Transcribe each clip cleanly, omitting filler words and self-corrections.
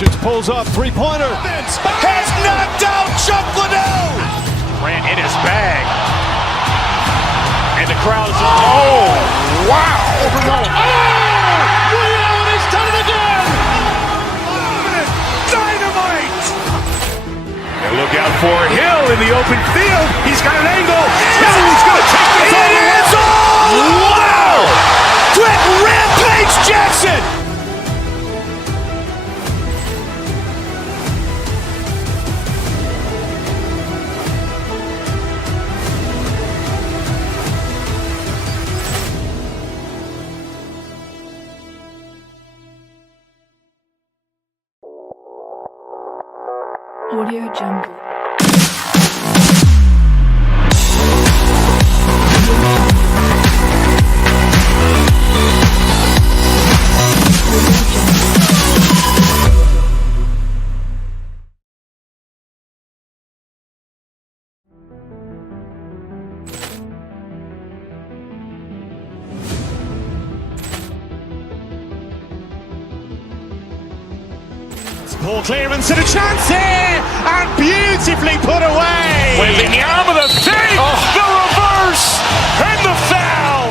Doncic pulls up, three-pointer. Vince has knocked out Chuck Liddell. Ran in his bag. And the crowd is, oh, wow. Liddell has done it again. Dynamite. And look out for Hill in the open field. He's got an angle. Hill's going to take this all the way. It is all. Wow. Quick Rampage Jackson. Audio Jungle. Ball clearance and a chance here, and beautifully put away. With the arm of the fake, the reverse, and the foul.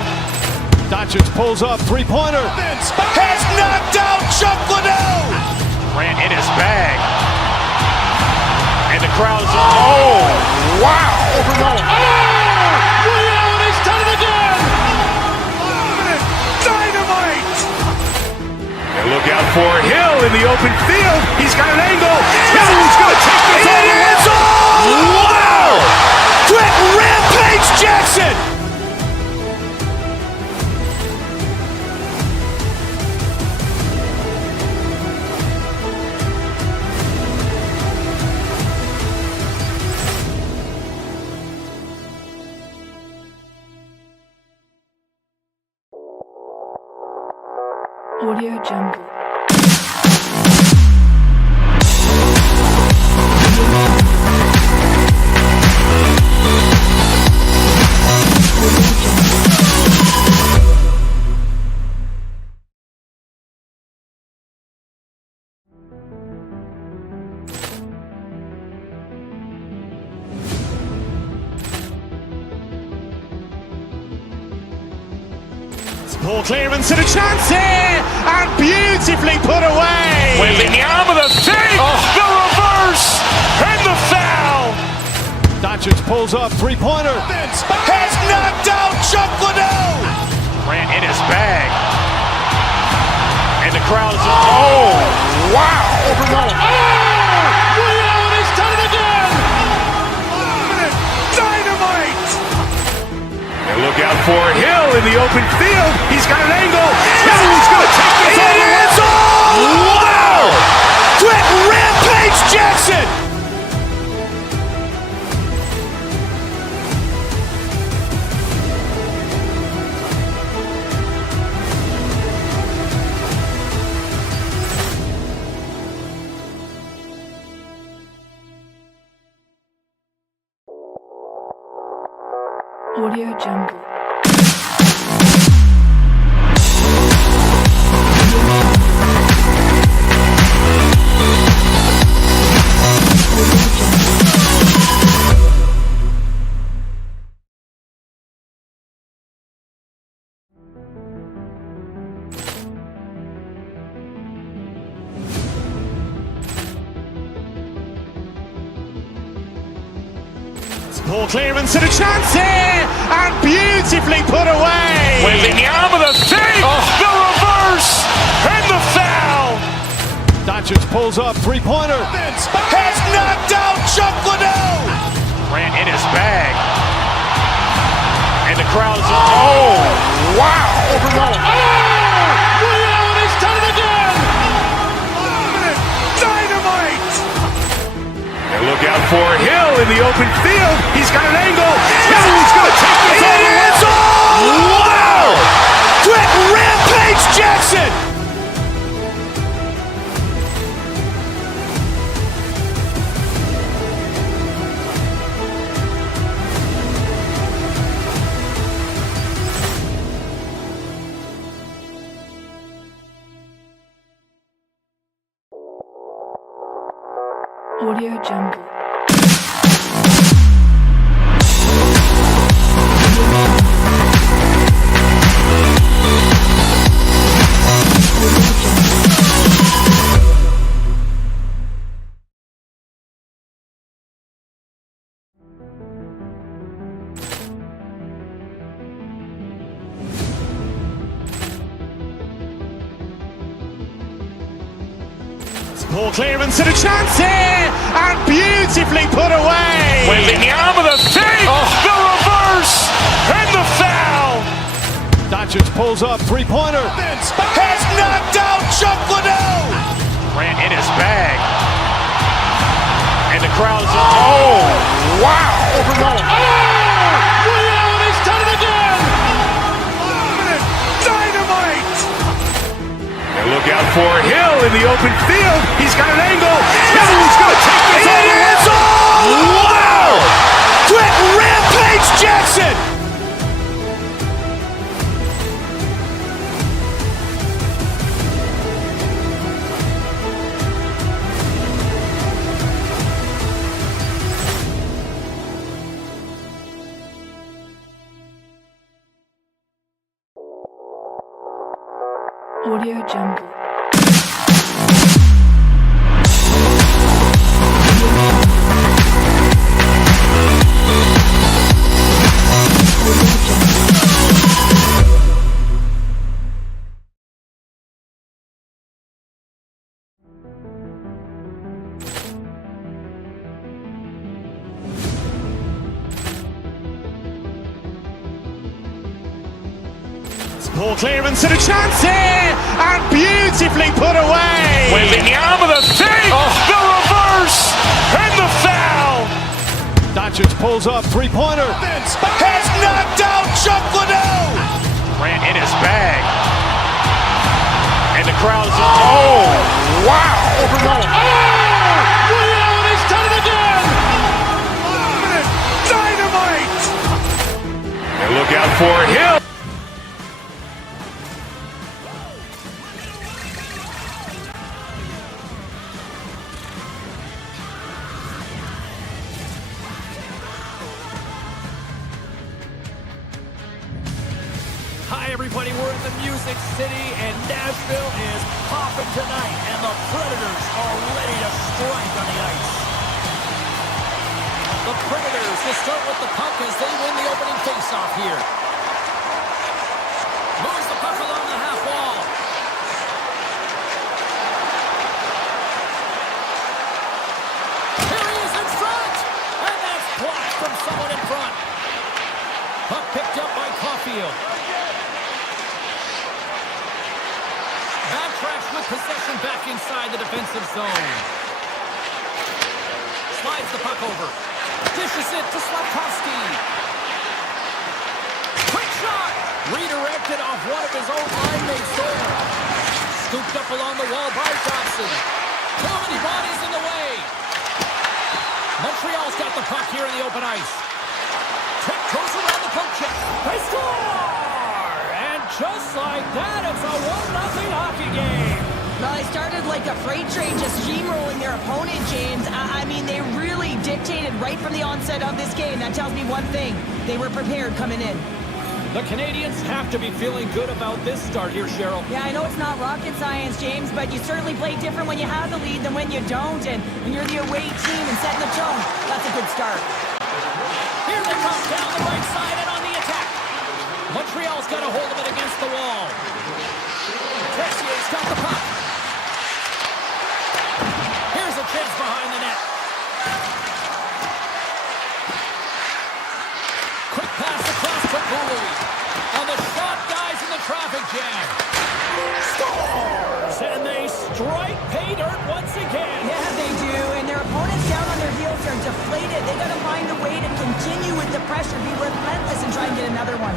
Doncic pulls up, three-pointer. Vince has knocked out Chuck Liddell. Ran in his bag. And the crowd is, oh, wow. Liddell has done it again. Dynamite. And look out for Hill in the open field. He's got an angle. Hill's going to take this all the way. It is all. Wow. Quick Rampage Jackson. Audio Jungle. Ball clearance and a chance here, and beautifully put away. With the arm of the fake, the reverse, and the foul. Doncic pulls up, three-pointer. Vince has knocked out Chuck Liddell. Ran in his bag. And the crowd is, oh, wow. Liddell has done it again. Dynamite. And look out for Hill in the open field. He's got an angle. Hill's going to take this all the way. It is all. Wow. Quick Rampage Jackson. Audio Jungle. Ball clearance and a chance here, and beautifully put away. With the arm of the fake, the reverse, and the foul. Doncic pulls up, three-pointer. Vince has knocked out Chuck Liddell. Ran in his bag. And the crowd is, oh, wow. Liddell has done it again. Dynamite. And look out for Hill in the open field. He's got an angle. Hill's going to take this all the way. It is all. Wow. Quick Rampage Jackson. Audio Jungle. Ball clearance and a chance here, and beautifully put away. With the arm of the save, the reverse, and the foul. Doncic pulls up, three-pointer. Has knocked out Chuck Liddell. Grant in his bag. And the crowd is, oh, wow. Ray Allen has done it again. Dynamite. And look out for Hill in the open field. He's got an angle. Hill's going to take this all the way. It's all wow. Quick Rampage Jackson. Audio Jungle. Ball clearance and a chance here, and beautifully put away. With the arm of the save, the reverse, and the foul. Doncic pulls up, three-pointer. Has knocked out Chuck Liddell. Grant in his bag. And the crowd is, oh, wow. Ray Allen has done it again. Dynamite. And look out for Hill. Hi everybody, we're in the Music City and Nashville is popping tonight and the Predators are ready to strike on the ice. The Predators will start with the puck as they win the opening faceoff here. Moves the puck along the half wall. Here he is in front! And that's blocked from someone in front. Puck picked up by Caulfield. Backtracks with possession back inside the defensive zone. Slides the puck over. Dishes it to Slafkovsky. Quick shot! Redirected off one of his own line mates there. Scooped up along the wall by Johnson. Too many bodies in the way. Montreal's got the puck here in the open ice. Tiptoes around the poke check. They score! And just like that, it's a 1-0 hockey game. Well, they started like a freight train just steamrolling their opponent, James. I mean, they really dictated right from the onset of this game. That tells me one thing. They were prepared coming in. The Canadiens have to be feeling good about this start here, Cheryl. Yeah, I know it's not rocket science, James, but you certainly play different when you have the lead than when you don't. And when you're the away team and setting the tone, that's a good start. Here they come down the right side and on the attack. Montreal's got a hold of it against the wall. Tessier's got the puck. Here's a chance behind the net. Quick pass across to Bowie. On the shot, guys in the traffic jam. Scores! And they strike pay dirt once again. Yeah, they do. And their opponents down on their heels are deflated. They got to find a way to continue with the pressure, be relentless, and try and get another one.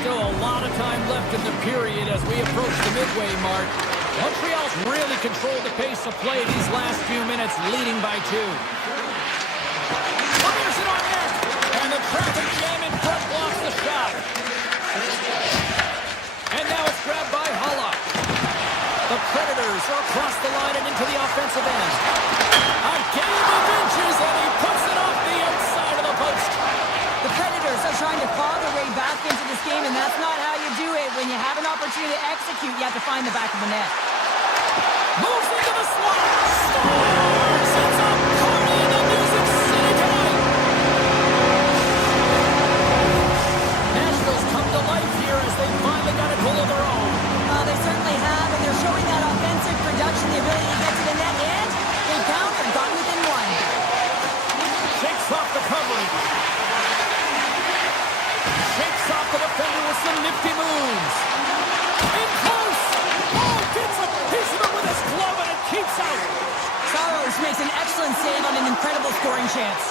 Still a lot of time left in the period as we approach the midway mark. Montreal's really controlled the pace of play these last few minutes, leading by 2. Fires it on net, and the traffic jam in front blocks the shot. And now it's grabbed by Hulla. The Predators are across the line and into the offensive end. Again! opportunity to execute, you have to find the back of the net. Moves into the slot. Scores! It's a party in the Music City tonight. Nashville's come to life here as they finally got a goal of their own. They certainly have, and they're showing that offensive production, the ability to get to the net, and they countered, got within one. Shakes off the covering. Shakes off the defender with some nifty moves. In close. Oh, gets a piece of it with his glove, and it keeps out. Saros makes an excellent save on an incredible scoring chance.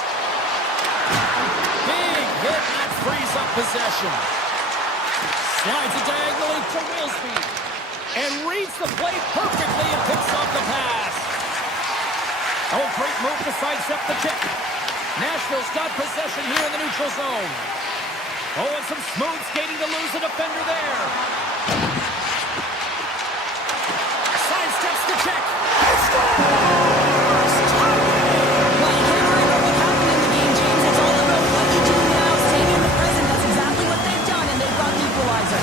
Big hit, and that frees up possession. Slides it diagonally to Wilsby. And reads the play perfectly and picks off the pass. Oh, great move to sidestep the check. Nashville's got possession here in the neutral zone. Oh, and some smooth skating to lose the defender there. Sidesteps the check. He scores! Well, you can't worry about what happened in the game, James. It's all about what you do now, staying in the present. That's exactly what they've done, and they've got the equalizer.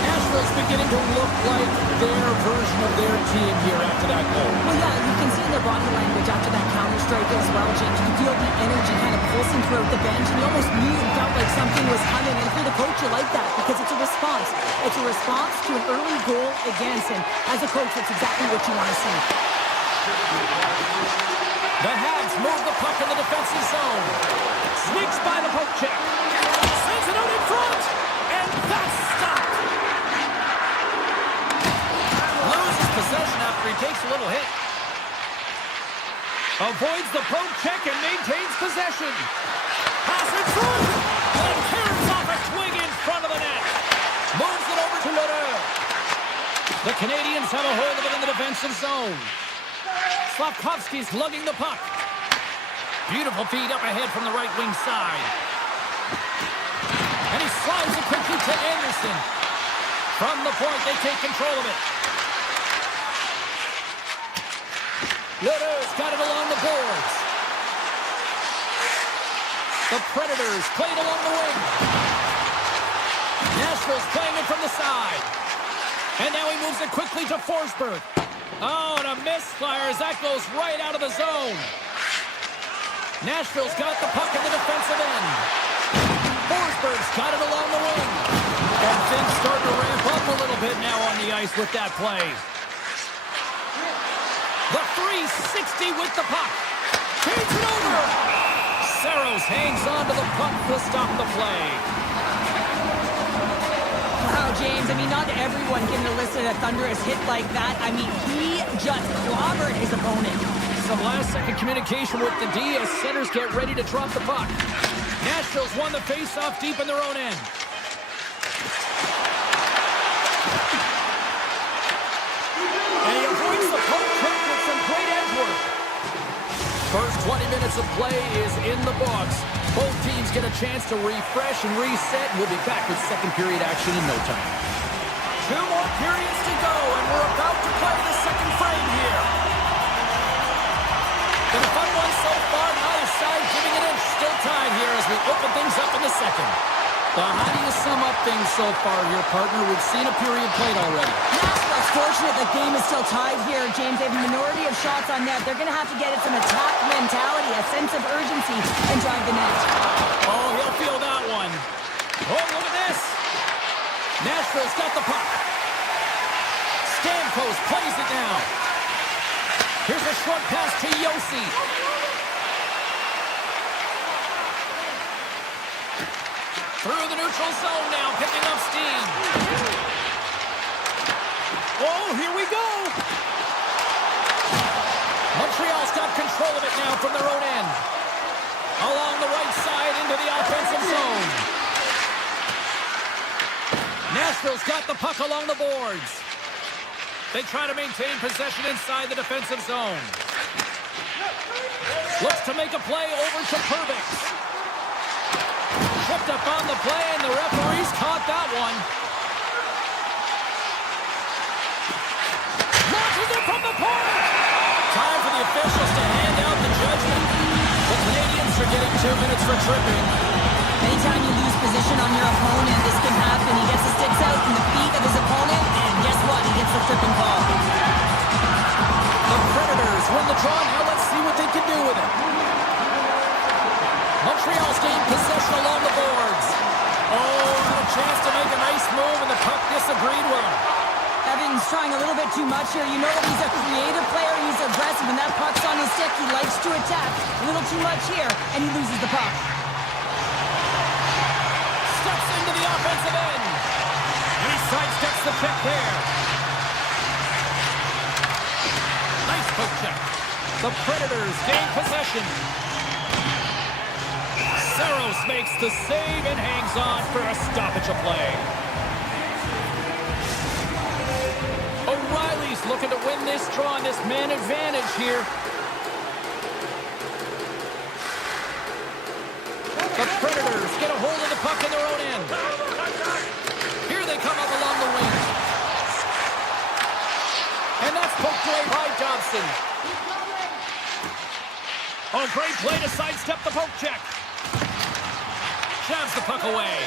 Nashville's beginning to look like their version of their team here after that goal. Well, yeah, you can see in their body language after that counter strike as well, James. You can feel the energy kind of pulsing throughout the bench, and you almost knew and felt like something was coming. And for the coach, you like that because it's a response. It's a response to an early goal against, and as a coach, that's exactly what you want to see. The Habs move the puck in the defensive zone. Sneaks by the poke check. Sends it out in front, and that's stopped. Loses possession after he takes a little hit. Avoids the poke check and maintains possession. Pass in front. And carries off a swing in front of the net. Moves it over to Leroux. The Canadiens have a hold of it in the defensive zone. Slafkovsky's lugging the puck. Beautiful feed up ahead from the right wing side. And he slides it quickly to Anderson. From the point, they take control of it. Leroux's got it along the boards. The Predators played along the wing. Nashville's playing it from the side. And now he moves it quickly to Forsberg. Oh, and a misfire as that goes right out of the zone. Nashville's got the puck in the defensive end. Forsberg's got it along the wing. And things start to ramp up a little bit now on the ice with that play. The 360 with the puck. Change it over. Saros hangs on to the puck to stop the play. Wow, James, I mean, not everyone can elicit a thunderous hit like that. I mean, he just clobbered his opponent. Some last-second communication with the D as centers get ready to drop the puck. Nashville's won the face-off deep in their own end. And he avoids the poke check with some great edge work. First 20 minutes of play is in the books. Both teams get a chance to refresh and reset. We'll be back with second period action in no time. 2 more periods to go, and we're about to play the second frame here. Been a fun one so far. Neither side giving an inch. Still tied here as we open things up in the second. How do you sum up things so far here, partner? We've seen a period played already. Nashville's fortunate the game is still tied here, James. They have a minority of shots on net. They're going to have to get it some attack mentality, a sense of urgency, and drive the net. Oh, he'll feel that one. Oh, look at this. Nashville's got the puck. Stamkos plays it now. Here's a short pass to Yossi. Through the neutral zone now, picking up steam. Oh, here we go. Montreal's got control of it now from their own end. Along the right side into the offensive zone. Nashville's got the puck along the boards. They try to maintain possession inside the defensive zone. Looks to make a play over to Pervix. Tripped up on the play, and the referees caught that one. Launches it from the point. Time for the officials to hand out the judgment. The Canadiens are getting 2 minutes for tripping. Anytime you lose position on your opponent, this can happen. He gets the sticks out in the feet of his opponent, and guess what? He gets the tripping call. The Predators win the draw. Now let's see what they can do with it. Montreal's gained possession along the boards. Oh, had a chance to make a nice move, and the puck disagreed with him. Evans trying a little bit too much here. You know that he's a creative player. He's aggressive. When that puck's on his stick, he likes to attack. A little too much here, and he loses the puck. Steps into the offensive end. And he sidesteps the check there. Nice poke check. The Predators gain possession. Saros makes the save and hangs on for a stoppage of play. O'Reilly's looking to win this draw on this man advantage here. The Predators get a hold of the puck in their own end. Here they come up along the wing. And that's poked away by Dobson. Oh, great play to sidestep the poke check. Shoves the puck away.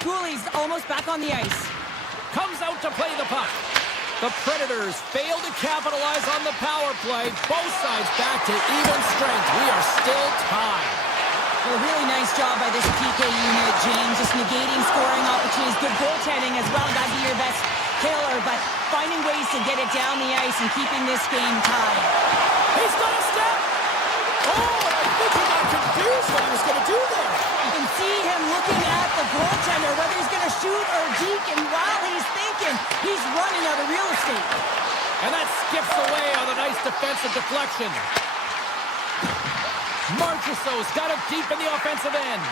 Cooley's almost back on the ice. Comes out to play the puck. The Predators fail to capitalize on the power play. Both sides back to even strength. We are still tied. Well, a really nice job by this PK unit, James. Just negating scoring opportunities. Good goaltending as well. Got to be your best killer, but finding ways to get it down the ice and keeping this game tied. He's got a step. Oh, and I think he got confused what he was going to do there. You can see him looking at the goaltender, whether he's going to shoot or deke, and while he's thinking, he's running out of real estate. And that skips away on a nice defensive deflection. Marchessault's got it deep in the offensive end.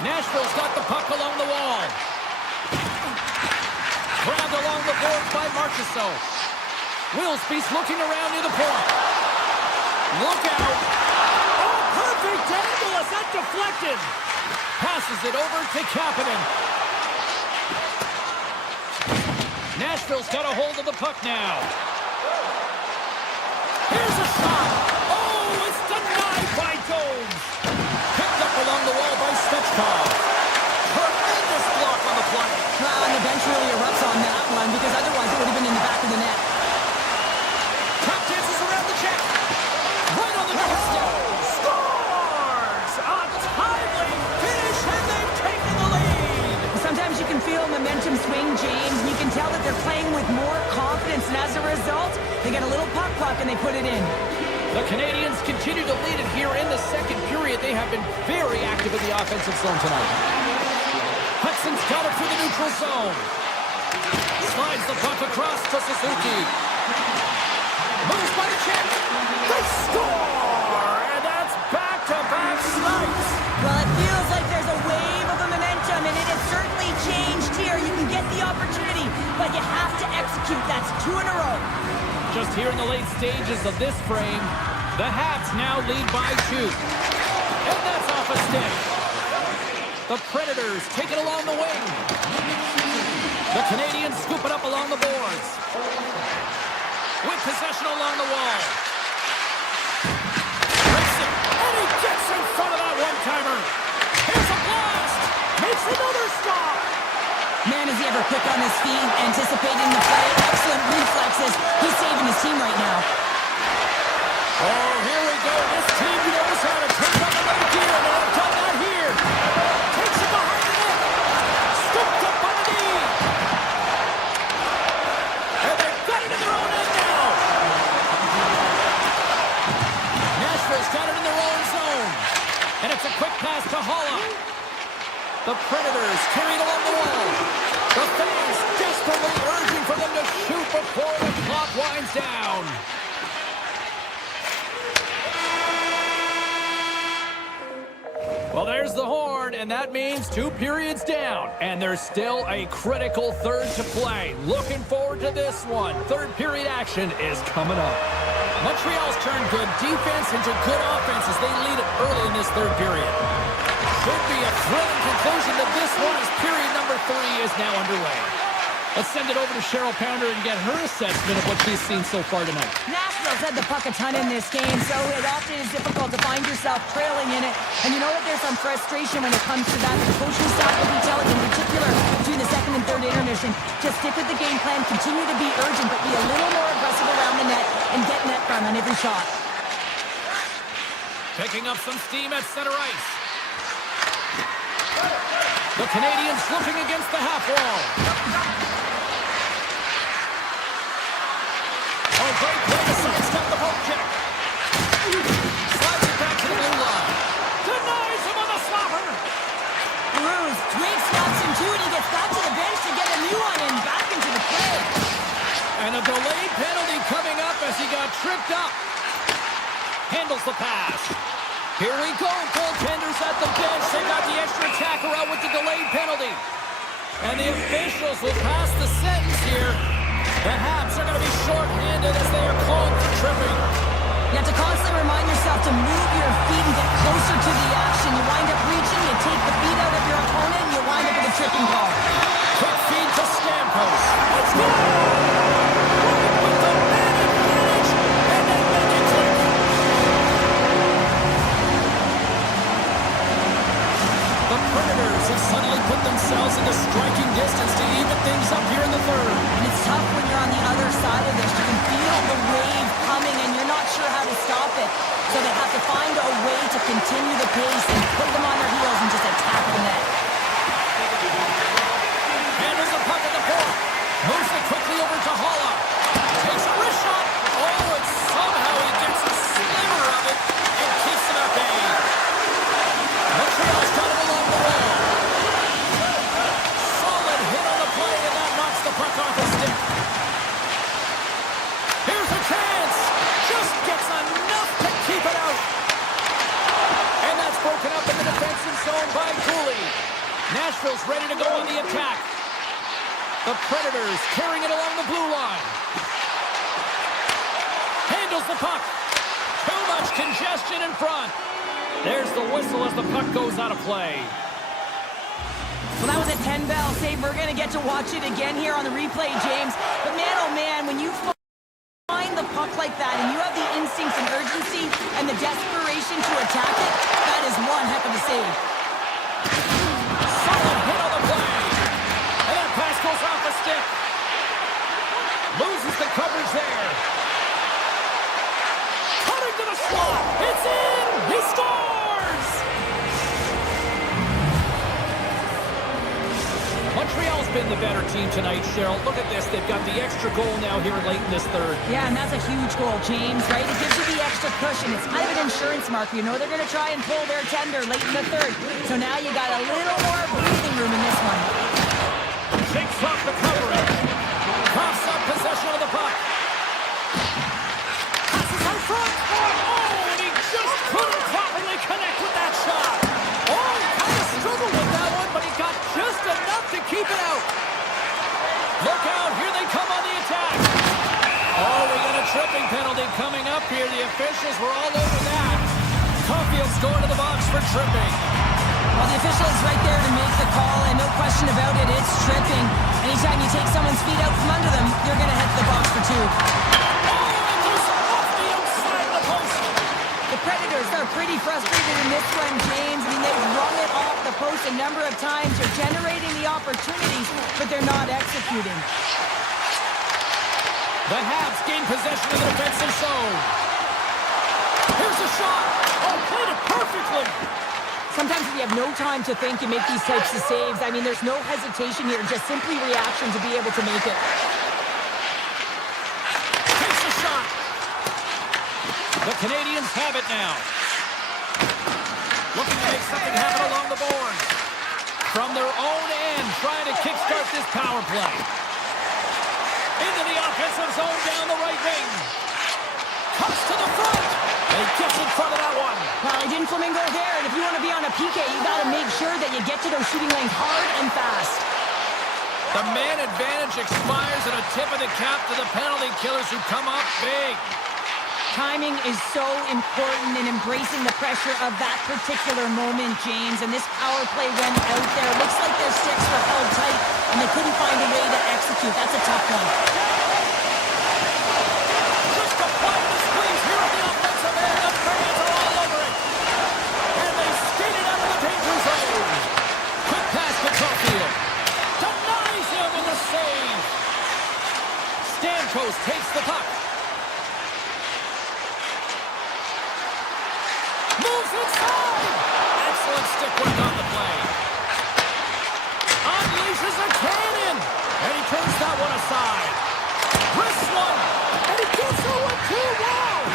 Nashville's got the puck along the wall. Grabbed along the boards by Marchessault. Wilsby's looking around near the point. Look out. Oh, perfect angle as that deflected. Passes it over to Kapanen. Nashville's got a hold of the puck now. Here's a shot. Oh, it's denied by Jones. Picked up along the wall by Svechkov. Tremendous block on the play. Well, and the bench really erupts on that one, because otherwise it would have been in the back of the net. Tap dances around the check. Right on the doorstep. Scores! A timely finish, and they've taken the lead. Sometimes you can feel momentum swing, James. You can tell that they're playing with more confidence, and as a result, they get a little puck and they put it in. The Canadiens continue to lead it here in the second period. They have been very active in the offensive zone tonight. Hudson's got it through the neutral zone. Slides the puck across to Suzuki. Moves by the check. They score! And that's back-to-back snipes. Well, it feels like there's a wave of momentum, and it has certainly changed here. You can get the opportunity, but you have to execute. That's 2 in a row. Just here in the late stages of this frame, the Habs now lead by 2. And that's off a stick. The Predators take it along the wing. The Canadiens scoop it up along the boards. With possession along the wall. Breaks it, and he gets in front of that one-timer. Here's a blast. Makes another stop. Man, is he ever quick on his feet, anticipating the play. Excellent reflexes. He's saving his team right now. Oh, here we go. This team knows how to turn up another gear, and they've done that here. Takes it behind the net. Scooped up on the knee. And they've got it in their own end now. Nashville's got it in their own zone. And it's a quick pass to Holla. The Predators carried along the wall. The fans desperately urging for them to shoot before the clock winds down. Well, there's the horn, and that means 2 periods down. And there's still a critical third to play. Looking forward to this one. Third period action is coming up. Montreal's turned good defense into good offense as they lead it early in this third period. Should be a thrilling conclusion to this one as period number 3 is now underway. Let's send it over to Cheryl Pounder and get her assessment of what she's seen so far tonight. Nashville's had the puck a ton in this game, so it often is difficult to find yourself trailing in it. And you know that there's some frustration when it comes to that. The coaching staff will be telling, in particular, between the second and third intermission, just stick with the game plan, continue to be urgent, but be a little more aggressive around the net and get net front on every shot. Picking up some steam at center ice. The Canadiens looking against the half wall. Oh, great play to sidestep the poke check. Slides it back to the blue line. Denies him on the slapper. Bruce, Drake snaps him too, and he gets back to the bench to get a new one and back into the play. And a delayed penalty coming up as he got tripped up. Handles the pass. Here we go, goaltenders at the bench. They got the extra attacker out with the delayed penalty. And the officials will pass the sentence here. The Habs are going to be short-handed as they are called for tripping. You have to constantly remind yourself to move your feet and get closer to the action. You wind up reaching, you take the feet out of your opponent, and you wind up with a tripping call. Quick feed to Stamkos. Let's go! With the man advantage, and they make it click. The Predators have suddenly put themselves into striking distance to even things up here in the third. And it's tough when you're on the other side of this. You can feel the wave coming, and you're not sure how to stop it. So they have to find a way to continue the pace and put them on their heels and just attack the net. Handles the puck at the point. Moves it quickly over to Holla. Takes a wrist shot. Oh, and somehow he gets a sliver of it and keeps it at bay. Montreal's got it along the wall. Solid hit on the play, and that knocks the puck off his stick. Here's a chance. Just gets enough to keep it out. And that's broken up in the defensive zone by Cooley. Nashville's ready to go on the attack. The Predators carrying it along the blue line. Handles the puck. Too much congestion in front. There's the whistle as the puck goes out of play. Well, that was a 10-bell save. We're going to get to watch it again here on the replay, James. But man, oh man, when you find the puck like that and you have the instincts and urgency and the desperation to attack it, that is one heck of a save. Solid hit on the play. And that pass goes off the stick. Loses the coverage there. Cutting to the slot. It's in. He scores. Montreal's been the better team tonight, Cheryl. Look at this. They've got the extra goal now here late in this third. Yeah, and that's a huge goal, James, right? It gives you the extra cushion. It's kind of an insurance marker. You know they're going to try and pull their tender late in the third. So now you got a little more breathing room in this one. Shakes off the coverage. Coughs up possession of the puck. Passes out front. Oh, and he just couldn't properly connect with that shot. Oh, he kind of struggled with that one, but he got just enough to keep it out. Look out, here they come on the attack. Oh, we got a tripping penalty coming up here. The officials were all over that. Caulfield's going to the box for tripping. Well, the official is right there to make the call, and no question about it, it's tripping. Anytime you take someone's feet out from under them, you're going to head to the box for two. Oh, it goes off the outside of the post. The Predators are pretty frustrated in this one, James. I mean, they've rung it off the post a number of times. They're generating the opportunities, but they're not executing. The Habs gain possession of the defensive zone. Here's a shot. Oh, played it perfectly. Sometimes if you have no time to think, you make these types of saves. I mean, there's no hesitation here, just simply reaction to be able to make it. Takes a shot. The Canadiens have it now. Looking to make something happen along the boards. From their own end, trying to kickstart this power play. Into the offensive zone down the right wing. Comes to the front. They get in front of that one. Well, he didn't flamingo there, and if you want to be on a PK, you got to make sure that you get to those shooting lanes hard and fast. The man advantage expires, and a tip of the cap to the penalty killers who come up big. Timing is so important in embracing the pressure of that particular moment, James. And this power play went out there. Looks like their sticks were held tight, and they couldn't find a way to execute. That's a tough one. Just applying the squeeze here on the offensive end. The fans are all over it. And they skated out of the danger zone. Quick pass to Caulfield. Denies him in the save. Stamkos takes the puck. Moves inside! Excellent stick work on the play. Unleashes a cannon! And he turns that one aside. Wrists one! And he gets her one too! Wow!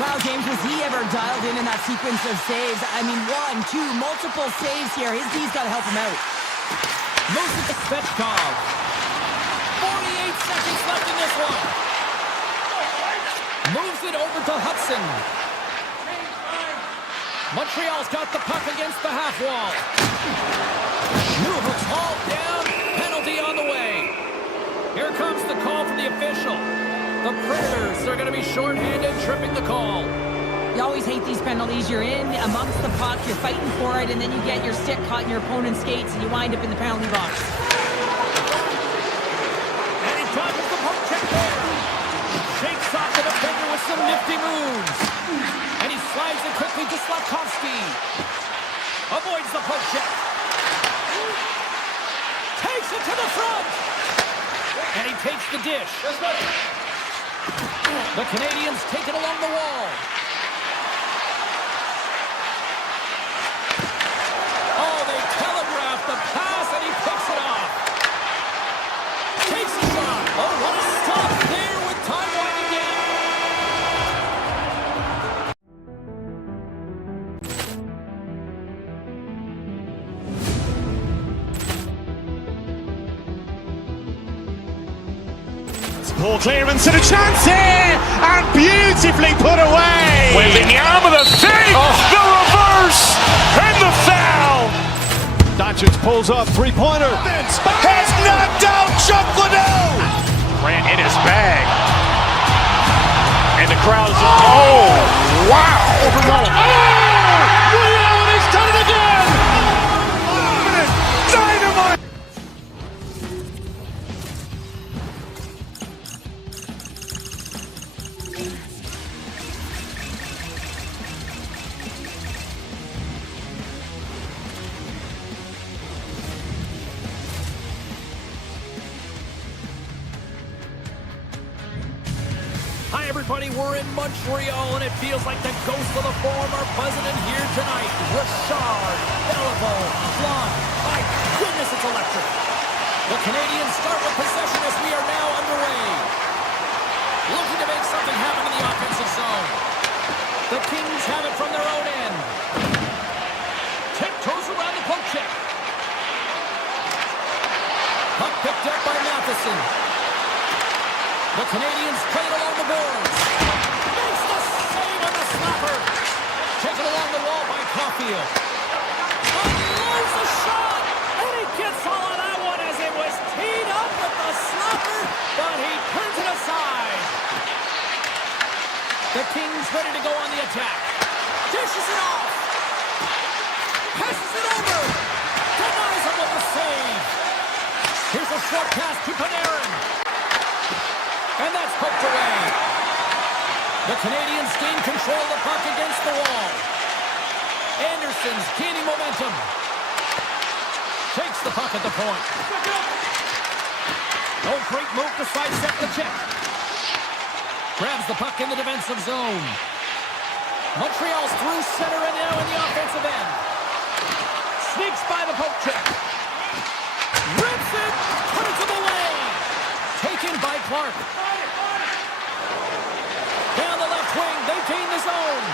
Wow, James, was he ever dialed in that sequence of saves? I mean, 1, 2, multiple saves here. His D's got to help him out. Moves it to Svechkov. 48 seconds left in this one. Moves it over to Hudson. Montreal's got the puck against the half wall. Newhook's hauled down. Penalty on the way. Here comes the call from the official. The Predators are going to be shorthanded, tripping the call. You always hate these penalties. You're in amongst the puck, you're fighting for it, and then you get your stick caught in your opponent's skates, and you wind up in the penalty box. And he dodges the poke check there. Shakes off the defender with some nifty moves. And he slides it quickly to Slafkovsky. Avoids the poke check. Takes it to the front. And he takes the dish. The Canadiens take it along the wall. Oh, they telegraph the pass, and he picks it off. Takes a shot. Oh, what a stop there with time winding down. Poor clearance and a chance here, and beautifully put away. Wembanyama the save, the reverse, and the foul. Doncic pulls up, three-pointer. Has knocked out Chuck Liddell. Ran in his bag. And the crowd is, oh, wow. Oh, he's done it again. Dynamite. Hi, everybody. We're in Montreal, and it feels like the ghosts of the former president here tonight. Richard, Beliveau, Blanc. My goodness, it's electric. The Canadiens start with possession as we are now underway. Looking to make something happen in the offensive zone. The Kings have it from their own end. Tiptoes around the poke check. Puck picked up by Matheson. The Canadiens play it along the boards. Makes the save on the slapper. Taken along the wall by Caulfield. Unloads the shot. And he gets all of that one as it was teed up with the slapper. But he turns it aside. The Kings ready to go on the attack. Dishes it off. Passes it over. Denies him with the save. Here's a short pass to Panarin. And that's poked away. The Canadiens gain control of the puck against the wall. Anderson's gaining momentum. Takes the puck at the point. Oh, great move to sidestep the check. Grabs the puck in the defensive zone. Montreal's through center and now in the offensive end. Sneaks by the poke check. Rips it. Turns him away. Taken by Clark. Down the left wing, they gain the zone.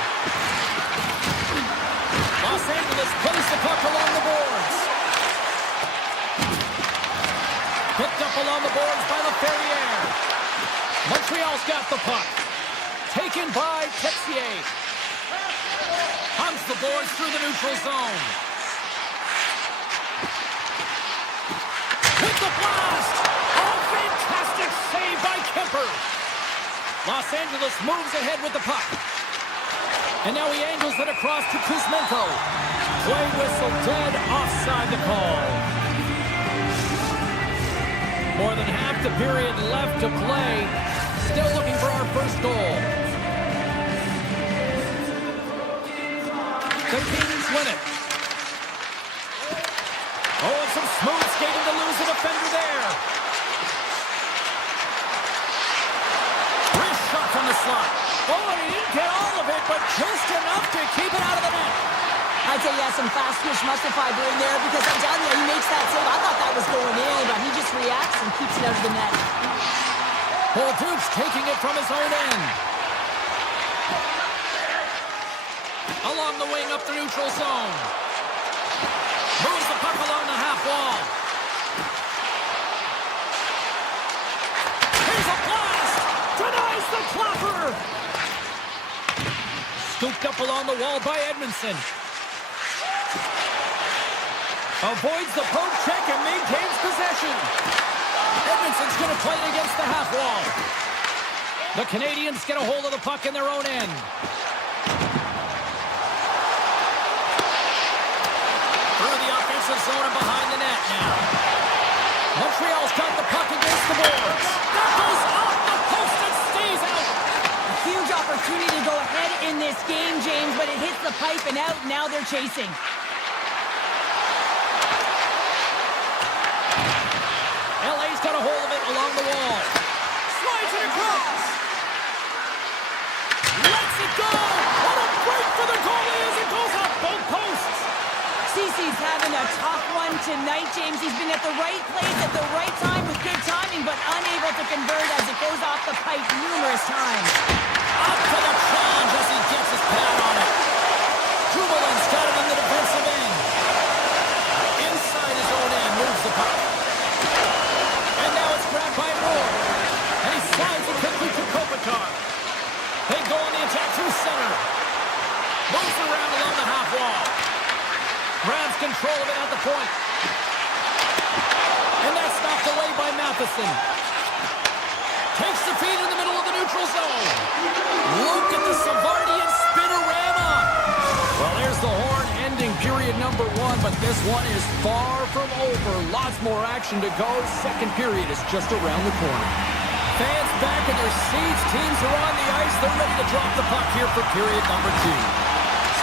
Los Angeles plays the puck along the boards. Picked up along the boards by LaFerriere. Montreal's got the puck. Taken by Texier. Hunts the boards through the neutral zone. With the blast! Oh, fantastic save by Kemper. Los Angeles moves ahead with the puck. And now he angles it across to Kuzmenko. Play whistle dead, offside the call. More than half the period left to play. Still looking for our first goal. The Kings win it. Oh, and some smooth skating to lose a defender there. Wrist shot from the slot. Oh, and he didn't get all of it, but just enough to keep it out of the net. I'd say he has some fast twitch muscle fiber in there because I'm telling you, he makes that save. I thought that was going in, but he just reacts and keeps it out of the net. Duke's taking it from his own end. Along the wing up the neutral zone. Moves the puck along the half wall. Here's a blast! Denies the clapper! Scooped up along the wall by Edmondson. Avoids the poke check and maintains possession. Edmondson's going to play it against the half wall. The Canadiens get a hold of the puck in their own end. Through the offensive zone and behind the net now. Montreal's got the puck against the boards. That goes off the post and stays out. A huge opportunity to go ahead in this game, James, but it hits the pipe and out. Now they're chasing. LA's got a hold of it along the wall. Slides it across. Lets it go. What a break for the goalie as it goes off both posts. CC's having a tough one tonight, James. He's been at the right place at the right time with good timing, but unable to convert as it goes off the pipe numerous times. Up for the challenge as he gets his pad on it. Kubelin's got it in the defensive end. Inside his own end, moves the puck. And now it's grabbed by Moore. And he slides it quickly to Kopitar. They go on the attack through center. Moves around along the half wall. Grabs control of it at the point. And that's knocked away by Matheson. Takes the feed in the middle of the neutral zone. Look at the Savardian spinorama. Well, there's the horn ending period number 1, but this one is far from over. Lots more action to go. Second period is just around the corner. Fans back in their seats. Teams are on the ice. They're ready to drop the puck here for period number 2.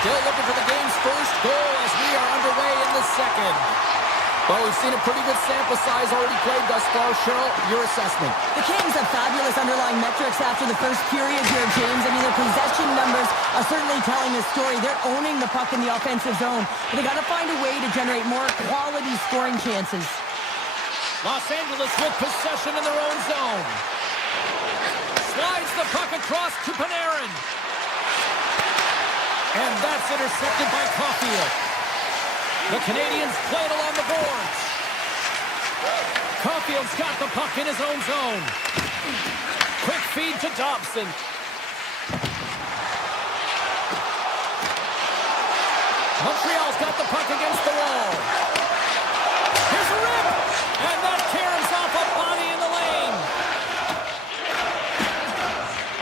Still looking for the game's first goal as we are underway in the second. Well, we've seen a pretty good sample size already played thus far. Cheryl, your assessment. The Kings have fabulous underlying metrics after the first period here, James. I mean, their possession numbers are certainly telling a story. They're owning the puck in the offensive zone. But they got to find a way to generate more quality scoring chances. Los Angeles with possession in their own zone. Slides the puck across to Panarin. And that's intercepted by Caulfield. The Canadiens play it along the boards. Caulfield's got the puck in his own zone. Quick feed to Dobson. Montreal's got the puck against the wall. Here's a rip. And that caroms off a body in the lane.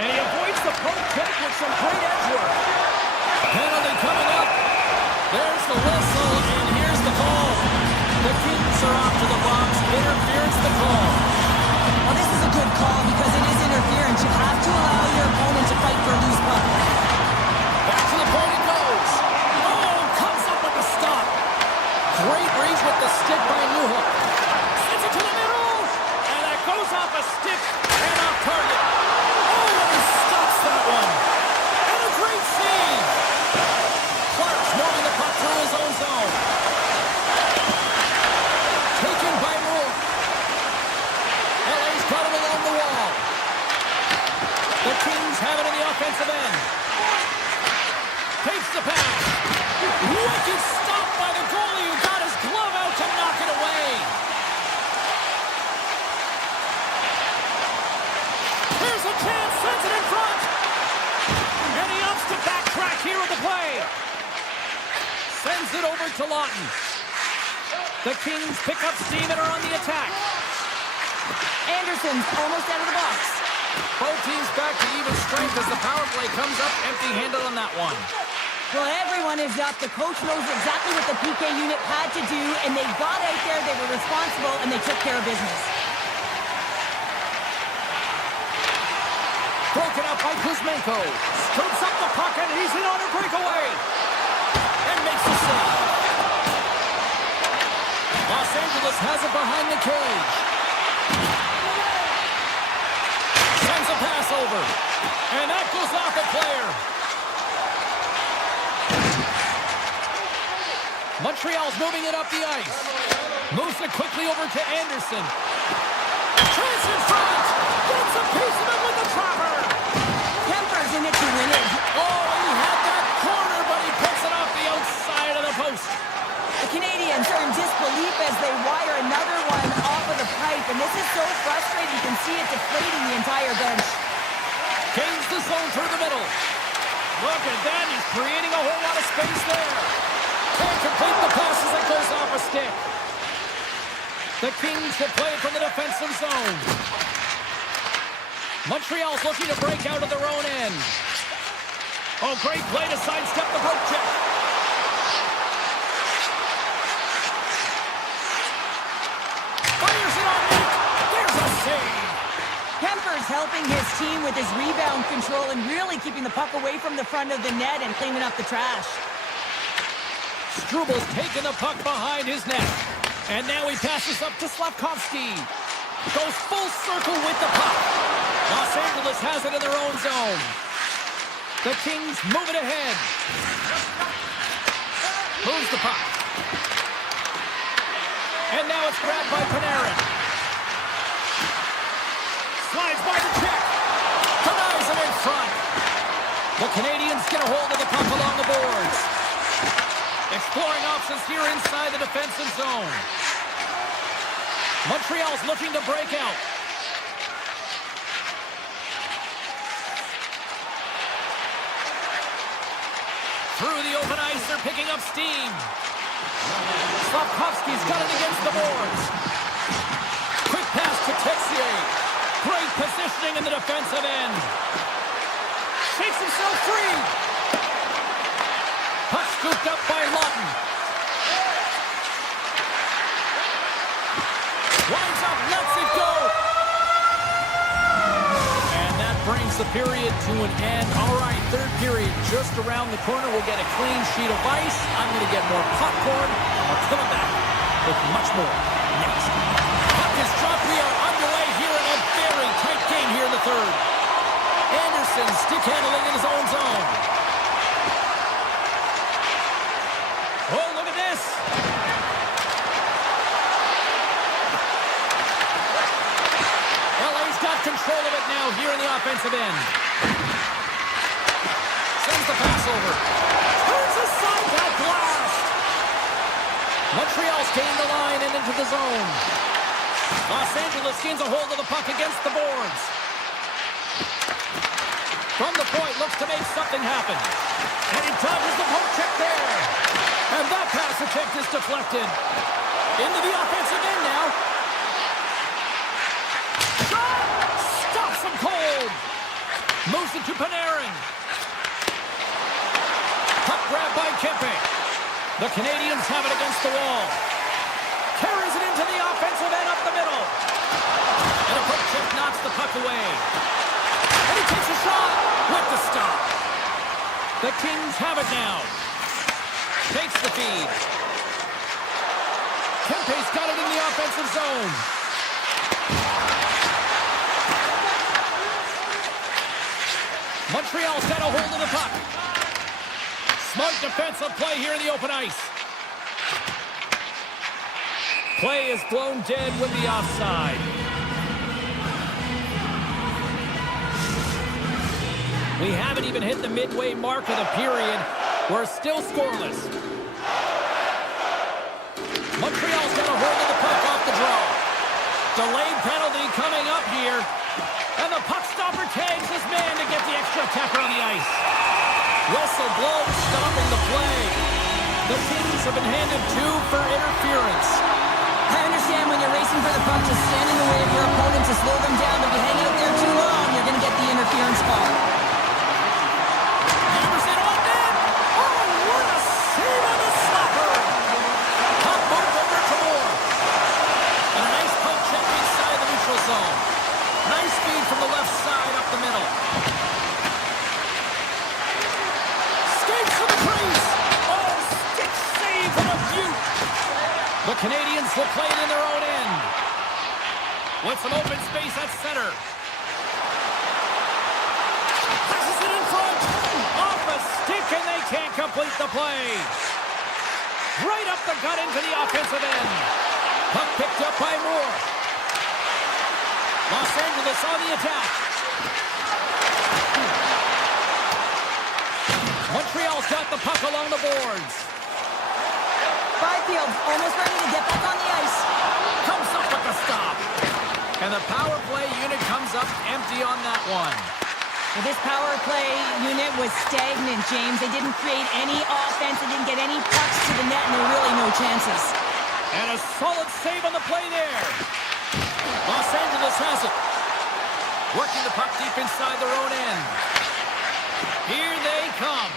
And he avoids the poke check with some great edge work. Penalty coming up. There's the whistle, and here's the call. The Kings are off to the box. Interference the call. Well, this is a good call because it is interference. You have to allow your opponent to fight for a loose puck. Back to the point it goes. Oh, comes up with the stop. Great reach with the stick by Newhook. Sends it to the middle, and that goes off a stick and off target. Oh, and he stops that one. And a great save. Clark's moving the puck through his own zone. Taken by Moore. LA's got it along the wall. The Kings have it in the offensive end. Takes the pass. Wicked stop by the goalie who got his glove out to knock it away. Here's a chance, sends it in front. And he opts to backtrack here with the play. Sends it over to Lawton. The Kings pick up steam and are on the attack. Anderson's almost out of the box. Both teams back to strength as the power play comes up empty-handed on that one. Well, everyone is up. The coach knows exactly what the PK unit had to do, and they got out there, they were responsible, and they took care of business. Broken up by Kuzmenko. Scoops up the puck, and he's in on a breakaway. And makes the save. Los Angeles has it behind the cage. Sends a pass over. And that goes off a player. Montreal's moving it up the ice. Moves it quickly over to Anderson. Chance in front. Gets a piece of it with the trapper. Kemper's in it to win it. Oh, he had that corner, but he picks it off the outside of the post. The Canadiens are in disbelief as they wire another one off of the pipe, and this is so frustrating. You can see it deflating the entire bench. Gains the zone through the middle. Look at that. He's creating a whole lot of space there. Can't complete the pass as it goes off a stick. The Kings will play it from the defensive zone. Montreal's looking to break out of their own end. Oh, great play to sidestep the poke check. Fires it on net. There's a save. Kemper's helping his team with his rebound control and really keeping the puck away from the front of the net and cleaning up the trash. Strubl's taking the puck behind his net. And now he passes up to Slafkovsky. Goes full circle with the puck. Los Angeles has it in their own zone. The Kings move it ahead. Moves the puck. And now it's grabbed by Panarin. Slides by the check. Denies it in front. The Canadiens get a hold of the puck along the boards. Exploring options here inside the defensive zone. Montreal's looking to break out. Through the open ice, they're picking up steam. Slafkovsky's got it against the boards. Quick pass to Texier. Great positioning in the defensive end. Shakes himself free. Puck scooped up by Lawton. Winds up, lets it go. And that brings the period to an end. All right, third period just around the corner. We'll get a clean sheet of ice. I'm going to get more popcorn. We're coming back with much more next. Puck is dropped. We are underway here in a very tight game here in the third. Anderson stick handling in his own zone. Oh, look at this. LA's got control of it now here in the offensive end. Sends the pass over. Turns aside that blast. Montreal's gained the line and into the zone. Los Angeles gains a hold of the puck against the boards. From the point, looks to make something happen. And he dodges the poke check there. And that pass attempt is deflected. Into the offensive end now. Shot! Stops him cold. Moves it to Panarin. Puck grab by Kempe. The Canadiens have it against the wall. Carries it into the offensive end up the middle. And a poke check knocks the puck away. And he takes a shot with the stop. The Kings have it now. Takes the feed. Kempe's got it in the offensive zone. Montreal's got a hold of the puck. Smart defensive play here in the open ice. Play is blown dead with the offside. We haven't even hit the midway mark of the period. We're still scoreless. Montreal's got a hold of the puck off the draw. Delayed penalty coming up here. And the puck stopper tags his man to get the extra attacker on the ice. Whistle blows, stopping the play. The Kings have been handed 2 for interference. I understand when you're racing for the puck to stand in the way of your opponent to slow them down, but if you hang out there too long, you're going to get the interference call. will play it in their own end. With some open space at center. Passes it in front. Off a stick, and they can't complete the play. Right up the gut into the offensive end. Puck picked up by Moore. Los Angeles on the attack. Montreal's got the puck along the boards. Byfield almost ready to get back on the ice. Comes up with the stop. And the power play unit comes up empty on that one. Well, this power play unit was stagnant, James. They didn't create any offense. They didn't get any pucks to the net, and there were really no chances. And a solid save on the play there. Los Angeles has it. Working the puck deep inside their own end. Here they come.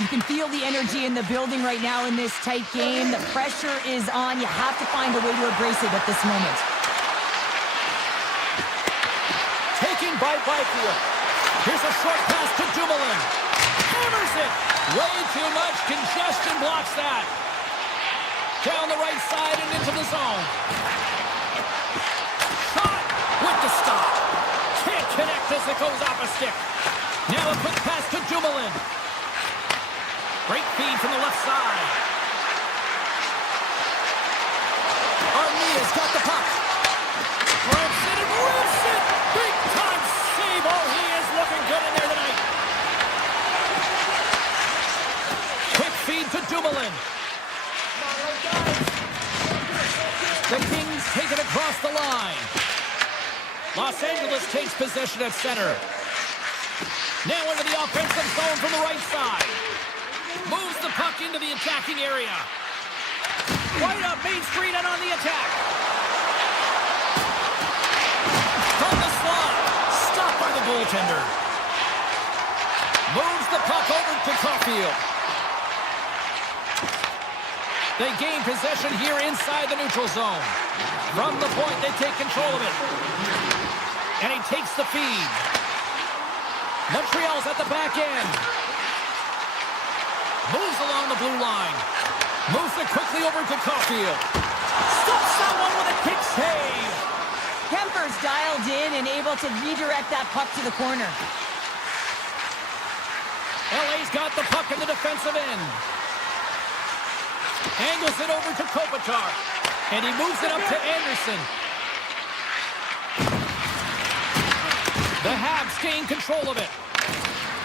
You can feel the energy in the building right now in this tight game. The pressure is on. You have to find a way to embrace it at this moment. Taken by Byfield. Here's a short pass to Dumoulin. Hammers it. Way too much congestion blocks that. Down the right side and into the zone. Shot with the stop. Can't connect as it goes off a stick. Now a quick pass to Dumoulin. Great feed from the left side. Armia's got the puck. Grabs it and rips it. Big time save. Oh, he is looking good in there tonight. Quick feed to Dumoulin. The Kings take it across the line. Los Angeles takes possession at center. Now into the offensive zone from the right side. Moves the puck into the attacking area. Right up Main Street and on the attack. From the slot. Stopped by the goaltender. Moves the puck over to Caulfield. They gain possession here inside the neutral zone. From the point, they take control of it. And he takes the feed. Montreal's at the back end. Moves along the blue line. Moves it quickly over to Caulfield. Stops someone with a kick save. Kemper's dialed in and able to redirect that puck to the corner. LA's got the puck in the defensive end. Angles it over to Kopitar. And he moves it up to Anderson. The Habs gain control of it.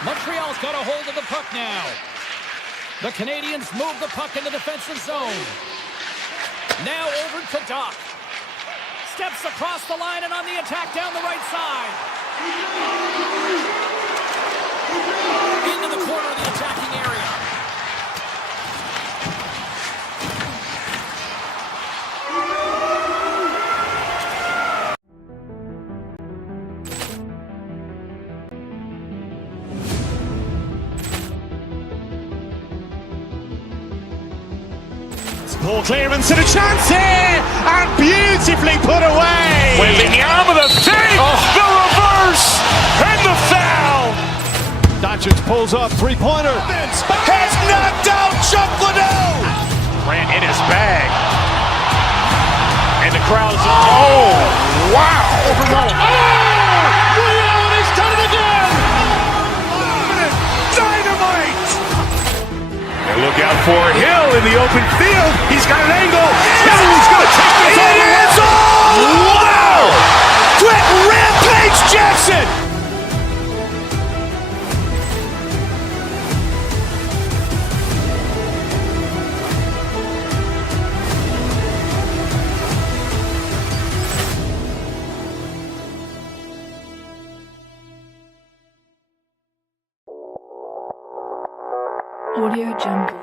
Montreal's got a hold of the puck now. The Canadiens move the puck in the defensive zone. Now over to Doc. Steps across the line and on the attack down the right side. Into the corner of the attacking area. Poor clearance and a chance here, and beautifully put away. With the arm of the save, the reverse, and the foul. Doncic pulls up, three-pointer. Has knocked out Chuck Liddell. Ran in his bag. And the crowd's, oh, wow. He's done it again. Dynamite. And look out for Hill in the open field. He's got an angle. Hill's going to take this all the way. Wow! Brett Rampage Jackson. Audio Jungle.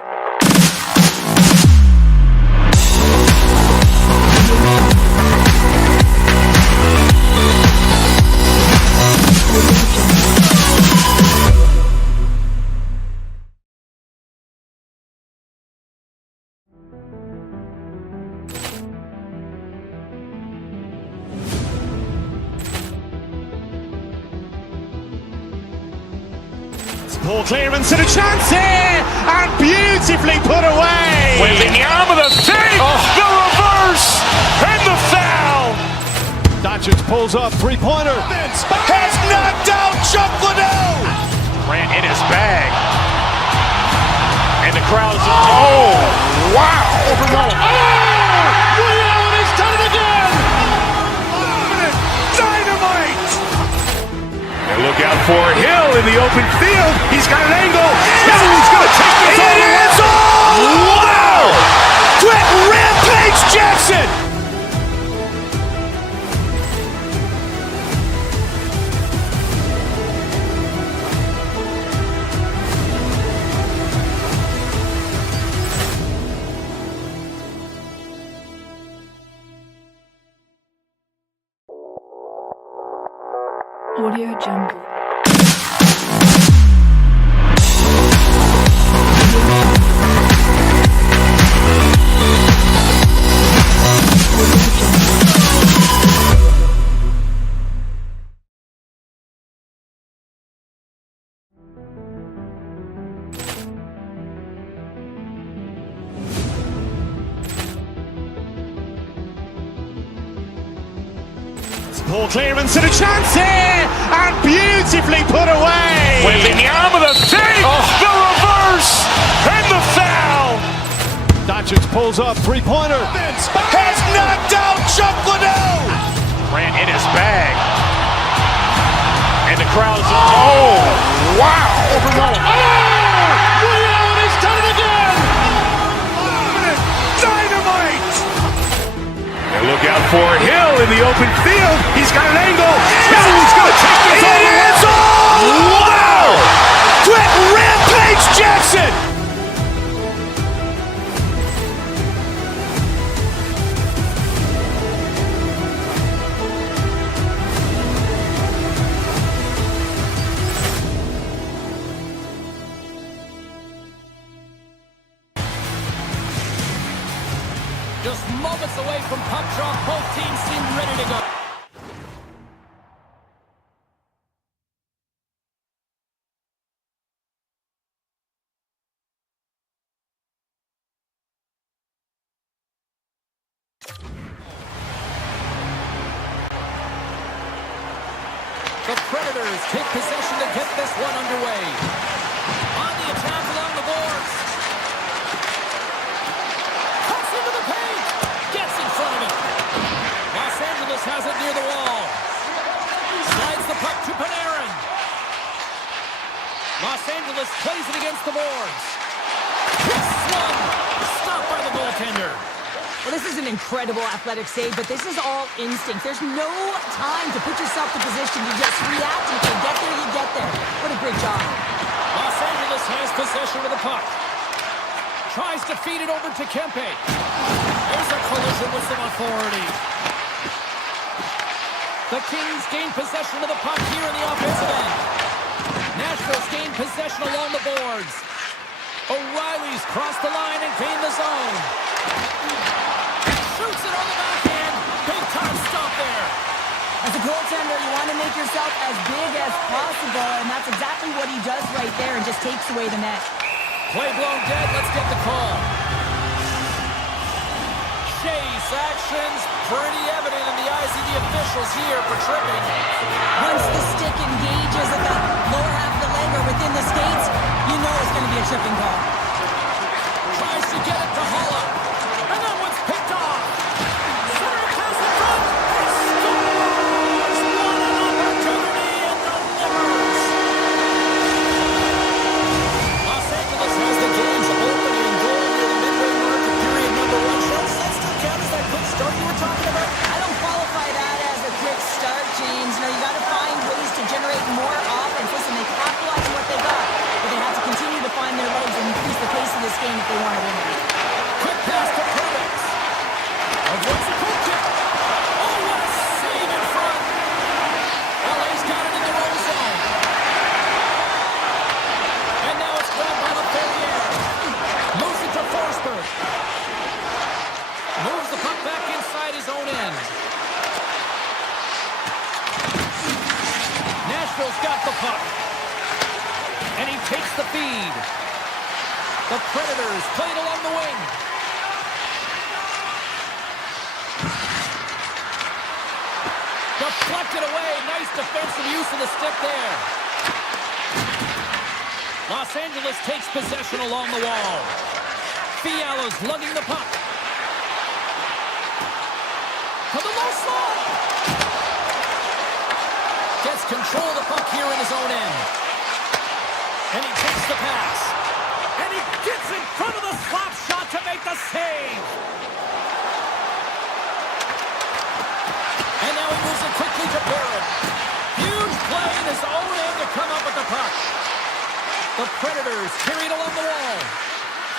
Poor clearance and a chance here, and beautifully put away. Wembanyama the fake, the reverse, and the foul. Doncic pulls up, three-pointer. Has knocked out Chuck Liddell. Ran in his bag. And the crowd's, oh, wow. Reality's done it again. Dynamite. And look out for Hill in the open field. He's got an angle. He's going to take this all the way. Wow. Quick Rampage Jackson. Audio Jungle. Poor clearance and a chance here, and beautifully put away. Wembanyama the fake, the reverse, and the foul. Doncic pulls up, three-pointer. Has knocked out Chuck Liddell. Ran in his bag. And the crowd's, oh, wow. Reality's done it again. Dynamite. And look out for Hill in the open field. He's got an angle. He's going to take this all the way. Wow. Quick Rampage Jackson. Just moments away from puck drop, both teams seem ready to go. The Predators take possession to get this one underway. On the attack along the boards. Cuts into the paint. Gets in front of it. Los Angeles has it near the wall. Slides the puck to Panarin. Los Angeles plays it against the boards. This one stopped by the goaltender. Well, this is an incredible athletic save, but this is all instinct. There's no time to put yourself in position. You just react, and if you get there, you get there. What a great job. Los Angeles has possession of the puck. Tries to feed it over to Kempe. There's a collision with some authority. The Kings gain possession of the puck here in the offensive end. Nashville's gained possession along the boards. O'Reilly's crossed the line and gained the zone. Shoots it on the backhand. Big time stop there. As a goaltender, you want to make yourself as big as possible, and that's exactly what he does right there and just takes away the net. Play blown dead. Let's get the call. Chase actions pretty evident in the eyes of the officials here for tripping. Once the stick engages at the lower half of the leg or within the skates, you know it's going to be a tripping call. Tries to get it to Holla. And that one's picked off. Center pass in front. Scores! What an opportunity and delivers. Los Angeles has the game's opening goal near the midway mark of period number 1. Does that still count as that quick start you were talking about? I don't qualify that as a quick start, James. You know, you got to find ways to generate more offense. Listen, they capitalize on what they got, but they have to continue to find their legs and increase the pace of this game if they want to win it. Quick pass to Provex. Avoids the quick kick. Oh, what a save in front. LA's got it in their own zone. And now it's grabbed by LaFerriere. Moves it to Forsberg. Moves the puck back inside his own end. Nashville's got the puck. And he takes the feed. The Predators play it along the wing. Deflected away. Nice defensive use of the stick there. Los Angeles takes possession along the wall. Fiala's lugging the puck. To the low slot. Gets control of the puck here in his own end. And he takes the pass. And he gets in front of the slap shot to make the save. And now he moves it quickly to Barrett. Huge play in his own end to come up with the puck. The Predators carry it along the wall.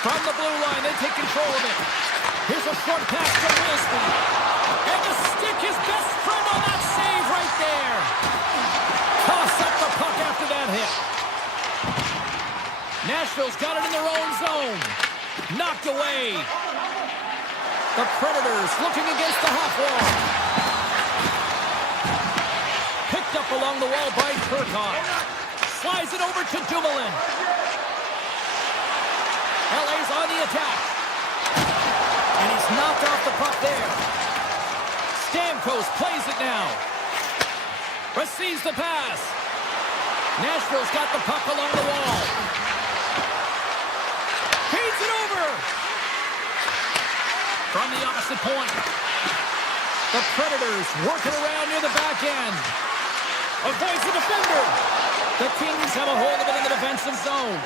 From the blue line, they take control of it. Here's a short pass to Wilsby. And the stick, his best friend on that save right there. Toss up the puck after that hit. Nashville's got it in their own zone. Knocked away. The Predators looking against the half wall. Picked up along the wall by Turcotte. Slides it over to Dumoulin. LA's on the attack. And he's knocked off the puck there. Stamkos plays it now. Receives the pass. Nashville's got the puck along the wall. Feeds it over. From the opposite point. The Predators working around near the back end. Avoids the defender. The Kings have a hold of it in the defensive zone.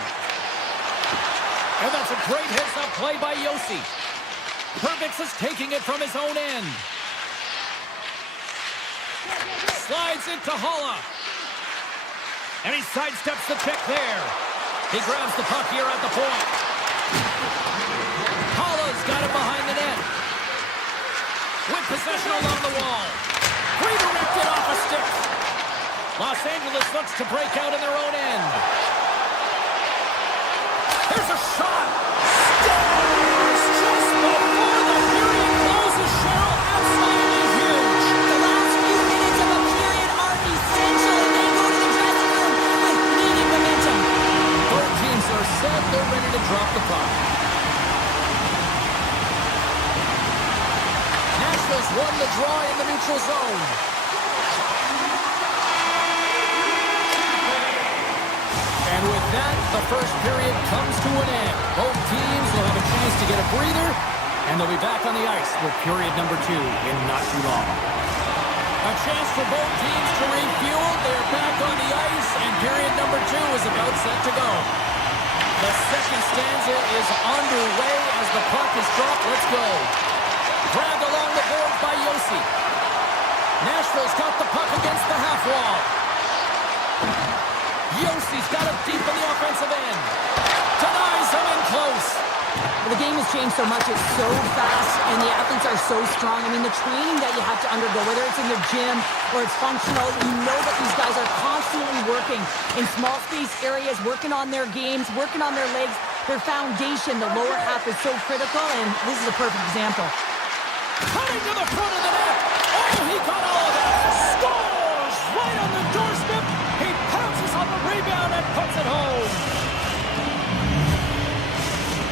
And that's a great heads-up play by Yossi. Perbix is taking it from his own end. Slides into Haula. And he sidesteps the check there. He grabs the puck here at the point. Haula's got it behind the net. With possession along the wall. Redirected off a stick. Los Angeles looks to break out in their own end. There's a shot. Scores just before the period closes. Cheryl, absolutely huge. The last few minutes of a period are essential, and they go to the dressing room with needed momentum. Both teams are set. They're ready to drop the puck. Nashville's won the draw in the neutral zone. And with that, the first period comes to an end. Both teams will have a chance to get a breather, and they'll be back on the ice with period number 2 in not too long. A chance for both teams to refuel. They're back on the ice, and period number 2 is about set to go. The second stanza is underway as the puck is dropped. Let's go. Grabbed along the boards by Yossi. Nashville's got the puck against the half wall. Yossi's got it deep in the offensive end. Denies him in close. The game has changed so much. It's so fast, and the athletes are so strong. I mean, the training that you have to undergo, whether it's in the gym or it's functional, you know that these guys are constantly working in small space areas, working on their games, working on their legs. Their foundation, the lower half, is so critical, and this is a perfect example. Cutting to the front of the net. Oh, he got all of it. Scores right on the doorstep. He pounces on the rebound and puts it home.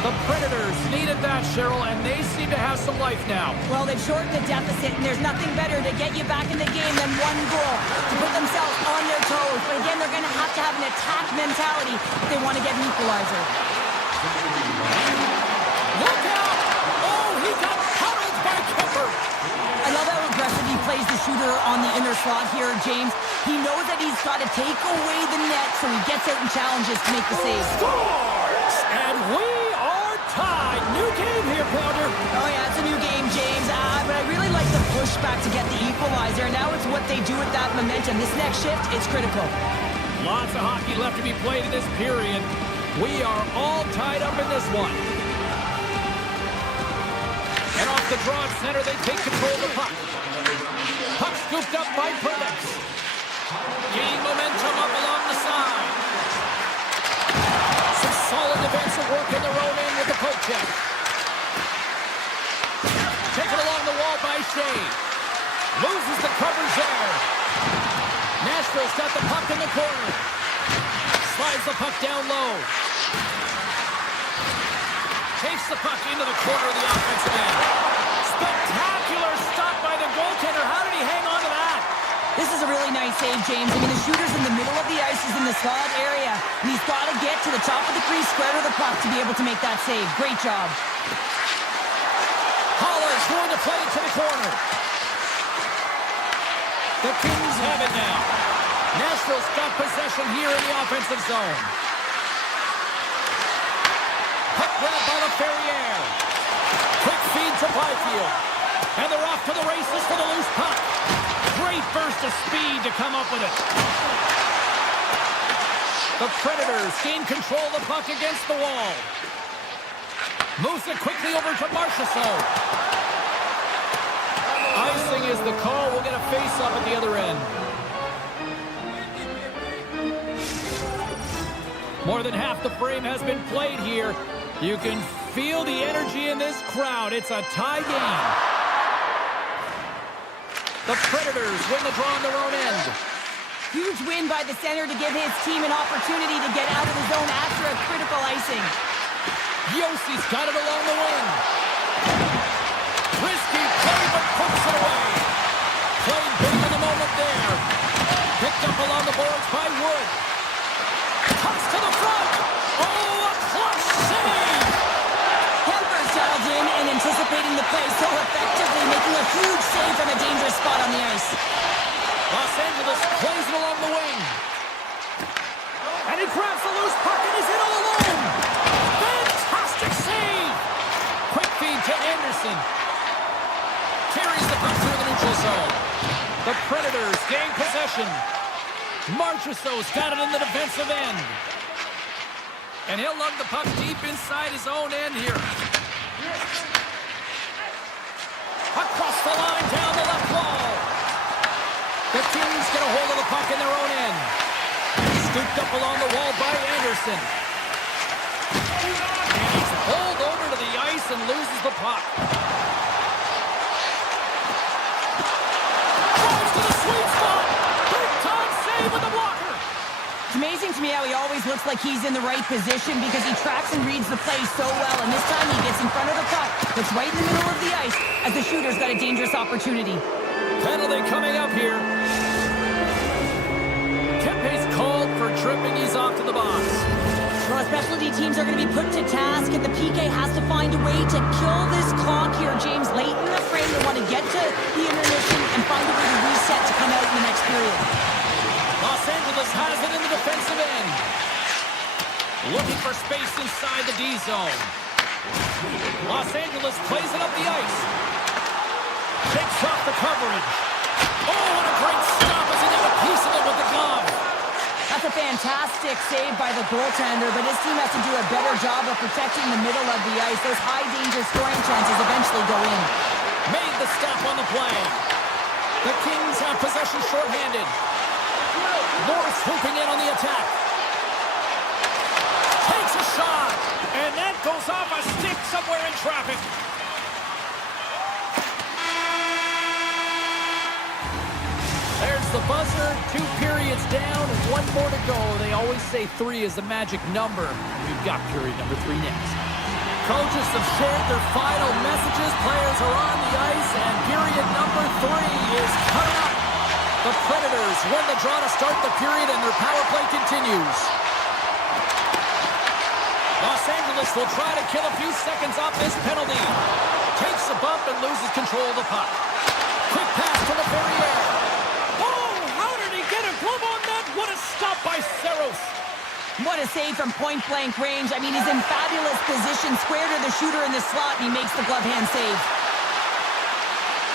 The Predators needed that, Cheryl, and they seem to have some life now. Well, they've shortened the deficit, and there's nothing better to get you back in the game than one goal, to put themselves on their toes. But again, they're going to have an attack mentality if they want to get an equalizer. Look out! Oh, he got huddled by Kemper. I love how aggressive he plays the shooter on the inner slot here, James. He knows that he's got to take away the net, so he gets out and challenges to make the save. Scores! And we are tied. New game here, Pounder. Oh, yeah, it's a new game, James. But I really like the pushback to get the equalizer. Now it's what they do with that momentum. This next shift, it's critical. Lots of hockey left to be played in this period. We are all tied up in this one. And off the draw at center, they take control of the puck. Puck scooped up by Perbix. Gain momentum up along the side. Some solid defensive work in the own end with the poke check. Taken along the wall by Shea. Loses the coverage there. Nashville's got the puck in the corner. Drives the puck down low. Takes the puck into the corner of the offensive end. Spectacular stop by the goaltender. How did he hang on to that? This is a really nice save, James. I mean, the shooter's in the middle of the ice. He's in the slot area. And he's got to get to the top of the crease, square to the puck to be able to make that save. Great job. Holler's going to play it to the corner. The Kings have it now. Nashville's got possession here in the offensive zone. Puck grab by the Ferrier. Quick feed to Byfield. And they're off to the races for the loose puck. Great burst of speed to come up with it. The Predators gain control of the puck against the wall. Moves it quickly over to Marchessault. Icing is the call. We'll get a face-off at the other end. More than half the frame has been played here. You can feel the energy in this crowd. It's a tie game. The Predators win the draw on their own end. Huge win by the center to give his team an opportunity to get out of the zone after a critical icing. Yossi's got it along the wing. Risky play, but pokes it away. Played big in the moment there. Picked up along the boards by Wood. Comes to the front. Oh, a clutch save! Kemper's dialed in and anticipating the play so effectively, making a huge save from a dangerous spot on the ice. Los Angeles plays it along the wing. And he grabs the loose puck and is in all alone. Fantastic save! Quick feed to Anderson. Carries the puck through the neutral zone. The Predators gain possession. Marchessault's got it in the defensive end. And he'll lug the puck deep inside his own end here. Across the line, down the left wall. The Kings get a hold of the puck in their own end. Scooped up along the wall by Anderson. And he's pulled over to the ice and loses the puck. Drives to the sweet spot. Big time save with the blocker. It's amazing to me how he always looks like he's in the right position because he tracks and reads the play so well. And this time he gets in front of the puck. It's right in the middle of the ice as the shooter's got a dangerous opportunity. Penalty coming up here. Kempe's called for tripping. He's off to the box. Well, specialty teams are going to be put to task, and the PK has to find a way to kill this clock here, James. Late in the frame, they want to get to the intermission and find a way to reset to come out in the next period. Los Angeles has it in the defensive end. Looking for space inside the D zone. Los Angeles plays it up the ice. Takes off the coverage. Oh, what a great stop as he got a piece of it with the glove. That's a fantastic save by the goaltender, but his team has to do a better job of protecting the middle of the ice. Those high-danger scoring chances eventually go in. Made the stop on the play. The Kings have possession shorthanded. Norris swooping in on the attack. Takes a shot, and that goes off a stick somewhere in traffic. There's the buzzer. 2 periods down, 1 more to go. They always say 3 is the magic number. We've got period number 3 next. Coaches have shared their final messages. Players are on the ice, and period number 3 is coming up. The Predators win the draw to start the period, and their power play continues. Los Angeles will try to kill a few seconds off this penalty. Takes a bump and loses control of the puck. Quick pass to the Ferrier. Oh, how did he get a glove on that? What a stop by Saros. What a save from point-blank range. I mean, he's in fabulous position, square to the shooter in the slot, and he makes the glove hand save.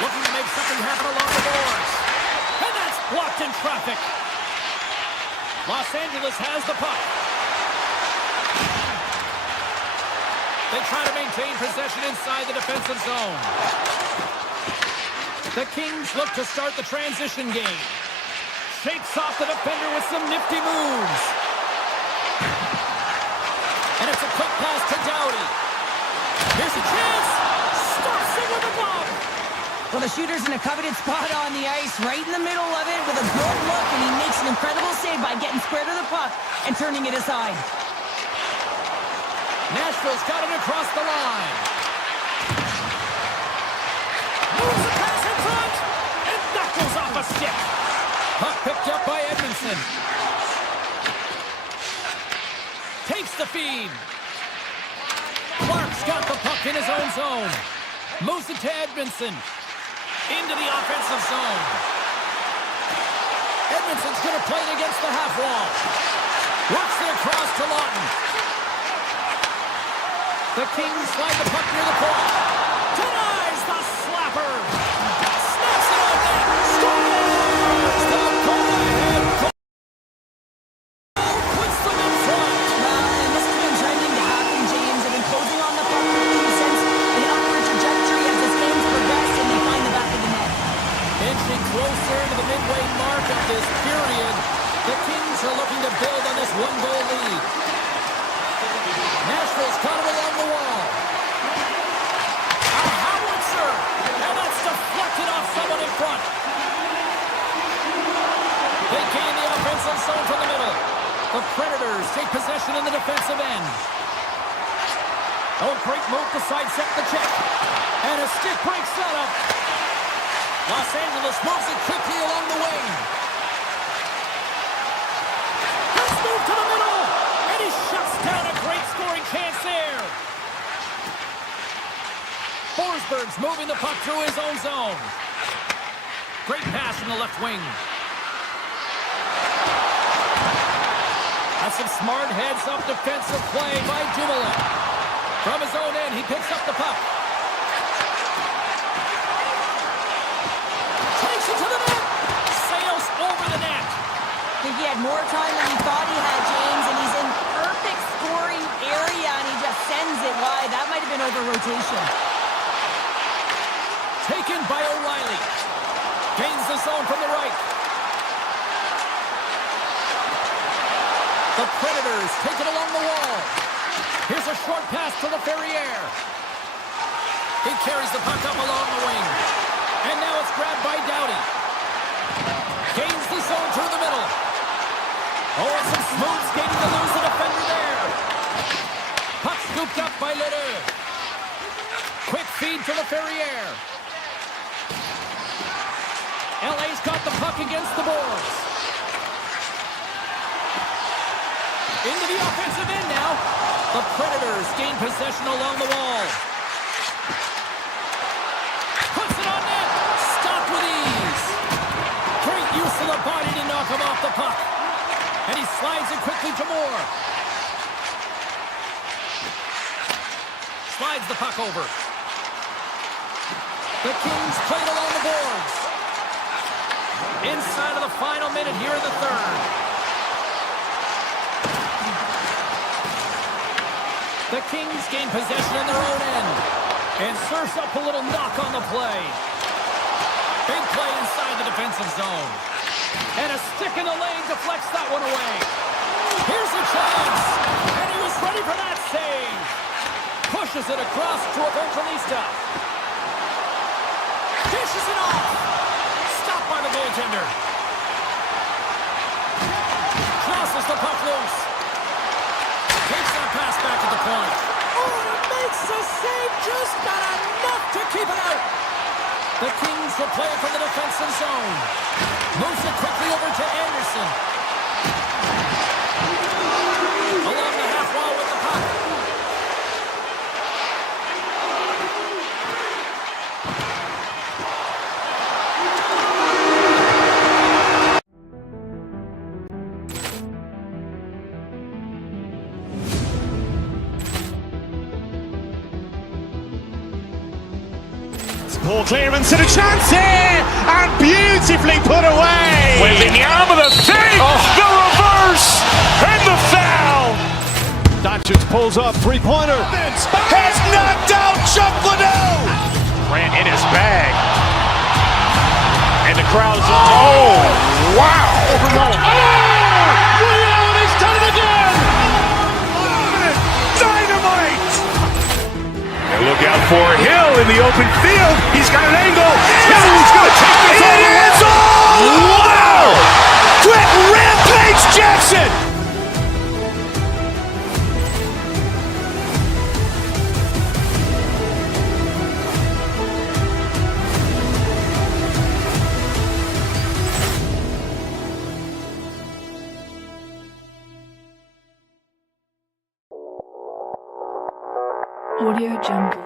Looking to make something happen along the boards. And that's blocked in traffic. Los Angeles has the puck. They try to maintain possession inside the defensive zone. The Kings look to start the transition game. Shakes off the defender with some nifty moves. And it's a quick pass to Doughty. Here's a chance. Stops it with a glove. Well, the shooter's in a coveted spot on the ice, right in the middle of it with a good look, and he makes an incredible save by line, getting square to the puck and turning it aside. Nashville's got it across the line. Moves the pass in front, and knuckles off a stick. Puck picked up by Edmondson. Takes the feed. Clark's got the puck in his own zone. Moves it to Edmondson. Into the offensive zone. Edmondson's going to play it against the half wall. Works it across to Lawton. The Kings slide the puck near the point. Denies the slapper. Snaps it on net. Scores! The go-ahead goal puts them in front. And this has been trending to happen, James. They've been closing on the puck since an upward trajectory as this game's progressed, and they find the back of the net. Inching closer to the midway mark of this period, the Kings are looking to build on this one-goal lead. Nashville's caught it along the wall. A howitzer, and that's deflected off someone in front. They gain the offensive zone from the middle. The Predators take possession in the defensive end. Oh, great move to sidestep the check. And a stick break setup. Los Angeles moves it quickly along the wing. Let's move to the middle. And he shuts down a great scoring chance there. Forsberg's moving the puck through his own zone. Great pass from the left wing. That's some smart heads-up defensive play by Dumoulin. From his own end, he picks up the puck. Takes it to the net. Sails over the net. I think he had more time than he thought he had, James, and he's in perfect scoring area, and he just sends it wide. That might have been over rotation. Taken by O'Reilly. Gains the zone from the right. The Predators take it along the wall. Here's a short pass to LaFerriere. He carries the puck up along the wing. And now it's grabbed by Doughty. Gains the zone through the middle. Oh, and some smooth skating to lose the defender there. Puck scooped up by Lheureux. Quick feed to LaFerriere. LA's got the puck against the boards. Into the offensive end now. The Predators gain possession along the wall. Puts it on net. Stopped with ease. Great use of the body to knock him off the puck. And he slides it quickly to Moore. Slides the puck over. The Kings played along the boards. Inside of the final minute here in the third. The Kings gain possession in their own end. And serves up a little knock on the play. Big play inside the defensive zone. And a stick in the lane deflects that one away. Here's a chance. And he was ready for that save. Pushes it across to Evangelista. Dishes it off. Stopped by the goaltender. Crosses the puck loose. Takes that pass back to the point. Oh, and it makes the save, just not enough to keep it out. The Kings will play it from the defensive zone. Moves it quickly over to Anderson. Along the half wall with the puck. Poor clearance and a chance here, and beautifully put away. Wembanyama with a save, the reverse, and the foul. Doncic pulls up, three-pointer. Has knocked out Chuck Liddell. Ran in his bag. And the crowd is, oh, wow. Overwhelmed. Oh, Leon has done it again. Dynamite. And look out for Hill in the open field. He's got an angle. He's going to take this all the way. Wow. Quick rampage, Jack. Audio Jungle.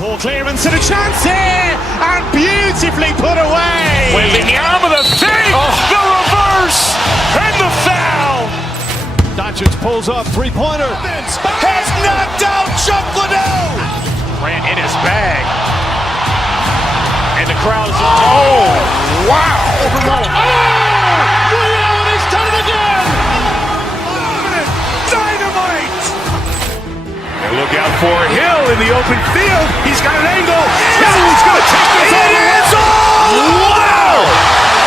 Poor clearance and a chance here, and beautifully put away. Waving the arm of the fake, the reverse, and the foul. Doncic pulls up, three-pointer. Has knocked out Chuck Liddell. Grant in his bag. And the crowd is, oh, wow. Liddell, he's done it again. Dynamite. And look out for Hill in the open field. He's got an angle. He's going to take this all the way. Wow.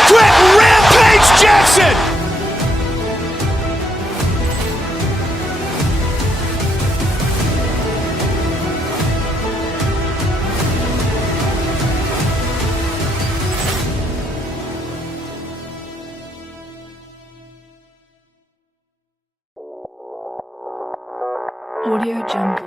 Quick Rampage Jackson. Audio Jungle.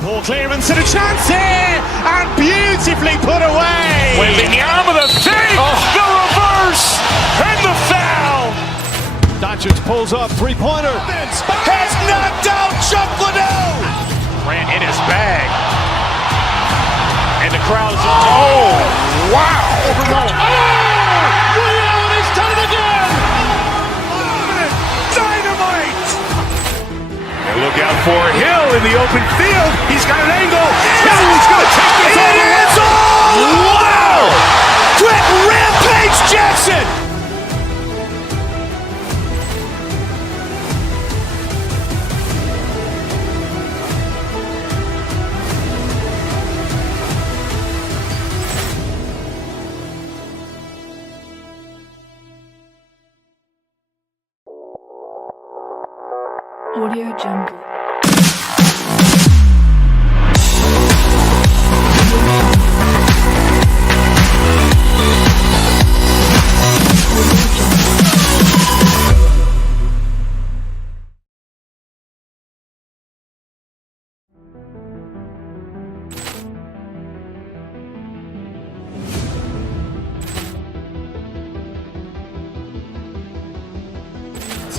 Poor clearance and a chance here, and beautifully put away. Waving the arm of the fake, the reverse, and the foul. Doncic pulls up, three-pointer. Has knocked out Chuck Liddell. Grant in his bag. And the crowd is, oh, wow. Liddell, he's done it again. Dynamite. And look out for Hill in the open field. He's got an angle. He's going to take this all the way. Wow. Quick Rampage Jackson. Audio Jungle.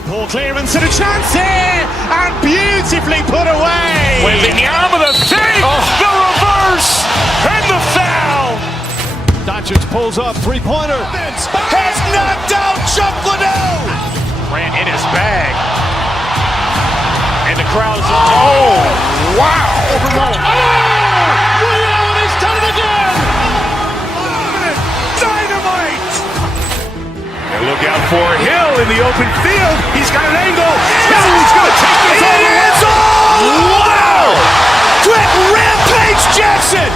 Poor clearance and a chance here, and beautifully put away. Waving the arm of the fake, the reverse, and the foul. Doncic pulls up, three-pointer. Has knocked out Chuck Liddell. Grant in his bag. And the crowd is, oh, wow. Liddell, he's done it again. Dynamite. And look out for Hill in the open field. He's got an angle. He's going to take this all the way. Wow. Quick Rampage Jackson.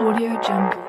Audio Jungle.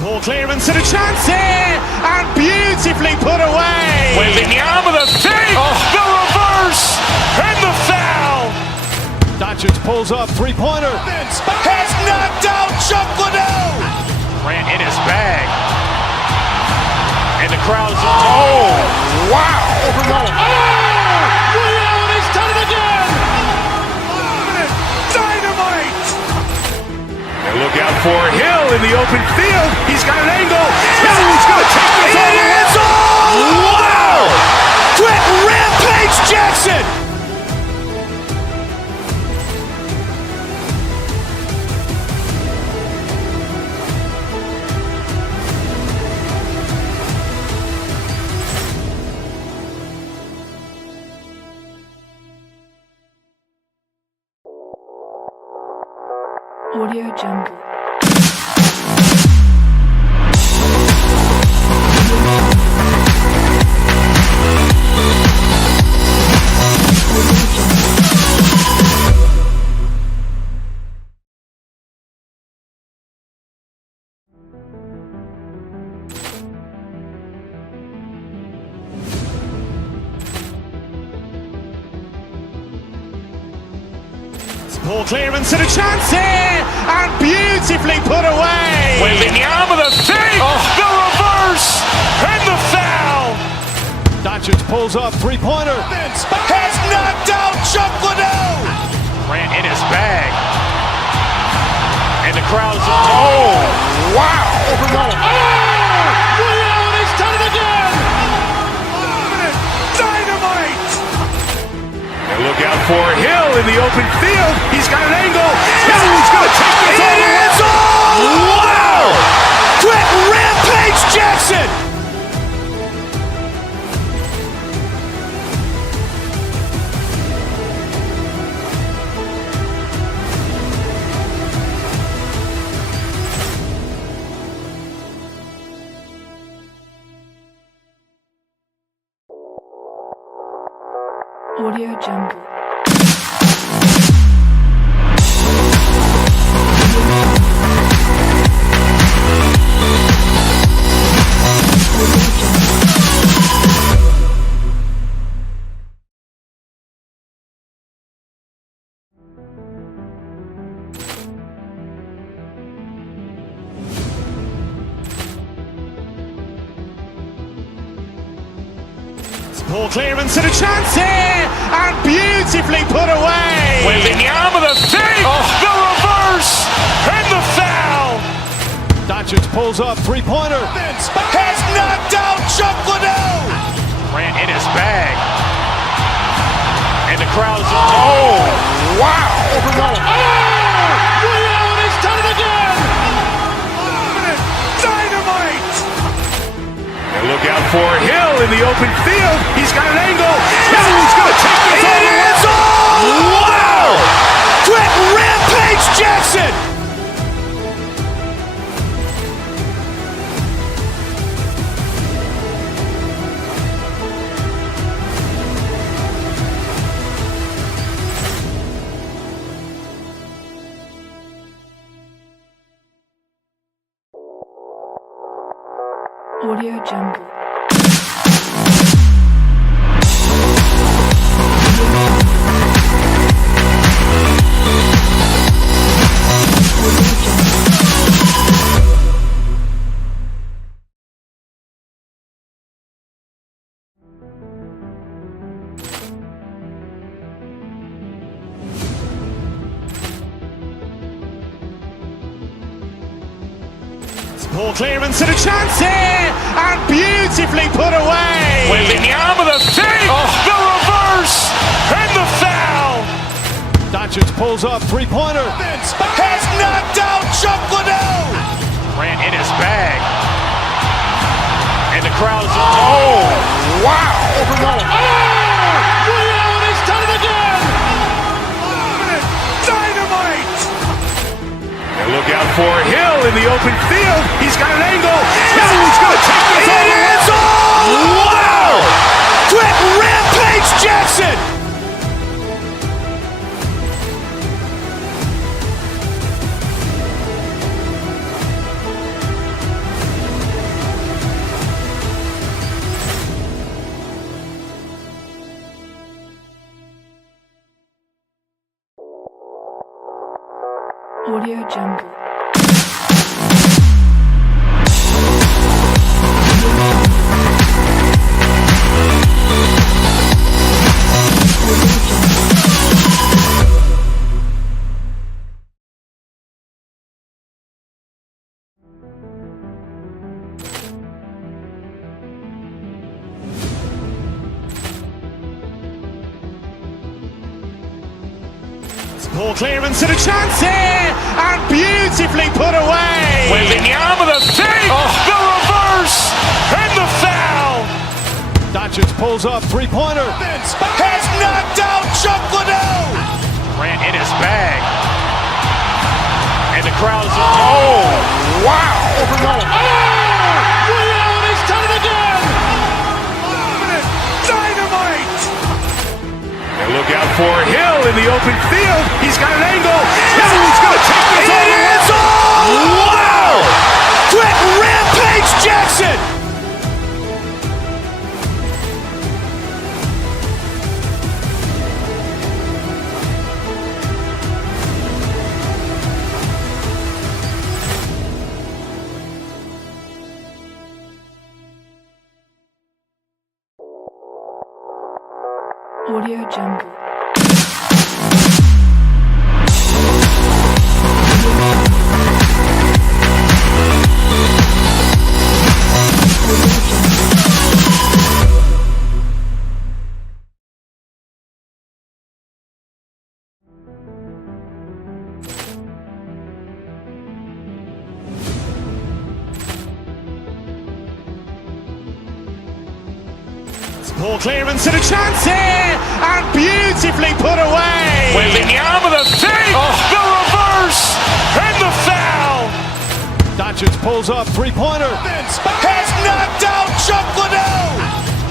Poor clearance and a chance here, and beautifully put away. Waving the arm of the fake, the reverse, and the foul. Doncic pulls up, three-pointer. Has knocked out Chuck Liddell. Grant in his bag. And the crowd's, oh, wow! Overruled. Oh! He's done it again! Dynamite! And look out for Hill in the open field. He's got an angle. Hill is going to take this all the way. Wow! Quick Rampage Jackson! Audio Jungle. Ball clearance and a chance here, and beautifully put away. Wembanyama the fake, the reverse, and the foul. Doncic pulls up, three-pointer. Has knocked out Chuck Liddell. Grant in his bag. And the crowd's, oh, wow. Overruled. Oh! He's done it again! Dynamite! And look out for Hill in the open field. He's got an angle. Hill is going to take this all the way. Wow! Quick Rampage Jackson! Audio Jungle. Ball clearance and a chance here, and beautifully put away. Wembanyama the fake, the reverse, and the foul. Doncic pulls up, three-pointer. Has knocked out Chuck Liddell. Grant in his bag. And the crowd's, oh, wow. Overruled. Oh! He's done it again! Dynamite! And look out for Hill in the open field. He's got an angle. Hill is going to take this all the way. Wow! Quick Rampage Jackson! Audio Jungle. Ball clearance and a chance here, and beautifully put away. Wembanyama the fake, the reverse, and the foul. Doncic pulls up, three-pointer. Has knocked out Chuck Liddell. Grant in his bag. And the crowd's, oh, wow. Overruled. Oh! He's done it again! Dynamite! And look out for Hill in the open field. He's got an angle. Hill is going to take this all the way. Wow! Quick Rampage Jackson! Audio Jungle. Ball clearance and a chance here, and beautifully put away. Wembanyama with a save, the reverse, and the foul. Doncic pulls up, three-pointer. Has knocked out Chuck Liddell. Grant in his bag. And the crowd is, oh, wow. He's done it again. Dynamite. And look out for Hill in the open field. He's got an angle. He's going to take this all the way. Wow. Quick Rampage Jackson. Audio Jungle. Ball clearance and a chance here, and beautifully put away. Wembanyama with a save, the reverse, and the foul. Doncic pulls up, three-pointer. Has knocked out Chuck Liddell.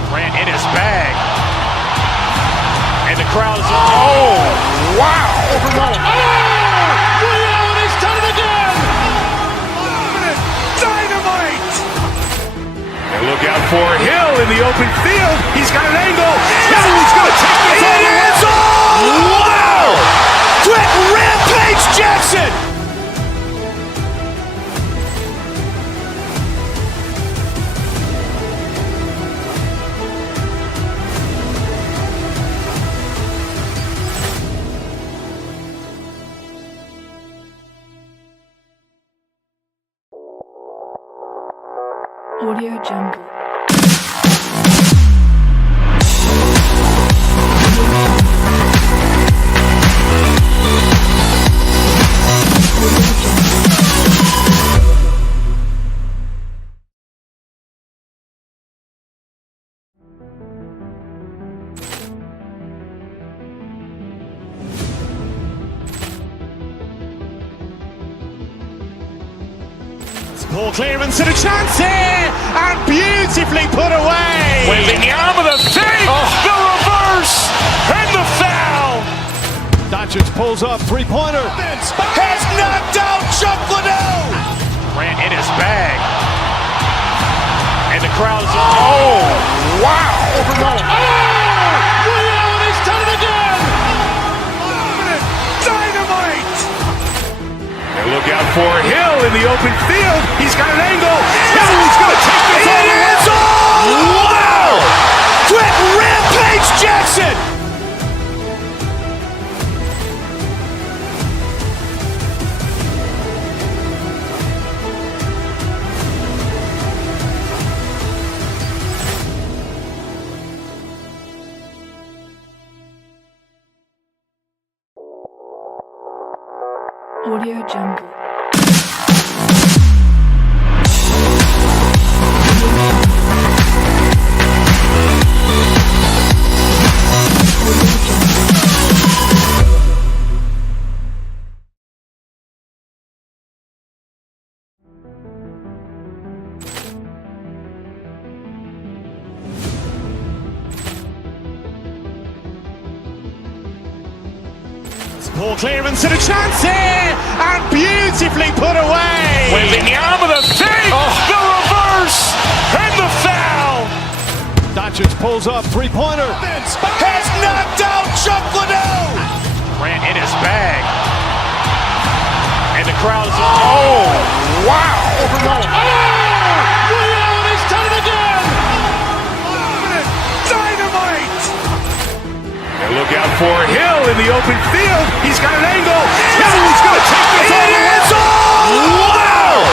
Grant in his bag. And the crowd is, oh, wow. He's done it again. Dynamite. And look out for Hill in the open field. He's got an angle. He's going to take this all the way. Wow. Quick Rampage Jackson. Audio Jungle. Ball clearance and a chance here, and beautifully put away. Wembanyama with a save, the reverse, and the foul. Doncic pulls up, three-pointer. Has knocked out Chuck Liddell. Grant in his bag. And the crowd is, oh, wow. He's done it again. Dynamite. And look out for Hill in the open field. He's got an angle. He's going to take this all the way. Wow. Quick Rampage Jackson. Audio Jungle. Ball clearance and a chance here, and beautifully put away. Wembanyama with a save, the reverse, and the foul. Doncic pulls up, three-pointer. Has knocked out Chuck Liddell. Grant in his bag. And the crowd is, oh, wow. He's done it again. Dynamite. And look out for Hill in the open field. He's got an angle. He's going to take this all the way. Wow.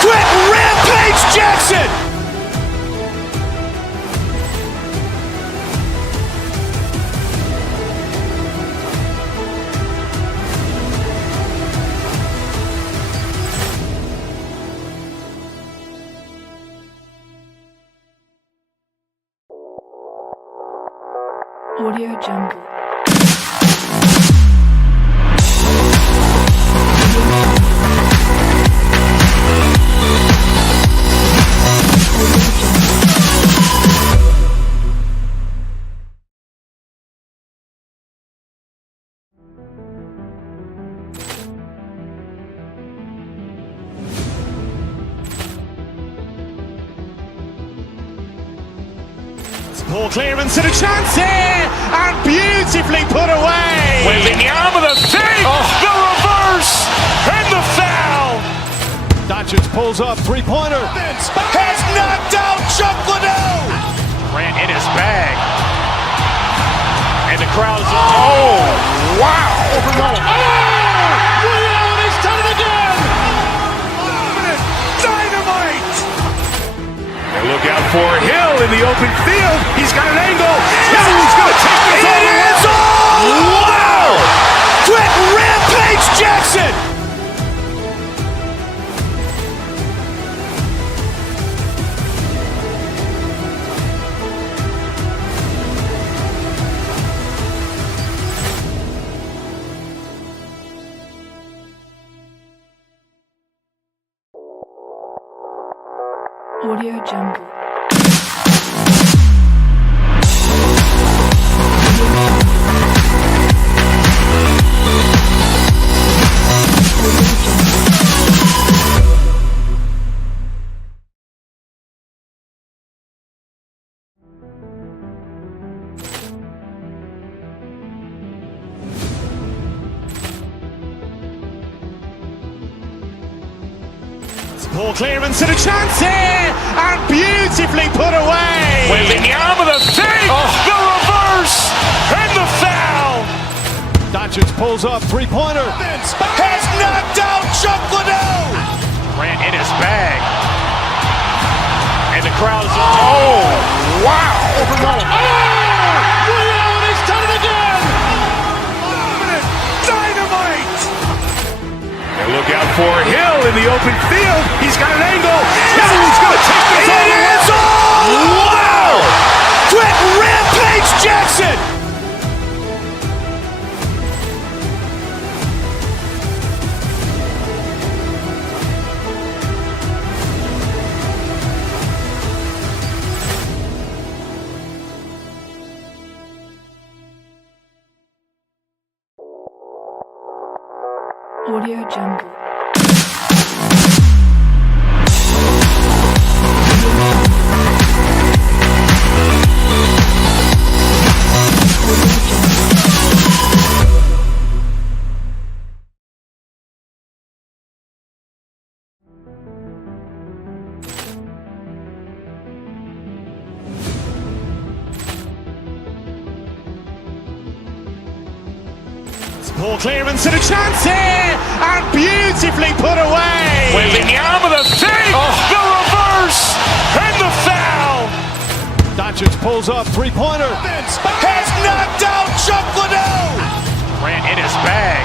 Quick Rampage Jackson. Audio Jungle. Ball clearance and a chance here, and beautifully put away. Waving the arm of the thing, the reverse, and the foul. Doncic pulls up, three-pointer. Has knocked out Chuck Liddell. Grant in his bag. And the crowd is, oh, wow. Liddell, and he's done it again. Dynamite. And look out for Hill in the open field. He's got an angle. He's going to take this all the way. Wow. Quick Rampage Jackson. Audio Jungle. Ball clearance and a chance here, and beautifully put away. Waving the arm of the thing, the reverse, and the foul. Doncic pulls up, three-pointer. Has knocked out Chuck Liddell. Grant in his bag. And the crowd is, oh, wow. Liddell, and he's done it again. Dynamite. And look out for Hill in the open field. He's got an angle. He's going to take this all the way. Wow. Quick Rampage Jackson. Audio Jungle. Ball clearance and a chance here, and beautifully put away. Waving the arm of the thing, the reverse, and the foul. Doncic pulls up, three-pointer. Has knocked out Chuck Liddell. Grant in his bag.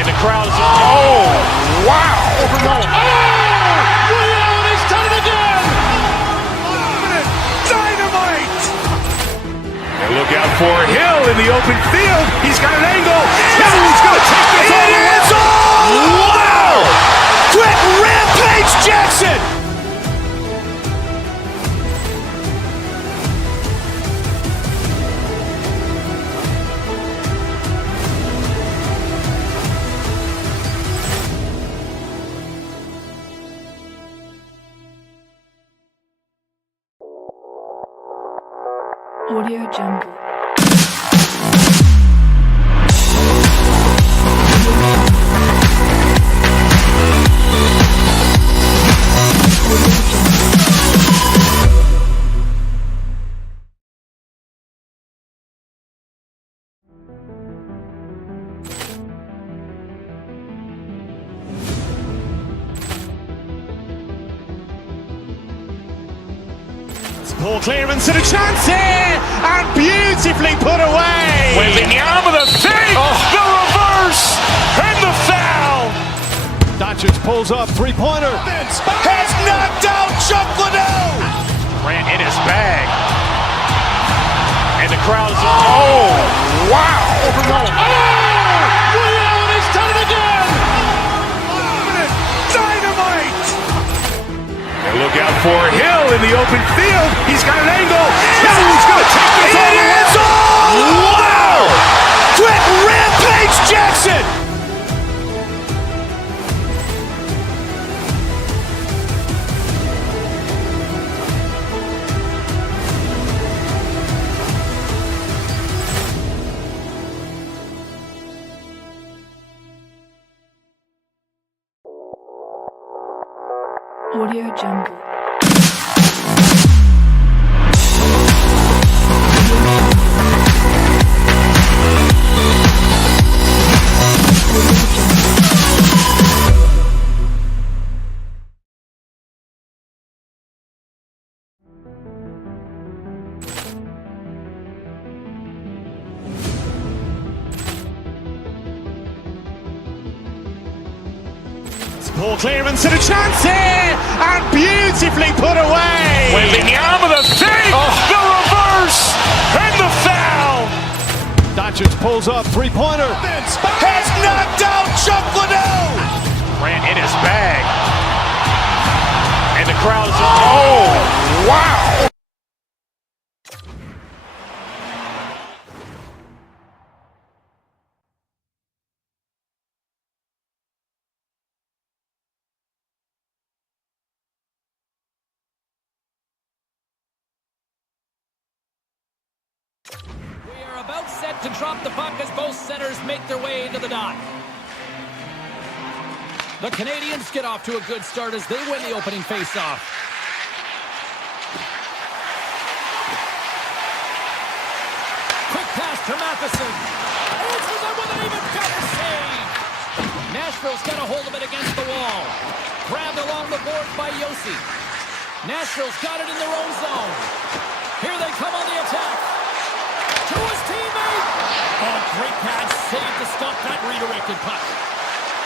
And the crowd is, oh, wow. Liddell, and he's done it again. Dynamite. And look out for Hill in the open field. He's got an angle. He's going to take this all the way. Wow. Quick Rampage Jackson. Audio Jungle. Ball clearance and a chance here, and beautifully put away. Waving the arm of the thing, the reverse, and the foul. Doncic pulls up, three-pointer. Has knocked out Chuck Liddell. Grant in his bag. And the crowd is, oh, wow! Overruled. Oh! Reality done it again! Dynamite! And look out for Hill in the open field. He's got an angle. He's going to take this all the way. Wow! Quick Rampage Jackson! Audio Jungle. Ball clearance and a chance here, and beautifully put away. Wembanyama the fake, the reverse, and the foul. Doncic pulls up, three-pointer. Has knocked out Chuck Liddell. Ran in his bag. And the crowd is, oh, wow. We are about set to drop the puck as both centers make their way into the dot. The Canadiens get off to a good start as they win the opening faceoff. Quick pass to Matheson. Answers it with an even better save. Nashville's got a hold of it against the wall. Grabbed along the board by Yossi. Nashville's got it in their own zone. Here they come on the attack. To his teammate. Oh, great pass save to stop that redirected puck.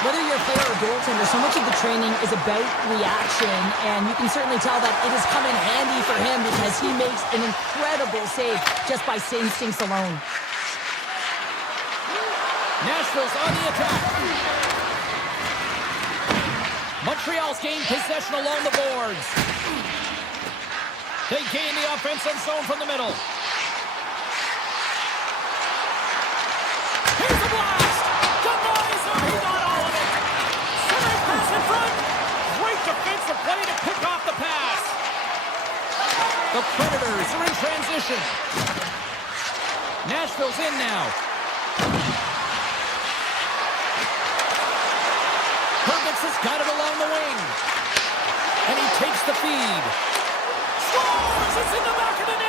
Whether you're a player or goaltender, so much of the training is about reaction, and you can certainly tell that it has come in handy for him because he makes an incredible save just by instincts alone. Nashville's on the attack. Montreal's gained possession along the boards. They gain the offensive zone from the middle. Here's a blast! Denies him! He got all of it! Centering pass in front! Great defensive play to pick off the pass! The Predators are in transition. Nashville's in now. Hermits has got it along the wing. And he takes the feed. Scores! It's in the back of the net!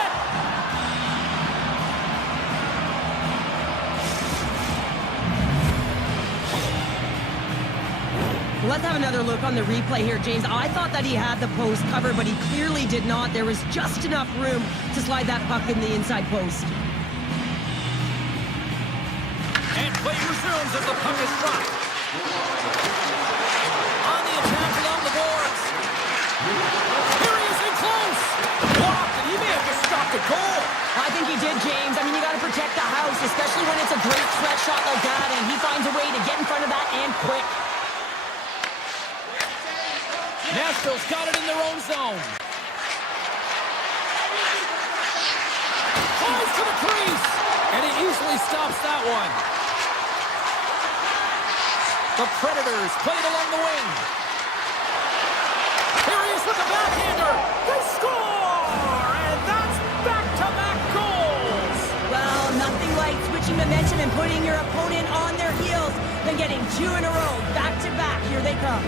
Let's have another look on the replay here, James. I thought that he had the post covered, but he clearly did not. There was just enough room to slide that puck in the inside post. And play resumes as the puck is dropped. On the attack along the boards. Here he is in close. Blocked, and he may have just stopped a goal. I think he did, James. I mean, you got to protect the house, especially when it's a great threat shot like that, and he finds a way to get in front of that and quick. Nashville's got it in their own zone. Flies to the crease, and he easily stops that one. The Predators played along the wing. Here he is with the backhander. They score, and that's back-to-back goals. Well, nothing like switching momentum and putting your opponent on their heels than getting two in a row, back-to-back. Here they come.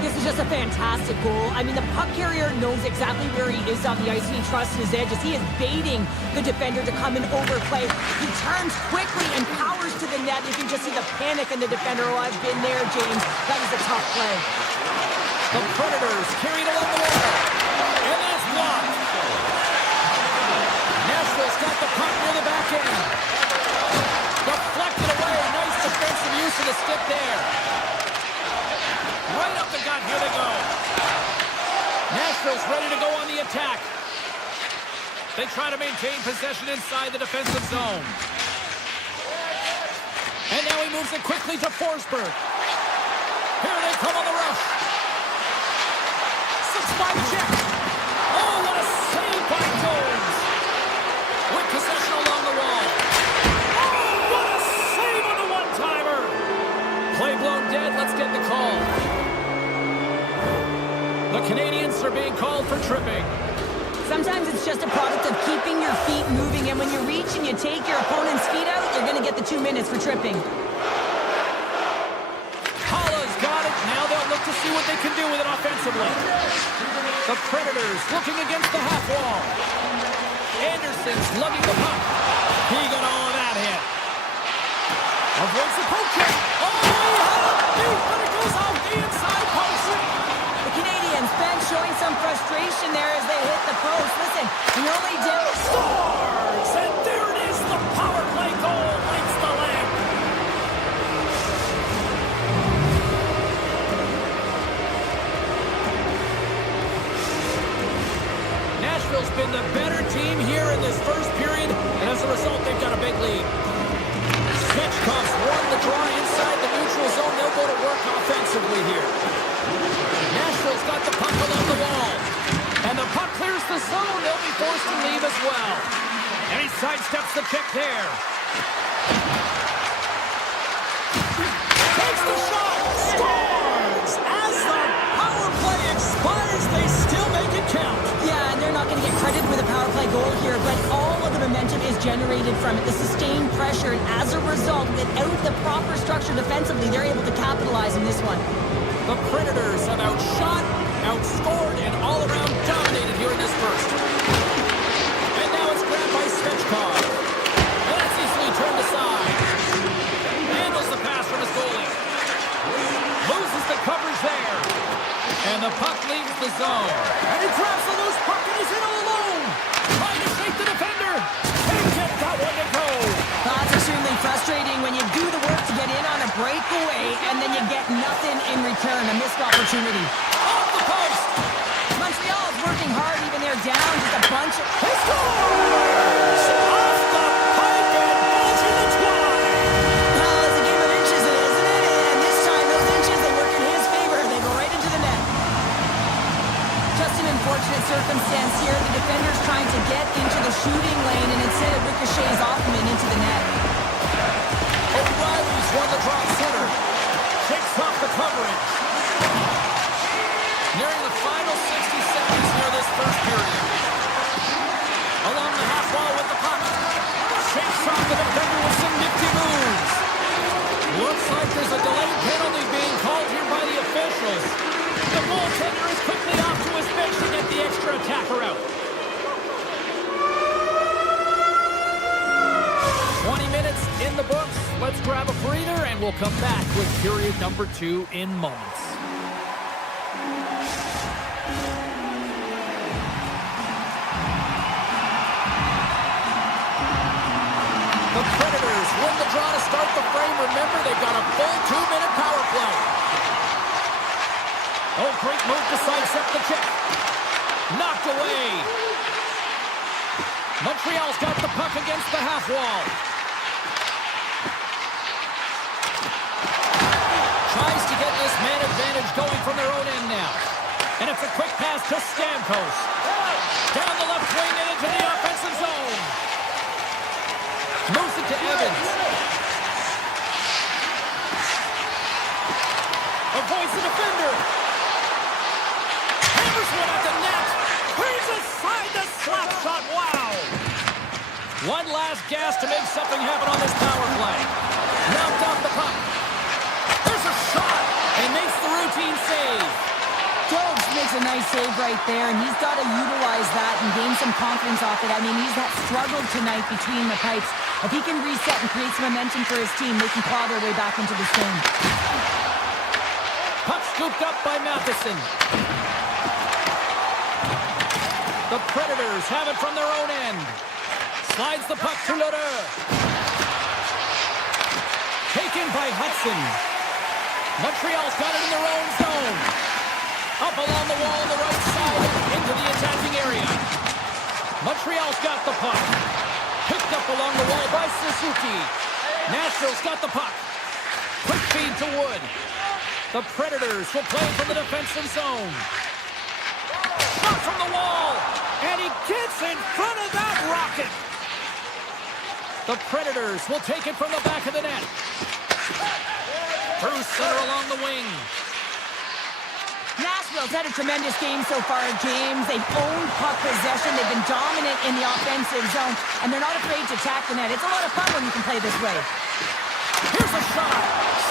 This is just a fantastic goal. I mean, the puck carrier knows exactly where he is on the ice, and he trusts his edges. He is baiting the defender to come and overplay. He turns quickly and powers to the net. You can just see the panic in the defender. Oh, I've been there, James. That was a tough play. The Predators carried along the wall, and that's blocked. Nashville's got the puck near the back end. Deflected away. Nice defensive use of the stick there. Right up the gut, here they go. Nashville's ready to go on the attack. They try to maintain possession inside the defensive zone. And now he moves it quickly to Forsberg. Here they come on the rush. 6-5 check. Oh, what a save by Jones. With possession along the wall. Oh, what a save on the one-timer. Play blown dead. Let's get the call. The Canadiens are being called for tripping. Sometimes it's just a product of keeping your feet moving, and when you reach and you take your opponent's feet out, you're going to get the 2 minutes for tripping. Hala's got it. Now they'll look to see what they can do with it offensively. The Predators looking against the half wall. Anderson's lugging the puck. He got all of that hit. Avoids the poke check. Oh, he had it deep, but it goes off the inside post. The Canadiens bench showing some frustration there as they hit the post. Listen, the only difference... Scores! And there it is, the power play goal lights the lamp. Nashville's been the better team here in this first period, and as a result, they've got a big lead. Svechkov's won the draw inside the neutral zone. They'll go to work offensively here. Nashville's got the puck along the wall. And the puck clears the zone. They'll be forced to leave as well. And he sidesteps the check there. Takes the shot. Scores! As the power play expires, they still make it count. Yeah, and they're not going to get credit with a power play goal here, but all of the momentum is generated from it. The sustained pressure, and as a result, without the proper structure defensively, they're able to capitalize on this one. The Predators have outshot, outscored, and all-around dominated here in this first. And now it's grabbed by Svechkov. And that's easily turned aside. Handles the pass from his goalie. Loses the coverage there. And the puck leaves the zone. And he grabs the loose puck and he's in all alone. Trying to shake the defender. Can't get that one to go. That's extremely frustrating when you do the work to get in on a breakaway and then you get nothing in return, a missed opportunity. Off the post. Montreal is working hard, even they're down just a bunch of... He scores! Off the pipe and balls in the twine. Well, it's a game of inches, isn't it? And this time, those inches, they work in his favor. They go right into the net. Just an unfortunate circumstance here. The defender's trying to get into the shooting lane, and instead it ricochets off him and into the net. O'Reilly's won the drop center. Shakes off the coverage. Nearing the final 60 seconds here this first period. Along the half wall with the puck. Shakes off the defender with some nifty moves. Looks like there's a delayed penalty being called here by the officials. The goaltender is quickly off to his bench to get the extra attacker out. 20 minutes in the books. Let's grab a breather and we'll come back with period number 2 in moments. The Predators win the draw to start the frame. Remember, they've got a full 2-minute power play. Oh, great move to sidestep the check. Knocked away. Montreal's got the puck against the half wall. Tries to get this man advantage going from their own end now. And it's a quick pass to Stamkos. Down the left wing and into the offensive zone. Moves it to Evans. Avoids the defender. Hammers one at the net. Brings aside the slap shot. Wow. One last gas to make something happen on this power play. Knocked off the puck. There's a shot. And makes the routine save. Jones makes a nice save right there, and he's got to utilize that and gain some confidence off it. I mean, he's struggled tonight between the pipes. If he can reset and create some momentum for his team, they can claw their way back into this game. Puck scooped up by Matheson. The Predators have it from their own end. Slides the puck to Lodeur. Taken by Hudson. Montreal's got it in their own zone. Up along the wall on the right side into the attacking area. Montreal's got the puck. Picked up along the wall by Suzuki. Nashville's got the puck. Quick feed to Wood. The Predators will play from the defensive zone. Shot from the wall. And he gets in front of that rocket. The Predators will take it from the back of the net. Through center along the wing. Nashville's had a tremendous game so far, James. They've owned puck possession. They've been dominant in the offensive zone, and they're not afraid to attack the net. It's a lot of fun when you can play this way. Here's a shot.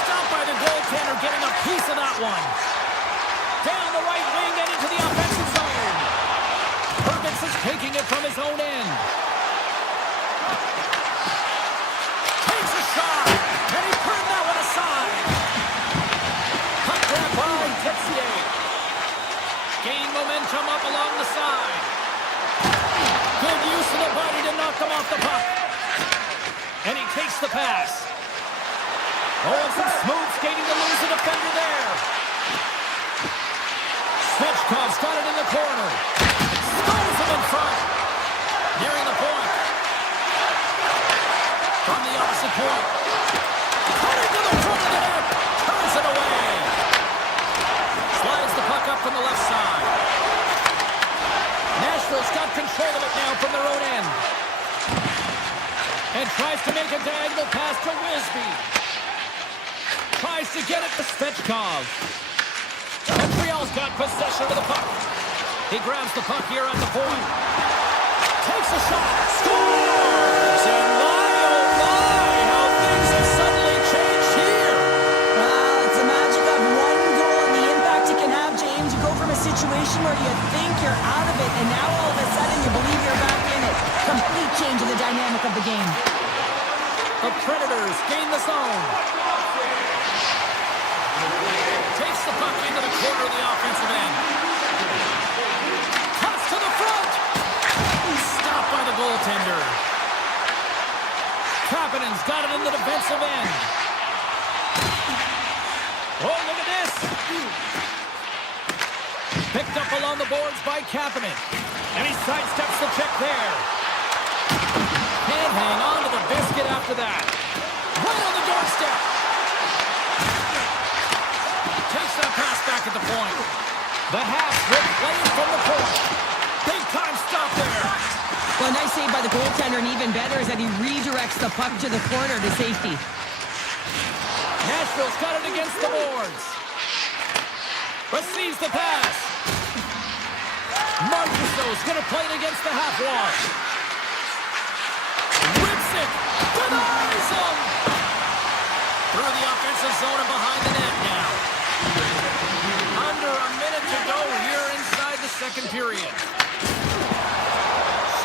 Stopped by the goaltender, getting a piece of that one. Down the right wing and into the offensive zone. Perkins is taking it from his own end. Takes a shot, and he turned that one aside. Cut grab by Texier. Gain momentum up along the side. Good use of the body to knock them off the puck. And he takes the pass. Oh, some smooth skating to lose the defender there. Svechkov's got it in the corner. Stones him in front. Nearing the point. From the opposite point. Cutting to the front of the net. Turns it away. Slides the puck up from the left side. Nashville's got control of it now from their own end. And tries to make a diagonal pass to Wisby. Tries to get it to Svechkov. Montreal's got possession of the puck. He grabs the puck here at the point. Takes a shot. Scores! And my, oh my, how things have suddenly changed here. Well, it's a magic of one goal and the impact it can have, James. You go from a situation where you think you're out of it, and now all of a sudden you believe you're back in it. Complete change in the dynamic of the game. The Predators gain the zone. Takes the puck into the corner of the offensive end. Cuts to the front. Stopped by the goaltender. Kapanen's got it in the defensive end. Oh, look at this. Picked up along the boards by Kapanen. And he sidesteps the check there. Can't hang on to the biscuit after that. Right on the doorstep. Takes that pass back at the point. The Habs will play it from the point. Big time stop there. Well, a nice save by the goaltender, and even better is that he redirects the puck to the corner to safety. Nashville's got it against the boards. Receives the pass. Marchessault's going to play it against the half wall. Rips it. Denies him. Through the offensive zone and behind the net now. Under a minute to go here inside the second period.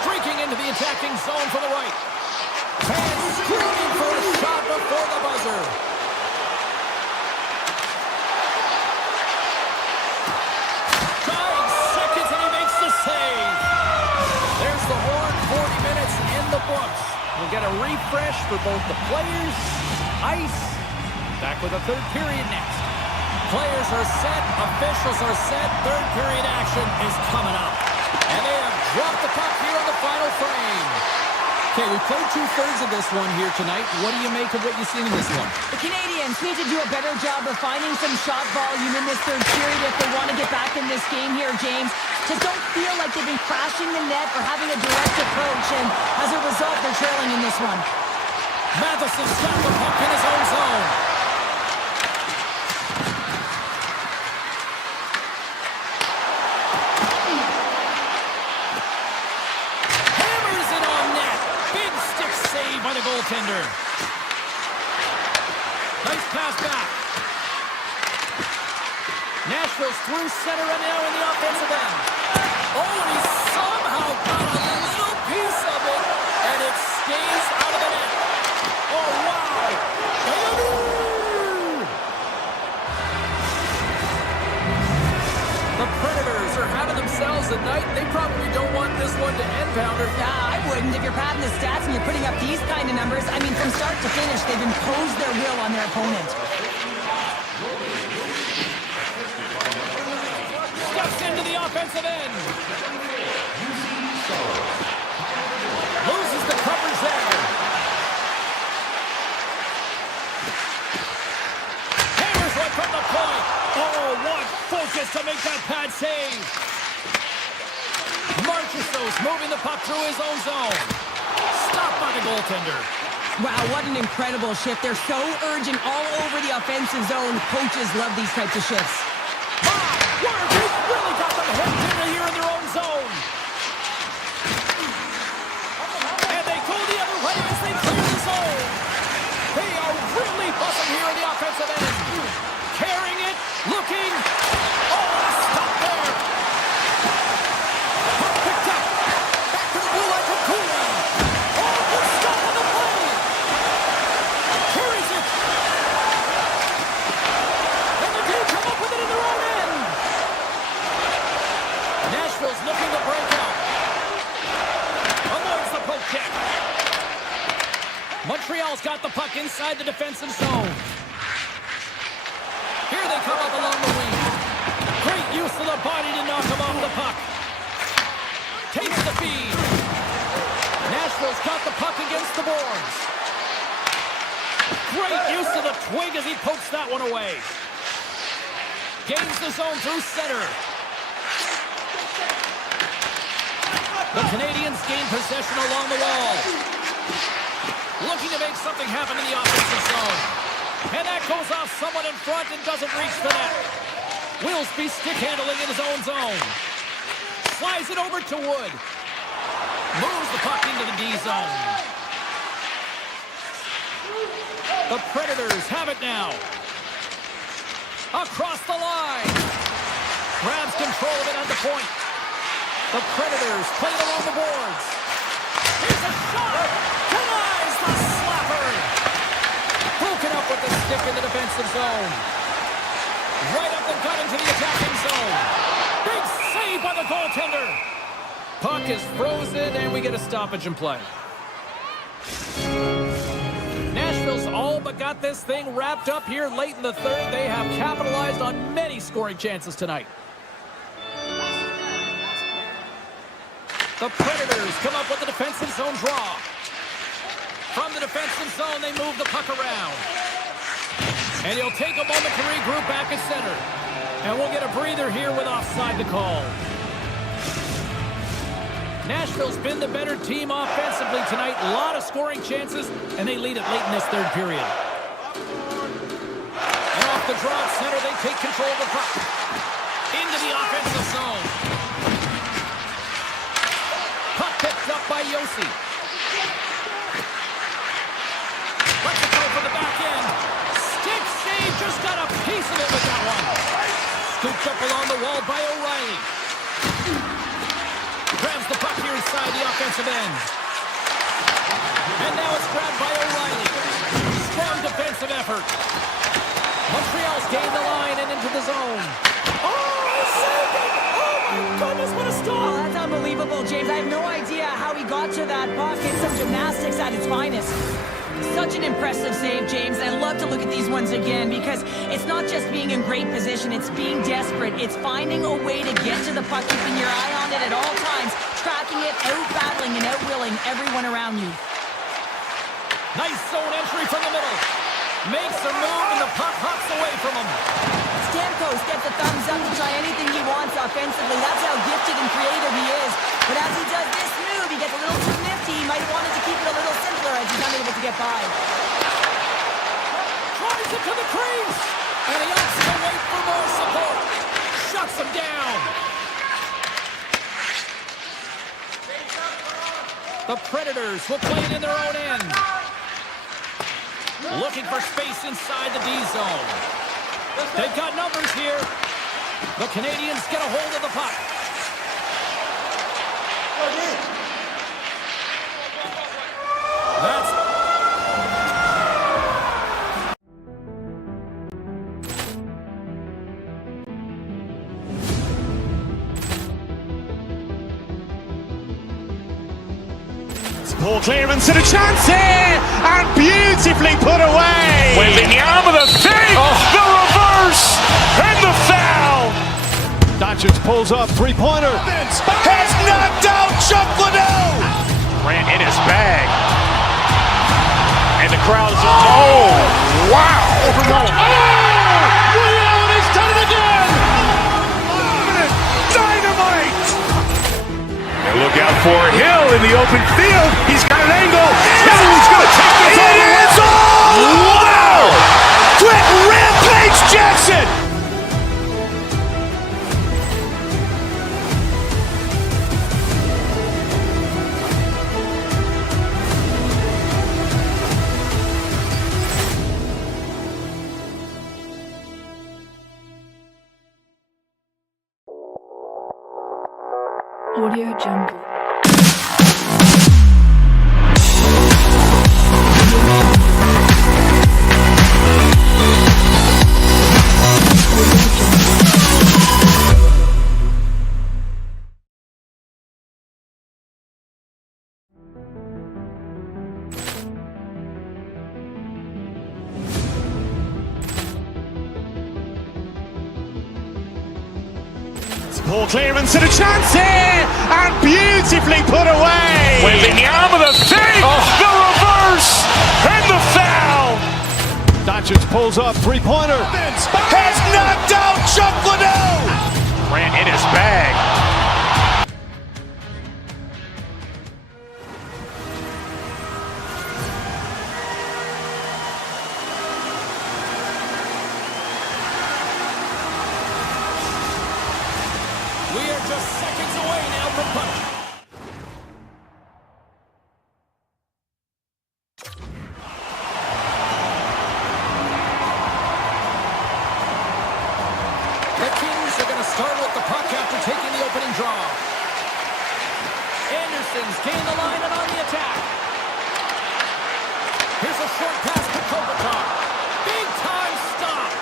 Streaking into the attacking zone for the right. Fans screaming for a shot before the buzzer. Trying seconds and he makes the save. There's the horn, 40 minutes in the books. We'll get a refresh for both the players, ice. Back with a third period next. Players are set, officials are set, third period action is coming up. And they have dropped the puck here on the final frame. Okay, we played two-thirds of this one here tonight. What do you make of what you've seen in this one? The Canadiens need to do a better job of finding some shot volume in this third period if they want to get back in this game here, James. Just don't feel like they've been crashing the net or having a direct approach, and as a result, they're trailing in this one. Matheson's got the puck in his own zone. Hammers it on net. Big stick save by the goaltender. Nice pass back. Nashville's through center and now in the offensive end. Oh, and he somehow got a little piece of it, and it stays out of the net. Oh, wow. The Predators are having themselves a night. They probably don't want this one to end, Pounder. I wouldn't. If you're padding the stats and you're putting up these kind of numbers, I mean, from start to finish, they've imposed their will on their opponent. Steps into the offensive end. Focus to make that pad save. Marchessault's moving the puck through his own zone. Stopped by the goaltender. Wow, what an incredible shift. They're so urgent all over the offensive zone. Coaches love these types of shifts. My word, they've really got them hemmed in here in their own zone. And they go the other way as they clear the zone. They are really buzzing here in the offensive end. Carrying it, looking. Oh, a stop there. Puck picked up. Back to the blue line from Cooley. Oh, good stop on the play. Carries it. And the Duke come up with it in their own end. Nashville's looking to break out. Avoids the poke check. Montreal's got the puck inside the defensive zone. Here they come up along the wing. Great use of the body to knock him off the puck. Takes the feed. Nashville's got the puck against the boards. Great use of the twig as he pokes that one away. Gains the zone through center. The Canadiens gain possession along the wall. Looking to make something happen in the offensive zone. And that goes off someone in front and doesn't reach the net. Wilsby stick handling in his own zone. Slides it over to Wood. Moves the puck into the D zone. The Predators have it now. Across the line. Grabs control of it on the point. The Predators play it along the boards. Here's a shot. Denies the slapper. Broken up with the stick in the defensive zone. Right up the gut into the attacking zone. Big save by the goaltender. Puck is frozen and we get a stoppage in play. Nashville's all but got this thing wrapped up here late in the third. They have capitalized on many scoring chances tonight. The Predators come up with the defensive zone draw. From the defensive zone, they move the puck around. And he'll take a moment to regroup back at center. And we'll get a breather here with offside the call. Nashville's been the better team offensively tonight. A lot of scoring chances, and they lead it late in this third period. And off the draw at center, they take control of the puck. Into the offensive zone. Puck picked up by Yossi. Let's go for the back end. Stick save, just got a piece of it with that one. Scooped up along the wall by O'Reilly. Grabs the puck here inside the offensive end. And now it's grabbed by O'Reilly. Strong defensive effort. Montreal's gained the line and into the zone. Oh, saved it! Oh my goodness, what a stop! Oh, that's unbelievable, James. I have no idea how he got to that puck. It's some gymnastics at its finest. Such an impressive save, James. I love to look at these ones again because it's not just being in great position, it's being desperate. It's finding a way to get to the puck, keeping your eye on it at all times, tracking it, out-battling and out-willing everyone around you. Nice zone entry from the middle. Makes a move and the puck hops away from him. Stamkos gets a thumbs up to try anything he wants offensively. That's how gifted and creative he is. But as he does this move, he gets a little too nifty. He might have wanted to keep it a little simpler as he's unable to get by. Drives it to the crease. And he opts to wait for more support. Shuts him down. The Predators will play it in their own end. Looking for space inside the D zone. They've got numbers here. The Canadiens get a hold of the puck. That's Poor clearance and a chance here, and beautifully put away. Wembanyama the save, the reverse, and the foul. Doncic pulls up, three-pointer. Has knocked out Chuck Liddell. Ran in his bag. And the crowd is, oh, wow. Oh, Liddell has done it again. open field. He's got an angle. He's going to take this all the way. Wow! Quick Rampage Jackson! Audio Jungle. Poor clearance and a chance here, and beautifully put away. With the arm of the fake, the reverse, and the foul. Doncic pulls up, three-pointer. Has knocked out Chuck Liddell. Ran in his bag. We are just seconds away now from punch. The Kings are going to start with the puck after taking the opening draw. Anderson's gained the line and on the attack. Here's a short pass to Kopitar. Big time stop.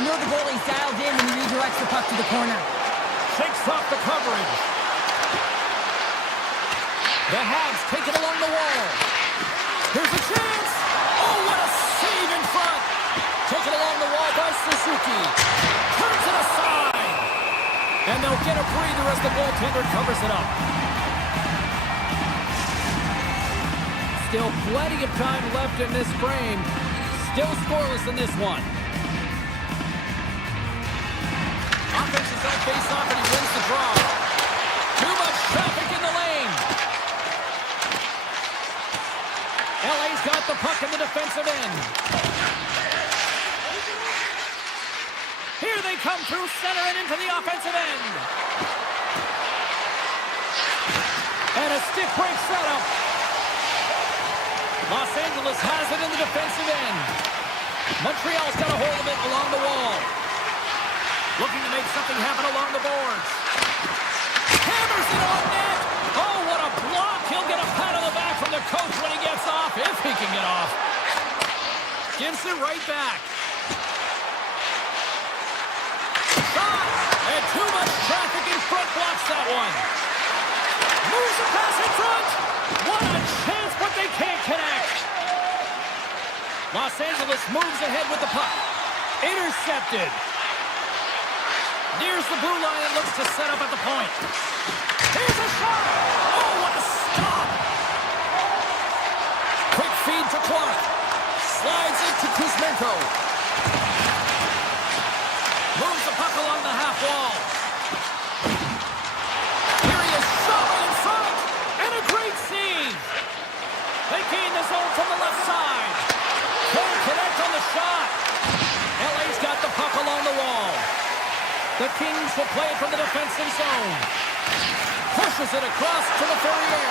You know the goalie's dialed in when he redirects the puck to the corner. Shakes off the coverage. The Habs take it along the wall. Here's a chance. Oh, what a save in front. Taken along the wall by Suzuki. Turns it aside. And they'll get a breather as the goaltender covers it up. Still plenty of time left in this frame. Still scoreless in this one. Offense is on face-off and he wins the draw. Too much traffic in the lane. LA's got the puck in the defensive end. Here they come through center and into the offensive end. And a stiff break setup. Los Angeles has it in the defensive end. Montreal's got a hold of it along the wall. Looking to make something happen along the boards. Hammers it on net. Oh, what a block. He'll get a pat on the back from the coach when he gets off, if he can get off. Gives it right back. Shot. And too much traffic in front blocks that one. Moves the pass in front. What a chance, but they can't connect. Los Angeles moves ahead with the puck. Intercepted. Nears the blue line and looks to set up at the point. Here's a shot! Oh, what a stop! Quick feed to Clark. Slides it to Kuzmenko. Moves the puck along the half wall. Here he is, shot in front! And a great save! They gain the zone from the left side. Can't connect on the shot. LA's got the puck along the wall. The Kings will play it from the defensive zone. Pushes it across to the Ferrier.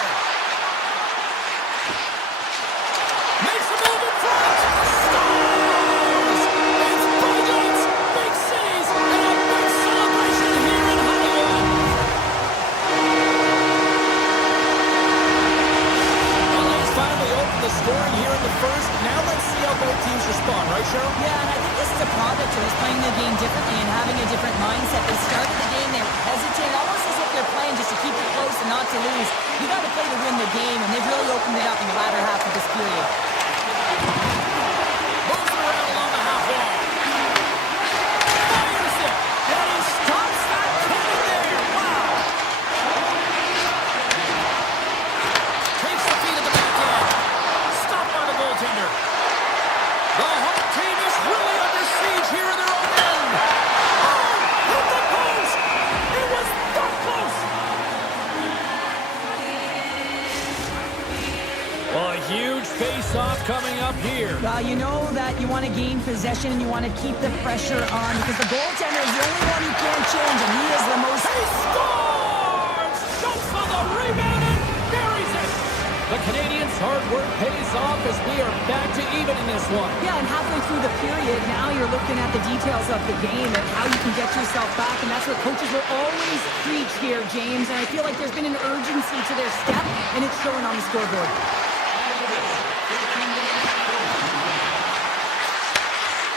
Makes a move in front. Stars! It's Bulldogs, big cities, and a big celebration here in Hollywood. LA's finally opened the scoring here in the first. Now let's see how both teams respond, right, Cheryl? Yeah, and I think this is a product of us playing the game differently and having a different mindset. They started the game, they were hesitant, almost as if they're playing just to keep it close and not to lose. You got to play to win the game, and they've really opened it up in the latter half of this period. Moves it around along the half wall. Fires it, and he stops that cannon there. Wow. Takes the feed at the back end. Stopped by the goaltender. The home team is really under siege here in their own end. Oh, hit the post. It was that close. here? You know that you want to gain possession and you want to keep the pressure on because the goaltender is the only one who can't change, and he is the most... He scores! Jumps on the rebound and buries it! The Canadiens' hard work pays off as we are back to even in this one. Yeah, and halfway through the period, now you're looking at the details of the game and how you can get yourself back, and that's what coaches will always preach here, James, and I feel like there's been an urgency to their step, and it's showing on the scoreboard.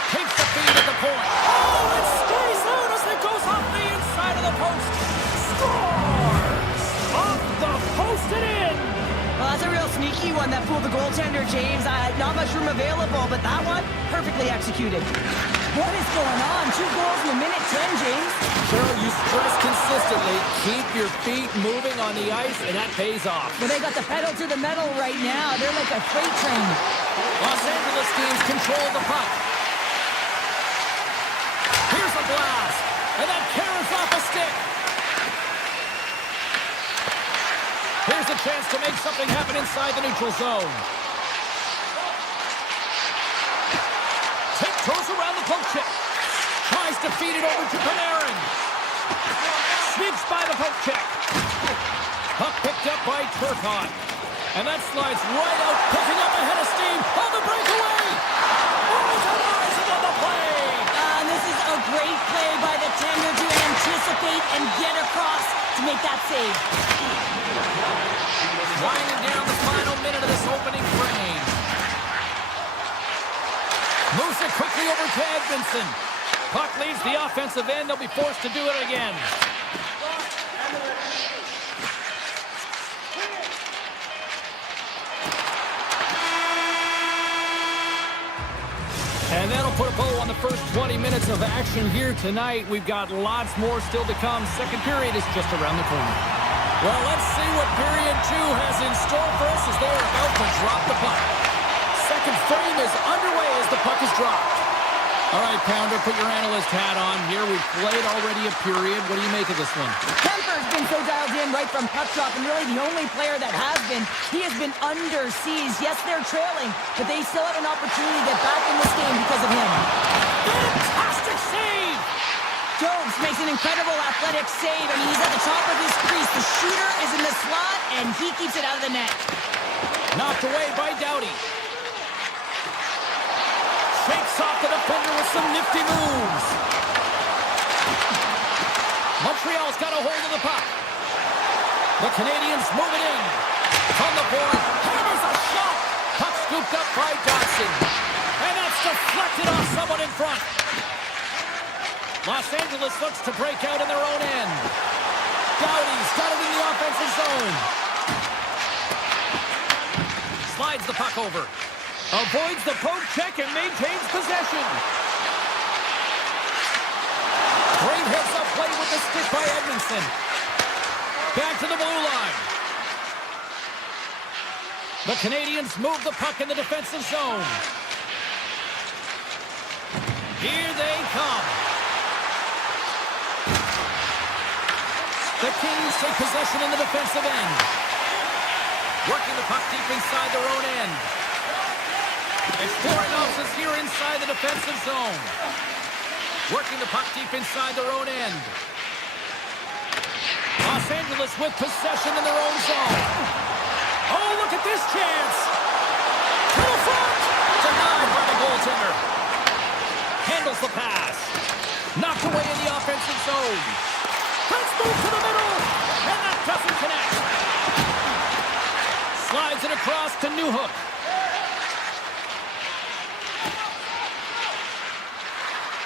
Takes the feed at the point. Oh, it stays out as it goes off the inside of the post. Scores! Off the post and in! Well, that's a real sneaky one that fooled the goaltender, James. Not much room available, but that one, perfectly executed. What is going on? 2 goals in a minute 10, James. Cheryl, you stress consistently, keep your feet moving on the ice, and that pays off. Well, they got the pedal to the metal right now. They're like a freight train. Los Angeles teams control the puck. Here's a blast, and that carries off a stick. Here's a chance to make something happen inside the neutral zone. Tiptoes around the poke check. Tries to feed it over to Panarin. Sweeps by the poke check. Puck picked up by Turcotte. And that slides right out, picking up ahead of steam on the breakaway. Oh, it's rising on the play. And this is a great play by the tender to anticipate and get across to make that save. Winding down the final minute of this opening frame. Moves it quickly over to Edmondson. Puck leaves the offensive end. They'll be forced to do it again. And that'll put a bow on the first 20 minutes of action here tonight. We've got lots more still to come. Second period is just around the corner. Well, let's see what period 2 has in store for us as they're about to drop the puck. Second frame is underway as the puck is dropped. All right, Pounder, put your analyst hat on here. We've played already a period. What do you make of this one? Kemper's been so dialed in right from puck drop, and really the only player that has been. He has been under siege. Yes, they're trailing, but they still have an opportunity to get back in this game because of him. Fantastic save! Jones makes an incredible athletic save. I mean, he's at the top of his crease. The shooter is in the slot, and he keeps it out of the net. Knocked away by Doughty. Shakes off the defender with some nifty moves. Montreal's got a hold of the puck. The Canadiens move it in. From the board, hammers a shot. Puck scooped up by Dotson. And that's deflected off someone in front. Los Angeles looks to break out in their own end. Doughty's got it in the offensive zone. Slides the puck over. Avoids the poke check and maintains possession. Great heads-up play with the stick by Edmondson. Back to the blue line. The Canadiens move the puck in the defensive zone. Here they come. The Kings take possession in the defensive end. Working the puck deep inside their own end. Exploring options here inside the defensive zone. Working the puck deep inside their own end. Los Angeles with possession in their own zone. Oh, look at this chance. To the front. Denied by the goaltender. Handles the pass. Knocked away in the offensive zone. Let's move to the middle. And that doesn't connect. Slides it across to Newhook.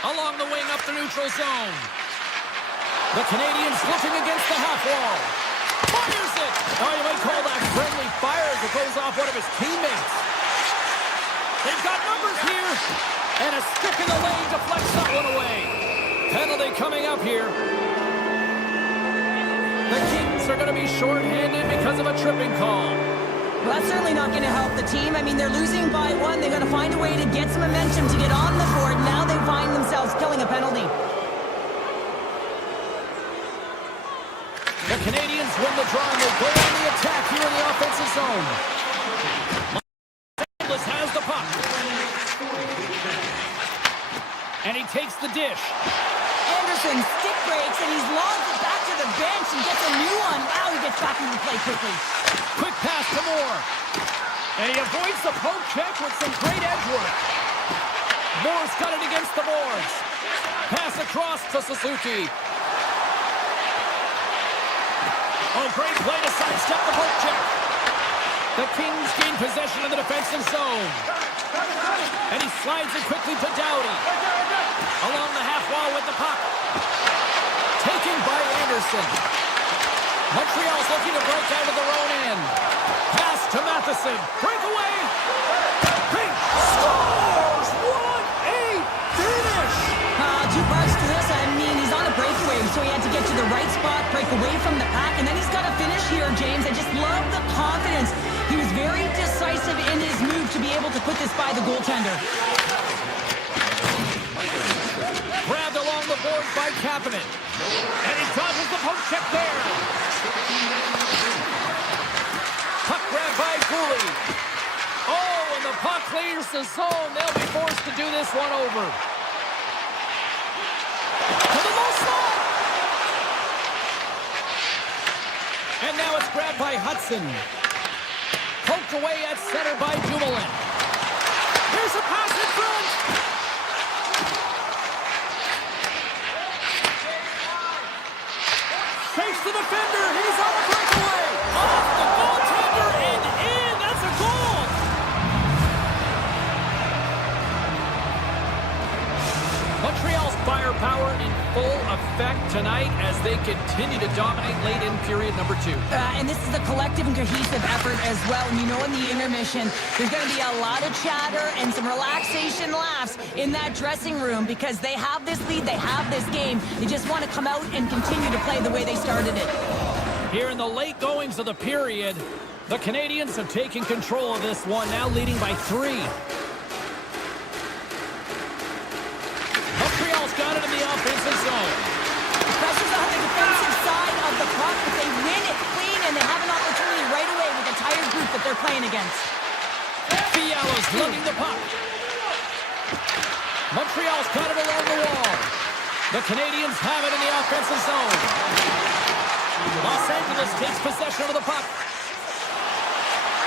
Along the wing up the neutral zone. The Canadiens looking against the half wall. Fires it! Oh, you might call that friendly fire as it goes off one of his teammates. They've got numbers here. And a stick in the lane deflects that one away. Penalty coming up here. The Kings are going to be shorthanded because of a tripping call. Well, that's certainly not going to help the team. I mean, they're losing by 1. They've got to find a way to get some momentum to get on the board. Now they find themselves killing a penalty. The Canadiens win the draw and they go on the attack here in the offensive zone. Los Angeles has the puck. And he takes the dish. Anderson stick breaks, and he's logged it back to the bench and gets a new one. Wow, he gets back into play quickly. Quick pass to Moore. And he avoids the poke check with some great edge work. Moore's got it against the boards. Pass across to Suzuki. Oh, great play to sidestep the poke check. The Kings gain possession of the defensive zone. And he slides it quickly to Doughty. Along the half wall with the puck. Taken by Anderson. Montreal's looking to break out of their own end. Pass to Matheson. Breakaway. Pink scores! What a finish! Two parts to this. I mean, he's on a breakaway, so he had to get to the right spot, break away from the pack, and then he's got to finish here, James. I just love the confidence. He was very decisive in his move to be able to put this by the goaltender. Grabbed along the boards by Kapanen. And he dodges the poke check there. Puck grabbed by Cooley. Oh, and the puck clears the zone. They'll be forced to do this one over. To the low slot. And now it's grabbed by Hudson. Poked away at center by Dumoulin. Here's a pass in front. Takes the defender. He's on a breakaway. Off the goaltender and in. That's a goal. Montreal's firepower in full effect tonight as they continue to dominate late in period number 2. And this is a collective and cohesive effort as well. And you know, in the intermission, there's going to be a lot of chatter and some relaxation laughs in that dressing room because they have this lead, they have this game. They just want to come out and continue to play the way they started it. Here in the late goings of the period, the Canadiens have taken control of this one, now leading by 3. Montreal's got it in the offensive zone. The pressure's on the defensive side of the puck, but they win it clean, and they have an opportunity right away with the tired group that they're playing against. Fiala's lugging the puck. Montreal's got it along the wall. The Canadiens have it in the offensive zone. Los Angeles takes possession of the puck.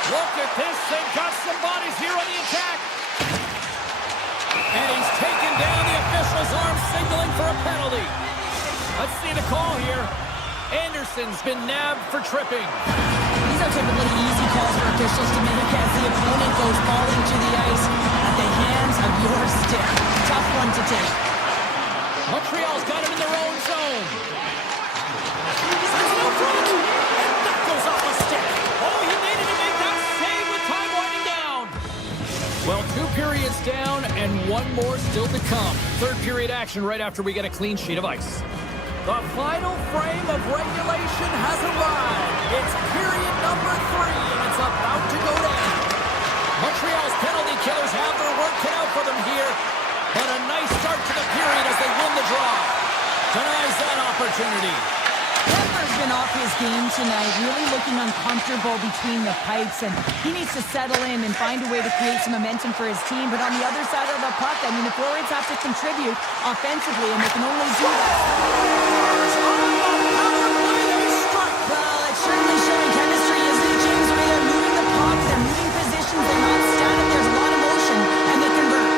Look at this. They've got some bodies here on the attack. And he's taken down. The official's arm signaling for a penalty. Let's see the call here. Anderson's been nabbed for tripping. These are typically easy calls for officials to make as the opponent goes falling to the ice at the hands of your stick. Tough one to take. Montreal's got it in their own zone. He's in front. And that goes off a stick. Oh, he needed to make that save with time winding down. Well, 2 periods down and 1 more still to come. Third period action right after we get a clean sheet of ice. The final frame of regulation has arrived. It's period number 3, and it's about to go down. Montreal's penalty killers have their work cut out for them here, but a nice start to the period as they win the draw. Denies that opportunity. Denver's been off his game tonight, really looking uncomfortable between the pipes, and he needs to settle in and find a way to create some momentum for his team. But on the other side of the puck, I mean, the forwards have to contribute offensively, and they can only do that. Well, it's certainly showing chemistry, isn't it, James? Where they're moving the puck, they're moving positions, they're not static, there's a lot of motion, and they convert.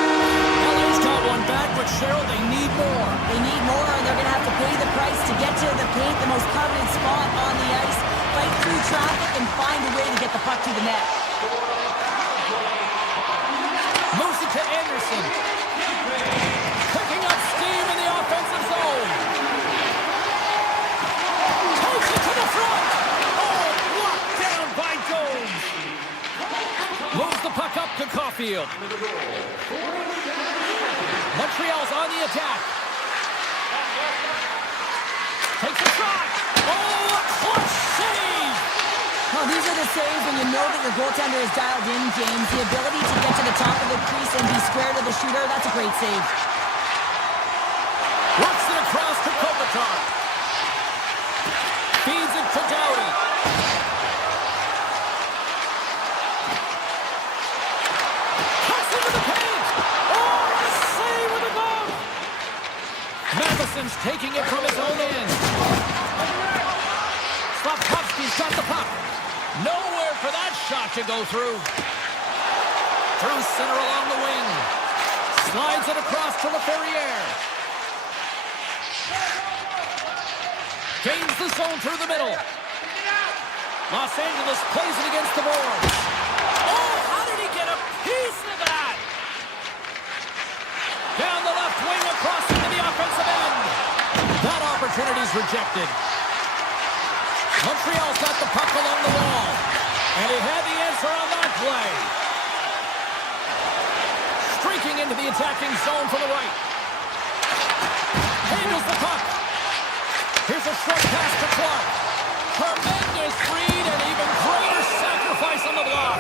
LA's got one back, but Cheryl, they need more. They need more, and they're going to have to pay the price to get to the paint, the most coveted spot on the ice, fight through traffic, and find a way to get the puck to the net. Moves it to Anderson. Picking up steam in the offensive zone. Takes it to the front. Oh, blocked down by Gomes. Moves the puck up to Caulfield. Montreal's on the attack. Takes a shot. Oh, a clutch save. Well, these are the saves when you know that your goaltender is dialed in, James. The ability to get to the top of the crease and be square to the shooter, that's a great save. Works it across to Kopitar. Feeds it to Doughty. Cuts into the paint. Oh, a save with a glove. Sissons taking it from his own end. Slafkovsky's got the puck. Nowhere for that shot to go through. Through center along the wing. Slides it across to LaFerriere. Gains the zone through the middle. Los Angeles plays it against the boards. Oh, how did he get a piece of that? Down the left wing across into the offensive end. That opportunity's rejected. Montreal's got the puck along the wall. And he had the answer on that play. Streaking into the attacking zone from the right. Handles the puck. Here's a short pass to Clark. Tremendous read and even greater sacrifice on the block.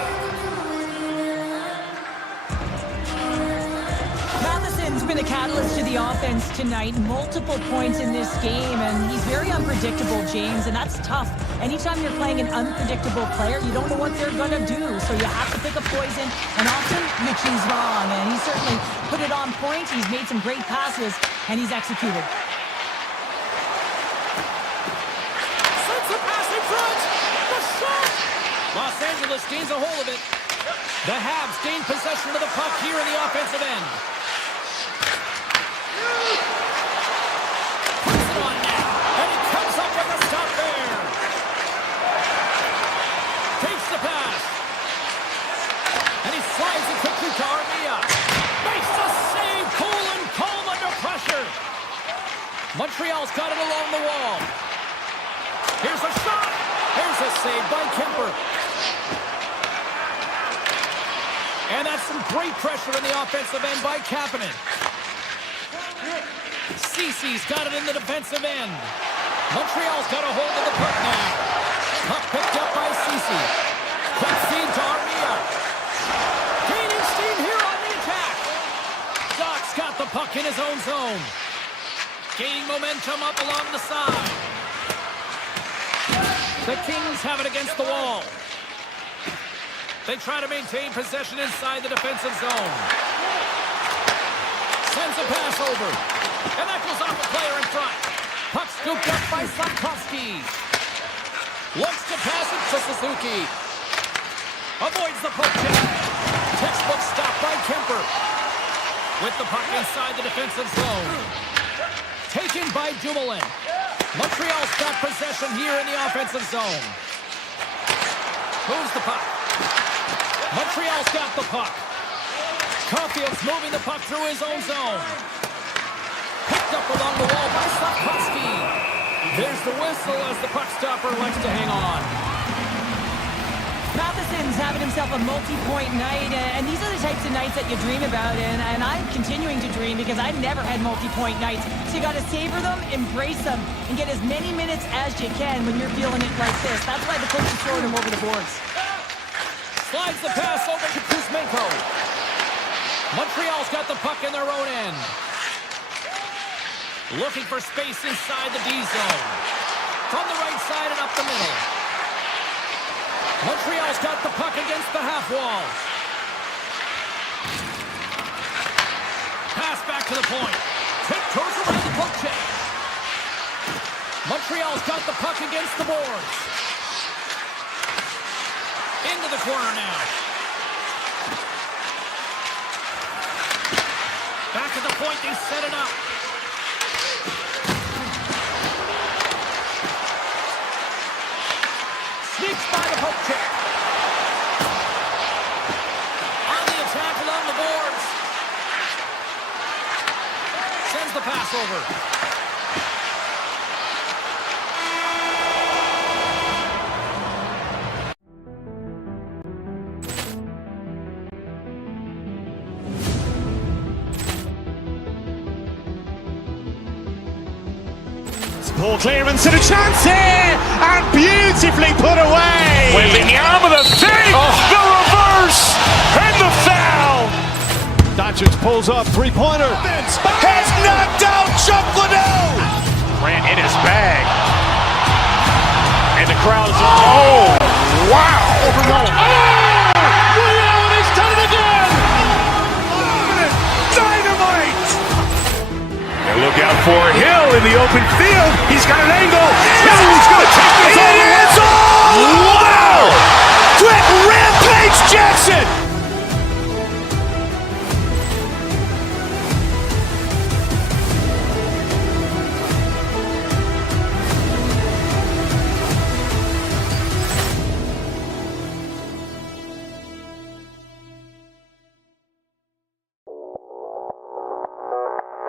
Matheson's been a catalyst to the offense tonight. Multiple points in this game, and he's very unpredictable, James, and that's tough. Anytime you're playing an unpredictable player, you don't know what they're going to do, so you have to pick a poison, and often you choose wrong, and he certainly put it on point. He's made some great passes, and he's executed. Los Angeles gains a hold of it. The Habs gain possession of the puck here in the offensive end. Puts it on net, and he comes up with a stop there. Takes the pass. And he slides it quickly to Armia. Makes the save, cool and calm under pressure. Montreal's got it along the wall. Here's a shot. Here's a save by Kemper. And that's some great pressure in the offensive end by Kapanen. Cece's got it in the defensive end. Montreal's got a hold of the puck now. Puck picked up by Cece. Quick feed to Armia. Gaining steam here on the attack. Doc's got the puck in his own zone. Gaining momentum up along the side. The Kings have it against the wall. They try to maintain possession inside the defensive zone. Sends a pass over. And that goes off a player in front. Puck scooped up by Slafkovsky. Looks to pass it to Suzuki. Avoids the poke check. Textbook stop by Kemper. With the puck inside the defensive zone. Taken by Dumoulin. Montreal's got possession here in the offensive zone. Moves the puck. Montreal's got the puck. Caulfield's moving the puck through his own zone. Picked up along the wall by Slafkovsky. There's the whistle as the puck stopper likes to hang on. Matheson's having himself a multi-point night, and these are the types of nights that you dream about, and I'm continuing to dream because I've never had multi-point nights. So you got to savor them, embrace them, and get as many minutes as you can when you're feeling it like this. That's why the coach is throwing him over the boards. Slides the pass over to Kuzmenko. Montreal's got the puck in their own end. Looking for space inside the D zone. From the right side and up the middle. Montreal's got the puck against the half wall. Pass back to the point. Tiptoes around the poke check. Montreal's got the puck against the boards. Into the corner now. Back at the point, they set it up. Sneaks by the poke check. On the attack along the boards. Sends the pass over. Poor clearance and a chance here, and beautifully put away. Wembanyama the save, the reverse, and the foul. Doncic pulls up, three-pointer. Has knocked out Chuck Liddell. Ran in his bag. And the crowd is, oh, wow. Overwhelmed. Oh, Liddell has done it again. Dynamite. And look out for Hill in the open field. He's got an angle. He's going to take this all the way. It's all! Wow! Quick Rampage Jackson!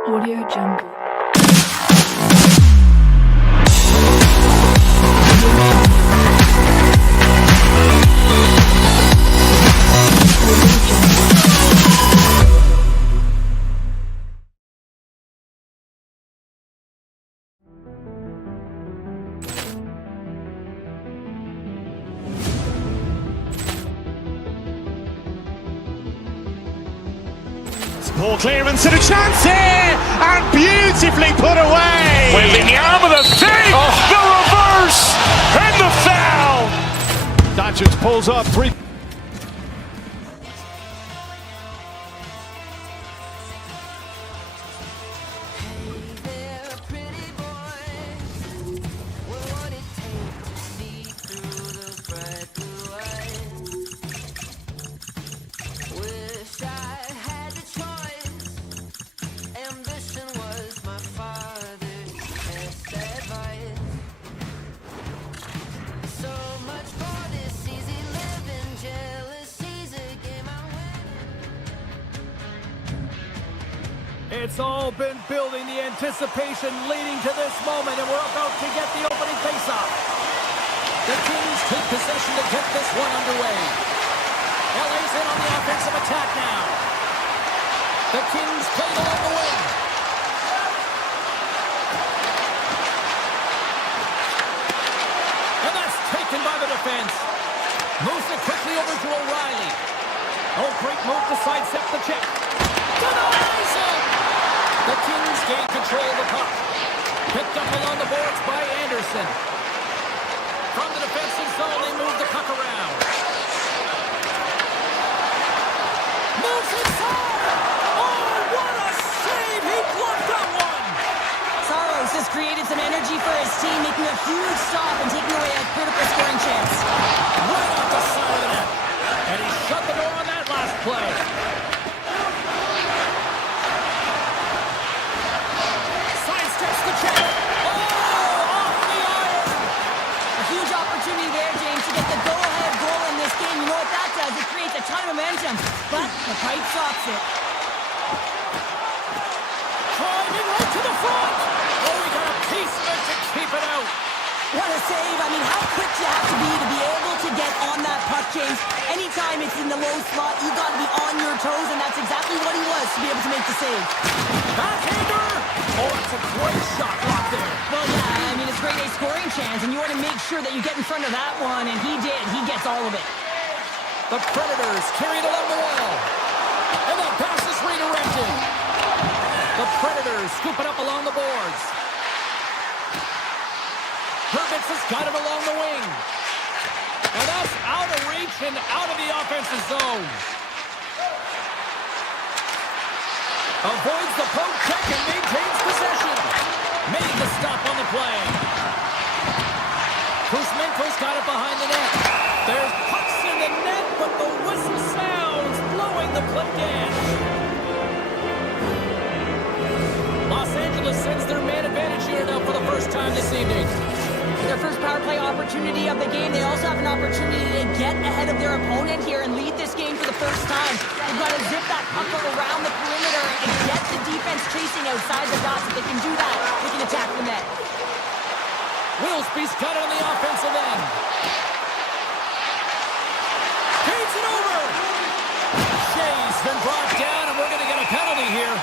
Audio Jungle. Ball clearance and a chance here, and beautifully put away. With the arm of the fake, the reverse, and the foul. Doncic pulls up three. It's all been building, the anticipation leading to this moment, and we're about to get the opening faceoff. The Kings take possession to get this one underway. LA's in on the offensive attack now. The Kings play along the wing. And that's taken by the defense. Moves it quickly over to O'Reilly. Oh, great move to sidestep the check. Denies him! The Kings gain control of the puck. Picked up along the boards by Anderson. From the defensive zone, they move the puck around. Moves inside! Oh, what a save! He blocked that one! Saros has created some energy for his team, making a huge stop and taking away a critical scoring chance. Right off the side of the net. And he shut the door on that last play. Sidesteps the check. Oh, off the iron. A huge opportunity there, James, to get the go-ahead goal in this game. You know what that does? It creates a ton of momentum, but the pipe stops it. Driving right to the front. Oh, he got a piece of it to keep it out. What a save. I mean, how quick you have to be able to get on that puck, James. Anytime it's in the low slot, you got to be on your toes, and that's exactly what he was to be able to make the save. Backhander. Oh, that's a great shot block there. Well, yeah, I mean, it's a great A scoring chance, and you want to make sure that you get in front of that one, and he did. He gets all of it. The Predators carry it along the wall. And the pass is redirected. The Predators scoop it up along the boards. Herbitz has got it along the wing. And that's out of reach and out of the offensive zone. Avoids the poke check and maintains possession. Made the stop on the play. Kuzmenko's got it behind the net. There's pucks in the net, but the whistle sounds, blowing the play dead. Los Angeles sends their man advantage unit out for the first time this evening. Their first power play opportunity of the game. They also have an opportunity to get ahead of their opponent here and lead this game for the first time. They've got to zip that puck around the perimeter and get the defense chasing outside the dots. If they can do that, they can attack the net. Wilsby's got it on the offensive end. Feeds it over. Shea's been brought down, and we're going to get a penalty here.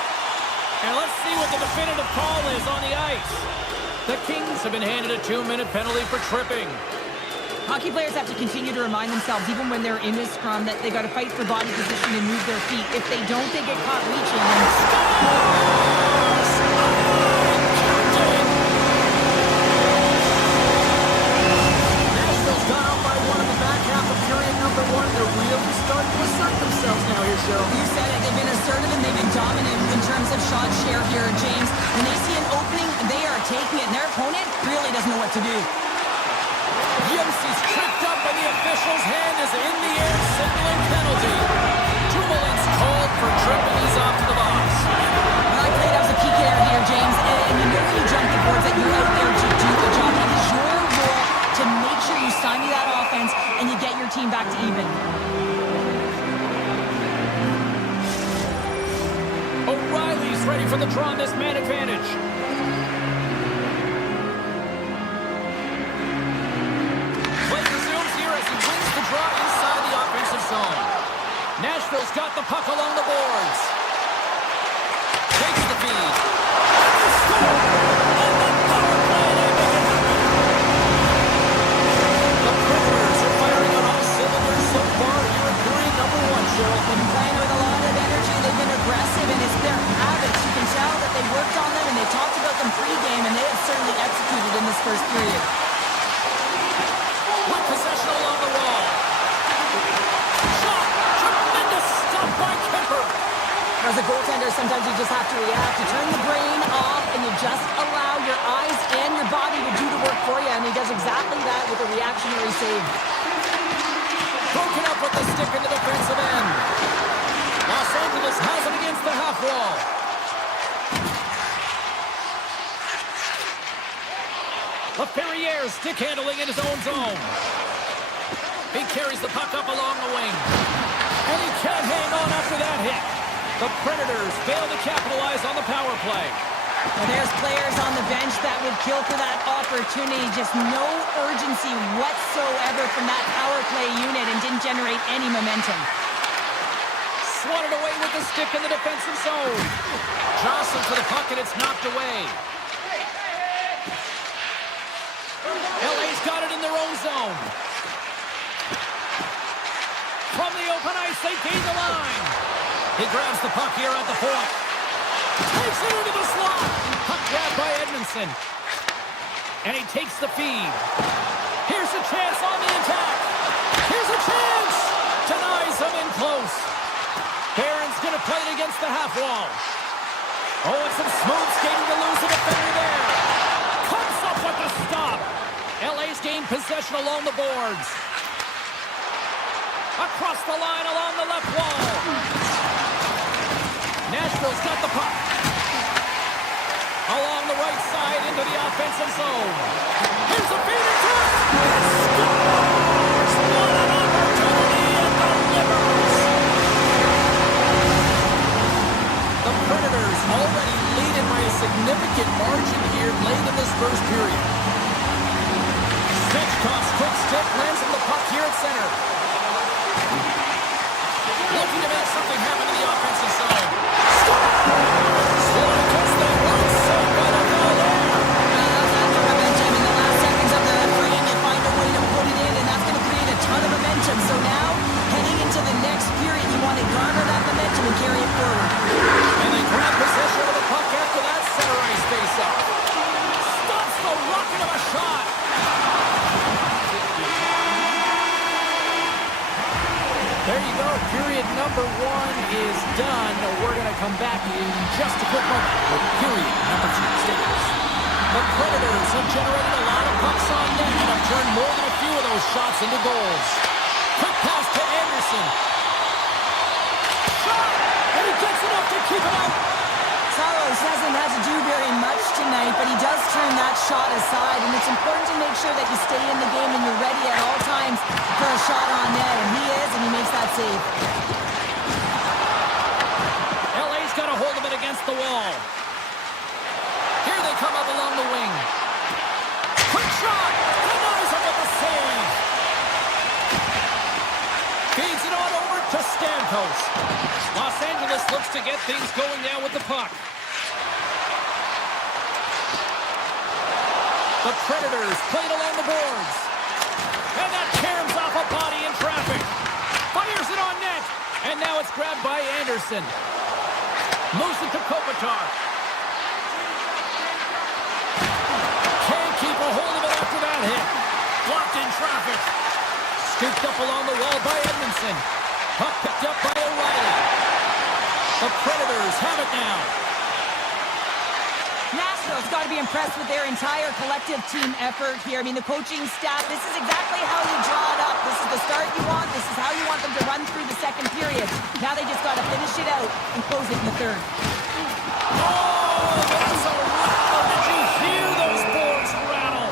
And let's see what the definitive call is on the ice. The Kings have been handed a 2-minute penalty for tripping. Hockey players have to continue to remind themselves, even when they're in this scrum, that they got to fight for body position and move their feet. If they don't, they get caught reaching. Nashville's gone out by one in the back half of period number 1. They're really starting to assert themselves now here, Cheryl. You said it. They've been assertive and they've been dominant in terms of shot share here, James. When they see an opening, they are what to do. Yossi's tripped up and the official's hand is in the air, signaling penalty. Dumoulin's called for tripping. He's off to the box. Well, I played as a PK here, James, and you know when you jump the boards that you're out there to do the job. It is your role to make sure you stymie that offense and you get your team back to even. O'Reilly's ready for the draw on this man advantage. Play resumes here as he wins the draw inside the offensive zone. Nashville's got the puck along the boards. Takes the feed. They score! On the power play, they make it happen. The Predators are firing on all cylinders so far here at period number 1, Cheryl. They've been playing with a lot of energy. They've been aggressive, and it's their habits. You can tell that they worked on them, and they talked about them pre-game, and they have certainly executed in this first period. With possession along the wall. Shot! Tremendous stop by Kemper. As a goaltender, sometimes you just have to react. You turn the brain off, and you just allow your eyes and your body to do the work for you, and he does exactly that with a reactionary save. Broken up with the stick in the defensive end. Los Angeles has it against the half wall. LaFerriere stick handling in his own zone. He carries the puck up along the wing. And he can't hang on after that hit. The Predators fail to capitalize on the power play. Well, there's players on the bench that would kill for that opportunity. Just no urgency whatsoever from that power play unit and didn't generate any momentum. Swatted away with the stick in the defensive zone. Johnson for the puck and it's knocked away. LA's got it in their own zone. From the open ice, they gain the line. He grabs the puck here at the point. Takes it into the slot. Puck grabbed by Edmondson. And he takes the feed. Here's a chance on the attack. Here's a chance. Denies him in close. Barron's going to play it against the half wall. Oh, and some smooth skating to lose the defender there. Comes up with the stop. LA's gained possession along the boards. Across the line along the left wall. Nashville's got the puck. Along the right side into the offensive zone. Here's a feeder to it. Scores! What an opportunity and delivers. The Predators already leading by a significant margin here late in this first period. Svechkov's quick stick lands on the puck here at center. Looking to make something happen in the offensive zone. Slowly cuts the right side by the goal there. After momentum in the last seconds of the frame, you find a way to put it in, and that's going to create a ton of momentum. So now, heading into the next period, you want to garner that momentum and carry it forward. And they grab possession of the puck after that center ice face-off. Stops the rocket of a shot. There you go. Period number 1 is done. We're going to come back in just a quick moment with period number 2. Stay with us. The Predators have generated a lot of pucks on net and have turned more than a few of those shots into goals. Quick pass to Anderson. Shot! And he gets enough to keep it out. Saros hasn't had to do very much tonight, but he does turn that shot aside, and it's important to make sure that you stay in the game and you're ready at all times for a shot on net, and he is, and he makes that save. LA's got a hold of it against the wall. Here they come up along the wing. Quick shot! Denies him with the save. Feeds it on over to Stamkos. Los Angeles looks to get things going now with the puck. The Predators played along the boards. And that caroms off a body in traffic. Fires it on net. And now it's grabbed by Anderson. Moves it to Kopitar. Can't keep a hold of it after that hit. Blocked in traffic. Scooped up along the wall by Edmondson. Puck picked up by O'Reilly. The Predators have it now. Nashville Saros got to be impressed with their entire collective team effort here. I mean, the coaching staff, this is exactly how you draw it up. This is the start you want. This is how you want them to run through the second period. Now they just got to finish it out and close it in the third. Oh, that's a rattle. Did you hear those boards rattle?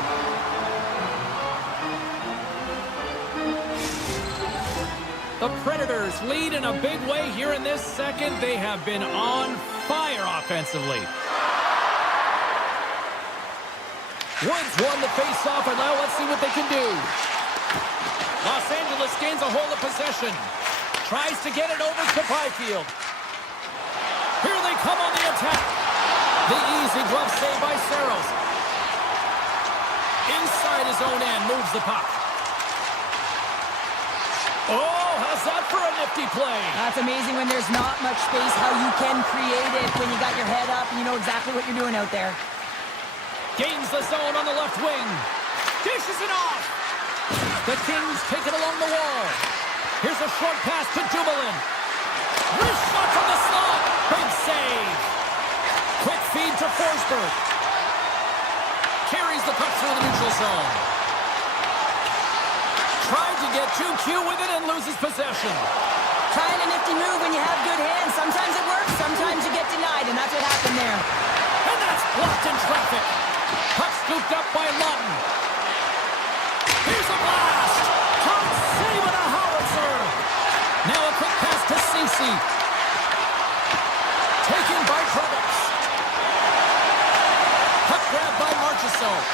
The Predators lead in a big way here in this second. They have been on fire offensively. Woods won the face-off, and now let's see what they can do. Los Angeles gains a hold of possession. Tries to get it over to Byfield. Here they come on the attack. The easy glove save by Saros. Inside his own end, moves the puck. Oh, how's that for a nifty play? That's amazing when there's not much space, how you can create it when you got your head up and you know exactly what you're doing out there. Gains the zone on the left wing. Dishes it off. The Kings take it along the wall. Here's a short pass to Dumoulin. Wrist shot from the slot. Big save. Quick feed to Forsberg. Carries the puck through the neutral zone. Tried to get too cute with it and loses possession. Trying a nifty move when you have good hands. Sometimes it works, sometimes you get denied, and that's what happened there. And that's blocked in traffic. Puck scooped up by Lawton. Here's a blast. Top save with a howitzer. Now a quick pass to Ceci. Taken by Provox. Puck grabbed by Marchessault.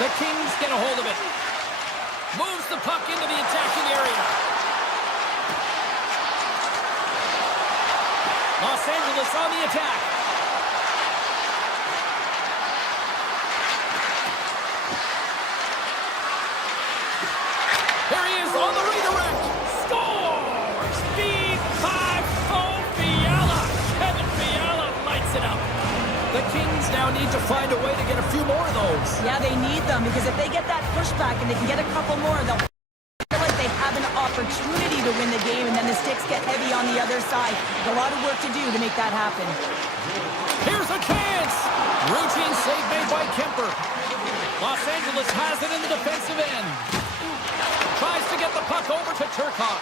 The Kings get a hold of it. Moves the puck into the attacking area. Los Angeles on the attack. There he is on the redirect. Scores! V5-0 Fiala. Kevin Fiala lights it up. The Kings now need to find a way to get a few more of those. Yeah, they need them, because if they get that pushback and they can get a couple more, they'll feel like they have an opportunity to win the game, and then the sticks get heavy on the other side. A lot of work to do to make that happen. Here's a chance. Routine save made by Kemper. Los Angeles has it in the defensive end. Tries to get the puck over to Turcotte.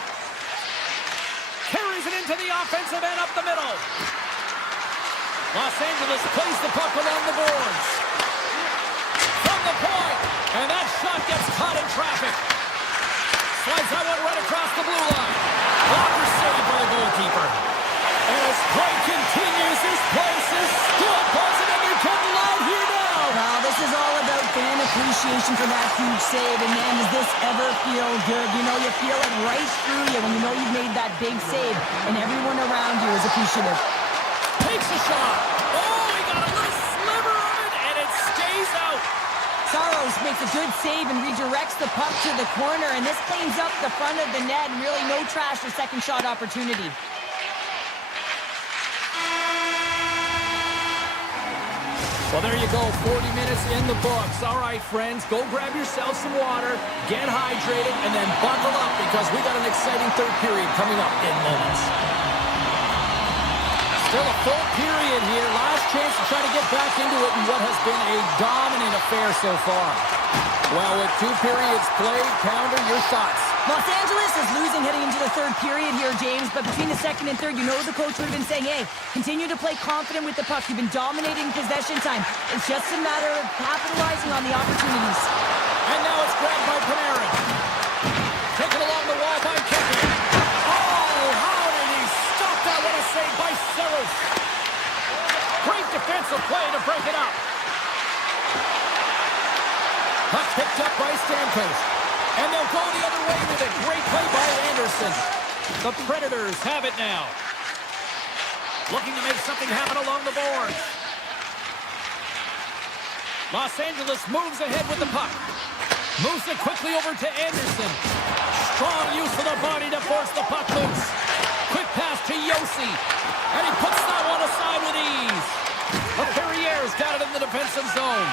Carries it into the offensive end up the middle. Los Angeles plays the puck along the boards. From the point. And that shot gets caught in traffic. Slides that one right across the blue line. Blocker save by the goalkeeper. As play continues, this place is still buzzing, and you can loud here now. Well, this is all about fan appreciation for that huge save, and man, does this ever feel good. You know, you feel it right through you when you know you've made that big save, and everyone around you is appreciative. Takes a shot. Oh, he got a little sliver of it, and it stays out. Saros makes a good save and redirects the puck to the corner, and this cleans up the front of the net, and really no trash for second shot opportunity. Well, there you go, 40 minutes in the books. All right, friends, go grab yourself some water, get hydrated, and then buckle up, because we got an exciting third period coming up in moments. Still a full period here. Last chance to try to get back into it in what has been a dominant affair so far. Well, with 2 periods played, Pounder, your thoughts? Los Angeles is losing heading into the third period here, James, but between the second and third, you know the coach would have been saying, hey, continue to play confident with the puck. You've been dominating possession time. It's just a matter of capitalizing on the opportunities. And now it's grabbed by Panarin. Taken along the wall by Kemper. Oh, how did he stop that? What a save by Saros. Great defensive play to break it up. Puck picked up by Stamkos. And they'll go the other way with it. Great play by Anderson. The Predators have it now. Looking to make something happen along the boards. Los Angeles moves ahead with the puck. Moves it quickly over to Anderson. Strong use of the body to force the puck loose. Quick pass to Yossi. And he puts that one aside with ease. But Perrier's got it in the defensive zone.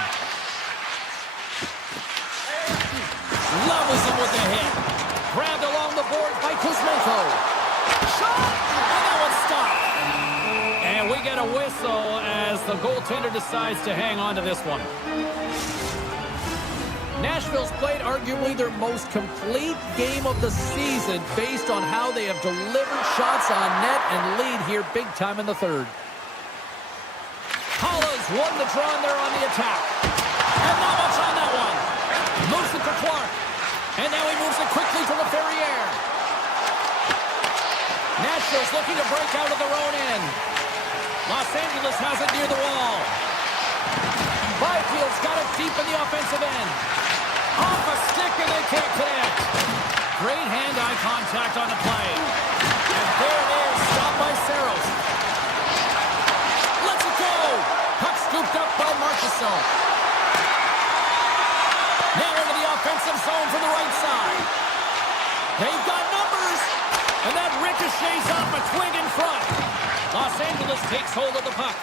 Levels him with the hit. Grabbed along the board by Kuzmenko. Shot! And that one stopped. And we get get a whistle as the goaltender decides to hang on to this one. Nashville's played arguably their most complete game of the season based on how they have delivered shots on net and lead here big time in the third. Holland's won the draw and they're on the attack. And not much on that one. Moves it to Clark. And now he moves it quickly to Laferriere. Nashville's looking to break out of their own end. Los Angeles has it near the wall. Byfield's got it deep in the offensive end. Off a stick and they can't connect. Great hand-eye contact on the play. And there it is, stopped by Saros. Let's it go! Puck scooped up by Marchessault. Now into the offensive zone from the right side. They've got numbers. And that ricochets off a twig in front. Los Angeles takes hold of the puck.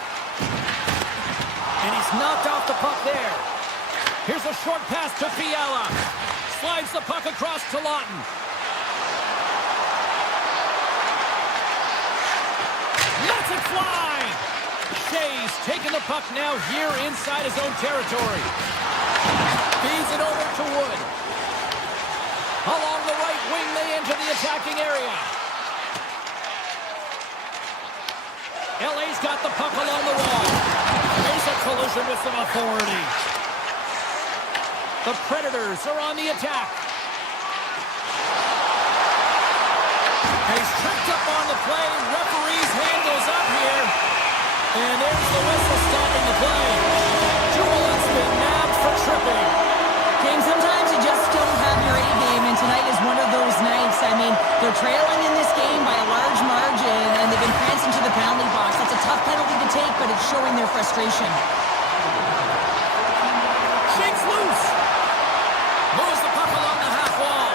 And he's knocked off the puck there. Here's a short pass to Fiala. Slides the puck across to Lawton. Lets it fly. Shea's taking the puck now here inside his own territory. Feeds it over to Wood. Along the right wing, they enter the attacking area. LA's got the puck along the wall. There's a collision with some authority. The Predators are on the attack. And he's tripped up on the play. Referee's hand goes up here. And there's the whistle stopping the play. Julian's been nabbed for tripping. James, sometimes you just don't have your A game, and tonight is one of those nights. I mean, they're trailing in this game by a large margin, and they've been prancing to the penalty box. That's a tough penalty to take, but it's showing their frustration. Shakes loose. Moves the puck along the half wall.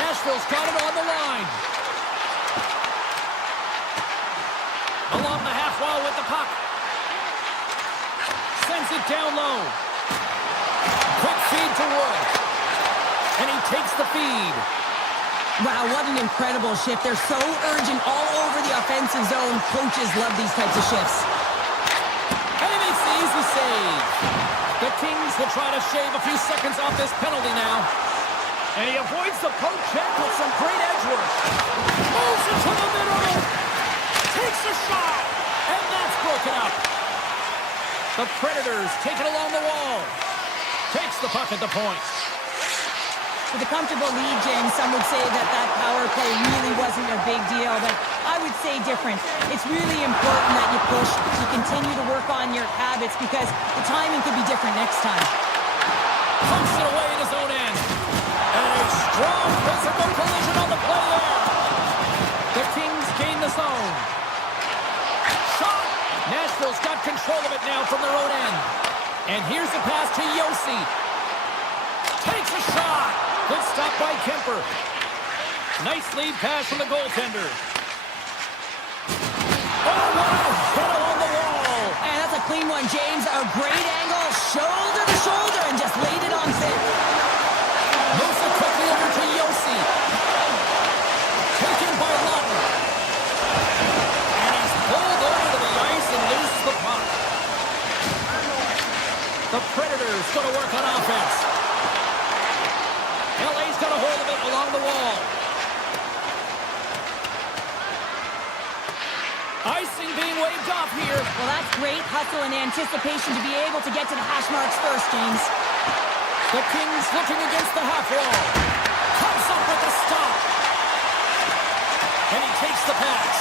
Nashville's got it on the line. Along the half wall with the puck. Sends it down low. Quick feed to Wood. And he takes the feed. Wow, what an incredible shift. They're so urgent all over the offensive zone. Coaches love these types of shifts. And he makes the easy save. The Kings will try to shave a few seconds off this penalty now. And he avoids the poke check with some great edge work. Moves it to the middle. Takes a shot. And that's broken up. The Predators take it along the wall. Takes the puck at the point. With a comfortable lead, James, some would say that that power play really wasn't a big deal, but I would say different. It's really important that you push, you continue to work on your habits, because the timing could be different next time. Pumps it away in his own end. And a strong physical collision on the play there. The Kings gain the zone. Shot! Nashville's got control of it now from their own end. And here's the pass to Yossi. Takes a shot. Good stop by Kemper. Nice lead pass from the goaltender. Oh, wow! Hit along the wall. And that's a clean one, James. A great angle, shoulder to shoulder, and just laid it on thick. Moves it quickly over to Yossi. Taken by Lawton. And he's pulled over to the ice and loses the puck. The Predators going to work on offense. LA's got a hold of it along the wall. Icing being waved off here. Well, that's great hustle and anticipation to be able to get to the hash marks first, James. The Kings looking against the half wall. Comes up with a stop. And he takes the pass.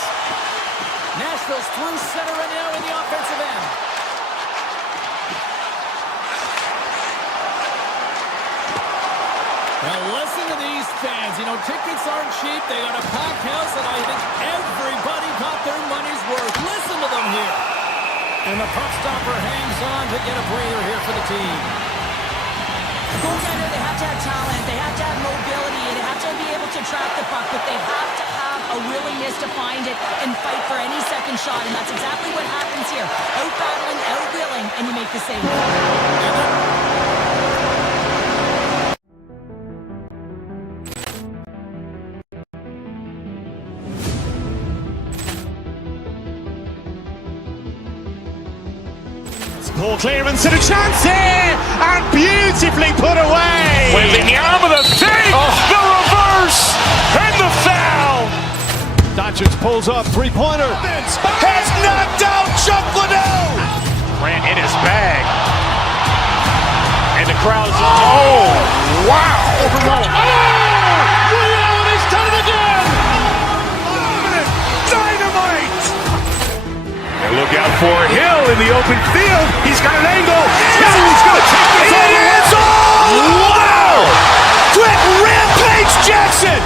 Nashville's through center and now in the offensive end. Now listen to these fans. You know, tickets aren't cheap. They got a packed house, and I think everybody got their money's worth. Listen to them here. And the puck stopper hangs on to get a breather here for the team. Goaltender, they have to have talent, they have to have mobility, they have to be able to trap the puck, but they have to have a willingness to find it and fight for any second shot, and that's exactly what happens here. Out-battling, out-willing, and you make the save. Poor clearance and a chance here, and beautifully put away. Wembanyama the save, the reverse, and the foul. Doncic pulls up, three-pointer. Has knocked out Chuck Liddell. Grant in his bag. And the crowd is, oh, wow. He's done it again. Dynamite. And look out for Hill in the open field. He's got an angle. He's going to take this all the way. Wow. Quick Rampage Jackson.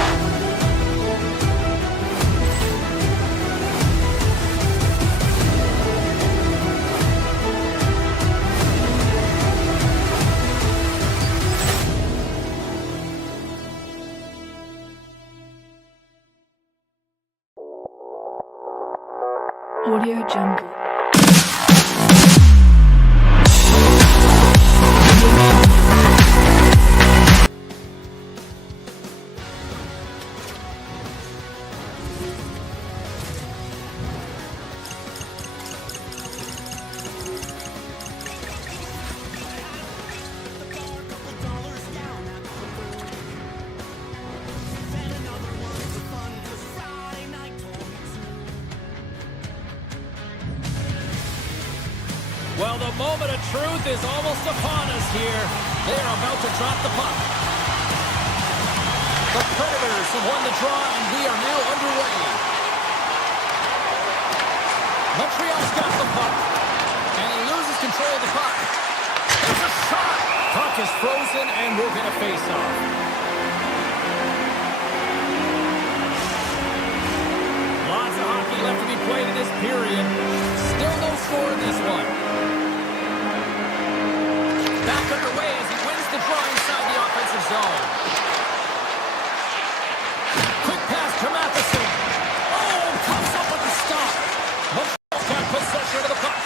Audio Jungle. Well, the moment of truth is almost upon us here. They are about to drop the puck. The Predators have won the draw, and we are now underway. Montreal's got the puck, and he loses control of the puck. There's a shot. Puck is frozen, and we're going to face off. Lots of hockey left to be played in this period. Still no score in this one. Back underway as he wins the draw inside the offensive zone. Quick pass to Matheson. Oh, comes up with the stop. Montreal got possession of the puck.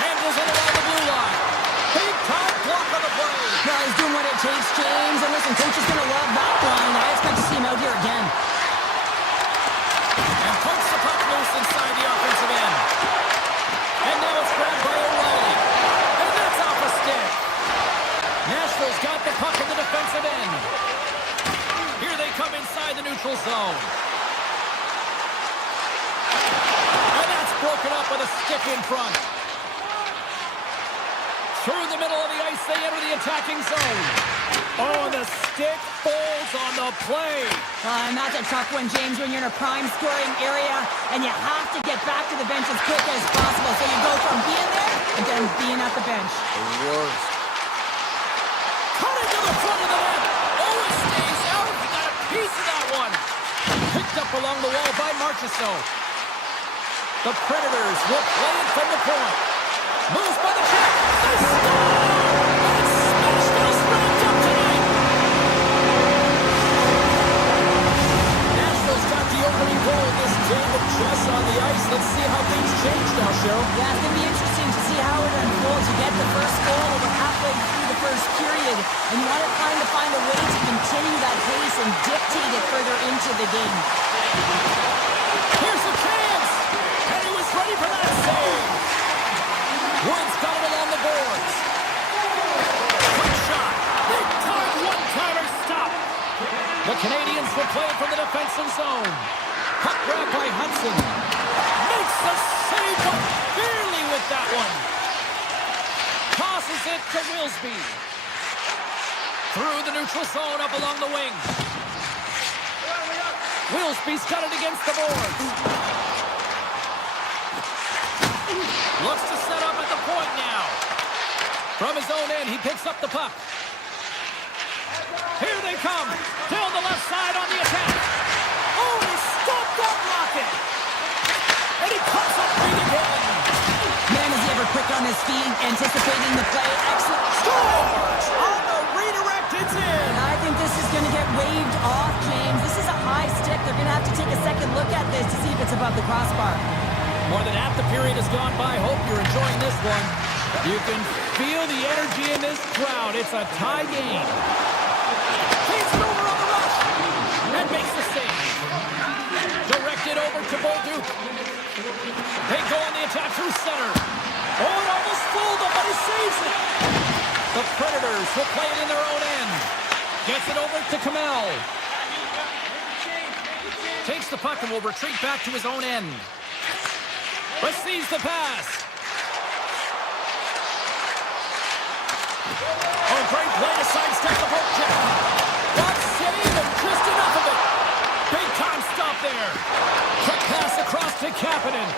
Handles it along the blue line. Big time block on the play. No, he's doing what it takes, James. And listen, coach is going to love that line. I expect to see him out here again. And pokes the puck loose inside the offensive end. And now it's grabbed by O'Reilly. And that's off a stick. Nashville's got the puck in the defensive end. Here they come inside the neutral zone. And that's broken up with a stick in front. Through the middle of the ice, they enter the attacking zone. Oh, and the stick falls on the play. And that's a tough one, James, when you're in a prime scoring area and you have to get back to the bench as quick as possible. So you go from being there and then being at the bench. Cutting to the front of the net. Oh, it stays out. He got a piece of that one. Picked up along the wall by Marchessault. The Predators will play it from the point. Moves by the check. They score! It's Nashville's wrapped up tonight. Nashville's got the opening goal of this game with Jess on the ice. Let's see how things change now, Cheryl. Yeah, it's going to be interesting to see how it unfolds. You get the first goal over halfway through the first period, and you want to find a way to continue that pace and dictate it further into the game. Here's the chance! And he was ready for that save! Woods got it along the boards. Quick shot. Big time one-timer stop. The Canadiens will play it from the defensive zone. Puck grab by Hudson. Makes the save, but barely with that one. Tosses it to Wilsby. Through the neutral zone, up along the wing. Wilsby's got it against the boards. Looks to set up at the point now. From his own end, he picks up the puck. Here they come. Down the left side on the attack. Oh, he stopped that rocket. And he comes up big again. Man, is he ever quick on his feet, anticipating the play. Excellent. Scores! On the redirect, it's in. I think this is going to get waved off, James. This is a high stick. They're going to have to take a second look at this to see if it's above the crossbar. More than half the period has gone by. Hope you're enjoying this one. You can feel the energy in this crowd. It's a tie game. He's over on the rush and makes the save. Directed over to Bolduc. They go on the attack through center. Oh, it almost fooled him, but he saves it. The Predators will play it in their own end. Gets it over to Kamel. Takes the puck and will retreat back to his own end. Receives the pass. Oh, great play to sidestep the poke check. What save and just enough of it. Big time stop there. Quick pass across to Kapanen.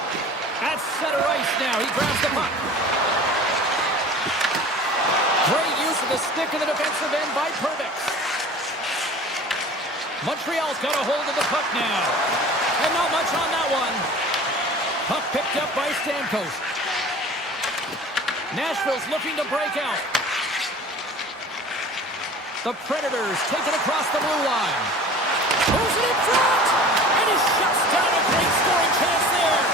At center ice now. He grabs the puck. Great use of the stick in the defensive end by Perbix. Montreal's got a hold of the puck now. And not much on that one. Puck picked up by Stamkos. Nashville's looking to break out. The Predators take it across the blue line. Moves it in front! And he shuts down a great scoring chance there.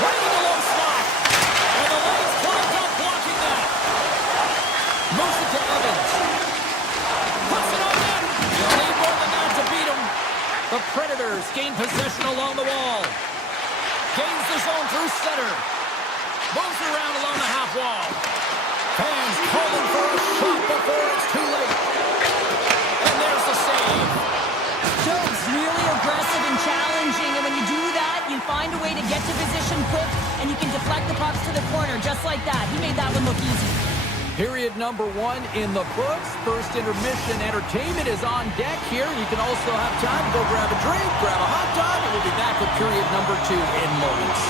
Right in the low slot. And the legs climbed up blocking that. Moves it to Evans. Puts it on net. You'll need more than that to beat him. The Predators gain possession along the wall. Gains the zone through center. Moves around along the half wall. Fans calling for a shot before it's too late. And there's the save. Joe's really aggressive and challenging, and when you do that, you find a way to get to position quick, and you can deflect the pucks to the corner just like that. He made that one look easy. Period number 1 in the books. First intermission entertainment is on deck here. You can also have time to go grab a drink, grab a hot dog, and we'll be back with period number 2 in moments.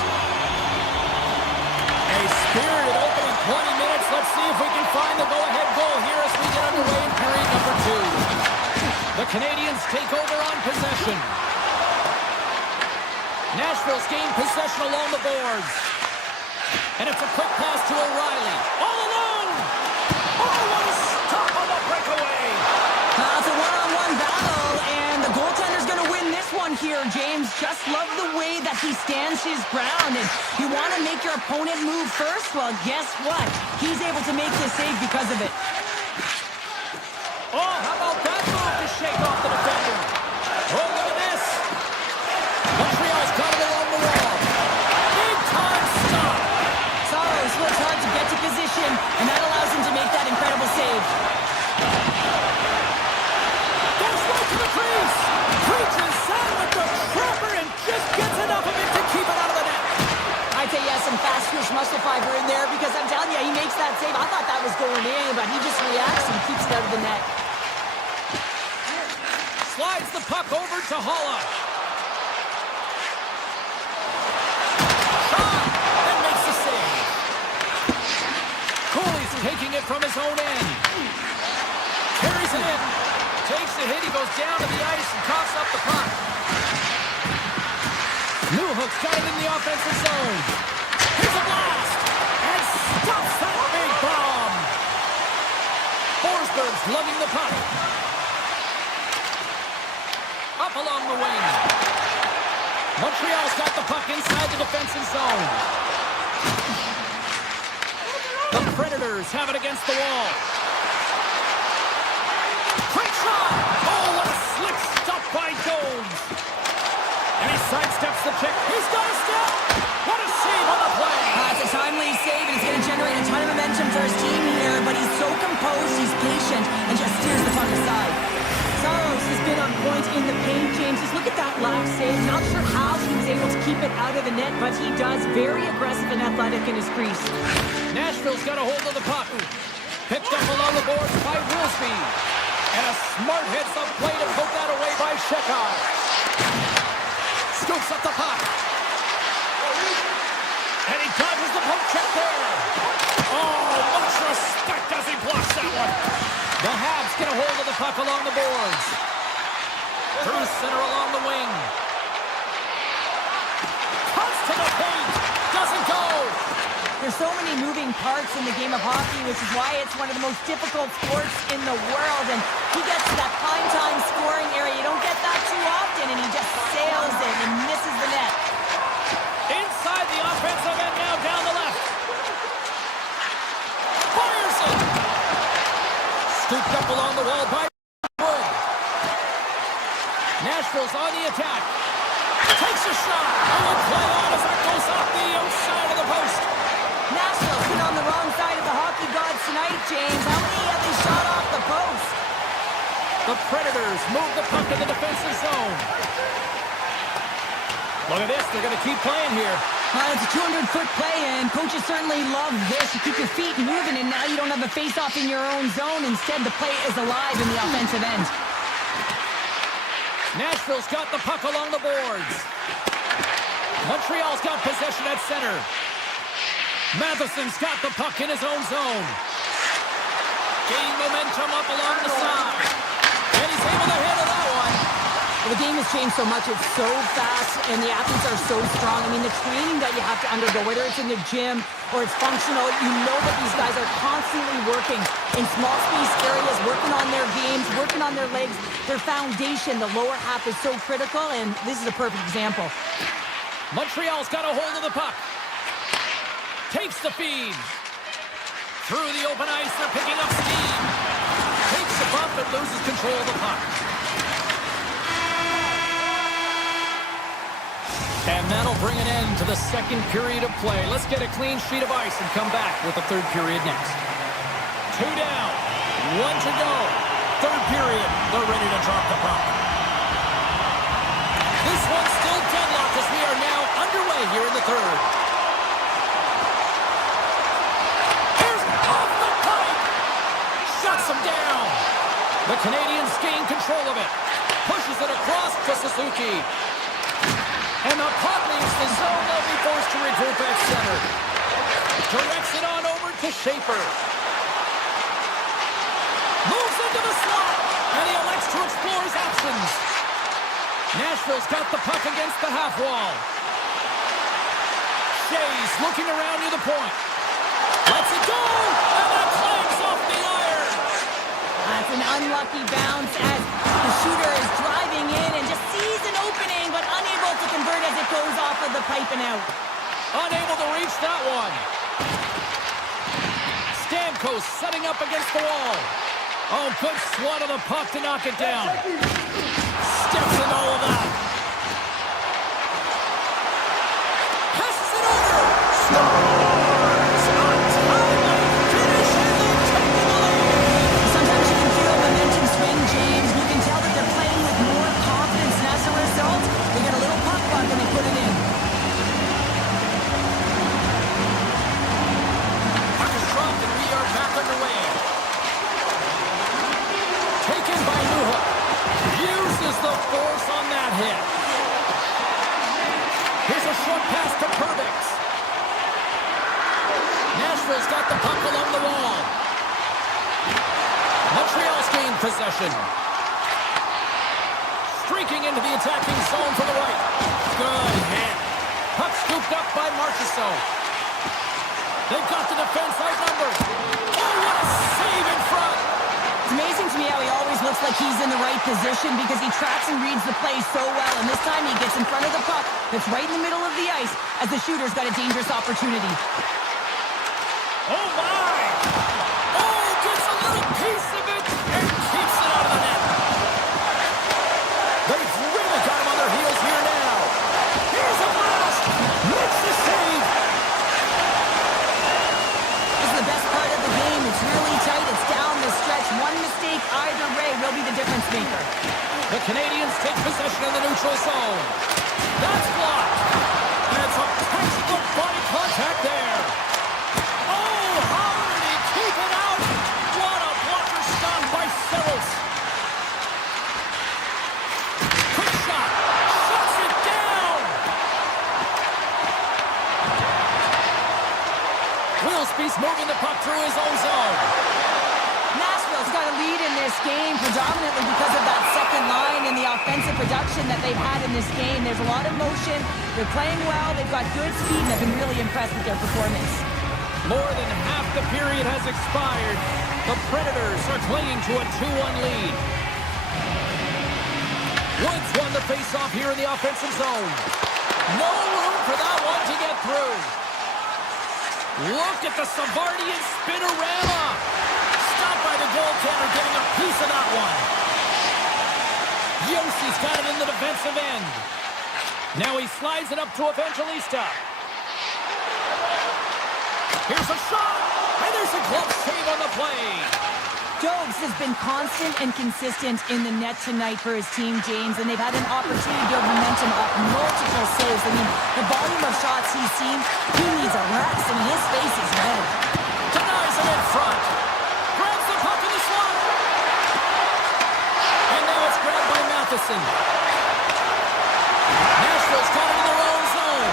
A spirited opening 20 minutes. Let's see if we can find the go-ahead goal here as we get underway in period number 2. The Canadiens take over on possession. Nashville's gained possession along the boards. And it's a quick pass to O'Reilly. All alone! Oh, what a stop on the breakaway! It's a one-on-one battle, and the goaltender's going to win this one here, James. Just love the way that he stands his ground. And you want to make your opponent move first? Well, guess what? He's able to make this save because of it. Oh, how about that move to shake off the defender? Oh, look at this. Montreal's got it along the wall. Big time stop. Saros works hard to get to position, and that allows him to make that incredible save. Goes right to the crease. Preaches out with the trapper and just gets enough of it to keep it out of the net. I'd say he has some fast twitch muscle fiber in there because I'm telling you, he makes that save. I thought that was going in, but he just reacts and keeps it out of the net. Slides the puck over to Holla. Shot! And makes the save. Cooley's taking it from his own end. Carries it in. Takes the hit. He goes down to the ice and coughs up the puck. Newhook's got it in the offensive zone. Here's a blast. And stops that big bomb. Forsberg's lugging the puck. Up along the wing. Montreal's got the puck inside the defensive zone. The Predators have it against the wall. Great shot! Oh, what a slick stop by Jones. And he sidesteps the check. He's got a step. What a save on the play. It's a timely save, and it's going to generate a ton of momentum for his team here, but he's so composed, he's patient, and just steers the puck aside. Saros has been on point in the paint, James. Just look at that last save. Not sure how he was able to keep it out of the net, but he does. Very aggressive and athletic in his crease. Nashville's got a hold of the puck. Picked up along the boards by Wilsby. And a smart heads-up play to poke that away by Shekar. Scoops up the puck. And he dodges the poke check there. Oh, much respect as he blocks that one. The Habs get a hold of the puck along the boards. Through center along the wing. Cuts to the paint. Doesn't go. There's so many moving parts in the game of hockey, which is why it's one of the most difficult sports in the world. And he gets to that prime time scoring area. You don't get that too often, and he just sails it and misses the net. Inside the offensive end now, down the left. Fires it. Scooped up along the wall by Wood. Nashville's on the attack. Takes a shot. Oh, play on as that goes off the outside of the post. Nashville's been on the wrong side of the hockey gods tonight, James. How many have they shot off the post? The Predators move the puck in the defensive zone. Look at this. They're going to keep playing here. It's a 200-foot play, and coaches certainly love this. You keep your feet moving, and now you don't have a face-off in your own zone. Instead, the play is alive in the offensive end. Nashville's got the puck along the boards. Montreal's got possession at center. Matheson's got the puck in his own zone. Gaining momentum up along the side. And he's able to handle that one. The game has changed so much. It's so fast, and the athletes are so strong. I mean, the training that you have to undergo, whether it's in the gym or it's functional, you know that these guys are constantly working in small space areas, working on their games, working on their legs. Their foundation, the lower half, is so critical, and this is a perfect example. Montreal's got a hold of the puck. Takes the feed. Through the open ice, they're picking up steam. Takes the bump and loses control of the puck. And that'll bring an end to the second period of play. Let's get a clean sheet of ice and come back with the third period next. 2 down, 1 to go. Third period, they're ready to drop the puck. This one's still deadlocked as we are now underway here in the third. Here's off the pipe. Shuts him down. The Canadiens gain control of it. Pushes it across to Suzuki. And the puck leaves the zone. They'll be forced to regroup at center. Directs it on over to Schaefer. Moves into the slot. And he elects to explore his options. Nashville's got the puck against the half wall. Shea's looking around near the point. Lets it go. And that clanks off the iron. That's an unlucky bounce as the shooter is driving in and just sees an opening, but unable to convert as it goes off of the pipe and out. Unable to reach that one. Stamkos setting up against the wall. Oh, good swat of the puck to knock it down. Steps in all of that. Passes it over. Scores! Untimely finish, and they've taken the lead. Sometimes you can feel momentum swing, James. You can tell that they're playing with more confidence, and as a result, they get a little puck luck and they put it in. Puck is dropped and we are back underway. Taken by Luha. Uses the force on that hit. Here's a short pass to Perbix. Nashville's got the puck along the wall. Montreal's gained possession. Streaking into the attacking zone from the right. Good hit. Puck scooped up by Marchessault. They've got the defense outnumbered. Oh, what a save in front. It's amazing to me how he always looks like he's in the right position because he tracks and reads the play so well, and this time he gets in front of the puck that's right in the middle of the ice as the shooter's got a dangerous opportunity. Oh, my! Oh, gets a little piece of it and keeps it out of the net. They've really got him on their heels here now. Here's a blast. Makes the save. This is the best part of the game. It's really tight. It's down the stretch. One mistake either way will be the difference maker. The Canadiens take possession in the neutral zone. That's blocked. And it's a textbook body contact there. Oh, how did he keep it out? What a blocker stop by Settles. Quick shot. Shuts it down. Wilsby's moving the puck through his own zone. Nashville's got a lead in this game predominantly because of that second line and the offensive production that they've had in this game. There's a lot of motion. They're playing well. They've got good speed, and I've been really impressed with their performance. More than half the period has expired. The Predators are clinging to a 2-1 lead. Woods won the faceoff here in the offensive zone. No room for that one to get through. Look at the Savardian spinorama. Stopped by the goaltender, getting a piece of that one. Yossi's got it in the defensive end. Now he slides it up to Evangelista. Here's a shot, and there's a glove save on the play. Jobs has been constant and consistent in the net tonight for his team, James, and they've had an opportunity to build momentum off multiple saves. I mean, the volume of shots he's seen, he needs a rest. I mean, his face is red. Denies him in front. Grabs the puck in the slot. And now it's grabbed by Matheson. Nashville's got it in their own zone.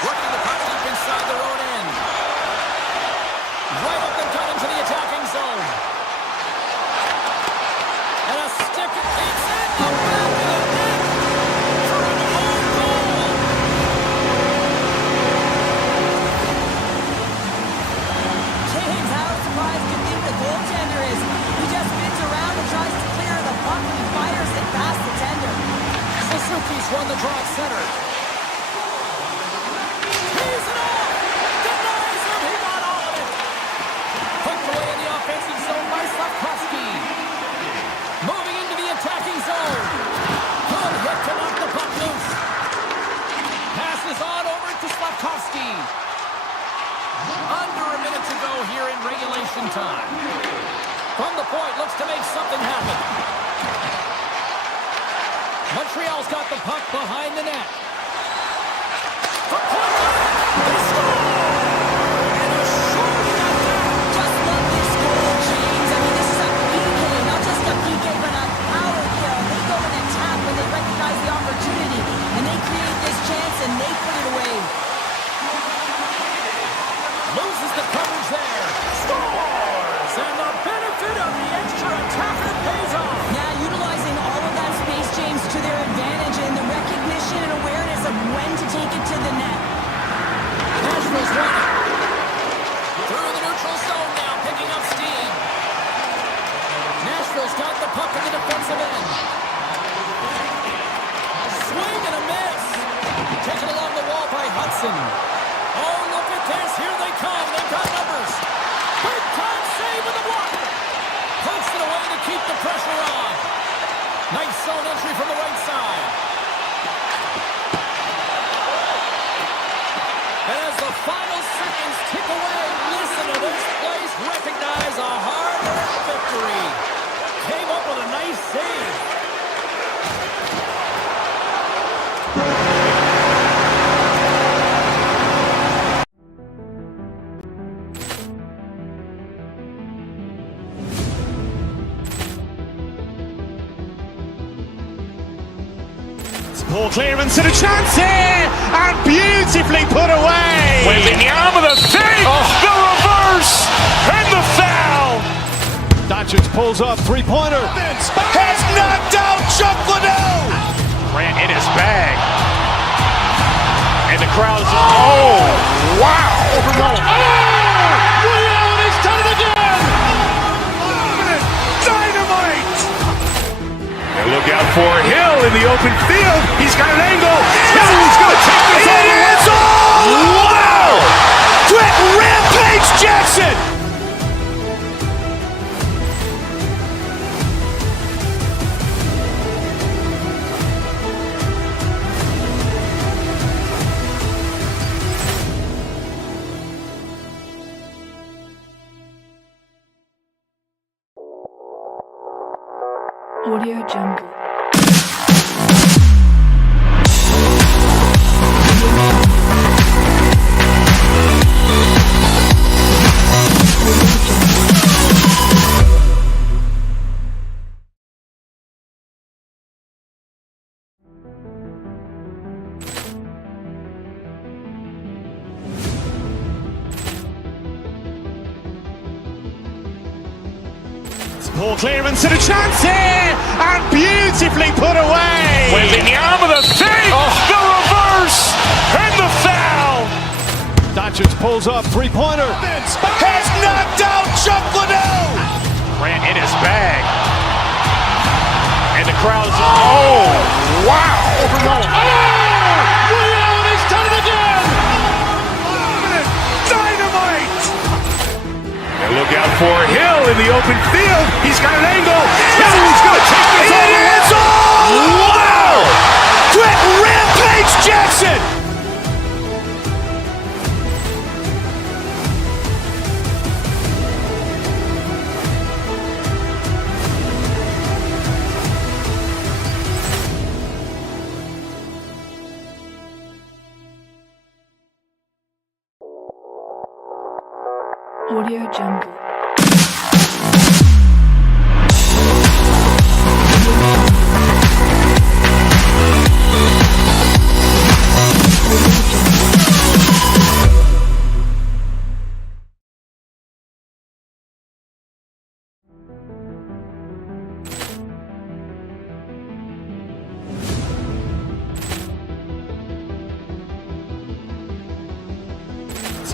Working the puck deep inside their own end. Right up and cut into the attacking zone. And a stick. It's in the back of the net. For an own goal. James, how surprised do you think the goaltender is? He just spins around and tries to clear the puck and he fires it past the tender. Suzuki's won the draw at center. He's it off. Denies him. He got all of it. Poked away in the offensive zone by Slavkovsky. Moving into the attacking zone. Good hit to knock the puck loose. Passes on over to Slavkovsky. Under a minute to go here in regulation time. From the point, looks to make something happen. Montreal's got the puck behind the net. The point, they score! And a short shot. Just love this goal, James. I mean, this is a PK, not just a PK, but a power kill. They go and attack when they recognize the opportunity, and they create this chance, and they put it away. Loses the coverage there. Scores! And the benefit of the extra attacker pays off. Yeah, utilizing all of that space, James, to their advantage, and the recognition and awareness of when to take it to the net. Nashville's won it. Through the neutral zone now, picking up steam. Nashville's got the puck in the defensive end. Swing and a miss. Taken along the wall by Hudson. Oh, look at this. Here they come. They've got numbers. Big time save with the block. Pokes it away to keep the pressure on. Nice zone entry from the right side. And as the final seconds tick away, listen to this place recognize a hard-earned victory. Came up with a nice save. Poor clearance and a chance here, and beautifully put away. Wembanyama with a save, the reverse, and the foul. Doncic pulls up, three-pointer. Has knocked out Chuck Liddell. Ran in his bag. And the crowd is, oh, wow. Reality's done it again. Dynamite. And look out for Hill in the open field. He's got an angle. He's going to take this all the way. Wow! Quick Rampage Jackson. Audio Jungle. Poor clearance and a chance here, and beautifully put away. Wembanyama with a save, the reverse, and the foul. Doncic pulls up, three-pointer. Has knocked out Chuck Liddell. Ran in his bag. And the crowd is, oh, wow. Reality's done it again. Dynamite. And look out for Hill in the open field. He's got an angle. He's going to take this all the way. Wow! Quick Audio Jungle.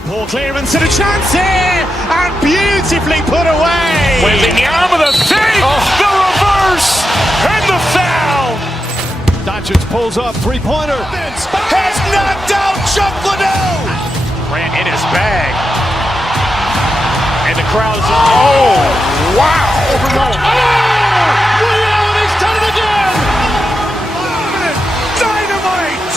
Poor clearance and a chance here, and beautifully put away. With the arm of the save, the reverse, and the foul. Doncic pulls up, three-pointer. Has knocked out Chuck Liddell. Ran in his bag. And the crowd is, oh, wow. He's done it again. Dynamite.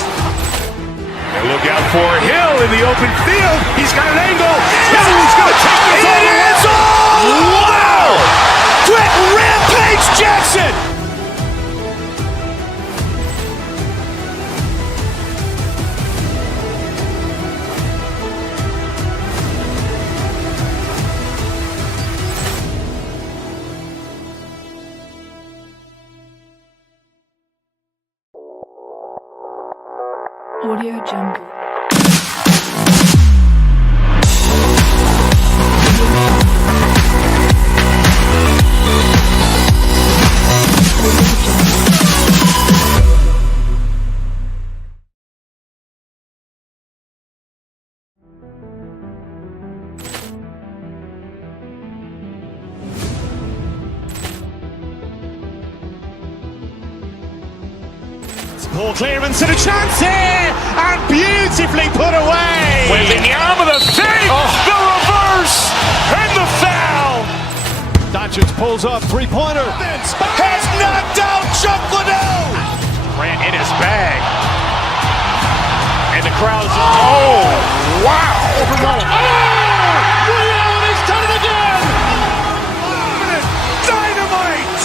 And look out for Hill in the open field. He's got an angle. He's going to take this all the way. Wow! Quick Rampage Jackson. Audio Jungle. Poor clearance and a chance here, and beautifully put away. With the arm of the save, the reverse, and the foul. Doncic pulls up, three-pointer. Has knocked out Chuck Liddell. Ran in his bag. And the crowd is, oh, wow. He's done it again. Dynamite.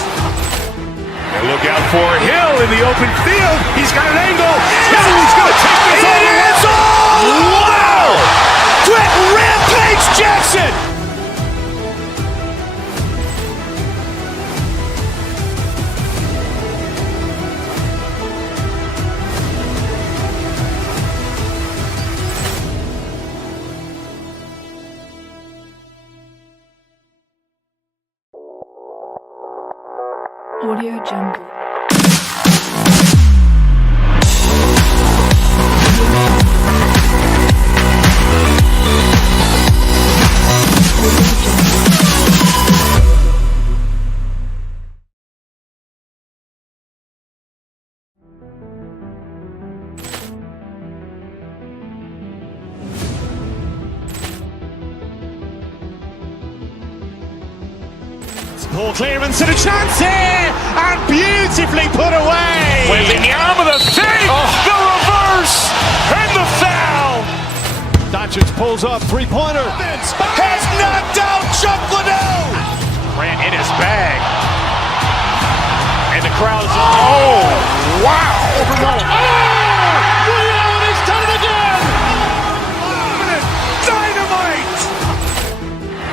And look out for Hill in the open field. He's got an angle. He's going to take this all the way. Wow! Quick Rampage Jackson. Audio Jungle. Poor clearance and a chance here, and beautifully put away. With the arm of the save, the reverse, and the foul. Doncic pulls up, three-pointer. Has knocked out Chuck Liddell. Ran in his bag. And the crowd is, oh, wow. He's done it again. Dynamite.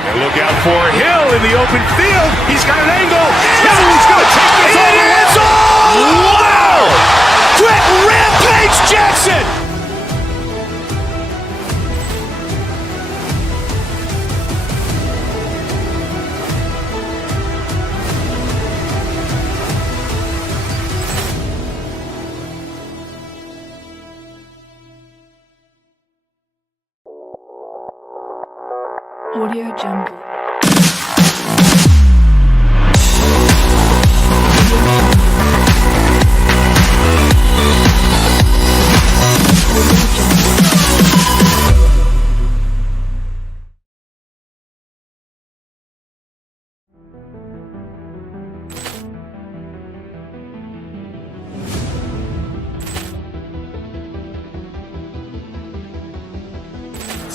And look out for Hill in the open field. He's got an angle. He's going to take this all the way. Wow! Quick Rampage Jackson. Audio Jungle.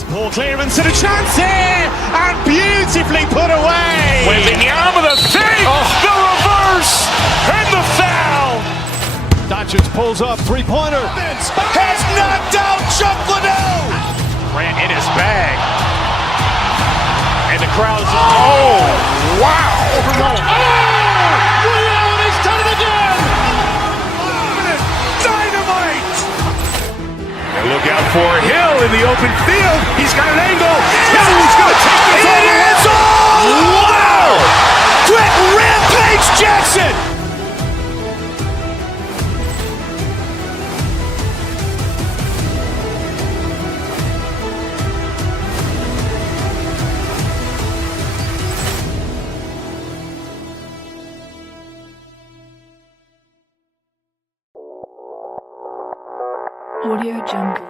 Poor clearance and a chance here, and beautifully put away. With the arm of the save, the reverse, and the foul. Doncic pulls up, three-pointer. Has knocked out Chuck Liddell. Ran in his bag. for Hill in the open field. He's got an angle. No, he's going to take this all the way. Wow! Quick rampage Jackson! Audio Jungle.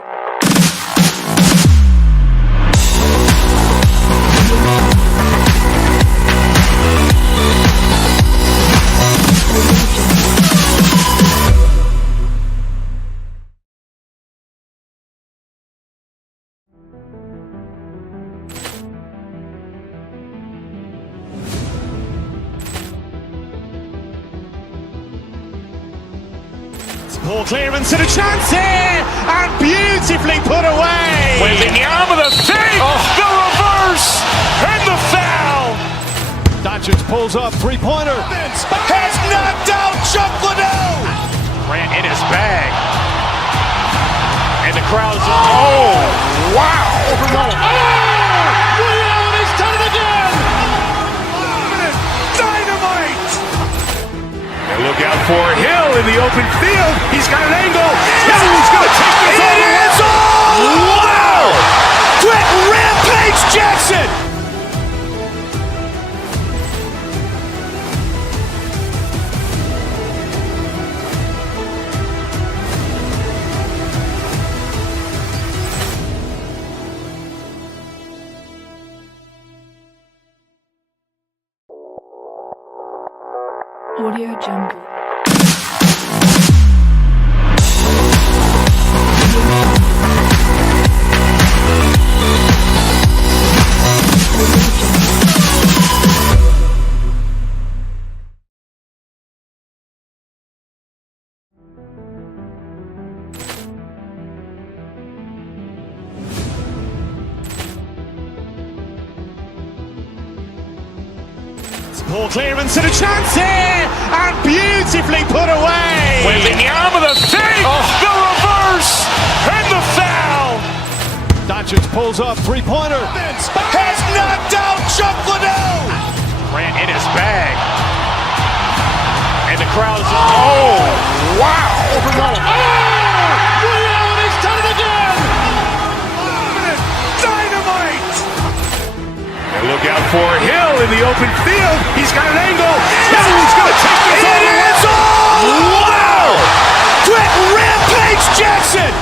Poor clearance and a chance here, and beautifully put away. With the arm of the fake, the reverse, and the foul. Doncic pulls up, three-pointer. Has knocked out Chuck Liddell. Grant in his bag. And the crowd's, oh, wow. He's done it again. Dynamite. And look out for Hill in the open field. He's got an angle. No, he's going to take this all the way. Wow. Quick rampage Jackson. Audio Jungle. Poor clearance and a chance here, and beautifully put away. With the arm of the fake, the reverse, and the foul. Doncic pulls up, three-pointer. Has knocked out Chuck Liddell. Grant in his bag. And the crowd's, oh, wow. He's done it again. Dynamite. And look out for Hill in the open field. He's got an angle. No, he's going to take this all the way. Wow. Quick rampage Jackson.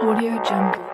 Audio Jungle.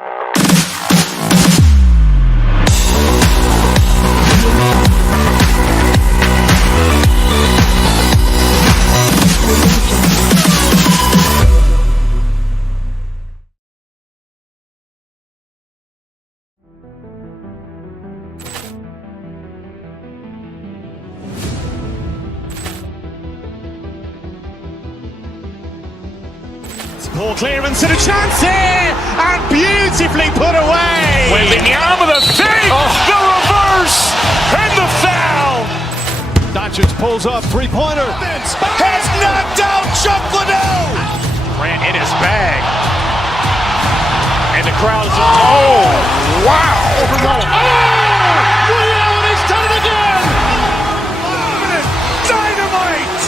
Poor clearance and a chance here, and beautifully put away. With the arm of the fake, the reverse, and the foul. Doncic pulls up, three-pointer. Has knocked out Chuck Liddell. Grant in his bag. And the crowd's, oh, wow. He's done it again. Dynamite.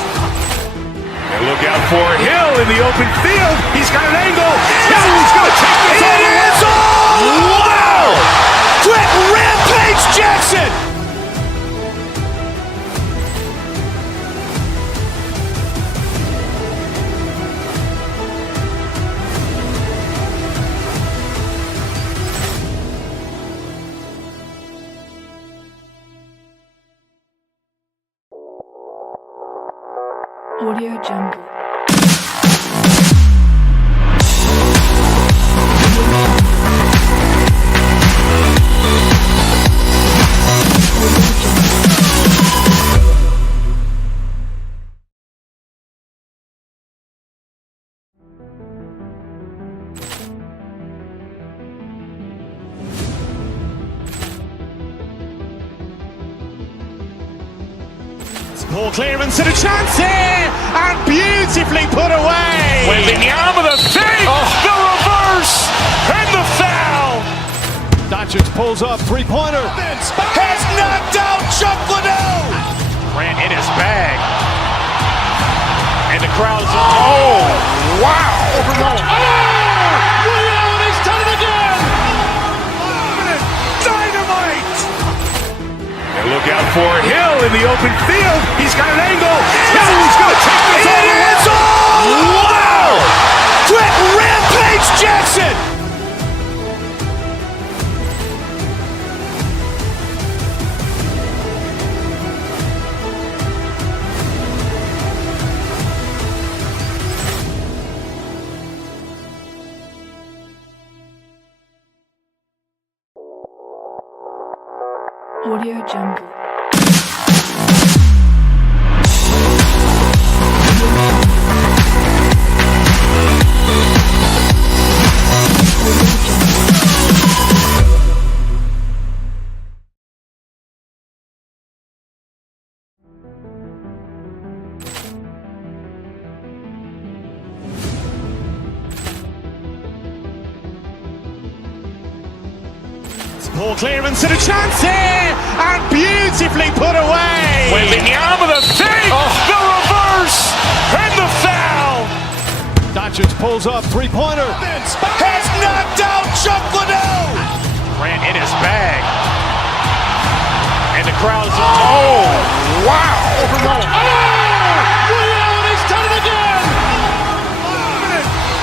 And look out for Hill in the open field. He's got an angle. No, he's going to take this all the way. Wow. Quick rampage Jackson. Audio Jungle. Ball clearance and a chance here, and beautifully put away. Wembanyama the save, the reverse, and the foul. Doncic pulls up, three-pointer. Has knocked out Chuck Liddell. Grant in his bag. And the crowd's, oh, wow. He's done it again. Dynamite. And look out for Hill in the open field. He's got an angle. Hill is going to take this all the way. Wow. Quick Rampage Jackson. Audio Jungle. Ball clearance and a chance here, and beautifully put away. Wembanyama the save, the reverse, and the foul. Doncic pulls up, three-pointer. Has knocked out Chuck Liddell. Grant in his bag. And the crowd's, oh, wow. He's done it again.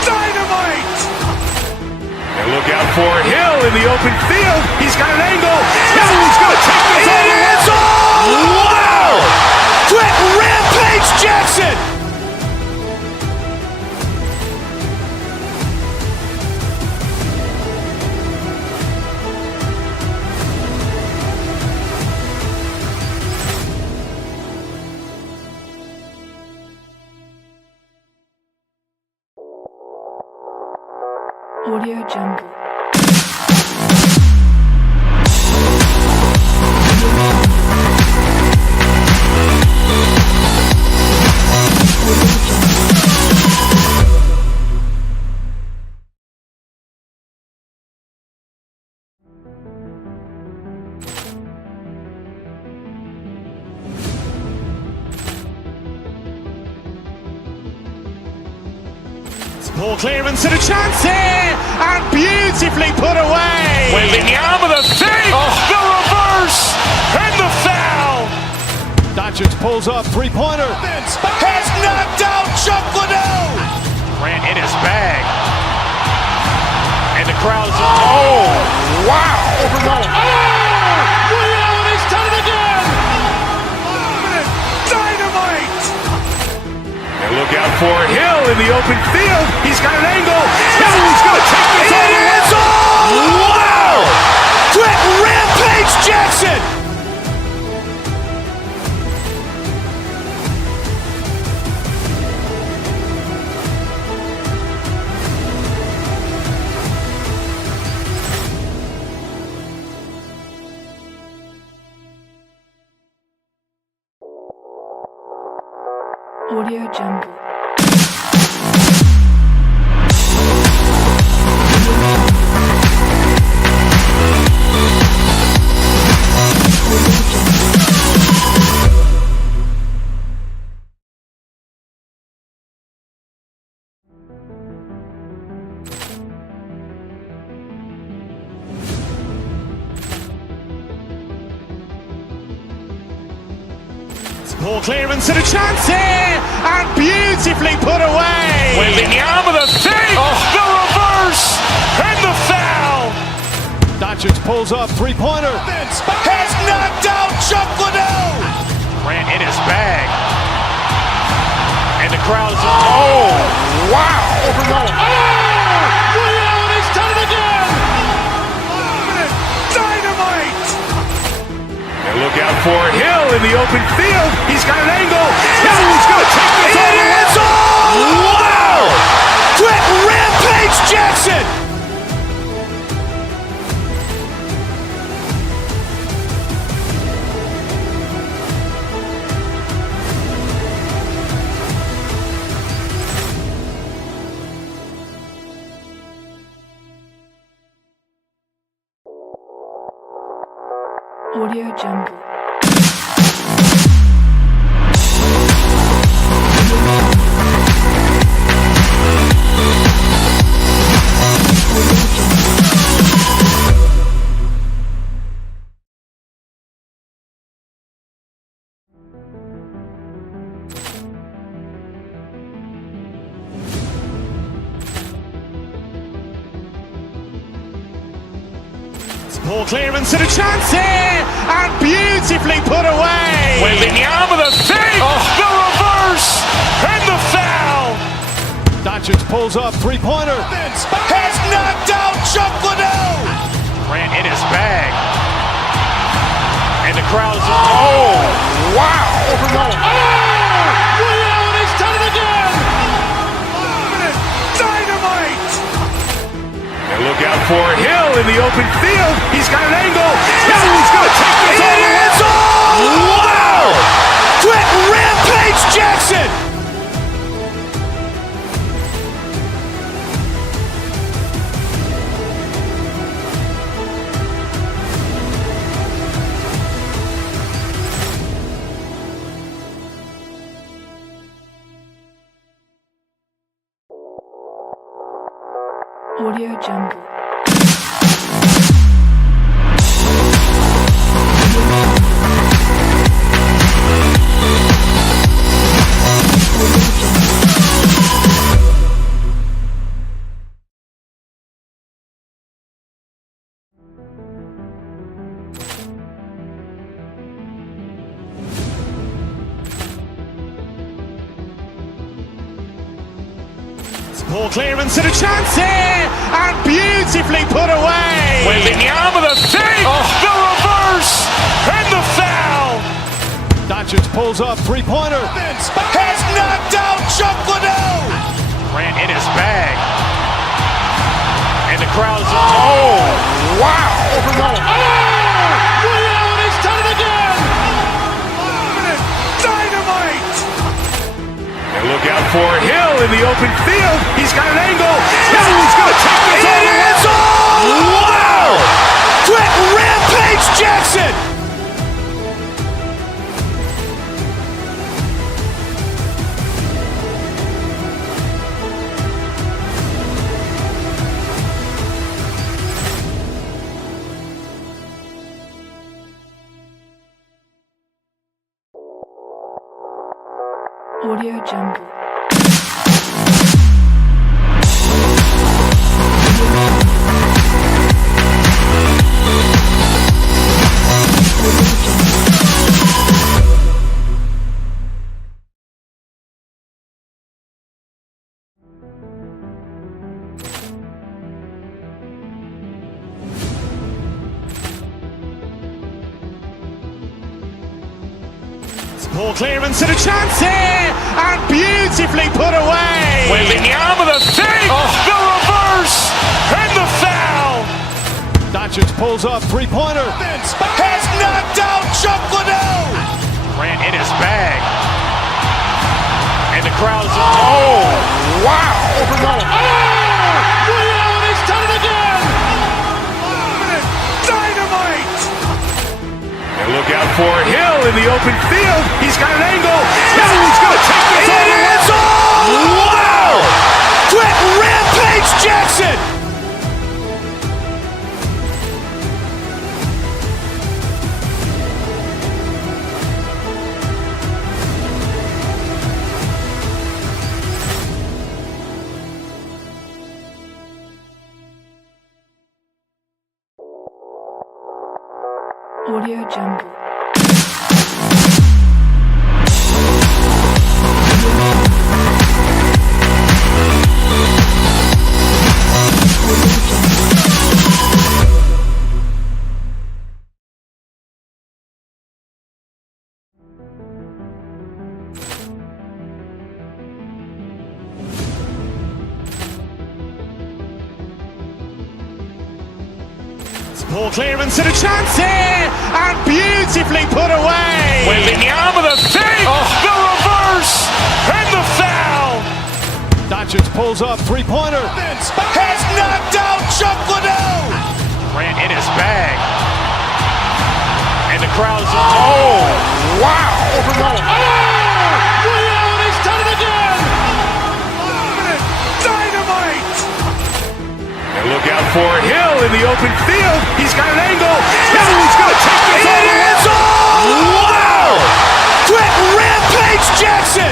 Dynamite. And look out for Hill in the open field. He's got an angle. Hill is going to take this all the way. Wow. Quick Rampage Jackson. Audio Jungle. Ball clearance and a chance here, and beautifully put away. Wembanyama the save, the reverse, and the foul. Doncic pulls up, three-pointer. Has knocked out Chuck Liddell. Grant in his bag. And the crowd's, oh, wow. He's done it again. Dynamite. And look out for Hill in the open field. He's got an angle. Hill is going to take this all the way. Wow. Quick Rampage Jackson. Audio Jungle. Ball clearance and a chance here, and beautifully put away. Wembanyama the save, the reverse, and the foul. Doncic pulls up, three-pointer. Has knocked out Chuck Liddell. Grant in his bag. And the crowd's, oh, wow. He's done it again. Dynamite. And look out for Hill in the open field. He's got an angle. Hill is going to take this all the way. Wow. Quick Rampage Jackson. Audio Jungle. Ball clearance and a chance here, and beautifully put away. Wembanyama with a save, the reverse, and the foul. Doncic pulls up, three-pointer. Has knocked out Chuck Liddell. Grant in his bag. And the crowd is, oh, wow. Liddell, he's done it again. Dynamite. And look out for Hill in the open field. He's got an angle. He's going to take this all the way. Wow. Quick Rampage Jackson. Audio Jungle. Ball clearance and a chance here, and beautifully put away. Wembanyama with a save, the reverse, and the foul. Doncic pulls up, three-pointer. Has knocked out Chuck Liddell. Grant in his bag. And the crowd is, oh, wow. Liddell, he's done it again. Dynamite. And look out for Hill in the open field. He's got an angle. He's going to take this all the way. Wow. Quick Rampage Jackson. Audio Jungle. Ball clearance and a chance here, and beautifully put away. Wembanyama with a save, the reverse, and the foul. Doncic pulls up, three-pointer. Has knocked out Chuck Liddell. Grant in his bag. And the crowd is, oh, wow. Liddell, he's done it again. Dynamite. And look out for Hill in the open field. He's got an angle. He's going to take this all the way. Wow. Quick Rampage Jackson. Audio Jungle. Ball clearance and a chance here, and beautifully put away. Wembanyama with a save, the reverse, and the foul. Doncic pulls up, three-pointer. Has knocked out Chuck Liddell. Grant in his bag. And the crowd's oh, wow! He's done it again! Dynamite! And look out for Hill in the open field. He's got an angle. He's going to take this all the way. Wow! Quick rampage Jackson!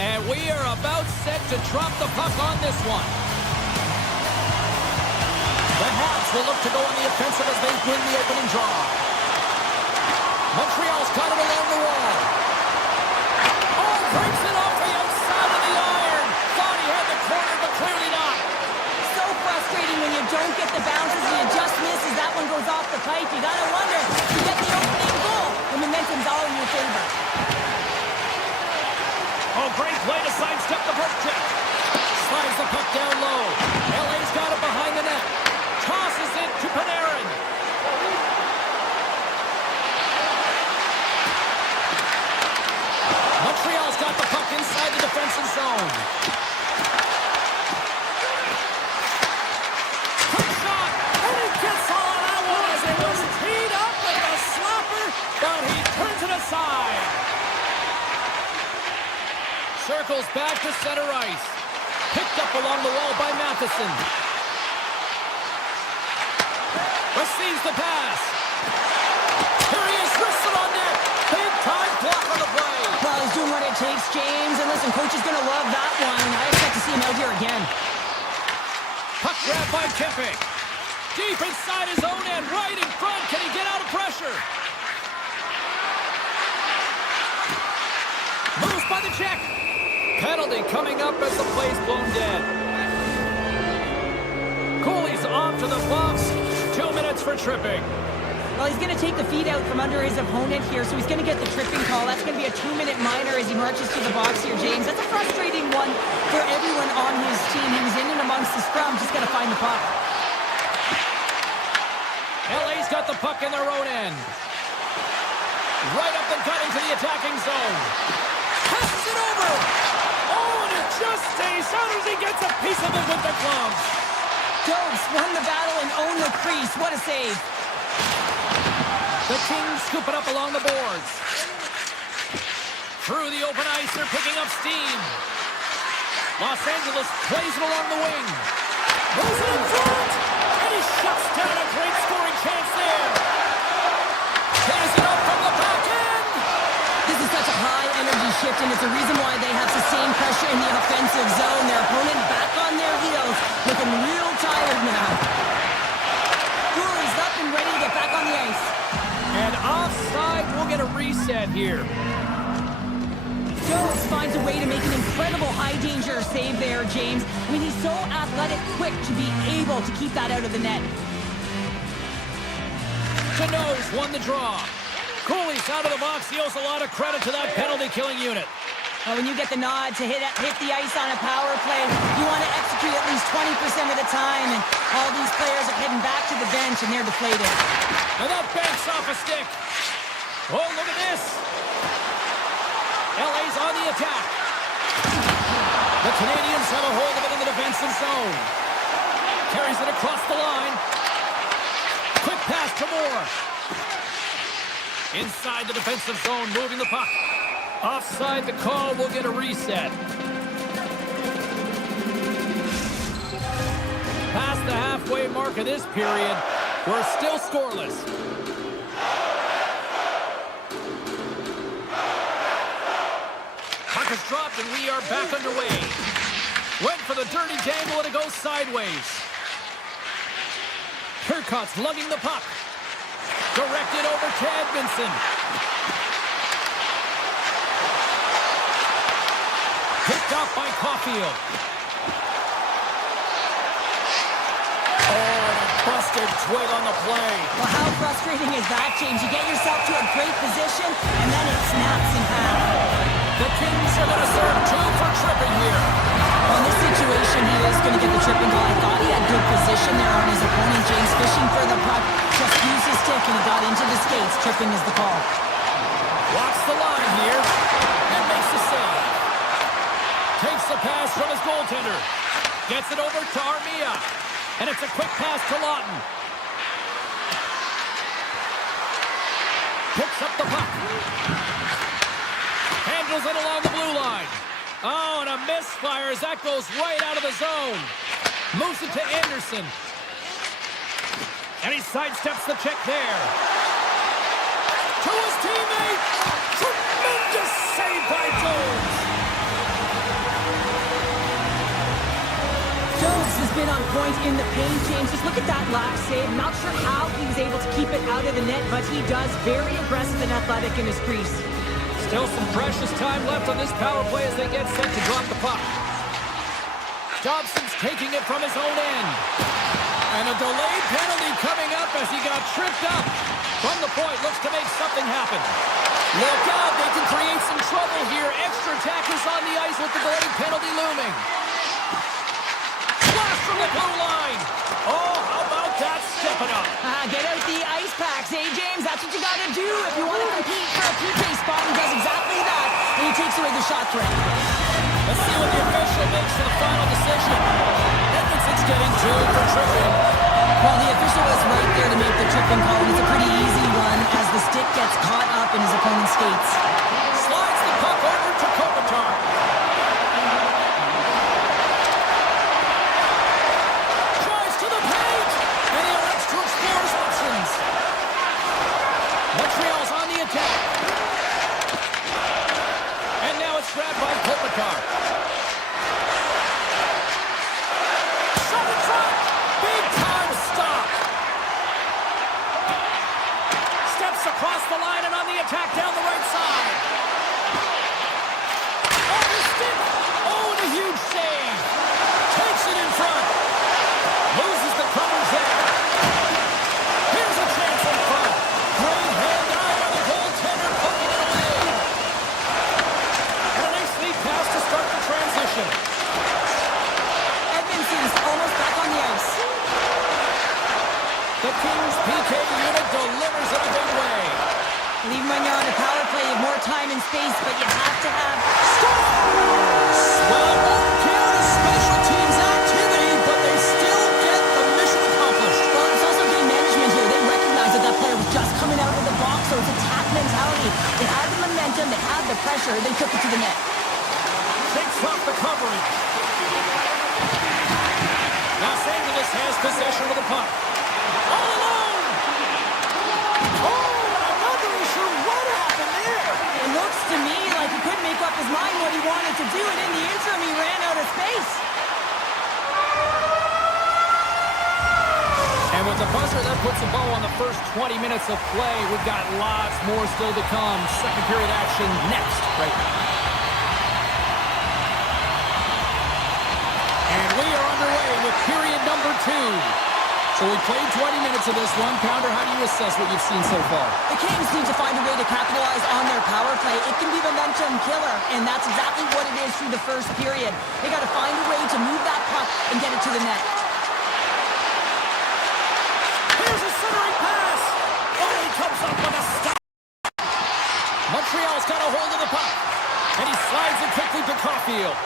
And we are about set to drop the puck on this one. The Hawks will look to go on the offensive as they win the opening draw. Montreal's got it along the wall. Oh, breaks it off the outside of the iron. Thought he had the corner, but clearly not. So frustrating when you don't get the bounces and you just miss as that one goes off the pipe. You gotta wonder if you get the opening goal. The momentum's all in your favor. Oh, great play to sidestep the poke check. Slides the puck down low. LA's got it behind the net. Tosses it to Panarin. Montreal's got the puck inside the defensive zone. Quick shot, and he gets all on that one as it was teed up with a slapper, but he turns it aside. Circles back to center ice. Picked up along the wall by Matheson. Receives the pass. Here he is, wrists it on net. Big time block on the play. Well, he's doing what it takes, James. And listen, coach is going to love that one. I expect to see him out here again. Puck grab by Kempe. Deep inside his own end, right in front. Can he get out of pressure? Moves by the check. Penalty coming up as the play's blown dead. Cooley's off to the box. 2 minutes for tripping. Well, he's going to take the feet out from under his opponent here, so he's going to get the tripping call. That's going to be a 2-minute minor as he marches to the box here, James. That's a frustrating one for everyone on his team. He was in and amongst the scrum, just got to find the puck. LA's got the puck in their own end. Right up and cut into the attacking zone. Passes it over. Oh, and it just stays out as he gets a piece of it with the gloves. Dogs won the battle and own the crease. What a save. The Kings scoop it up along the boards. Through the open ice, they're picking up steam. Los Angeles plays it along the wing. Moves it in front. And he shuts down a great scoring chance there. Tears it up from the back end. This is such a high-energy shift, and it's a reason why they have sustained pressure in the offensive zone. Their opponent back on their heels, looking real tired now. Cooley's up and ready to get back on the ice. And offside, we'll get a reset here. Jones finds a way to make an incredible high-danger save there, James. I mean, he's so athletic, quick to be able to keep that out of the net. Canoes won the draw. Cooley's out of the box. He owes a lot of credit to that penalty-killing unit. When you get the nod to hit the ice on a power play, you want to execute at least 20% of the time, and all these players are heading back to the bench, and they're deflated. And that banks off a stick. Oh, look at this. LA's on the attack. The Canadiens have a hold of it in the defensive zone. Carries it across the line. Quick pass to Moore. Inside the defensive zone, moving the puck. Offside the call, will get a reset. Past the halfway mark of this period, we're still scoreless. Puck is dropped and we are back underway. Went for the dirty dangle and it goes sideways. Turcotte's lugging the puck. Directed over to Edmondson. Picked up by Caulfield. Oh, and a Busted twig on the play. Well, how frustrating is that, James? You get yourself to a great position, and then it snaps in half. The Kings are going to serve 2 for tripping here. Well, in this situation, he is going to get the tripping goal. I thought he had good position there on his opponent. James fishing for the puck, just used his stick, and he got into the skates. Tripping is the call. Walks the line here and makes the save. Takes the pass from his goaltender. Gets it over to Armia. And it's a quick pass to Lawton. Picks up the puck. Handles it along the blue line. Oh, and a misfire as that goes right out of the zone. Moves it to Anderson. And he sidesteps the check there. To his teammate. Tremendous save by Jones. Jones has been on point in the paint, James. Just look at that last save. Not sure how he was able to keep it out of the net, but he does. Very aggressive and athletic in his crease. Still some precious time left on this power play as they get set to drop the puck. Dobson's taking it from his own end. And a delayed penalty coming up as he got tripped up. From the point, looks to make something happen. Look out, they can create some trouble here. Extra attackers on the ice with the delayed penalty looming. Flash from the blue line. Oh, how about that stepping up? Get out the ice packs, eh, James? That's what you got to do if you want to compete for a PK spot. He does exactly that, and he takes away the shot threat. Let's see what the official makes for the final decision. Edmondson's getting 2 for tripping. Well, the official was right there to make the tripping call, and it's a pretty easy one as the stick gets caught up in his opponent's skates. Slides the puck over to Kopitar. Drives to the paint, and he elects to explore his options. Montreal's on the attack. And now it's grabbed by Kopitar. Shot in front. Big time stop. Steps across the line and on the attack down the right side. Off his stick. Oh, and a huge save. Takes it in front. Loses the covers there. Here's a chance in front. Great hand eye by the goaltender, poking it away. And a nice lead pass to start the transition. Edmondson's almost back on the ice. The Kings PK unit delivers in a big way. Even when you're on a power play, you have more time and space, but you have to have... Well, it won't count as special teams activity, but they still get the mission accomplished. Well, it's also game management here. They recognize that that player was just coming out of the box, so it's attack mentality. They had the momentum, they had the pressure, they took it to the net. Takes off the coverage. Los Angeles has possession of the puck. All alone! Oh, I'm not really sure what happened there. It looks to me like he couldn't make up his mind what he wanted to do, and in the interim, he ran out of space. And with the buzzer, that puts a bow on the first 20 minutes of play. We've got lots more still to come. Second period action next, right now. And we are underway with period number 2. So we played 20 minutes of this one. Pounder, how do you assess what you've seen so far? The Kings need to find a way to capitalize on their power play. It can be momentum killer, and that's exactly what it is through the first period. They got to find a way to move that puck and get it to the net. Here's a centering pass. Oh, he comes up with a stop. Montreal's got a hold of the puck, and he slides it quickly to Caulfield.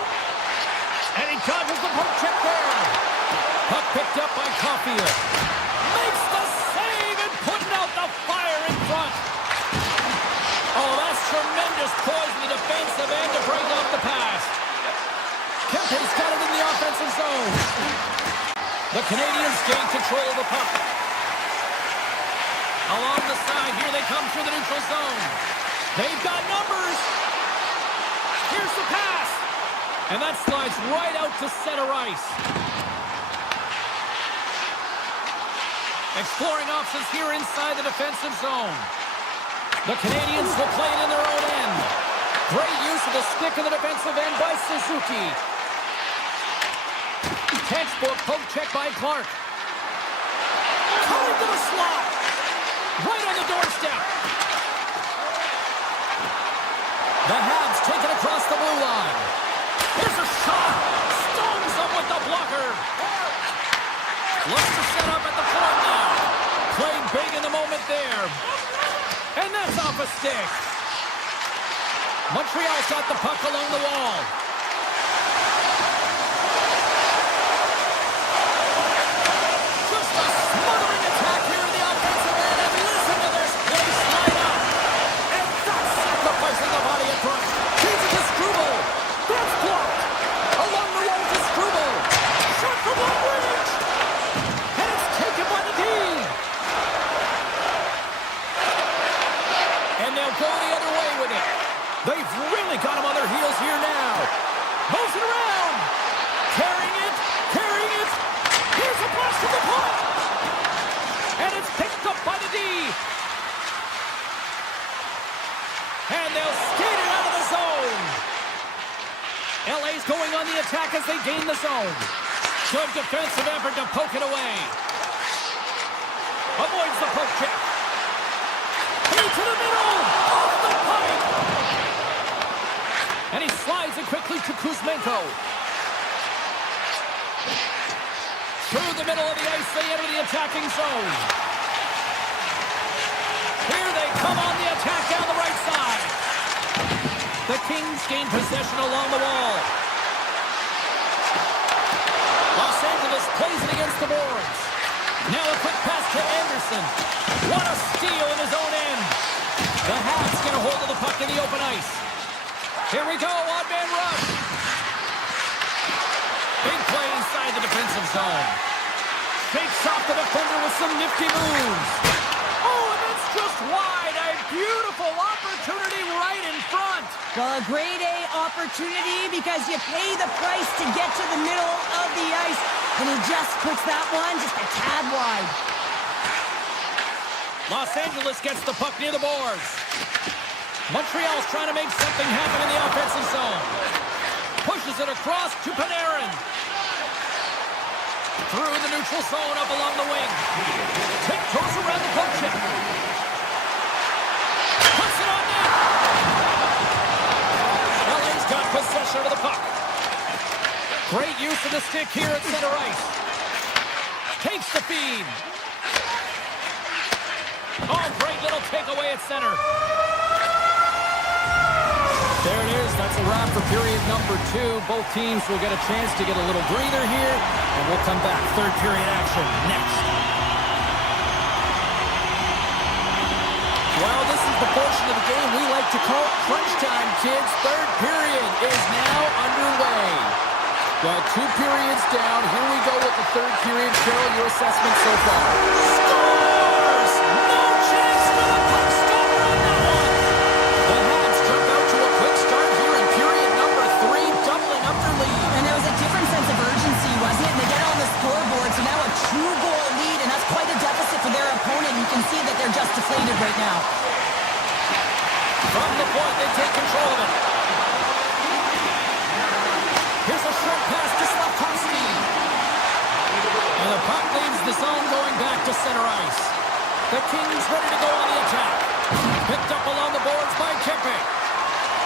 And he dodges the poke check there. Puck picked up by Caulfield. Makes the save and putting out the fire in front. Oh, that's tremendous poise in the defensive end to break off the pass. Kempe's got it in the offensive zone. The Canadiens gain control of the puck. Along the side, here they come through the neutral zone. They've got numbers. Here's the pass. And that slides right out to center ice. Exploring options here inside the defensive zone. The Canadiens will play it in their own end. Great use of the stick in the defensive end by Suzuki. Textbook poke check by Clark. Cutting to the slot. Right on the doorstep. The Habs take it across the blue line. Here's a shot. Stones him with the blocker. Looks to set up at the point now. Playing big in the moment there. And that's off a stick. Montreal's got the puck along the wall. Just a smothering attack here in the offensive end. And listen to this. They slide up. And that's sacrificing the body in front. Feeds it to Struble. That's blocked. Along the wall to Struble. Shot from long range. And it's taken by the D. And they'll go the other way with it. They've really got him on their heels here now. Moves it around. Carrying it. Carrying it. Here's a blast from the point. And it's picked up by the D. And they'll skate it out of the zone. LA's going on the attack as they gain the zone. Good defensive effort to poke it away. Avoids the poke check. Into the middle. Off the pipe. And he slides it quickly to Kuzmenko. Through the middle of the ice, they enter the attacking zone. Here they come on the attack down the right side. The Kings gain possession along the wall. Los Angeles plays it against the boards. Now a quick pass to Anderson. What a steal in his own end. The Habs get a hold of the puck in the open ice. Here we go, odd-man rush. Big play inside the defensive zone. Shakes off the defender with some nifty moves. Oh, and it's just wide. A beautiful opportunity right in front. Well, a grade A opportunity because you pay the price to get to the middle of the ice. And he just puts that one just a tad wide. Los Angeles gets the puck near the boards. Montreal's trying to make something happen in the offensive zone. Pushes it across to Panarin. Through the neutral zone up along the wing. Tiptoes around the poke check. Puts it on net. LA's got possession of the puck. Great use of the stick here at center ice. Takes the feed. Oh, great little takeaway at center. There it is. That's a wrap for period number 2. Both teams will get a chance to get a little breather here, and we'll come back. Third period action next. Well, this is the portion of the game we like to call crunch time, kids. Third period is now underway. Well, 2 periods down. Here we go with the third period. Cheryl, your assessment so far. Scores! No chance for the ePuckStorm on that one. The Habs jump out to a quick start here in period number 3, doubling up their lead. And there was a different sense of urgency, wasn't it? And they get on the scoreboard, so now a 2-goal lead, and that's quite a deficit for their opponent. You can see that they're just deflated right now. From the point, they take control of it. Here's a short pass to Slavkovsky. And the puck leaves the zone going back to center ice. The Kings ready to go on the attack. Picked up along the boards by Kippick.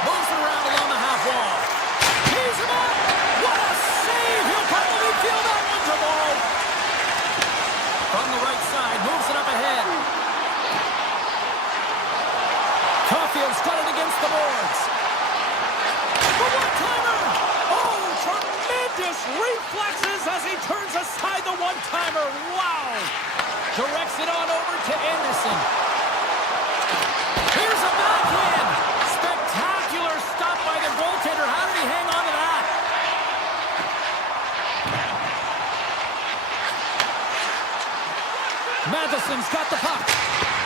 Moves it around along the half wall. He's him up. What a save. He'll probably feel that one tomorrow. From the right side, moves it up ahead. Caulfield's got it against the boards. The one-timer. Oh, tremendous reflexes as he turns aside the one-timer. Wow. Directs it on over to Anderson. Here's a backhand. Spectacular stop by the goaltender. How did he hang on to that? Matheson's got the puck.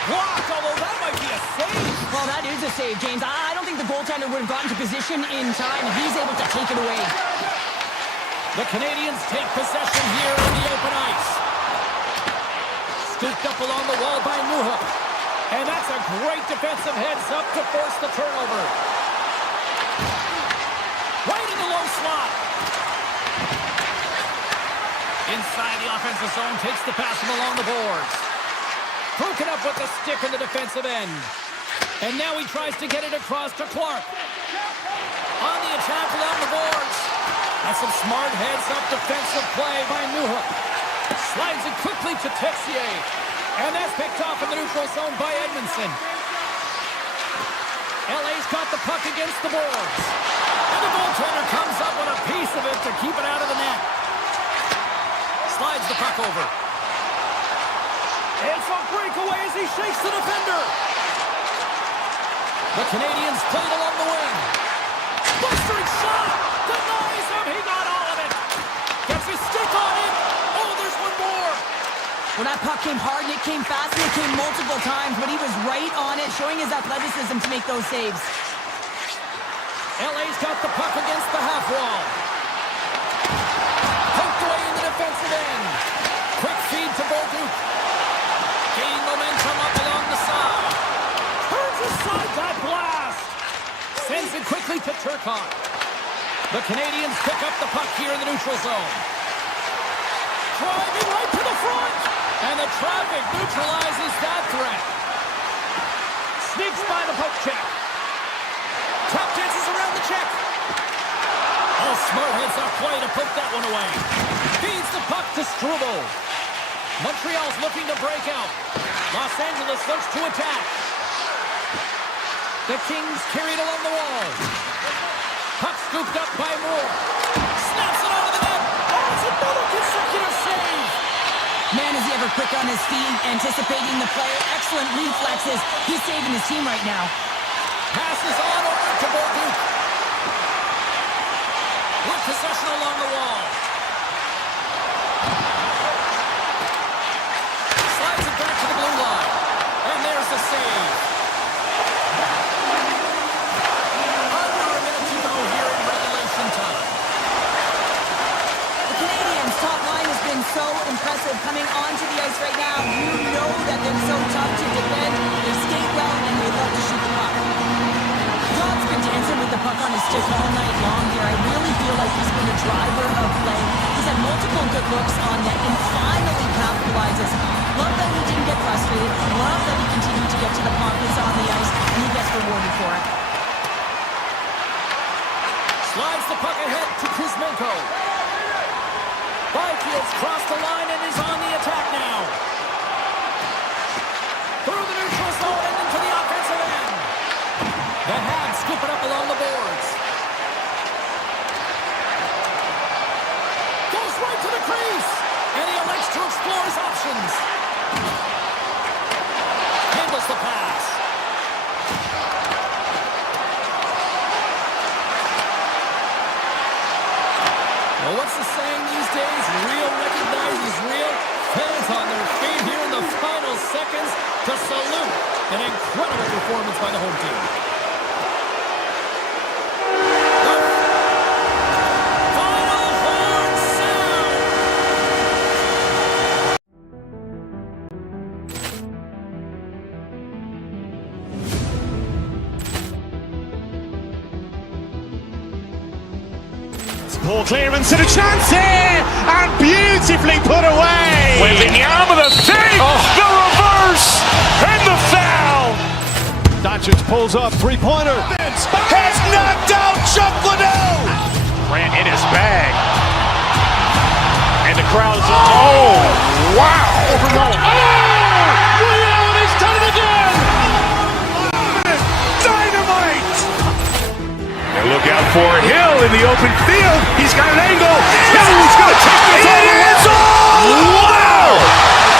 Blocked, although that might be a save. Well, that is a save, James. I don't think the goaltender would have gotten to position in time, and he's able to take it away. The Canadiens take possession here on the open ice. Scooped up along the wall by Newhook. And that's a great defensive heads-up to force the turnover. Right in the low slot. Inside the offensive zone, takes the pass from along the boards. Broken up with the stick in the defensive end. And now he tries to get it across to Clark. On the attack along the boards. That's some smart heads-up defensive play by Newhook. Slides it quickly to Texier. And that's picked off in the neutral zone by Edmondson. LA's got the puck against the boards. And the goaltender comes up with a piece of it to keep it out of the net. Slides the puck over. It's a breakaway as he shakes the defender. The Canadiens played along the wing. Bustering shot! Denies him! He got all of it! Gets his stick on it! Oh, there's one more! Well, that puck came hard and it came fast and it came multiple times, but he was right on it, showing his athleticism to make those saves. LA's got the puck against the half wall. Poked away in the defensive end. Quick feed to Bolduc. Gaining momentum up along the side. Turns aside that blast. Sends it quickly to Turcotte. The Canadiens pick up the puck here in the neutral zone. Driving right to the front. And the traffic neutralizes that threat. Sneaks by the poke check. Tap dances around the check. Oh, smart heads up play to poke that one away. Feeds the puck to Struble. Montreal's looking to break out. Los Angeles looks to attack. The Kings carried along the wall. Puck scooped up by Moore. Snaps it out of the net. Oh, it's another consecutive save. Man, is he ever quick on his feet, anticipating the play. Excellent reflexes. He's saving his team right now. Passes on over to Bolduc. With possession along the wall. Slides it back to the blue line. And there's the save. Under a minute to go here in regulation time. The Canadiens' top line has been so impressive coming onto the ice right now. You know that they're so tough to defend. They skate well and they love to shoot the puck. God's been dancing with the puck on his stick all night long here. I really feel like he's been a driver of play. He's had multiple good looks on net and finally capitalizes. Love that he didn't get frustrated. Love that he continued to get to the pockets on the ice and he gets rewarded for it. Slides the puck ahead to Kuzmenko. Byfield's crossed the line and is on the attack now. Through the neutral zone and into the offensive end. The Habs scoop it up along the boards. Goes right to the crease. And he elects to explore his options. Handles the pass. Well, what's the saying these days? Real recognizes real. Fans on their feet here in the final seconds to salute an incredible performance by the home team. Poor clearance and a chance here, and beautifully put away. Wembanyama the save, the reverse, and the foul. Doncic pulls up, three-pointer. Has knocked out Chuck Liddell. Ran in his bag. And the crowd is, oh, wow. Oh, Leon has done it again. Dynamite. And look out for Hill in the open field. He's got an angle. Hill's going to take this all the way. Wow!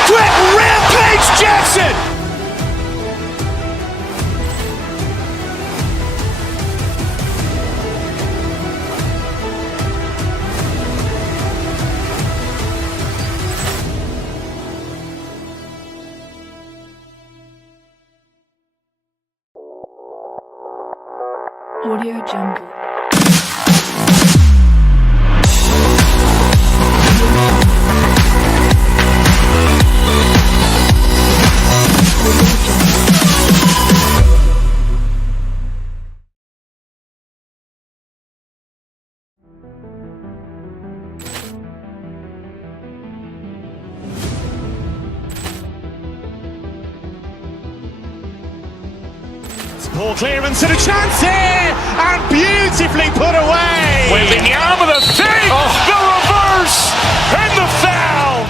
Quick Rampage Jackson. Audio Jungle. Ball clearance and a chance here, and beautifully put away. Waving the arm of the fake, the reverse, and the foul.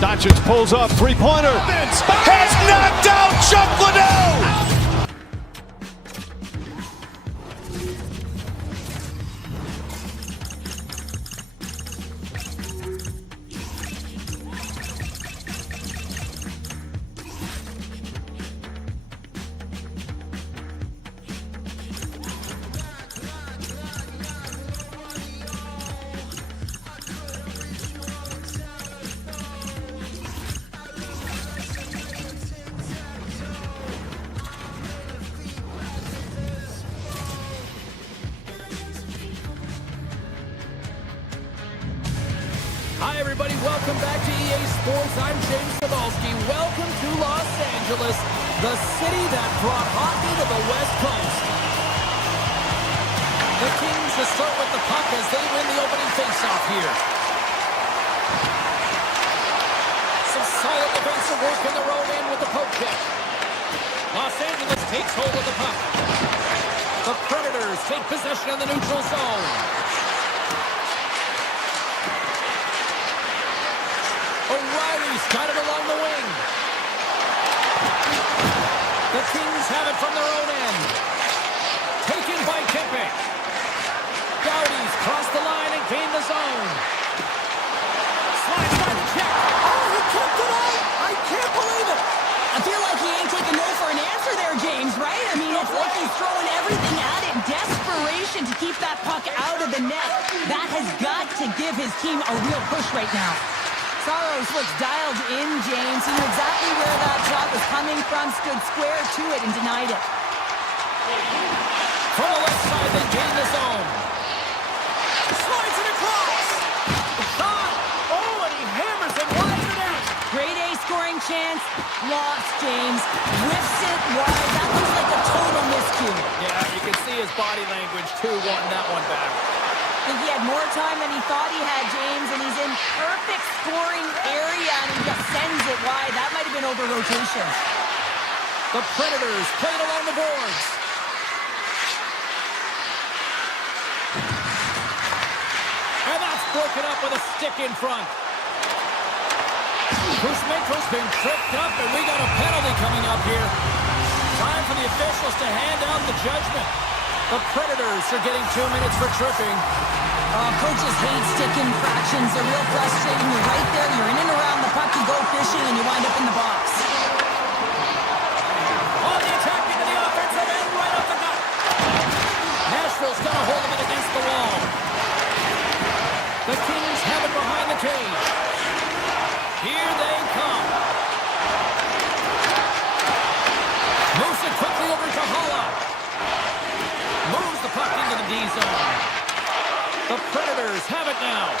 Doncic pulls up, three-pointer. Has knocked out Chuck Liddell. Hi, everybody. Welcome back to EA Sports. I'm James Cebulski. Welcome to Los Angeles, the city that brought hockey to the West Coast. The Kings to start with the puck as they win the opening faceoff here. Some solid defensive work in the row in with the poke check. Los Angeles takes hold of the puck. The Predators take possession in the neutral zone. O'Reilly's got it along the wing. The Kings have it from their own end. Taken by Kempe. Doughty's crossed the line and gained the zone. Slides by the check. Oh, he kept it out! I can't believe it! I feel like he ain't taking no for an answer there, James, right? I mean, it's like he's throwing everything at it. Desperation to keep that puck out of the net. That has got to give his team a real push right now. Saros looks dialed in, James. He knew exactly where that shot was coming from, stood square to it, and denied it. From the left side, they gain the zone. Slides it across. The shot. Oh, and he hammers it wide to net. Grade A scoring chance. Lost, James. Whiffs it wide. That looks like a total miscue. Yeah, you can see his body language, too, wanting that one back. I think he had more time than he thought he had, James, and he's in perfect scoring area, and he just sends it wide. That might have been over rotation. The Predators play it along the boards. And that's broken up with a stick in front. Kuzmenko's been tripped up, and we got a penalty coming up here. Time for the officials to hand out the judgment. The Predators are getting 2 minutes for tripping. Coaches hate stick infractions. They're real frustrating. You're right there. You're in and around the puck. You go fishing, and you wind up in the box. On the attack into the offensive end, right up the gut. Nashville's got a hold of it against the wall. The Kings have it behind the cage. Here they come. Moves it quickly over to Holla. Moves the puck into the D zone. The Predators have it now.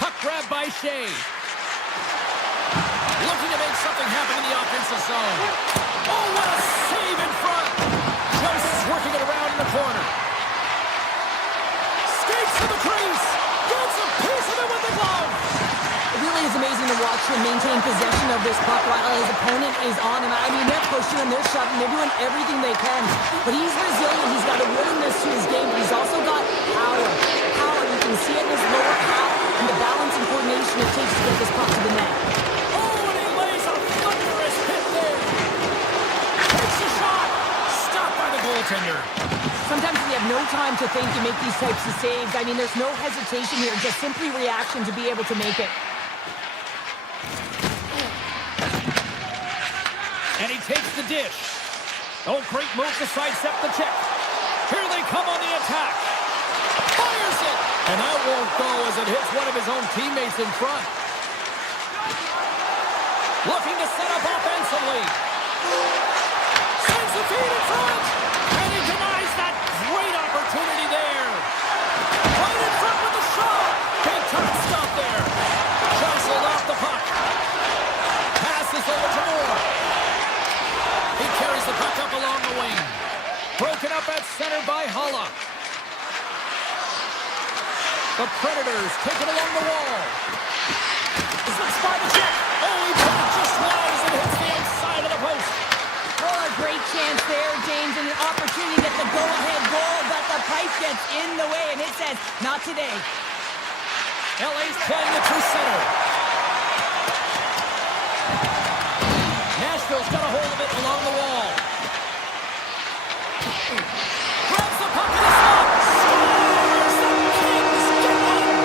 Puck grab by Shea. Looking to make something happen in the offensive zone. Oh, what a save in front. Joseph's working it around in the corner. Skates to the crease. Gets a piece of it with the glove. It really is amazing to watch him maintain possession of this puck while his opponent is on him. I mean, they're pushing him, they're shoving, they're doing everything they can. But he's resilient. He's got a willingness to his game, but he's also got power. Power, you can see it in his lower half and the balance and coordination it takes to get this puck to the net. Oh, and he lays a thunderous hit there. Takes a shot. Stopped by the goaltender. Sometimes we have no time to think to make these types of saves. I mean, there's no hesitation here, just simply reaction to be able to make it. And he takes the dish. Oh, great move to sidestep the check. Here they come on the attack. Fires it. And that won't go as it hits one of his own teammates in front. Looking to set up offensively. Sends the feed in front. And he denies that great opportunity there. Right in front with the shot. Big time stop there. Jostled off the puck. Passes over to Moore. He carries the puck up along the wing. Broken up at center by Holla. The Predators take it along the wall. Slips by the check. Oh, he put it just wide as it hits the outside of the post. chance there, James, and an opportunity to get the go-ahead goal, but the pipe gets in the way, and it says, not today. LA's playing it through center. Nashville's got a hold of it along the wall. Grabs the puck in the slot. Scores! The Kings get one!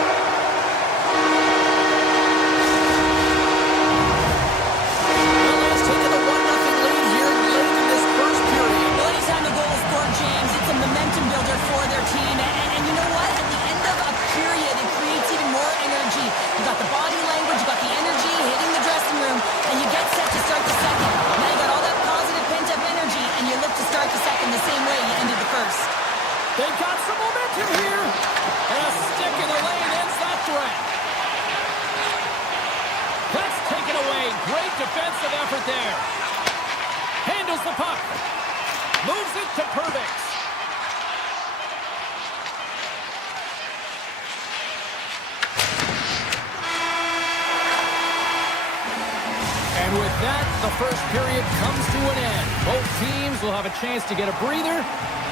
LA's taken a 1-0 lead here late in this first period. Well, anytime the goal is scored, James, it's a momentum builder for their team. And you know what? At the end of a period, it creates even more energy. You got the body language, you got the energy hitting the dressing room, and you get set to start the second. Now you got all that positive pent-up energy, and you look to start the second the same way you ended the first. They've got some momentum here. And a stick in the lane ends that threat. That's taken away. Great defensive effort there. Handles the puck. Moves it to Purvix. And with that, the first period comes to an end. Both teams will have a chance to get a breather,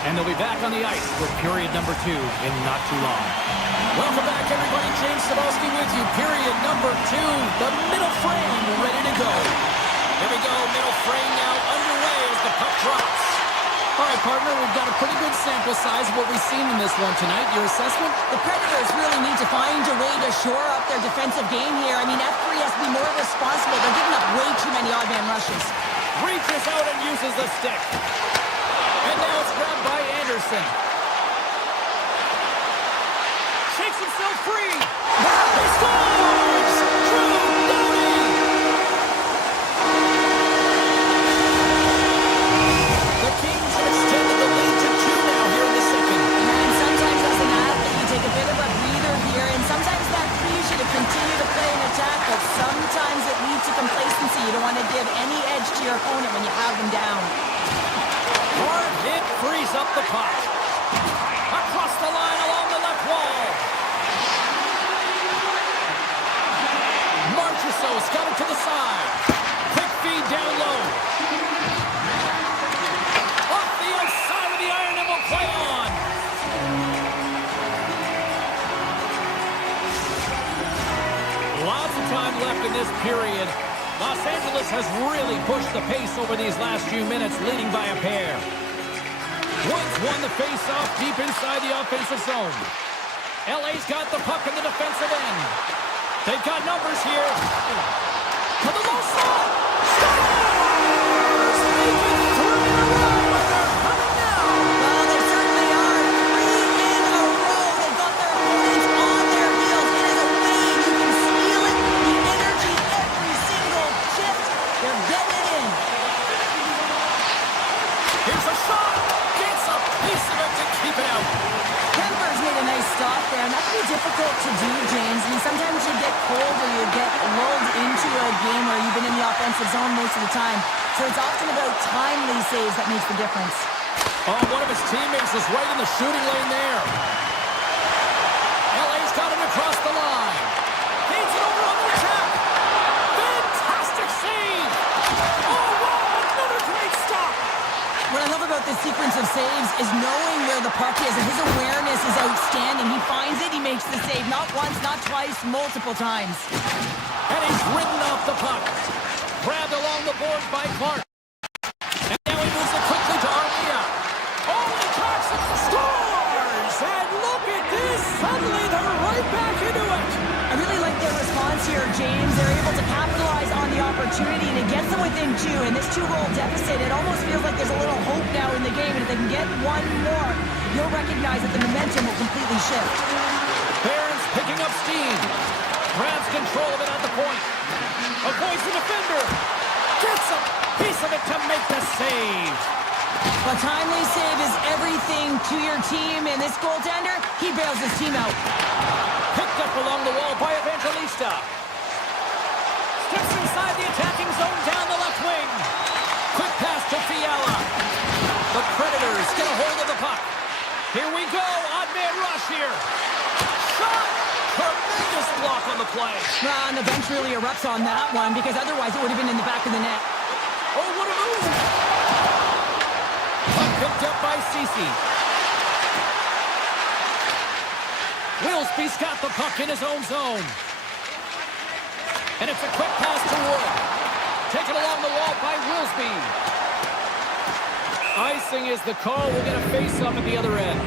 and they'll be back on the ice for period number 2 in not too long. Welcome back, everybody. James Cebulski with you. Period number 2. The middle frame ready to go. Here we go. Middle frame now underway as the puck drops. All right, partner, we've got a pretty good sample size of what we've seen in this one tonight. Your assessment? The Predators really need to find a way to shore up their defensive game here. I mean, F3 has to be more responsible. They're giving up way too many odd man rushes. Reaches out and uses the stick. And now it's grabbed by Anderson. Shakes himself free. He scores! Drew Doughty! The Kings have extended the lead to 2 now here in the second. And sometimes as an athlete, you take a bit of a breather here, and sometimes that frees you to continue to play an attack, but sometimes it leads to complacency. You don't want to give any edge to your opponent when you have them down. Hard hit frees up the puck. Across the line along the left wall. Marchessault's got it to the side. Quick feed down low. Off the outside of the iron and will play on. Lots of time left in this period. Los Angeles has really pushed the pace over these last few minutes, leading by a pair. Woods won the face-off deep inside the offensive zone. LA's got the puck in the defensive end. They've got numbers here. To the low slot. Scores! Make it 3 in a row, and they're coming now. Well, they certainly are. 3 in a row. They've got their opponents on their heels. It is a wave. You can feel it. The energy every single shift. They're getting it in. Here's a shot. Gets a piece of it to keep it out. Kemper's made a nice stop there, and that can be difficult to do, James. I mean, sometimes you get cold or you get lulled into a game where you've been in the offensive zone most of the time. So it's often about timely saves that makes the difference. Oh, one of his teammates is right in the shooting lane there. LA's got it across the line. Feeds it over on the attack. Fantastic save. Oh, wow, another great stop. What I love about this sequence of saves is knowing where the puck is, and his awareness is outstanding. He finds it, he makes the save, not once, not twice, multiple times. And he's ridden off the puck. Grabbed along the boards by Clark. And now he moves it quickly to Armia. Oh, he tracks it, scores! And look at this, suddenly they're right back into it. I really like their response here, James. They're able to capitalize on the opportunity, and it gets them within 2. And this 2-goal deficit, it almost feels like there's a little hope now in the game. And if they can get one more, you'll recognize that the momentum will completely shift. Barron's picking up steam. Grabs control of it at the point. Avoids the defender. Gets a piece of it to make the save. A timely save is everything to your team, and this goaltender, he bails his team out. Picked up along the wall by Evangelista. Steps inside the attacking zone down the left wing. Quick pass to Fiala. The Predators get a hold of the puck. Here we go. Odd man rush here. Shot. Tremendous block on the play. Well, and the bench really erupts on that one, because otherwise it would have been in the back of the net. Oh, what a move. Puck picked up by Ceci. Wilsby's got the puck in his own zone. And it's a quick pass to Wood. Taken along the wall by Wilsby. Icing is the call. We'll get a face-up at the other end.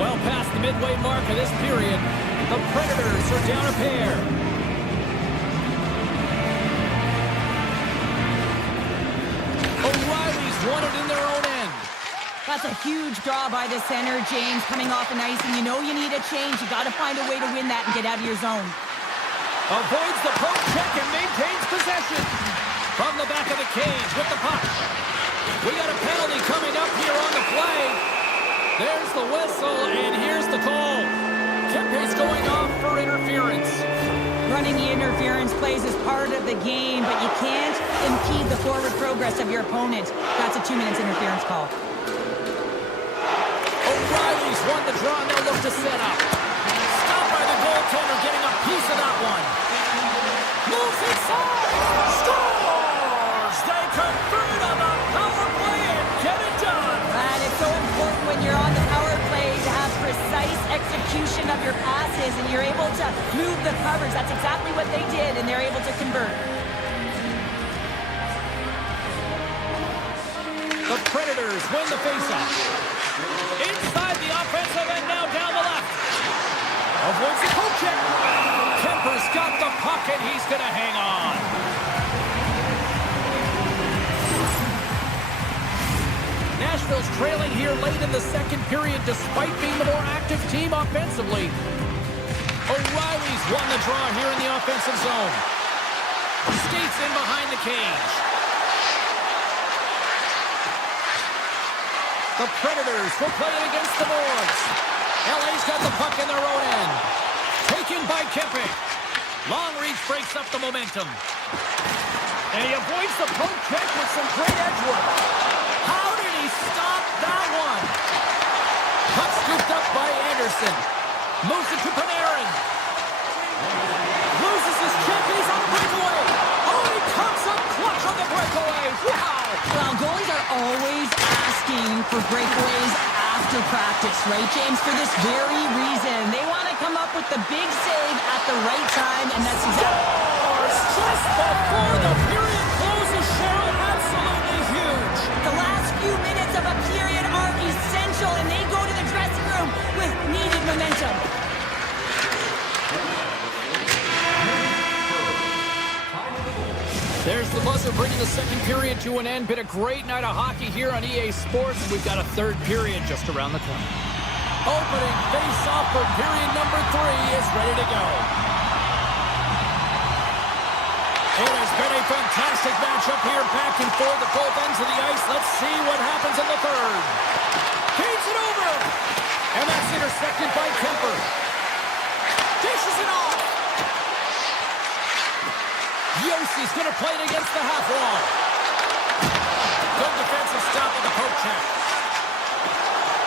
Well past the midway mark of this period, the Predators are down a pair. O'Reilly's won it in their own end. That's a huge draw by the center, James, coming off an ice, and you know you need a change. You got to find a way to win that and get out of your zone. Avoids the poke check and maintains possession. From the back of the cage with the puck. We got a penalty coming up here on the play. There's the whistle, and here's the call. Kempe's going off for interference. Running the interference plays is part of the game, but you can't impede the forward progress of your opponent. That's a 2 minutes interference call. O'Reilly's won the draw, and they'll look to set up. Stopped by the goaltender, getting a piece of that one. Moves inside! Scores! They convert on the power play and get it done! And it's so important when you're on the power play to have precise execution of your passes, and you're able to move the coverage. That's exactly what they did, and they're able to convert. The Predators win the faceoff. Inside the offensive end, now down the left. Avoids the poke check. Kemper's got the puck, and he's going to hang on. Nashville's trailing here late in the second period, despite being the more active team offensively. O'Reilly's won the draw here in the offensive zone. Skates in behind the cage. The Predators will play it against the boards. LA's got the puck in their own end. Taken by Kempe. Long reach breaks up the momentum. And he avoids the poke check with some great edge work. How did he stop that one? Puck scooped up by Anderson. Moves it to Panarin. Loses his check and he's on the breakaway. Oh, he comes up clutch on the breakaway. Wow! Well, goalies are always asking for breakaways after practice, right, James? For this very reason. They want to come up with the big save at the right time, and that's exactly... Just before the period closes, Cheryl, absolutely huge. The last few minutes of a period are essential, and they go to the dressing room with needed momentum. There's the buzzer bringing the second period to an end. Been a great night of hockey here on EA Sports, and we've got a third period just around the corner. Opening face-off for period number 3 is ready to go. It has been a fantastic matchup here, back and forth at both ends of the ice. Let's see what happens in the third. Feeds it over, and that's intercepted by Kemper. Dishes it off. Yossi's going to play it against the half wall. Good defensive stop with the poke check.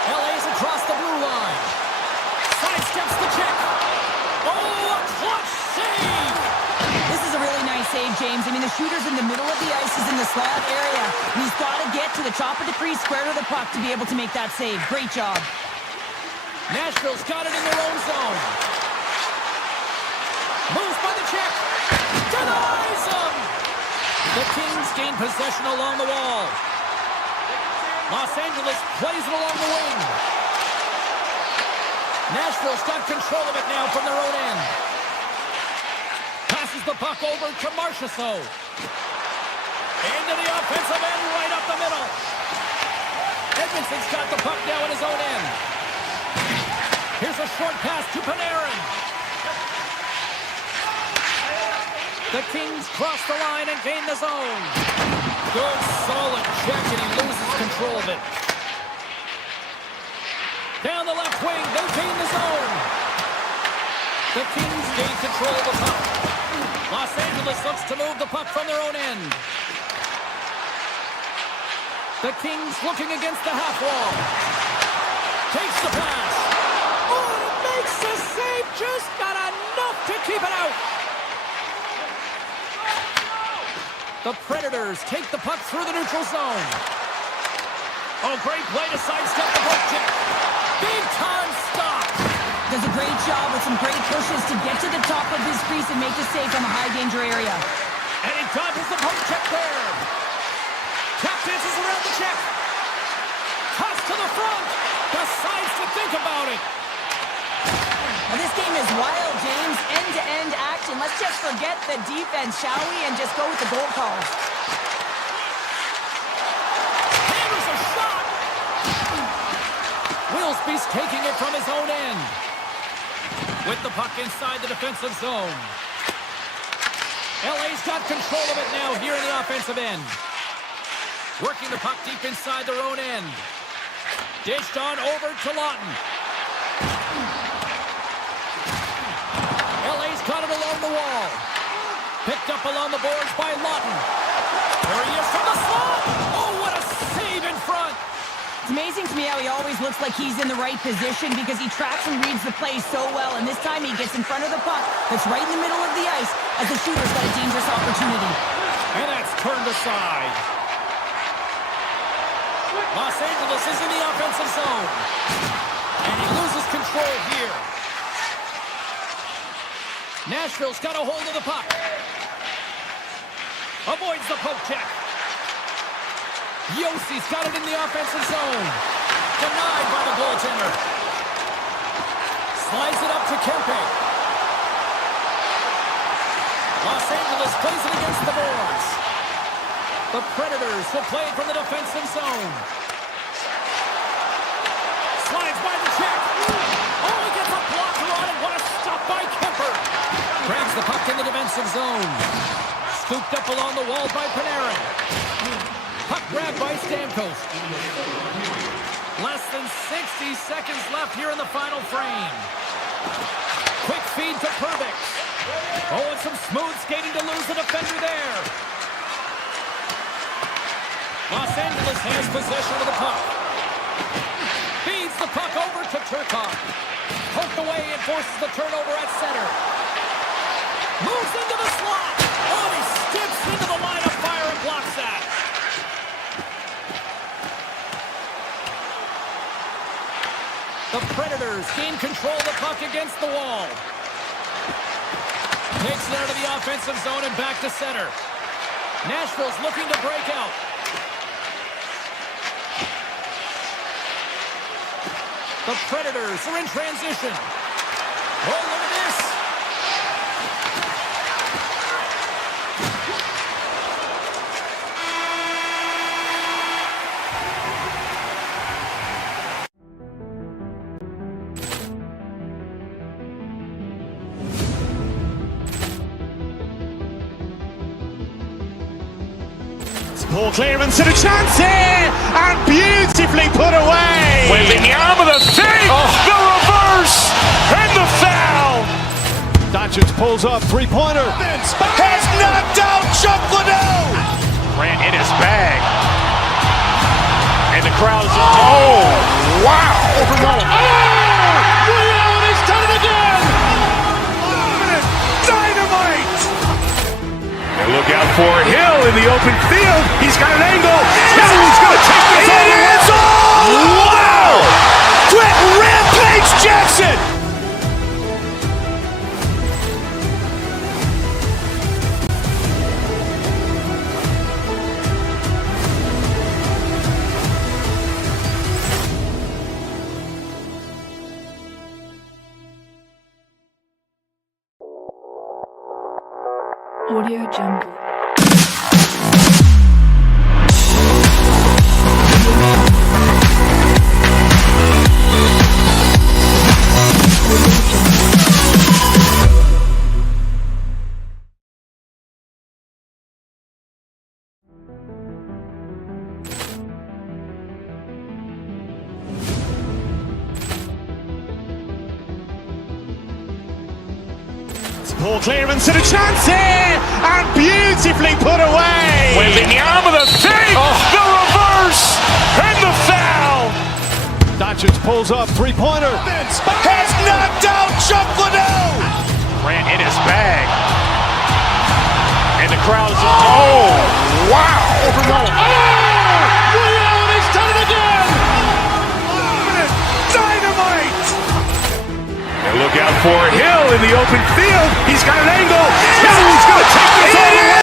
LA's across the blue line. Sidesteps the check. Oh, a clutch save! This is a really nice save, James. I mean, the shooter's in the middle of the ice. He's in the slot area. He's got to get to the top of the crease, square to the puck to be able to make that save. Great job. Nashville's got it in their own zone. Moves by the check. Denies him! The Kings gain possession along the wall. Los Angeles plays it along the wing. Nashville's got control of it now from their own end. Passes the puck over to Marchessault. Into the offensive end, right up the middle. Edmondson's got the puck now in his own end. Here's a short pass to Panarin. The Kings cross the line and gain the zone. Good, solid check, and he loses control of it. Down the left wing, they gain the zone. The Kings gain control of the puck. Los Angeles looks to move the puck from their own end. The Kings looking against the half wall. Takes the pass. Oh, makes the save, just got enough to keep it out. The Predators take the puck through the neutral zone. Oh, great play to sidestep the poke check. Big time stop. Does a great job with some great pushes to get to the top of his crease and make the save from a high danger area. And he dodges the poke check there. Tap dances around the check. Toss to the front. Decides to think about it. Well, this game is wild, James. End-to-end action. Let's just forget the defense, shall we? And just go with the goal call. Hammers a shot. Wilsby's taking it from his own end. With the puck inside the defensive zone. LA's got control of it now here in the offensive end. Working the puck deep inside their own end. Dished on over to Lawton. LA's got it along the wall. Picked up along the boards by Lawton. There he is from the slot. Oh, what a save in front. It's amazing to me how he always looks like he's in the right position because he tracks and reads the play so well. And this time he gets in front of the puck that's right in the middle of the ice as the shooter's got a dangerous opportunity. And that's turned aside. Los Angeles is in the offensive zone. And he loses control here. Nashville's got a hold of the puck. Avoids the poke check. Yossi's got it in the offensive zone. Denied by the goaltender. Slides it up to Kempe. Los Angeles plays it against the boards. The Predators will play it from the defensive zone. Slides by the check. Oh, he gets a blocker on it. What a stop by Kemper. Grabs the puck in the defensive zone. Scooped up along the wall by Panarin. Puck grabbed by Stamkos. Less than 60 seconds left here in the final frame. Quick feed to Perbix. Oh, and some smooth skating to lose the defender there. Los Angeles has possession of the puck. Feeds the puck over to Turcotte. Poked away and forces the turnover at center. Moves into the slot. Oh, he skips into the line of fire and blocks that. The Predators gain control of the puck against the wall. Takes it out of the offensive zone and back to center. Nashville's looking to break out. The Predators are in transition. Oh, look at this. Ball clearance and a chance here, and beautifully put away. Waving the arm of the save, the reverse, and the foul. Doncic pulls up, three-pointer. Has knocked out Chuck Liddell. Grant in his bag. And the crowd is, oh, wow. He's done it again. Dynamite. And look out for Hill in the open field. He's got an angle. Hill's going to take this all the way. Wow! Quick Rampage Jackson. Audio Jungle. Ball clearance and a chance here, and beautifully put away. Waving the arm of the save, the reverse, and the foul. Doncic pulls up, three-pointer. Has knocked out Chuck Liddell. Grant in his bag. And And the crowd is... Oh, wow! Overwhelmed. Oh! And he's done it again! Dynamite! And look out for Hill in the open field. He's got an angle. Hill's going to take this all the way.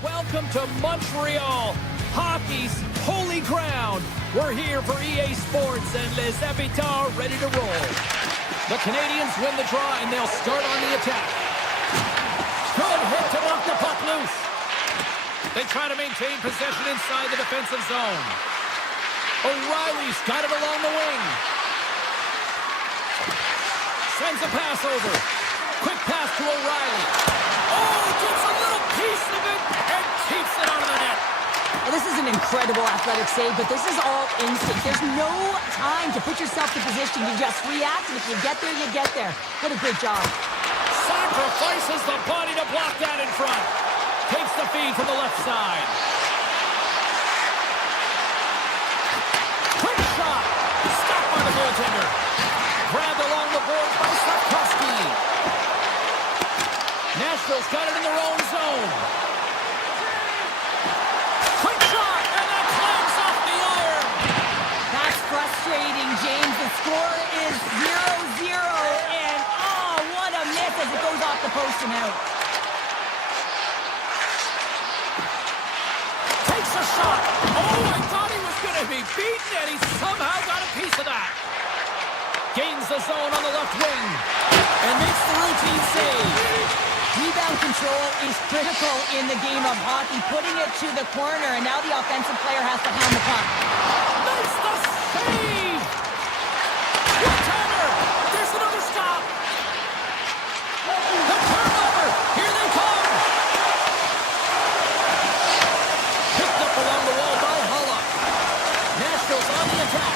Welcome to Montreal, hockey's holy ground. We're here for EA Sports and Les Habitants ready to roll. The Canadiens win the draw and they'll start on the attack. Good hit to knock the puck loose. They try to maintain possession inside the defensive zone. O'Reilly's got it along the wing. Sends a pass over. Quick pass to O'Reilly. Oh, gets a little piece of it and keeps it out of the net. Well, this is an incredible athletic save, but this is all instinct. There's no time to put yourself in position. You just react, and if you get there, you get there. What a good job. Sacrifices the body to block that in front. Takes the feed from the left side. Quick shot. Stopped by the goaltender. Grabbed along the boards by Slavkovsky. Nashville's got it in their own zone. Quick shot, and that clanks off the iron. That's frustrating, James. The score is 0-0, and oh, what a miss as it goes off the post and out. Takes a shot. Oh, I thought he was going to be beaten, and he somehow got a piece of that. Gains the zone on the left wing, and makes the routine save. Rebound control is critical in the game of hockey. Putting it to the corner, and now the offensive player has to hound the puck. Makes the save! One-timer! There's another stop! The turnover! Here they come! Picked up along the wall by Hulla. Nashville's on the attack.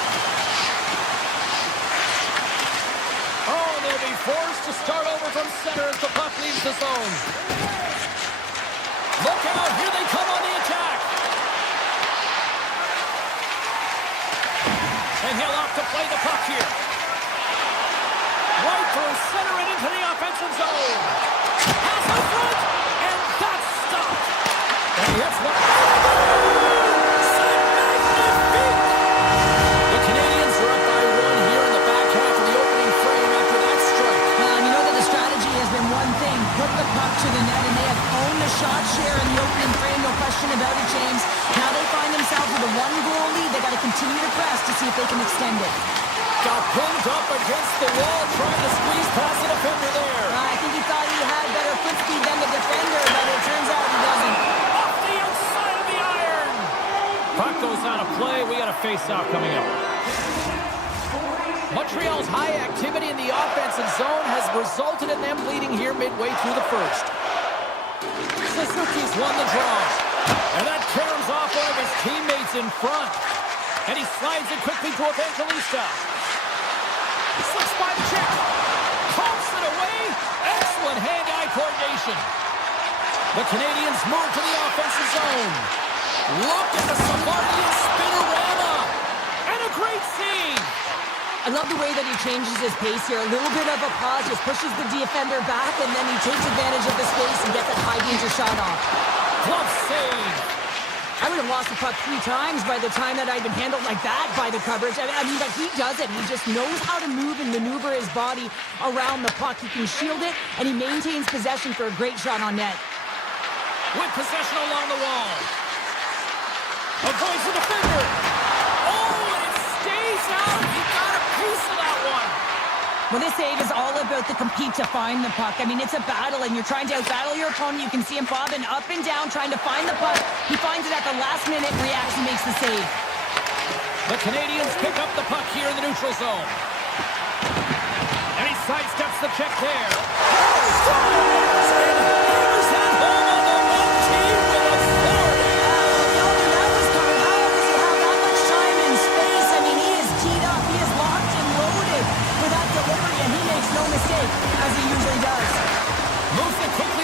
Oh, they'll be forced to start over from center as the puck leaves the zone. Look out, here they come on the attack. And he'll have to play the puck here. Right through center and into the offensive zone. Pass in front, and that's stopped. And he hits one. The Canadiens are up by one here in the back half of the opening frame after that strike. You know that the strategy has been one thing, put the puck to the net, and they have owned the shot share in the opening frame, no question about it, James. Now they find themselves with a one-goal lead. They got to continue to press to see if they can extend it. Got pinned up against the wall, trying to squeeze past the defender there. I think he thought he had better foot speed than the defender, but it turns out he doesn't. Off the outside of the iron. Puck goes out of play. We got a face-off coming up. Montreal's high activity in the offensive zone has resulted in them leading here midway through the first. Suzuki's won the draw. And that caroms off one of his teammates in front. And he slides it quickly to Evangelista. Slips by the check. Pumps it away. Excellent hand-eye coordination. The Canadiens move to the offensive zone. Look at the Savardian spinorama. And a great save. I love the way that he changes his pace here. A little bit of a pause, just pushes the defender back, and then he takes advantage of the space and gets that high-danger shot off. Glove save. I would have lost the puck 3 times by the time that I'd been handled like that by the coverage. I mean, but he does it. He just knows how to move and maneuver his body around the puck. He can shield it, and he maintains possession for a great shot on net. With possession along the wall. Avoids the defender. Oh, and it stays out. He got a piece of that one. Well, this save is all about the compete to find the puck. I mean, it's a battle, and you're trying to out-battle your opponent. You can see him bobbing up and down, trying to find the puck. He finds it at the last minute, reacts, and makes the save. The Canadiens pick up the puck here in the neutral zone. And he sidesteps the check there. Scores! And hammers that home on the one team with authority. That was coming. How does he have that much time and space? I mean, he is teed up. He is locked and loaded for that delivery, and he makes no mistake, as he usually does. Moves it quickly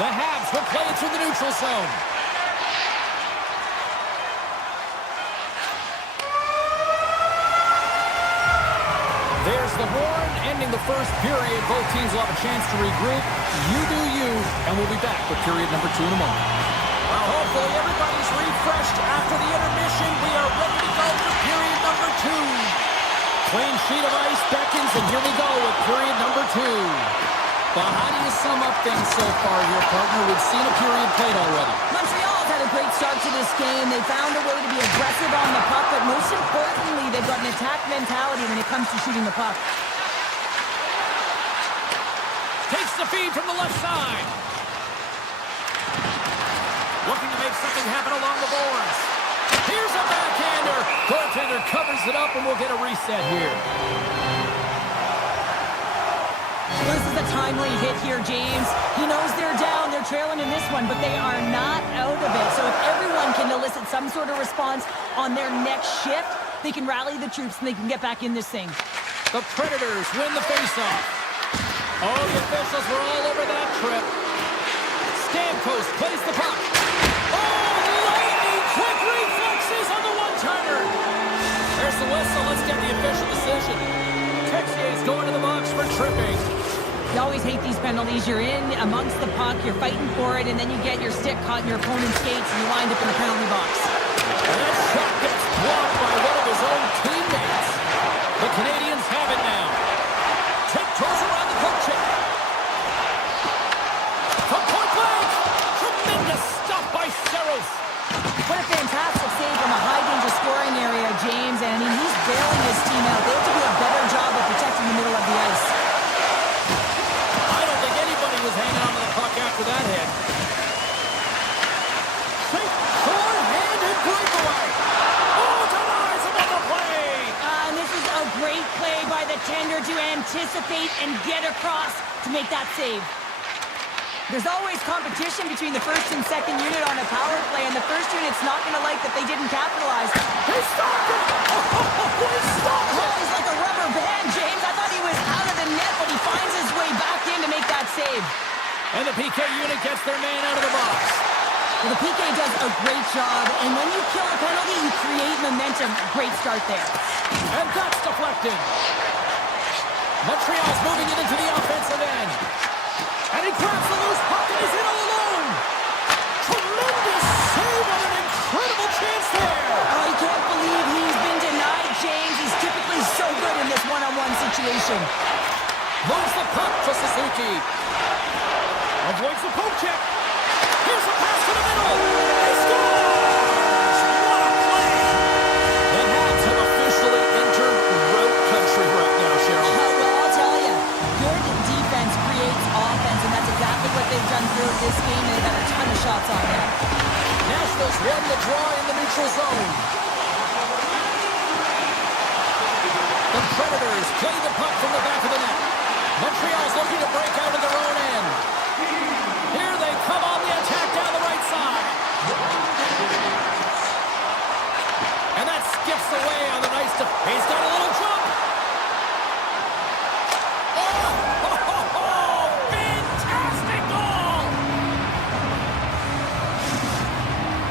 The Habs will play it through the neutral zone. There's the horn, ending the first period. Both teams will have a chance to regroup. You do you, and we'll be back with period number 2 in a moment. Well, hopefully everybody's refreshed after the intermission. We are ready to go for period number 2. Clean sheet of ice beckons, and here we go with period number 2. But how do you sum up things so far here, partner? We've seen a period played already. Montreal's had a great start to this game. They found a way to be aggressive on the puck, but most importantly, they've got an attack mentality when it comes to shooting the puck. Takes the feed from the left side. Looking to make something happen along the boards. Here's a backhander. Goaltender covers it up, and we'll get a reset here. This is a timely hit here, James. He knows they're down. They're trailing in this one, but they are not out of it. So if everyone can elicit some sort of response on their next shift, they can rally the troops and they can get back in this thing. The Predators win the faceoff. Oh, the officials were all over that trip. Stamkos plays the puck. Oh, lightning quick reflexes on the one-timer. There's the whistle. Let's get the official decision. Texier's going to the box for tripping. You always hate these penalties. You're in amongst the puck, you're fighting for it, and then you get your stick caught in your opponent's skates and you wind up in the penalty box. And that shot gets blocked by one of his own teammates. The Canadiens have it now. Tiptoes around the poke check. From point blank. Tremendous stop by Saros. What a fantastic save from a high-danger scoring area, James. And I mean, he's bailing his team out. They have to do a better job of protecting the middle of the ice. I don't think anybody was hanging on to the puck after that hit. Safe, short-handed breakaway. Oh, denies another play. And this is a great play by the tender to anticipate and get across to make that save. There's always competition between the first and second unit on a power play, and the first unit's not going to like that they didn't capitalize. He stopped it! Oh, he stopped it! He's like a rubber band, James. I thought he was out of the net, but he finds his way back in to make that save. And the PK unit gets their man out of the box. Well, the PK does a great job, and when you kill a penalty, you create momentum. Great start there. And that's deflected. Montreal's moving it into the offensive end. And he grabs the loose puck and he's in all alone. Tremendous save on an incredible chance there. Oh, I can't believe he's been denied, James. He's typically so good in this one-on-one situation. Moves the puck to Suzuki. Avoids the poke check. Here's a pass to the middle. He scores! What a play! The Habs have officially entered road country right now, Cheryl. Well, I'll tell you, good defense creates offense, and that's exactly what they've done throughout this game, and they've got a ton of shots on them. Nashville's won the draw in the neutral zone. The Predators play the puck from the back of the net. Montreal's looking to break out of their own end. Here they come on the attack down the right side. And that skips away on the nice he's got a little jump. Oh, fantastic goal!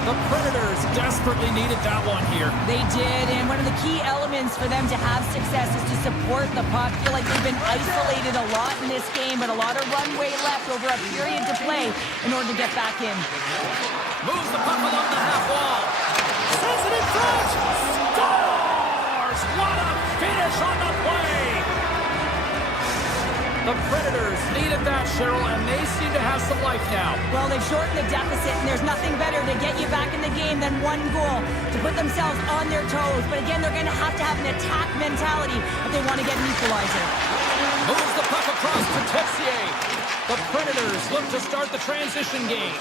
The Predators desperately needed that one here. They did, and one of the key elements for them to have success is to support the puck. I feel like they've been isolated a lot in this game, but a lot of runway left over a period to play in order to get back in. Moves the puck along the half wall. Sends it in front. Scores! What a finish on the play! The Predators needed that, Cheryl, and they seem to have some life now. Well, they've shortened the deficit, and there's nothing better to get you back in the game than one goal to put themselves on their toes. But again, they're going to have an attack mentality if they want to get an equalizer. Moves the puck across to Texier. The Predators look to start the transition game.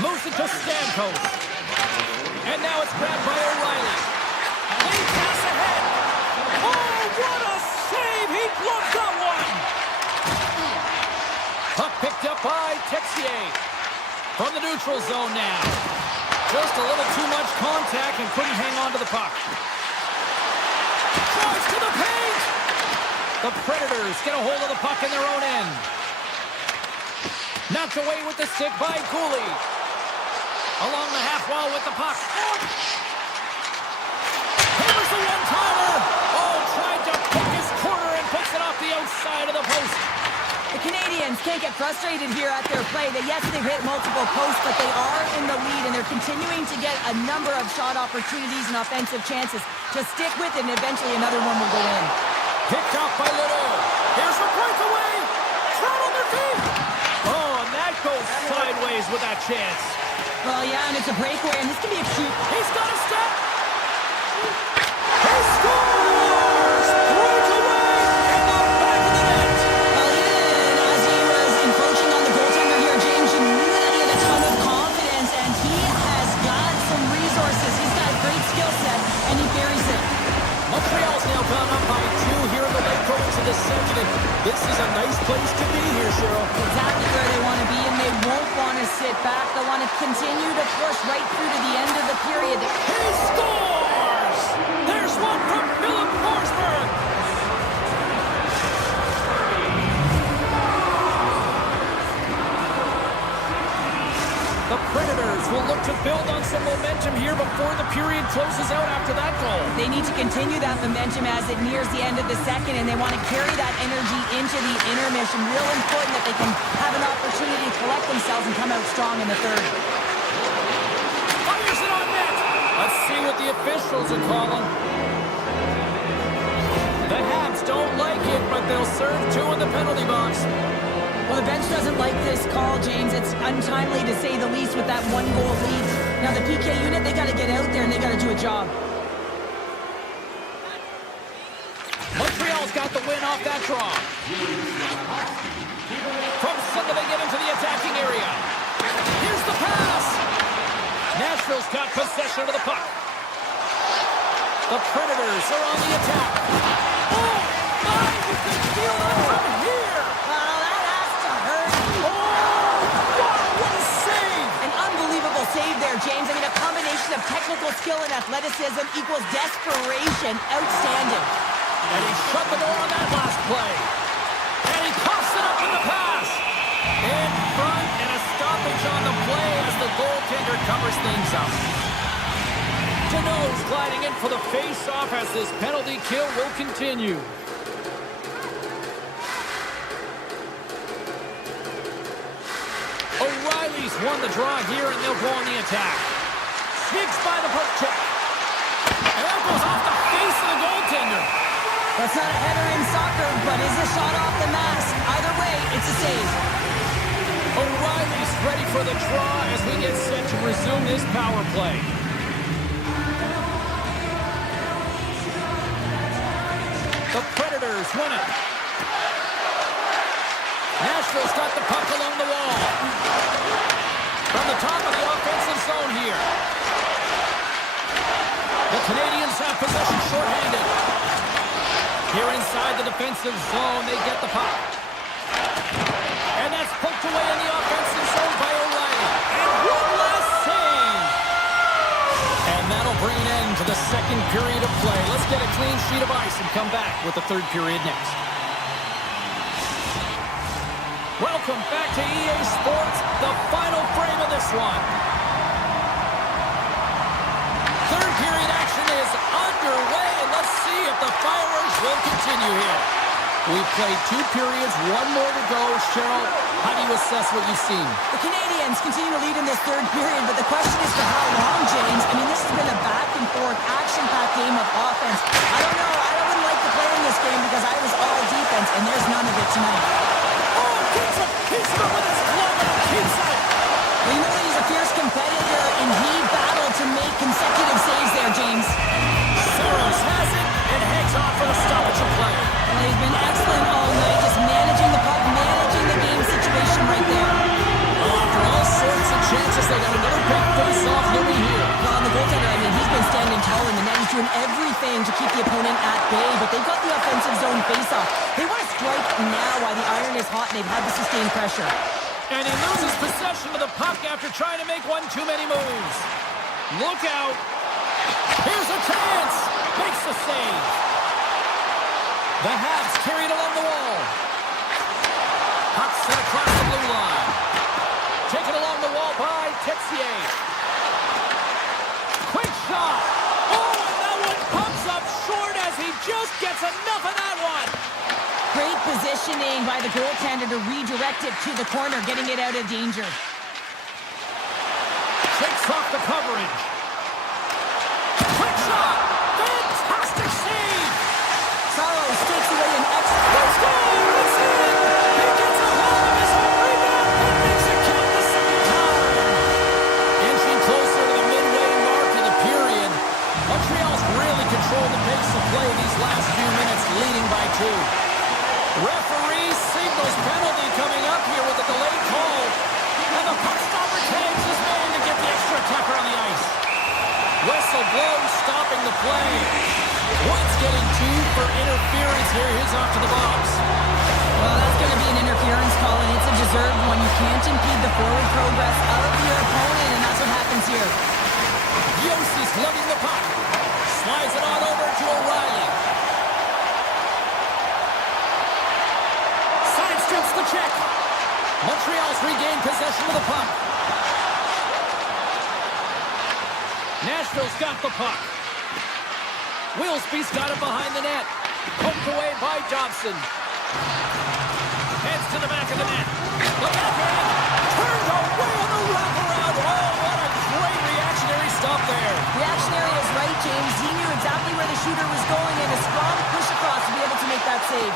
Moves it to Stamkos. And now it's grabbed by O'Reilly. He pass ahead. Oh, what a save! He blocked that one! Puck picked up by Texier. From the neutral zone now. Just a little too much contact and couldn't hang on to the puck. Drives to the paint! The Predators get a hold of the puck in their own end. Knocked away with the stick by Cooley. Along the half wall with the puck. Hammers the one-timer. Oh, tried to pick his corner and puts it off the outside of the post. The Canadiens can't get frustrated here at their play. Yes, they've hit multiple posts, but they are in the lead, and they're continuing to get a number of shot opportunities and offensive chances. Just stick with it, and eventually another one will go in. Picked up by Little. Here's the breakaway. Throw on their feet. Oh, and that goes sideways with that chance. Well, yeah, and it's a breakaway, and this can be a cute. He's got a step. He scores! Breakaway in the back of the net. Well, even as he was encroaching on the goaltender here, James, you knew that he had a ton of confidence, and he has got some resources. He's got a great skill set, and he carries it. Montreal's now gone up by 2 here in the late going to the second. This is a nice place to be here, Cheryl. Exactly where they want to be, and they won't want to sit back. They want to continue to push right through to the end of the period. He scores! There's one from Philip Forsberg. The Predators will look to build on some momentum here before the period closes out after that goal. They need to continue that momentum as it nears the end of the second, and they want to carry that energy into the intermission. Real important that they can have an opportunity to collect themselves and come out strong in the third. Fires it on net. Let's see what the officials are calling. The Habs don't like it, but they'll serve 2 in the penalty box. Well, the bench doesn't like this call, James. It's untimely to say the least with that 1-goal lead. Now, the PK unit, they got to get out there and they got to do a job. Montreal's got the win off that draw. From center, they get into the attacking area. Here's the pass. Nashville's got possession of the puck. The Predators are on the attack. Oh, my, you can feel that from here. Well, that has to hurt. Oh, wow, what a save. An unbelievable save there, James. I mean, a combination of technical skill and athleticism equals desperation. Outstanding. And he shut the door on that last play. And he coughs it up in the pass. In front, and a stoppage on the play as the goaltender covers things up. Deneau's gliding in for the face-off as this penalty kill will continue. O'Reilly's won the draw here, and they'll go on the attack. Sneaks by the poke check. And that goes off the face of the goaltender. That's not a header in soccer, but is a shot off the mask. Either way, it's a save. O'Reilly's ready for the draw as we get set to resume this power play. The Predators win it. Nashville's got the puck along the wall. From the top of the offensive zone here. The Canadiens have possession shorthanded. Here inside the defensive zone, they get the puck. And that's poked away in the offensive zone by O'Reilly. And one last save. And that'll bring an end to the second period of play. Let's get a clean sheet of ice and come back with the third period next. Welcome back to EA Sports, the final frame of this one. Third period action is underway, and let's see if the fireworks will continue here. We've played 2 periods, 1 more to go. Cheryl, how do you assess what you've seen? The Canadiens continue to lead in this third period, but the question is for how long, James? I mean, this has been a back-and-forth, action-packed game of offense. I don't know. I wouldn't like to play in this game because I was all defense, and there's none of it tonight. Oh, gets a piece of it with his glove and keeps it. Well, you know that he's a fierce competitor, and he battled to make consecutive saves there, James. Saros has it and heads off for the stoppage of play. Well, he's been excellent all night, just managing the puck, managing the game situation right there. After all sorts of chances, they got another big face-off looming here. Well, the goaltender, I mean, he's been standing tall in the net. He's doing everything to keep the opponent at bay, but they've got the offensive zone face-off. They want to strike now while the iron is hot, and they've had to sustain pressure. And he loses possession of the puck after trying to make one too many moves. Look out. Here's a chance. Makes the save. The Habs carried along the wall. Puck set across the blue line. Messier. Quick shot. Oh, and that one comes up short as he just gets enough of that one. Great positioning by the goaltender to redirect it to the corner, getting it out of danger. Shakes off the coverage. Quick shot. Fantastic save. Saros takes away an extra. He scores! It's in! He gets a hold of his own rebound and makes it count the second time. Inching closer to the midway mark of the period. Montreal's really controlled the pace of play these last few minutes, leading by 2. Referee signals penalty coming up here with a delayed call. And the puck stopper tags his man to get the extra attacker on the ice. Whistle blows, stopping the play. White's getting 2 for interference here. He's off to the box. Well, that's going to be an interference call, and it's a deserved one. You can't impede the forward progress of your opponent, and that's what happens here. Yossi's lugging the puck. Slides it on over to O'Reilly. Sidesteps the check. Montreal's regained possession of the puck. Nashville's got the puck. Wilsby's got it behind the net. Poked away by Dobson. Heads to the back of the net. The backhand turned away on the wraparound. Oh, what a great reactionary stop there. Reactionary is right, James. He knew exactly where the shooter was going, and a strong push across to be able to make that save.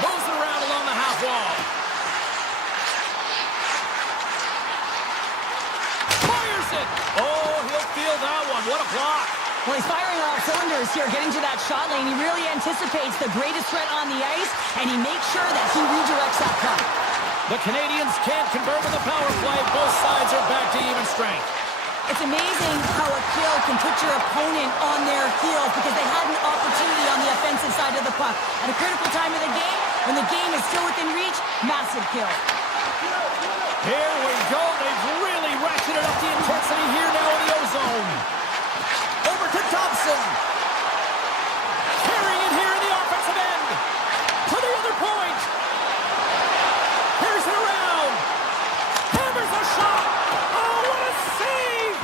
Moves it around along the half wall. Fires it. Oh, he'll feel that one. What a block. Well, he's firing on all cylinders here, getting to that shot lane. He really anticipates the greatest threat on the ice, and he makes sure that he redirects that puck. The Canadiens can't convert with the power play. Both sides are back to even strength. It's amazing how a kill can put your opponent on their heels because they had an opportunity on the offensive side of the puck. At a critical time of the game, when the game is still within reach, massive kill. Here we go. They've really ratcheted up the intensity here now in the O-zone. Over to Dobson. Carrying it here in the offensive end. To the other point. Here's it around. Hammers a shot. Oh, what a save.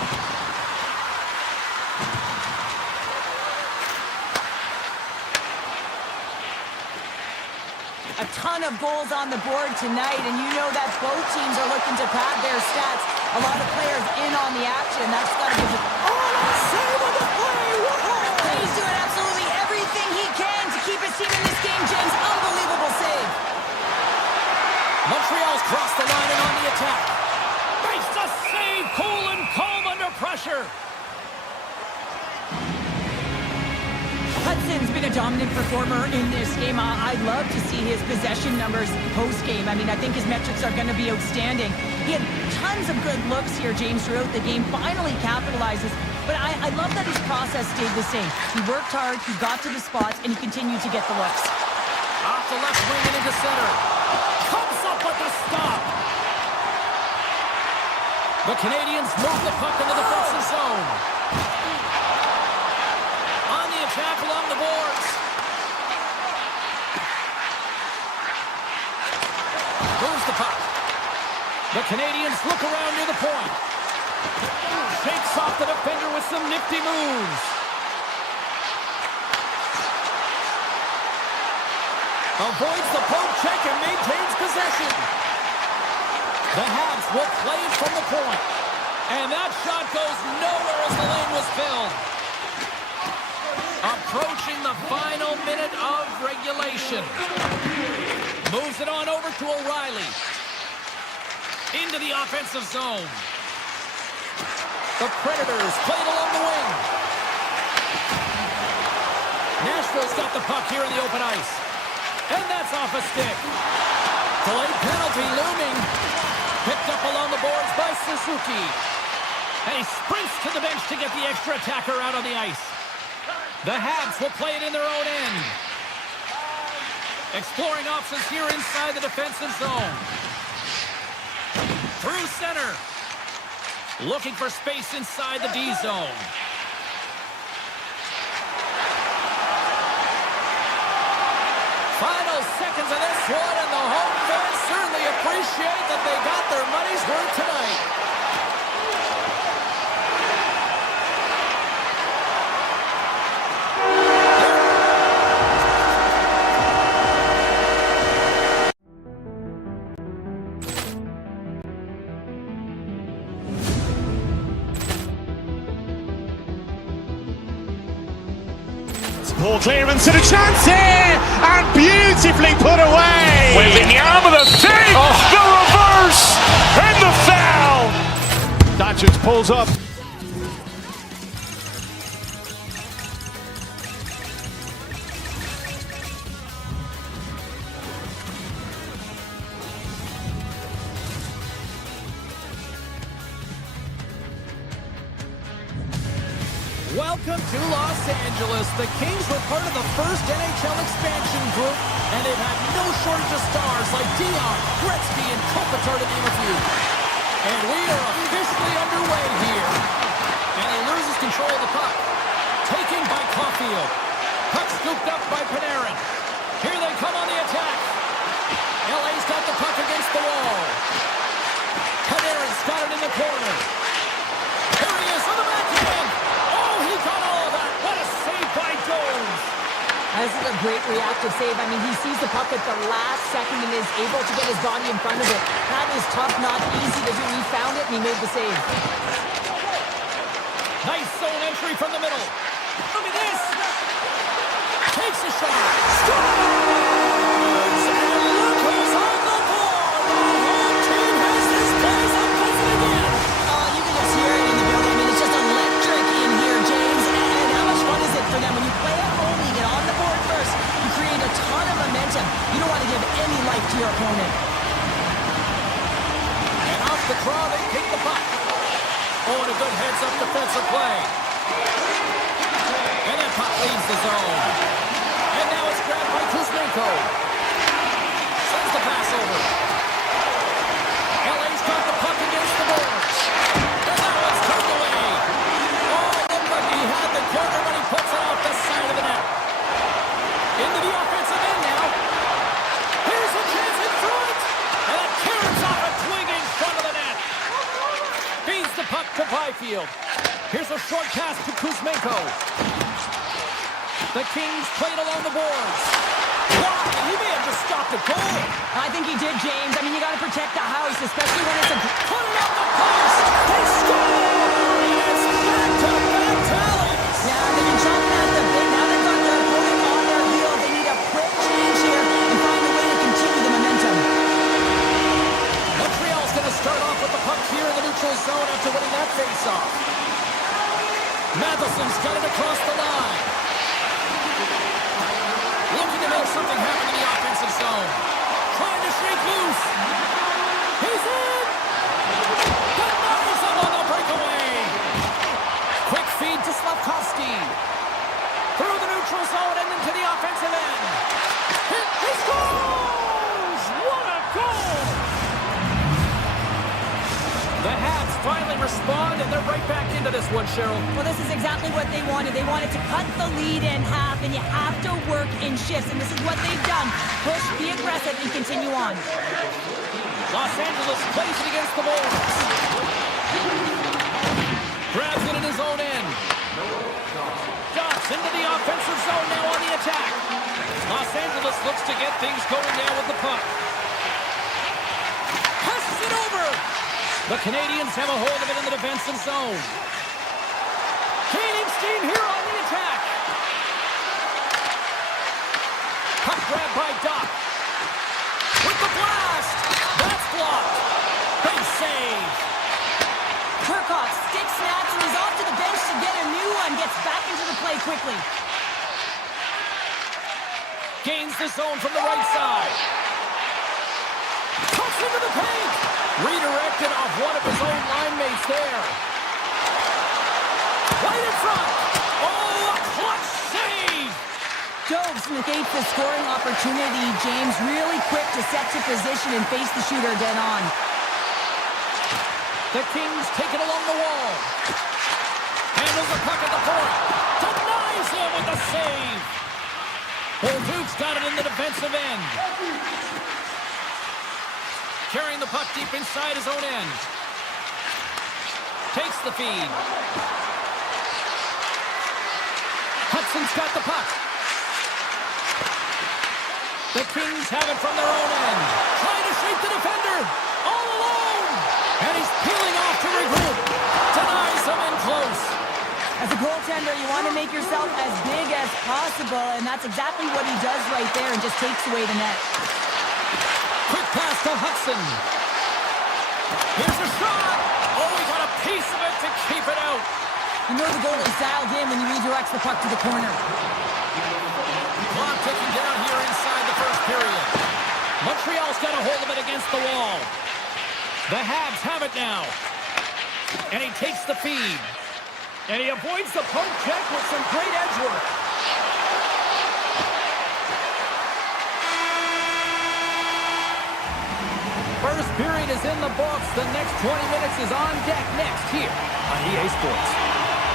A ton of goals on the board tonight, and you know that both teams are looking to pad their stats. A lot of players in on the action. That's got to give it. Oh, what a save on the play. Whoa. He's doing absolutely everything he can to keep his team in this game, James. Unbelievable save. Montreal's crossed the line and on the attack. Makes a save. Cool and calm under pressure. Hudson's been a dominant performer in this game. I'd love to see his possession numbers post-game. I mean, I think his metrics are going to be outstanding. He had tons of good looks here, James, throughout the game. Finally capitalizes. But I love that his process stayed the same. He worked hard, he got to the spots, and he continued to get the looks. Off the left wing and into center. Comes up with the stop. The Canadiens move the puck into the defensive zone. On the attack along the boards. Moves the puck. The Canadiens look around near the point. Shakes off the defender with some nifty moves. Avoids the poke check and maintains possession. The Habs will play it from the point. And that shot goes nowhere as the lane was filled. Approaching the final minute of regulation. Moves it on over to O'Reilly. Into the offensive zone. The Predators play it along the wing. Nashville's got the puck here in the open ice. And that's off a stick. Delayed penalty looming. Picked up along the boards by Suzuki. And he sprints to the bench to get the extra attacker out on the ice. The Habs will play it in their own end. Exploring options here inside the defensive zone. Through center. Looking for space inside the D zone. Final seconds of this one, and the home fans certainly appreciate appreciate that they got their money's worth tonight. Ball clearance and a chance here, and beautifully put away. Waving the arm of the save, the reverse, and the foul. Doncic pulls up. Welcome to Los Angeles. The Kings were part of the first NHL expansion group, and they've had no shortage of stars like Dion, Gretzky, and Kopitar, to name a few. And we are officially underway here. And he loses control of the puck. Taken by Caulfield. Puck scooped up by Panarin. Here they come on the attack. LA's got the puck against the wall. Panarin's got it in the corner. Here he is on the backhand. He got all of that. What a save by Jones. This is a great reactive save. I mean, he sees the puck at the last second and is able to get his body in front of it. That is tough, not easy to do. He found it and he made the save. Nice zone entry from the middle. Look at this. Takes a shot. Scores! And look who's on the board. The home team has this place up buzzing again. Oh, you can just hear it in the building. I mean, it's just electric in here, James. And how much fun is it for them? When you play at home, you get on the board first. You create a ton of momentum. You don't want to give any life to your opponent. And off the draw, they pick the puck. Oh, and a good heads-up defensive play. And that puck leaves the zone. And now it's grabbed by Kuzmenko. Sends the pass over. LA's got the puck against the boards. And now it's turned away. Oh, looked like he had the corner when he puts it off the side of the net. Into the offensive end now. Here's a chance in front. And it carries off a twig in front of the net. Feeds the puck to Byfield. Here's a short pass to Kuzmenko. The Kings played along the boards. Wow, he may have just stopped a goal. I think he did, James. I mean, you got to protect the house, especially when it's a... Put it on the post. They score! And it's back-to-back tallies. Yeah, they've been chopping at the bit. Now they've got their opponent on their heels. They need a quick change here and find a way to continue the momentum. Montreal's going to start off with the puck here in the neutral zone after winning that face-off. Matheson's got it across the line. Looking to make something happen in the offensive zone. Trying to shake loose. He's in! Denies him on the breakaway. Quick feed to Slavkovsky. Through the neutral zone and into the offensive end. He scores! What a goal! The Habs finally respond, and they're right back into this one, Cheryl. Well, this is exactly what they wanted. They wanted to cut the lead in half, and you have to work in shifts, and this is what they've done. Push, be aggressive, and continue on. Los Angeles plays it against the boards. Grabs it in his own end. Ducks into the offensive zone now on the attack. Los Angeles looks to get things going now with the puck. Passes it over. The Canadiens have a hold of it in the defensive zone. Canadiens here on the attack. Puck grab by Doc. With the blast. That's blocked. Big save. Kirkhoff stick snaps, and he's off to the bench to get a new one. Gets back into the play quickly. Gains the zone from the right side. Cuts into the paint. Redirected off one of his own line mates there. Right in front. Oh, a clutch save. Jobs negates the scoring opportunity. James really quick to set to position and face the shooter dead on. The Kings take it along the wall. Handles the puck at the point. Denies him with the save. Bolduc's got it in the defensive end. carrying the puck deep inside his own end. Takes the feed. Hudson's got the puck. The Kings have it from their own end. Trying to shape the defender. All alone. And he's peeling off to regroup. Denies him in close. As a goaltender, you want to make yourself as big as possible, and that's exactly what he does right there and just takes away the net. Quick pass to Hudson. Here's a shot. Oh, he got a piece of it to keep it out. You know the goalie's dialed in when he redirects the puck to the corner. Clock ticking down here inside the first period. Montreal's got a hold of it against the wall. The Habs have it now. And he takes the feed. And he avoids the poke check with some great edge work. First period is in the books. The next 20 minutes is on deck next here on EA Sports.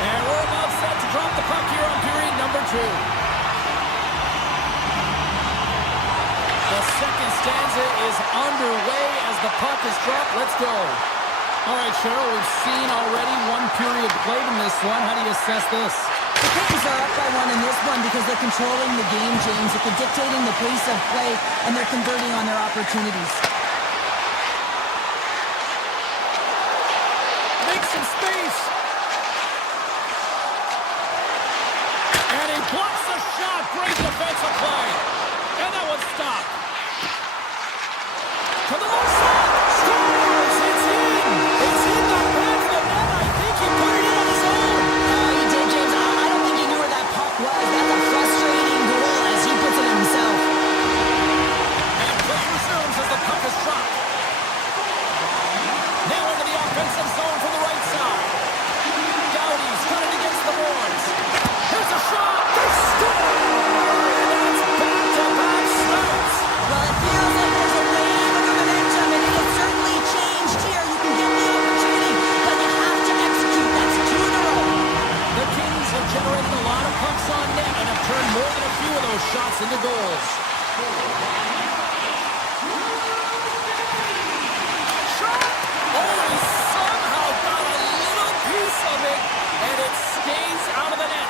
And we're about set to drop the puck here on period number 2. The second stanza is underway as the puck is dropped. Let's go. All right, Cheryl, we've seen already one period played in this one. How do you assess this? The Kings are up by 1 in this one because they're controlling the game, James. They're dictating the pace of play, and they're converting on their opportunities. Make some space. And he blocks the shot. Great defensive play. And that one's stopped. To the left side. Scores! It's in! It's in the back of the net. I think he put it in on his own. He did, James. I don't think he knew where that puck was. That's a frustrating goal as he puts it in himself. And play resumes as the puck is dropped. Now into the offensive zone from the right side. Doughty's got it against the boards. Here's a shot. They score! And that's back-to-back starts. Well, it feels like there's a wave of momentum, and it has certainly changed here. You can get the opportunity, but you have to execute. That's 2 in a row. The Kings have generated a lot of pucks on net and have turned more than a few of those shots into goals. Shot! Oh, he somehow got a little piece of it, and it stays out of the net.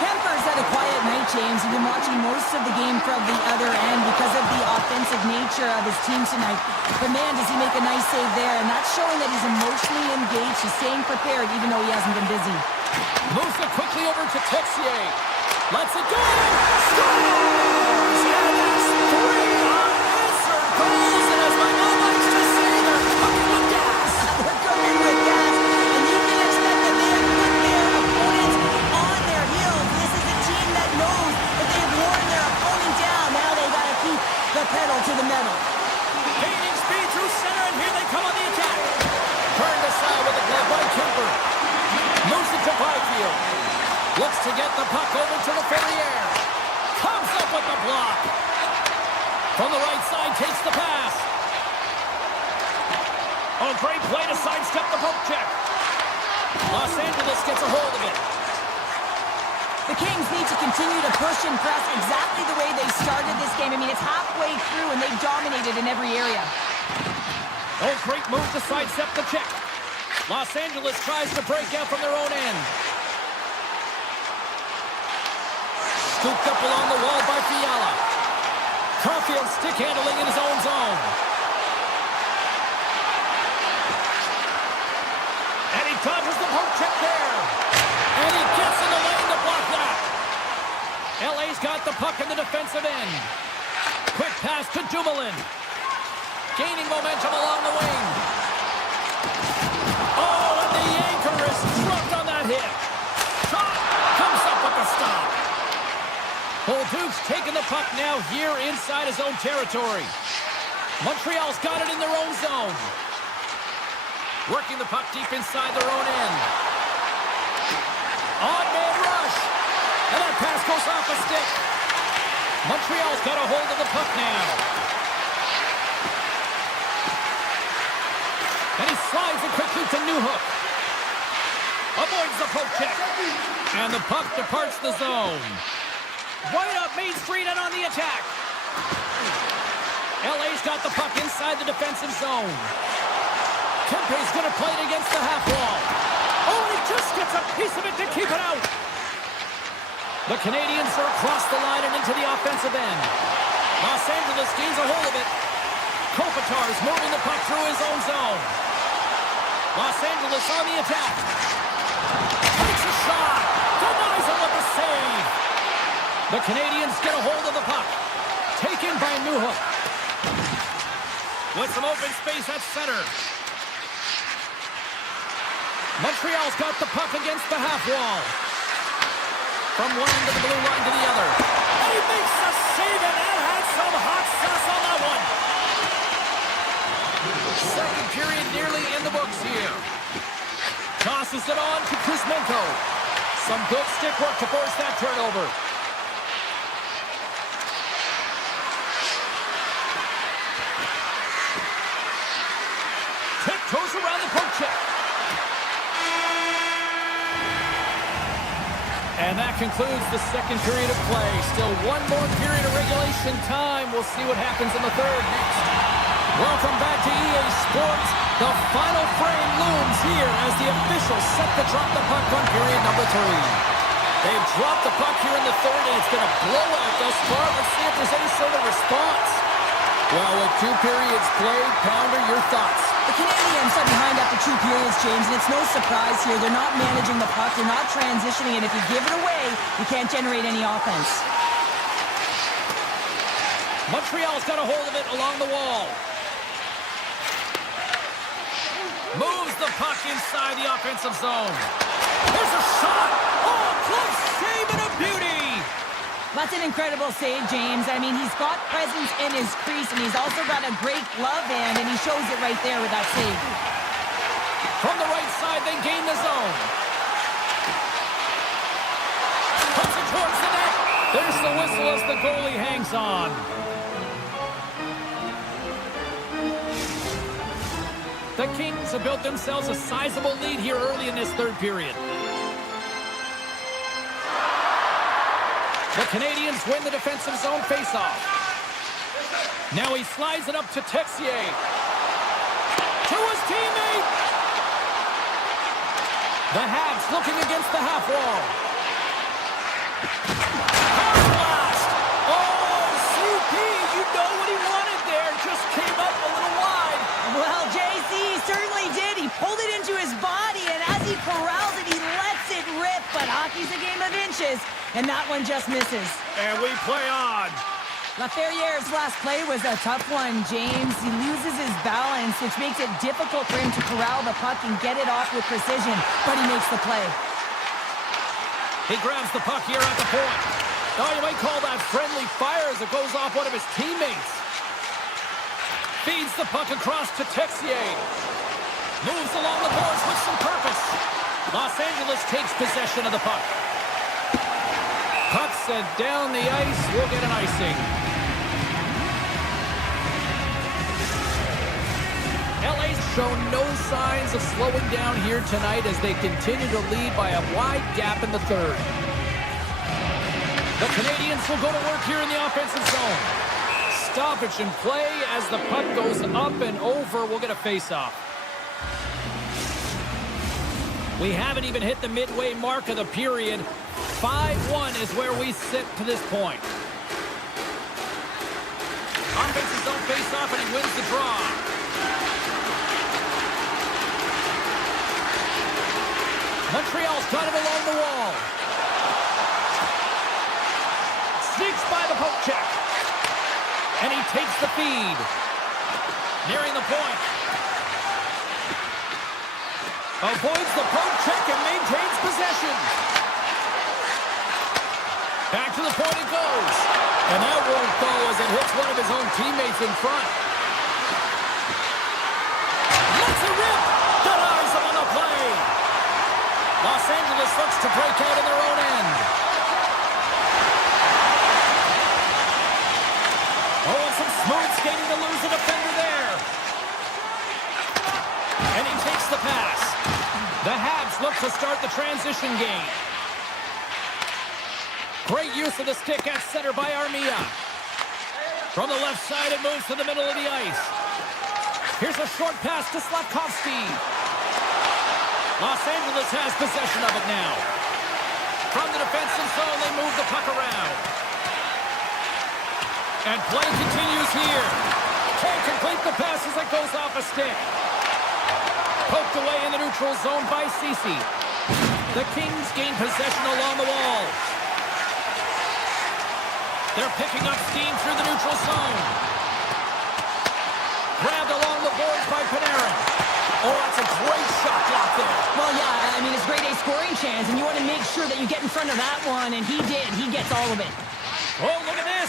Kemper's had a quiet night, James. He's been watching most of the game from the other end because of the offensive nature of his team tonight. But man, does he make a nice save there, and that's showing that he's emotionally engaged. He's staying prepared even though he hasn't been busy. Moves it quickly over to Texier. Lets it go! Scores! And it's 3 unanswered goals, and as my mom likes to say, they're cooking with gas. They're cooking with gas, and you can expect that they have put their opponents on their heels. This is a team that knows that they've worn their opponent down. Now they got to keep the pedal to the metal. Gaining speed through center, and here they come on the attack. Turned aside with a glove by Kemper. Moves it to Byfield. Looks to get the puck over to the Ferrier. Comes up with the block. From the right side, takes the pass. Oh, great play to sidestep the poke check. Los Angeles gets a hold of it. The Kings need to continue to push and press exactly the way they started this game. I mean, it's halfway through, and they've dominated in every area. Oh, great move to sidestep the check. Los Angeles tries to break out from their own end. Scooped up along the wall by Fiala. Caulfield stick handling in his own zone. And he dodges the poke check there. And he gets in the lane to block that. LA's got the puck in the defensive end. Quick pass to Dumoulin. Gaining momentum along the wing. Oh, and the anchor is dropped on that hit. Shot comes up with the stop. Bolduc's taking the puck now here inside his own territory. Montreal's got it in their own zone. Working the puck deep inside their own end. On-man rush. And that pass goes off a stick. Montreal's got a hold of the puck now. And he slides it quickly to Newhook. Avoids the poke check. And the puck departs the zone. Right up Main Street and on the attack. LA's got the puck inside. inside the defensive zone. Kempe's going to play it against the half wall. Oh, he just gets a piece of it to keep it out. The Canadiens are across the line and into the offensive end. Los Angeles gains a hold of it. Kopitar's moving the puck through his own zone. Los Angeles on the attack. Takes a shot. Denies him with the save. The Canadiens get a hold of the puck. Taken by Newhook. With some open space at center. Montreal's got the puck against the half wall. From one end of the blue line to the other. And he makes a save, and that had some hot sauce on that one. Second period nearly in the books here. Tosses it on to Kuzmenko. Some good stick work to force that turnover. Tiptoes around the poke check. And that concludes the second period of play. Still one more period of regulation time. We'll see what happens in the third next. Welcome back to EA Sports. The final frame looms here as the officials set to drop the puck on period number 3. They've dropped the puck here in the third, and it's been a blowout thus far. Let's see if there's any sort of response. Well, with 2 periods played, Pounder, your thoughts? The Canadiens are behind after 2 periods, James, and it's no surprise here. They're not managing the puck. They're not transitioning, and if you give it away, you can't generate any offense. Montreal's got a hold of it along the wall. Moves the puck inside the offensive zone. There's a shot. Oh, close save and a beauty. That's an incredible save, James. I mean, he's got presence in his crease, and he's also got a great glove hand, and he shows it right there with that save. From the right side, they gain the zone. Puts it towards the net. There's the whistle as the goalie hangs on. The Kings have built themselves a sizable lead here early in this third period. The Canadiens win the defensive zone faceoff. Now he slides it up to Texier. To his teammate. The Habs looking against the half wall. Hard blast. Oh, CP, you know what he wanted there. Just came up a little wide. Well, JC certainly did. He pulled it into his body, and as he corrals it, he lets it rip. But hockey's a game of inches. And that one just misses. And we play on. Laferriere's last play was a tough one, James. He loses his balance, which makes it difficult for him to corral the puck and get it off with precision, but he makes the play. He grabs the puck here at the point. Oh, you might call that friendly fire as it goes off one of his teammates. Feeds the puck across to Texier. Moves along the boards with some purpose. Los Angeles takes possession of the puck. Puck sent down the ice. We'll get an icing. LA's shown no signs of slowing down here tonight as they continue to lead by a wide gap in the third. The Canadiens will go to work here in the offensive zone. Stoppage in play as the puck goes up and over. We'll get a face-off. We haven't even hit the midway mark of the period. 5-1 is where we sit to this point. Offensive zone face-off, and he wins the draw. Montreal's got him along the wall. Sneaks by the poke check. And he takes the feed. Nearing the point. Avoids the poke check and maintains possession. Back to the point it goes. And that won't go as it hits one of his own teammates in front. Lets it rip. Denies him on the play. Los Angeles looks to break out in their own end. Oh, and some smooth skating to lose a defender there. And he takes the pass. The Habs look to start the transition game. Great use of the stick at center by Armia. From the left side, it moves to the middle of the ice. Here's a short pass to Slavkovsky. Los Angeles has possession of it now. From the defensive zone, they move the puck around. And play continues here. Can't complete the pass as it goes off a stick. Poked away in the neutral zone by Ceci. The Kings gain possession along the wall. They're picking up steam through the neutral zone. Grabbed along the boards by Panarin. Oh, that's a great shot block there. Well, yeah, I mean, it's grade A scoring chance, and you want to make sure that you get in front of that one, and he did. He gets all of it. Oh, look at this.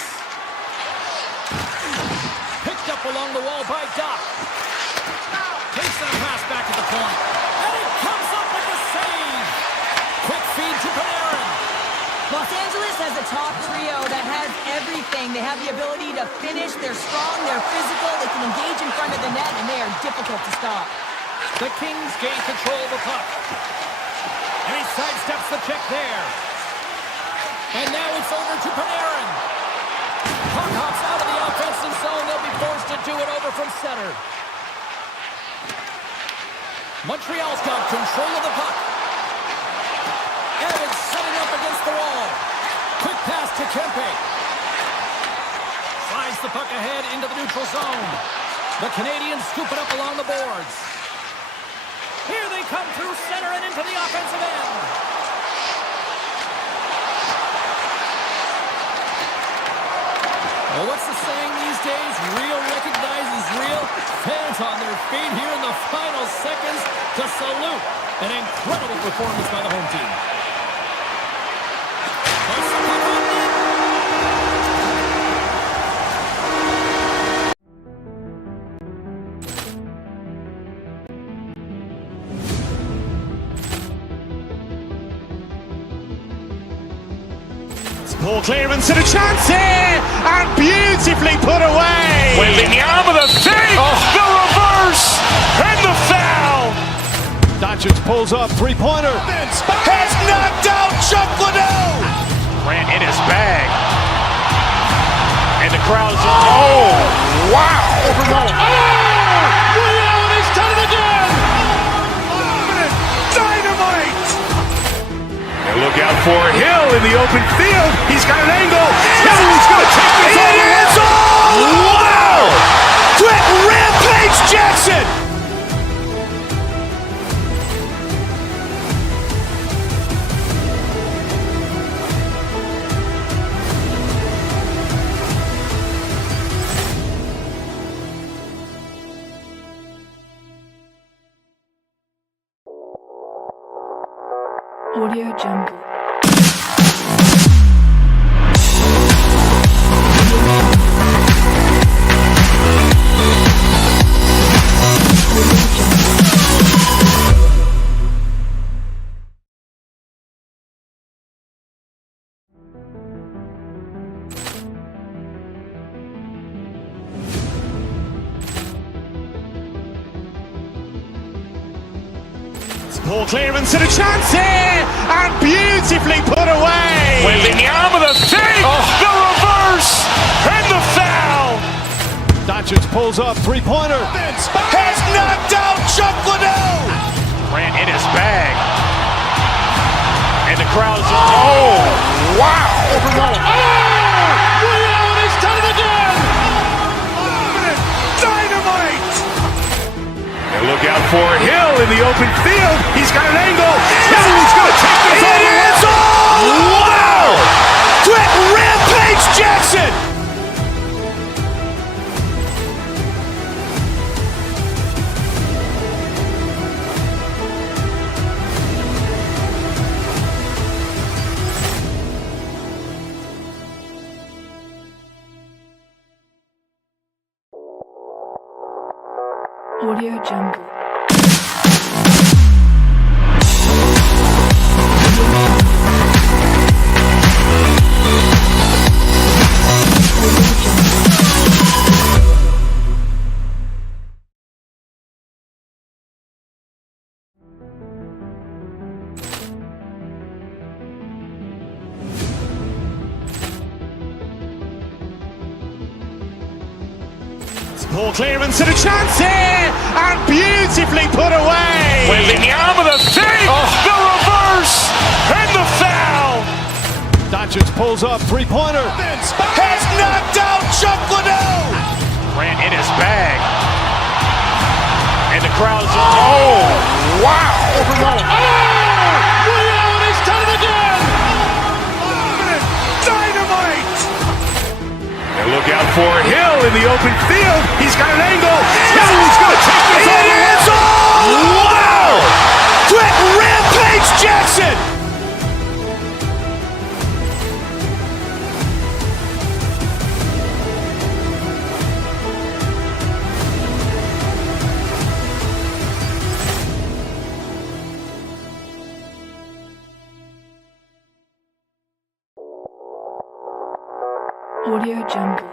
Picked up along the wall by Doc. Takes that pass back to the point. And he comes up with the save. Quick feed to Panarin. Los Angeles has a top trio that has everything. They have the ability to finish. They're strong. They're physical. They can engage in front of the net, and they are difficult to stop. The Kings gain control of the puck. And he sidesteps the check there. And now it's over to Panarin. Puck hops out of the offensive zone. They'll be forced to do it over from center. Montreal's got control of the puck. Evans setting up against the wall. Quick pass to Kempe. Slides the puck ahead into the neutral zone. The Canadiens scoop it up along the boards. Here they come through center and into the offensive end. Well, what's the saying these days? Real recognizes real. Fans on their feet here in the final seconds to salute an incredible performance by the home team. Poor clearance and a chance here, and beautifully put away. Waving the arm of the save, the reverse, and the foul. Doncic pulls up, three-pointer. Has knocked out Chuck Liddell. Ran in his bag. And the crowd is, oh, wow. Liddell, and he's done it again. Dynamite. And look out for Hill in the open field. He's got an angle. He's going to take this all the way. Wow! Quick Rampage Jackson. Audio Jungle. Poor clearance and a chance here, and beautifully put away. Waving the arm of the save, the reverse, and the foul. Doncic pulls up, three-pointer. Has knocked out Chuck Liddell. Ran in his bag. And the crowd is, oh, wow. Liddell, and he's done it again. Dynamite. And look out for Hill in the open field. He's got an angle. He's going to take this all the way. Wow. Quick Rampage Jackson. Audio Jungle. Ball clearance and a chance here, and beautifully put away. With the arm of the fake, the reverse, and the foul. Doncic pulls up, three-pointer. Has knocked out Chuck Liddell. Grant in his bag. And the crowd's, oh, wow. Ray Allen, he's done it again. Dynamite. And look out for Hill in the open field. He's got an angle. He's going to take this all the way. Wow. Quick Rampage Jackson. Audio Jungle.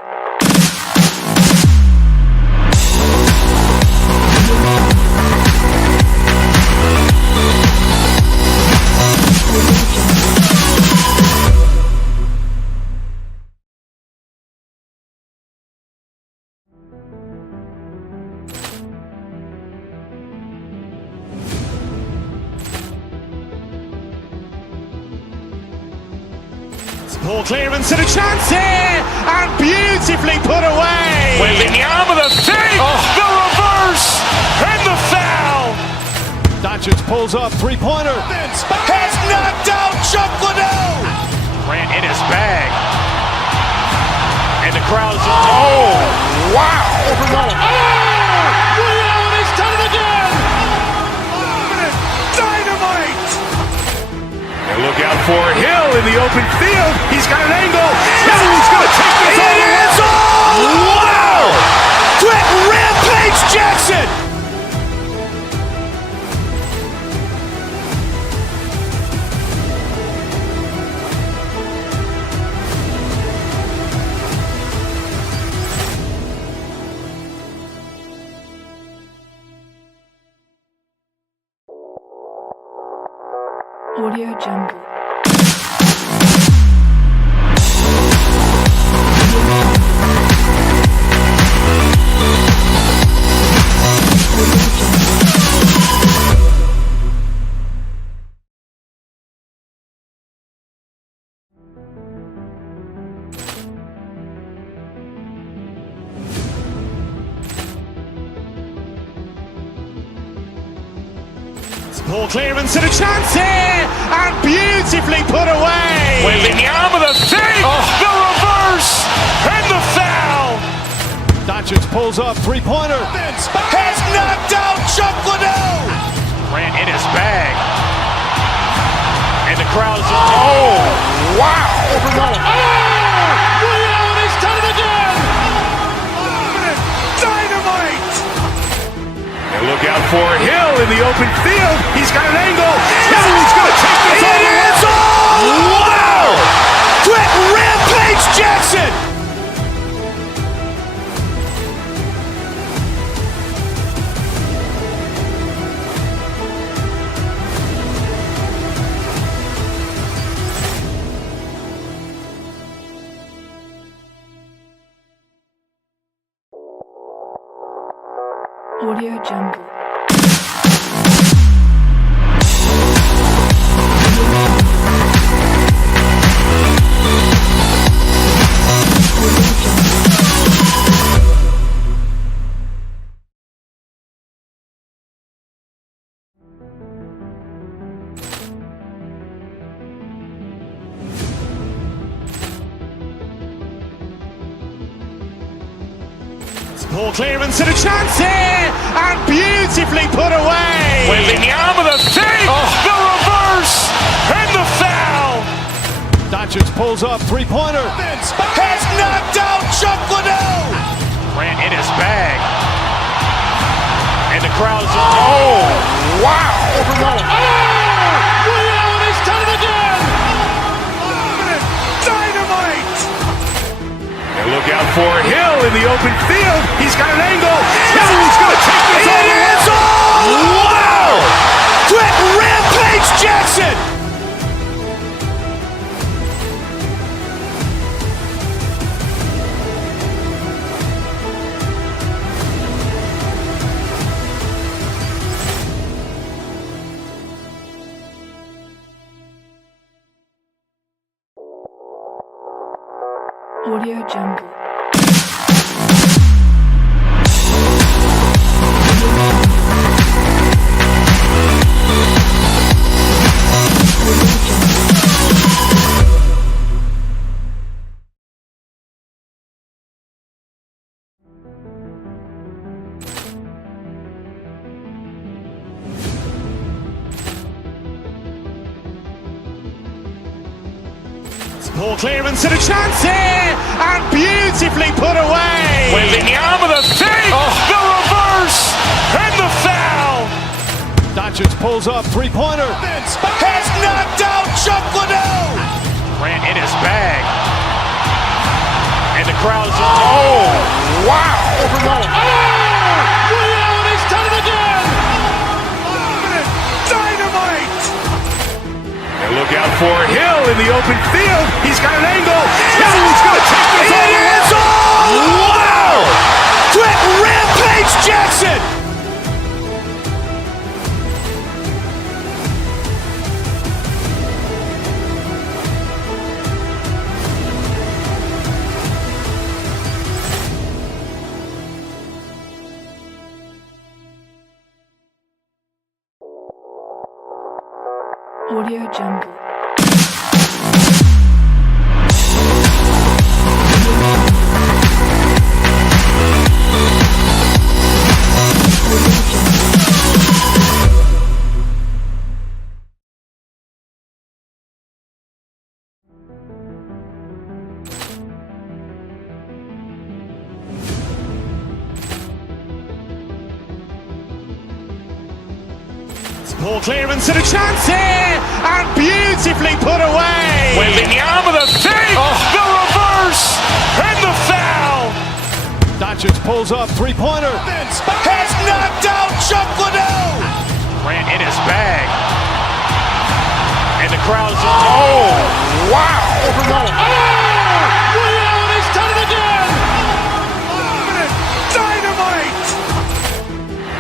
Ball clearance and a chance here, and beautifully put away. With the arm of the fake, the reverse, and the foul. Doncic pulls up, three-pointer. Has knocked out Chuck Liddell. Grant in his bag. And the crowd's, oh, wow. Ray Allen, he's done it again. Dynamite. And look out for Hill in the open field. He's got an angle. He's going to take this all the way. Wow. Quick Rampage Jackson. Audio Jungle. Ball clearance and a chance here, and beautifully put away. With the arm of the fake, the reverse, and the foul. Doncic pulls up, three-pointer. Has knocked out Chuck Liddell. Grant in his bag. And the crowd's, oh, wow. Ray Allen, he's done it again. Dynamite. And look out for Hill in the open field. He's got an angle. He's going to take this all the way. Wow. Quick Rampage Jackson. Audio Jungle. Ball clearance and a chance here, and beautifully put away. With the arm of the fake, the reverse, and the foul. Doncic pulls up, three-pointer. Has knocked out Chuck Liddell. Grant in his bag. And the crowd's, oh, wow. Ray Allen, he's done it again. Dynamite. And look out for Hill in the open field. He's got an angle. He's going to take this all the way. Wow. Quick Rampage Jackson. Audio Jungle. Poor clearance and a chance here, and beautifully put away. With the arm of the save, the reverse, and the foul. Doncic pulls up, three-pointer. Has knocked out Chuck Liddell. Grant in his bag. And the crowd's oh, wow. He's done it again. Dynamite. And look out for Hill in the open field. He's got an angle. He's going to take this all the way. Wow! Quick Rampage Jackson. Audio Jungle. Poor clearance and a chance here, and beautifully put away. With the arm of the save, the reverse, and the foul. Doncic pulls up, three-pointer. Has knocked out Chuck Liddell. Grant in his bag. And the crowd's oh, wow. He's done it again. Dynamite.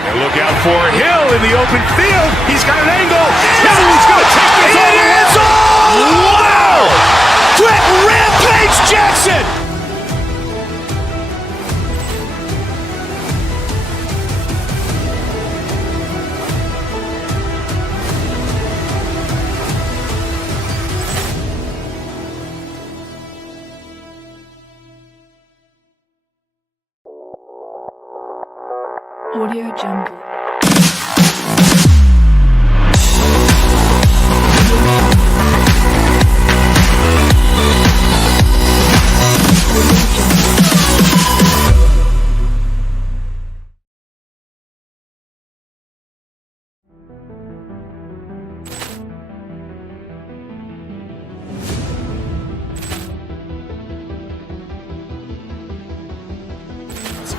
And look out for Hill in the open field. He's got an angle. He's going to take this all the way. Wow! Quick Rampage Jackson. Audio Jungle.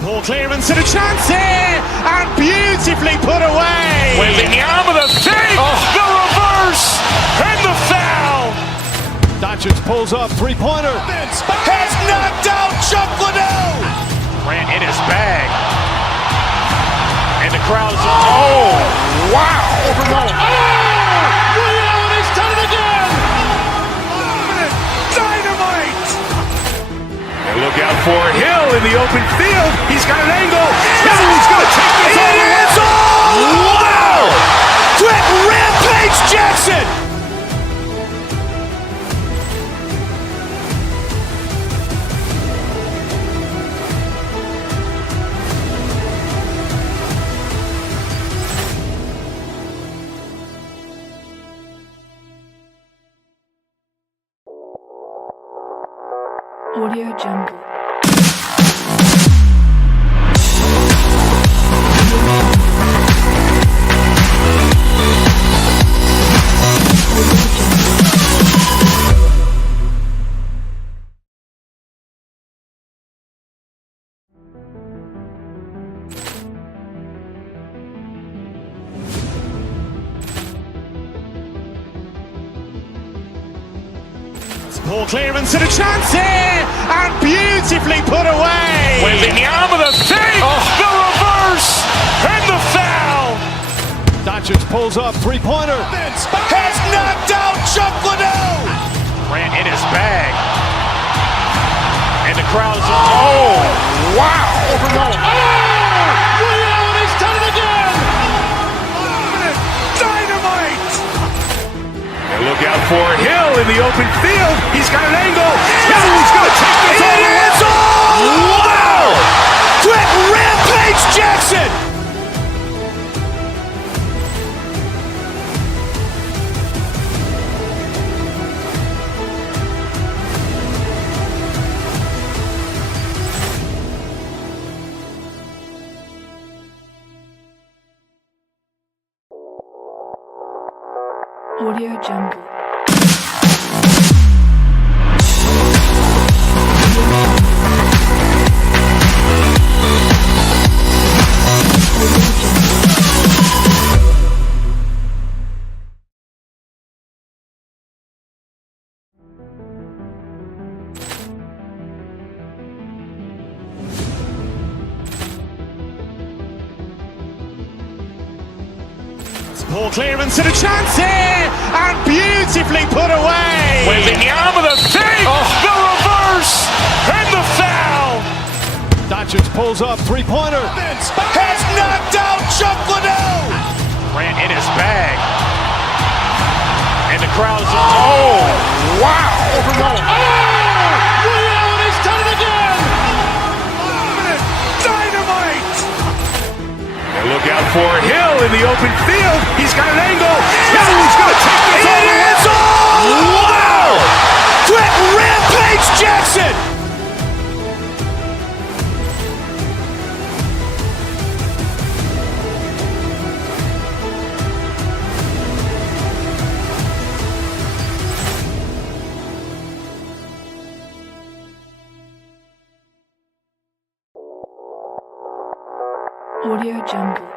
Poor clearance and a chance here, and beautifully put away. With the arm of the save, the reverse, and the foul. Doncic pulls up, three-pointer. Has knocked out Chuck Liddell. Grant in his bag. And the crowd's oh, wow. He's done it again. Dynamite. And look out for Hill in the open field. He's got an angle. He's going to take this all the way. Wow! Quick Rampage Jackson. Audio Jungle. Poor clearance and a chance here, and beautifully put away. With the arm of the save, the reverse, and the foul. Doncic pulls up, three-pointer. Has knocked out Chuck Liddell. Grant in his bag. And the crowd is, oh, wow! Overrun. Oh! He's done it again! Dynamite! And look out for Hill in the open field. He's got an angle. Hill is going to take this all the way. Wow! Quick Rampage Jackson! Audio Jungle. Ball clearance and a chance here, and beautifully put away. With the arm of the fake, the reverse, and the foul. Doncic pulls up, three-pointer. Has knocked out Chuck Liddell. Grant in his bag. And the crowd is, oh, wow. Overrun. Oh! He's done it again! Dynamite! And look out for Hill in the open field. He's got an angle. Hill is going to take this all the way. Wow! Quick Rampage Jackson! Audio Jungle.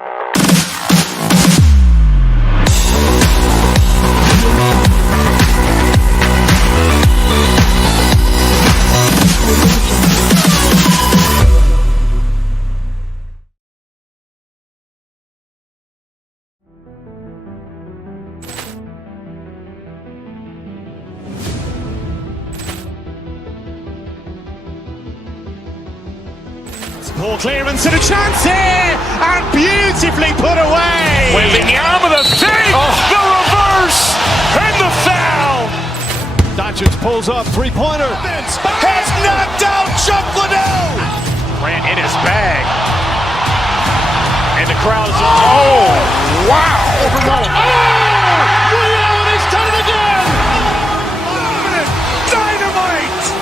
Ball clearance and a chance here, and beautifully put away. With the arm of the fake, the reverse, and the foul. Doncic pulls up, three-pointer. Has knocked out Chuck Liddell. Grant in his bag. And the crowd is, oh, wow. Overrun. Oh! He's done it again! Dynamite!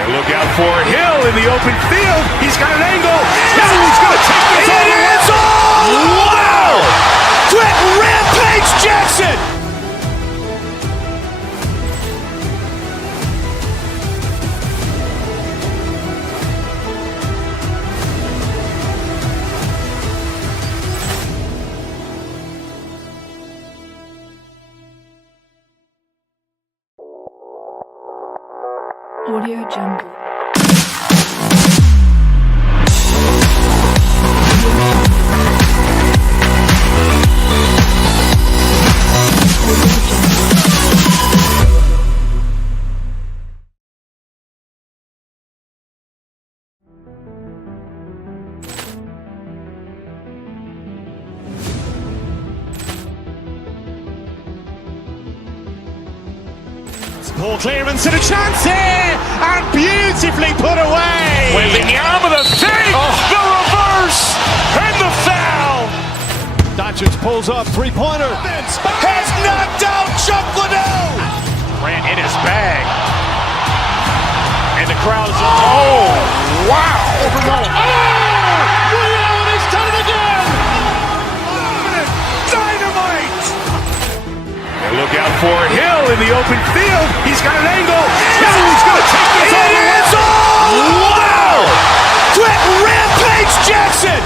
And look out for Hill in the open field. He's got an angle. Hill is going to take this all the way. Wow! Quick Rampage Jackson! Audio Jungle. Ball clearance and a chance here, and beautifully put away. With the arm of the fake, the reverse, and the foul. Doncic pulls up, three-pointer. Has knocked out Chuck Liddell. Grant in his bag. And the crowd is, oh, wow. Overrun. Oh! He's done it again! Dynamite! And look out for Hill in the open field. He's got an angle. Hill is going to take this all the way. Wow! Quick Rampage Jackson!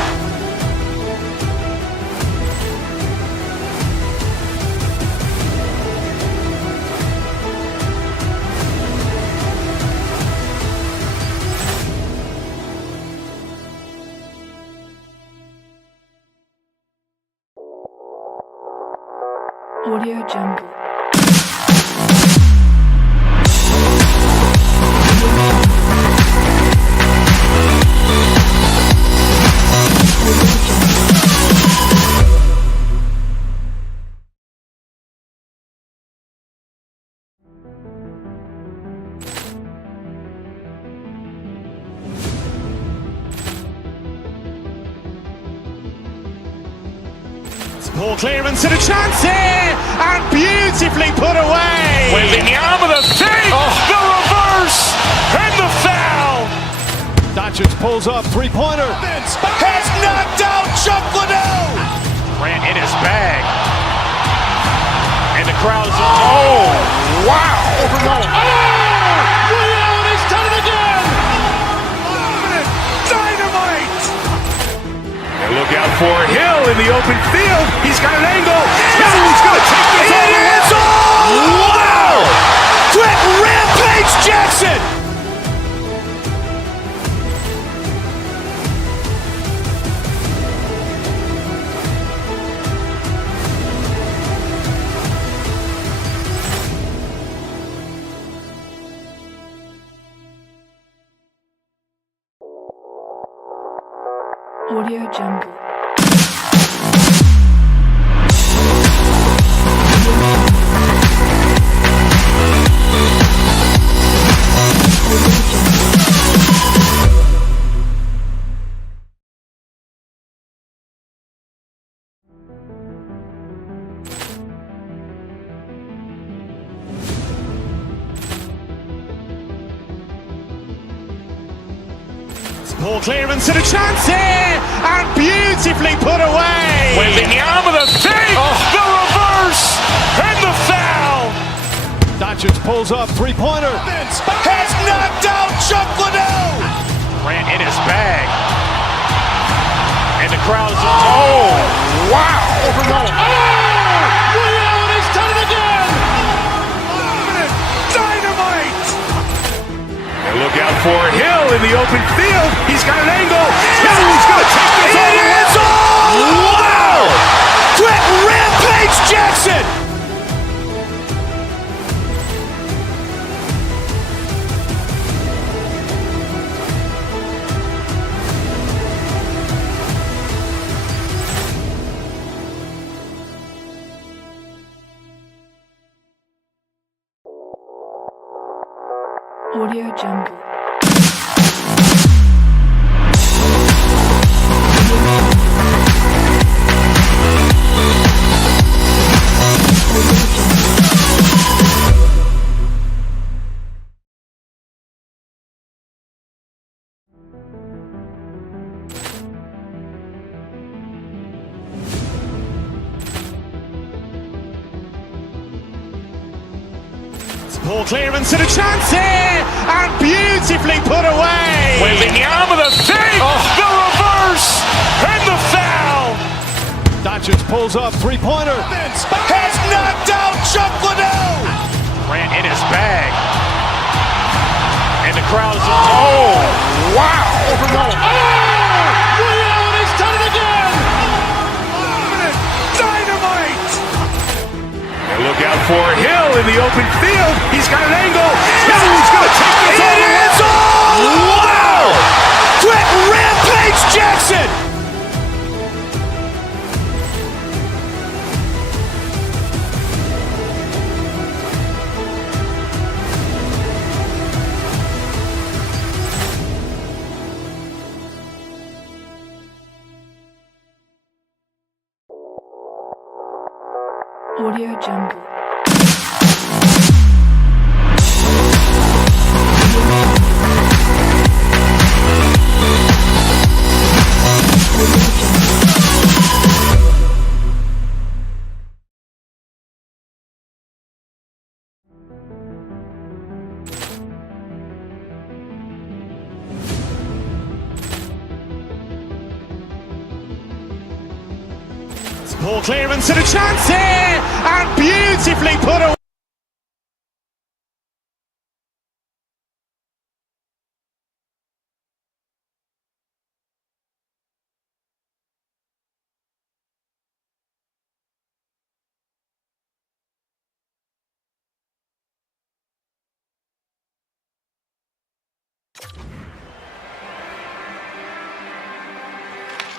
Audio Jungle. Poor clearance and a chance here, and beautifully put away. Waving the arm of the fake, the reverse, and the foul. Doncic pulls up, three-pointer. Has knocked out Chuck Liddell. Grant in his bag. And the crowd is, oh, wow. Allen has done it again! Dynamite. And look out for Hill in the open field. He's got an angle. He's going to take this all the way. Wow. Quick Rampage Jackson. Audio Jungle. Poor clearance and a chance here, and beautifully put away. Waving the arm of the fake, the reverse, and the foul. Doncic pulls up, three-pointer. Has knocked out Chuck Liddell. Grant in his bag. And the crowd is, oh, wow. Allen has done it again! Dynamite. And look out for Hill in the open field. He's got an angle. He's going to take this all the way. Wow. Quick Rampage Jackson. Audio Jungle. Poor clearance and a chance here, and beautifully put away. Waving the arm of the fake, the reverse, and the foul. Doncic pulls up, three-pointer. Has knocked out Chuck Liddell. Grant in his bag. And the crowd is, oh, wow. Allen has done it again! Dynamite. And look out for Hill in the open field. He's got an angle. He's going to take this all the way. Wow. Quick Rampage Jackson. Audio Jungle. Poor clearance and a chance here, and beautifully put away.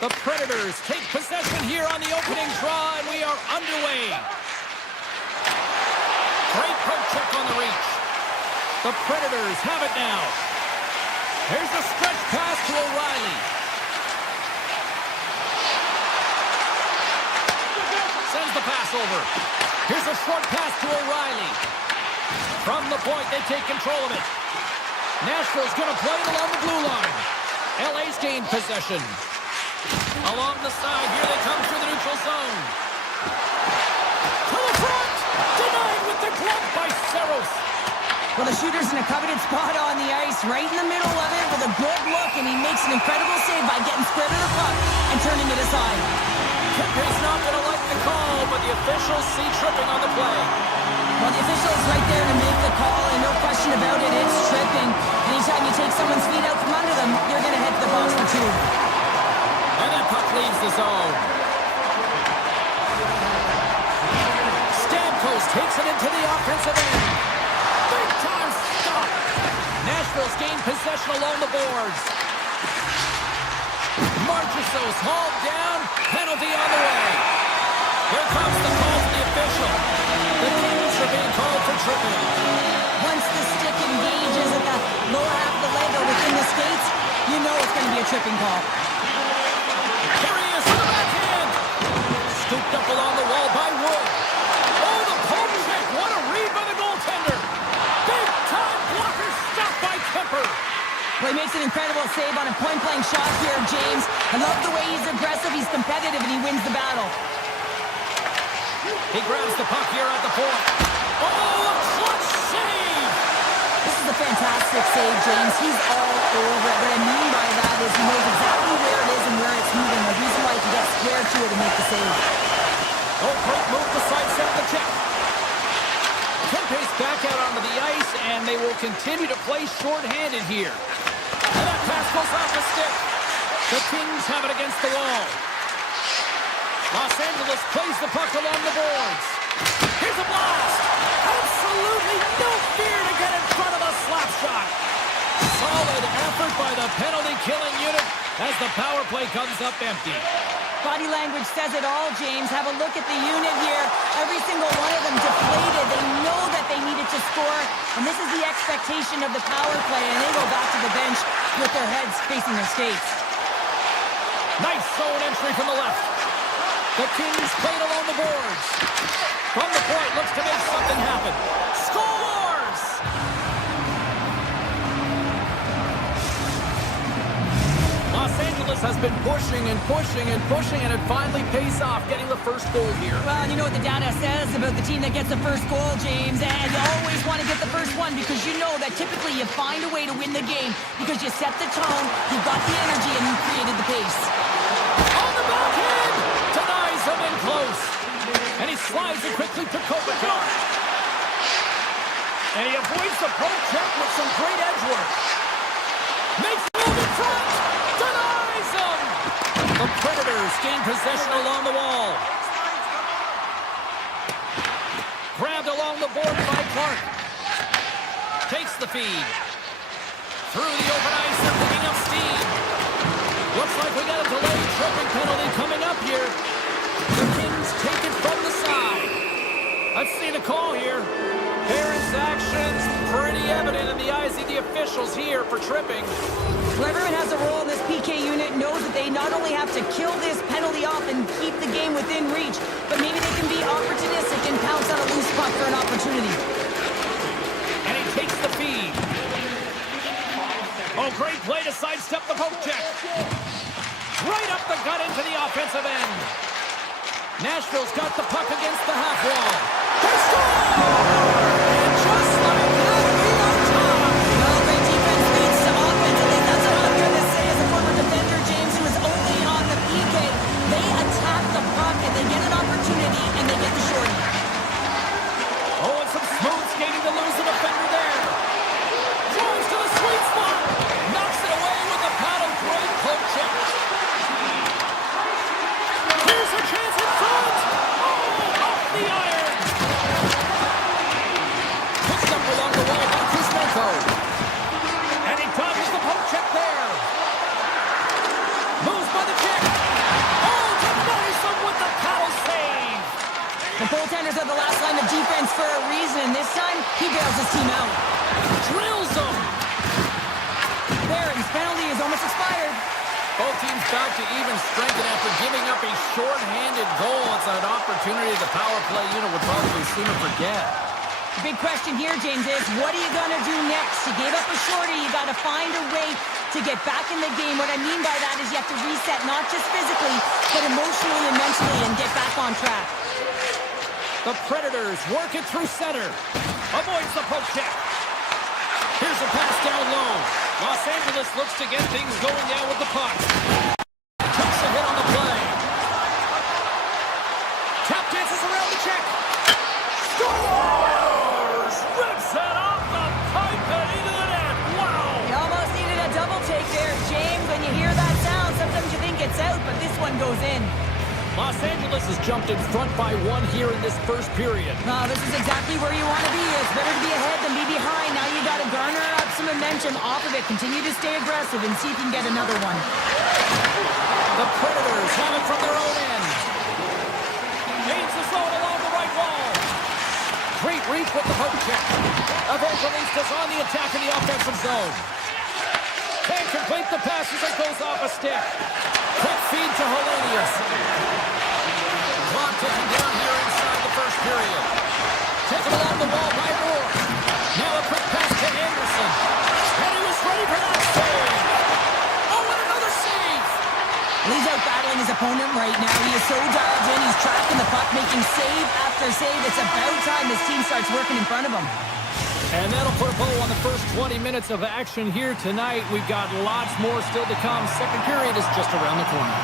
The Predators take possession here on the opening draw, and we are underway. Great poke check on the reach. The Predators have it now. Here's the stretch pass to O'Reilly. pass over. Here's a short pass to O'Reilly. From the point, they take control of it. Nashville's going to play it along the blue line. LA's gained possession. Along the side, here they come through the neutral zone. To the front! Denied with the glove by Saros. Well, the shooter's in a coveted spot on the ice, right in the middle of it with a good look, and he makes an incredible save by getting square to the puck and turning it aside. Kempe's not going to like the call, but the officials see tripping on the play. Well, the official's right there to make the call, and no question about it, it's tripping. Anytime you take someone's feet out from under them, you're going to head to the box for two. And that puck leaves the zone. Stamkos takes it into the offensive end. Big time stop. Nashville's gained possession along the boards. Marchessault's hauled down. Penalty on the way. Here comes the call from the official. The Canadiens are being called for tripping. Once the stick engages at the lower half of the leg or within the skates, you know it's going to be a tripping call. Here he is for the backhand. Scooped up along the wall by Wood. Oh, the poke check. What a read by the goaltender. Big time blocker stopped by Kemper. Well, he makes an incredible save on a point-blank shot here, James. I love the way he's aggressive, he's competitive, and he wins the battle. He grabs the puck here at the point. Oh, a clutch save! This is a fantastic save, James. He's all over it. What I mean by that is he knows exactly where it is and where it's moving. The reason why he can get square to it and make the save. Oh, great move to sidestep the check. Kempe's back out onto the ice, and they will continue to play shorthanded here. And that pass goes off the stick. The Kings have it against the wall. Los Angeles plays the puck along the boards. Here's a blast. Absolutely no fear to get in front of a slap shot. Solid effort by the penalty-killing unit as the power play comes up empty. Body language says it all, James. Have a look at the unit here. Every single one of them deflated. They know that they needed to score, and this is the expectation of the power play, and they go back to the bench with their heads facing their skates. Nice zone entry from the left. The Kings played along the boards. From the point, looks to make something happen. Scores! Los Angeles has been pushing and pushing and pushing, and it finally pays off, getting the first goal here. Well, you know what the data says about the team that gets the first goal, James, and you always want to get the first one because you know that typically you find a way to win the game because you set the tone, you got the energy, and you created the pace. On the backhand! Denies him in close. And he slides it quickly to Kopitar. And he avoids the poke check with some great edge work. Makes the move in front! Denies him! The Predators gain possession along the wall. Grabbed along the board by Clark. Takes the feed. Through the open ice, they're picking up steam. Looks like we got a delayed tripping penalty coming up here. The Kings take it from the side. Let's see the call here. Parents' actions pretty evident in the eyes of the officials here for tripping. Well, everyone has a role in this PK unit, knows that they not only have to kill this penalty off and keep the game within reach, but maybe they can be opportunistic and pounce on a loose puck for an opportunity. And he takes the feed. Oh, great play to sidestep the poke check. Right up the gut into the offensive end. Nashville's got the puck against the half wall. They score! And just like that, we are tied. Well, great defense leads to offense. At least that's what I'm going to say as a former defender, James, who was only on the PK. They attack the puck, and they get an opportunity, and they get the shorty. Oh, and some smooth skating to lose the defender there. Drives to the sweet spot. Knocks it away with the paddle. Great poke check. Here's a chance in front. Oh, off the iron. Picked up along the wall by Kuzmenko. And he dodges the poke check there. Moves by the check. Oh, denies him with the paddle save. The goaltenders are the last line of defense for a reason. This time, he bails his team out. Drills him. There, his penalty is almost expired. Both teams back to even strength, and after giving up a short-handed goal, it's an opportunity to the power play unit would probably sooner forget. The big question here, James, is what are you going to do next? You gave up a shorty. You got to find a way to get back in the game. What I mean by that is you have to reset not just physically, but emotionally and mentally and get back on track. The Predators work it through center. Avoids the poke check. Here's a pass down low. Los Angeles looks to get things going now with the puck. Takes a hit on the play. Tap dances around the check. Scores! Rips it off the pipe and into the net. Wow! You almost needed a double take there, James. When you hear that sound, sometimes you think it's out, but this one goes in. Los Angeles has jumped in front by 1 here in this first period. This is exactly where you want to be. It's better to be ahead than be behind. Now you got to garner up some momentum off of it. Continue to stay aggressive and see if you can get another one. The Predators have it from their own end. Gains the zone along the right wall. Great reach with the poke check. Evangelistas on the attack in the offensive zone. Can't complete the pass as it goes off a stick. Quick feed to Hellenius. Clock ticking down here inside the first period. Taken along the wall by Moore. Now a quick pass to Anderson. And he was ready for that save. Oh, and another save. He's out battling his opponent right now. He is so dialed in. He's tracking the puck, making save after save. It's about time this team starts working in front of him. And that'll put a bow on the first 20 minutes of action here tonight. We've got lots more still to come. Second period is just around the corner.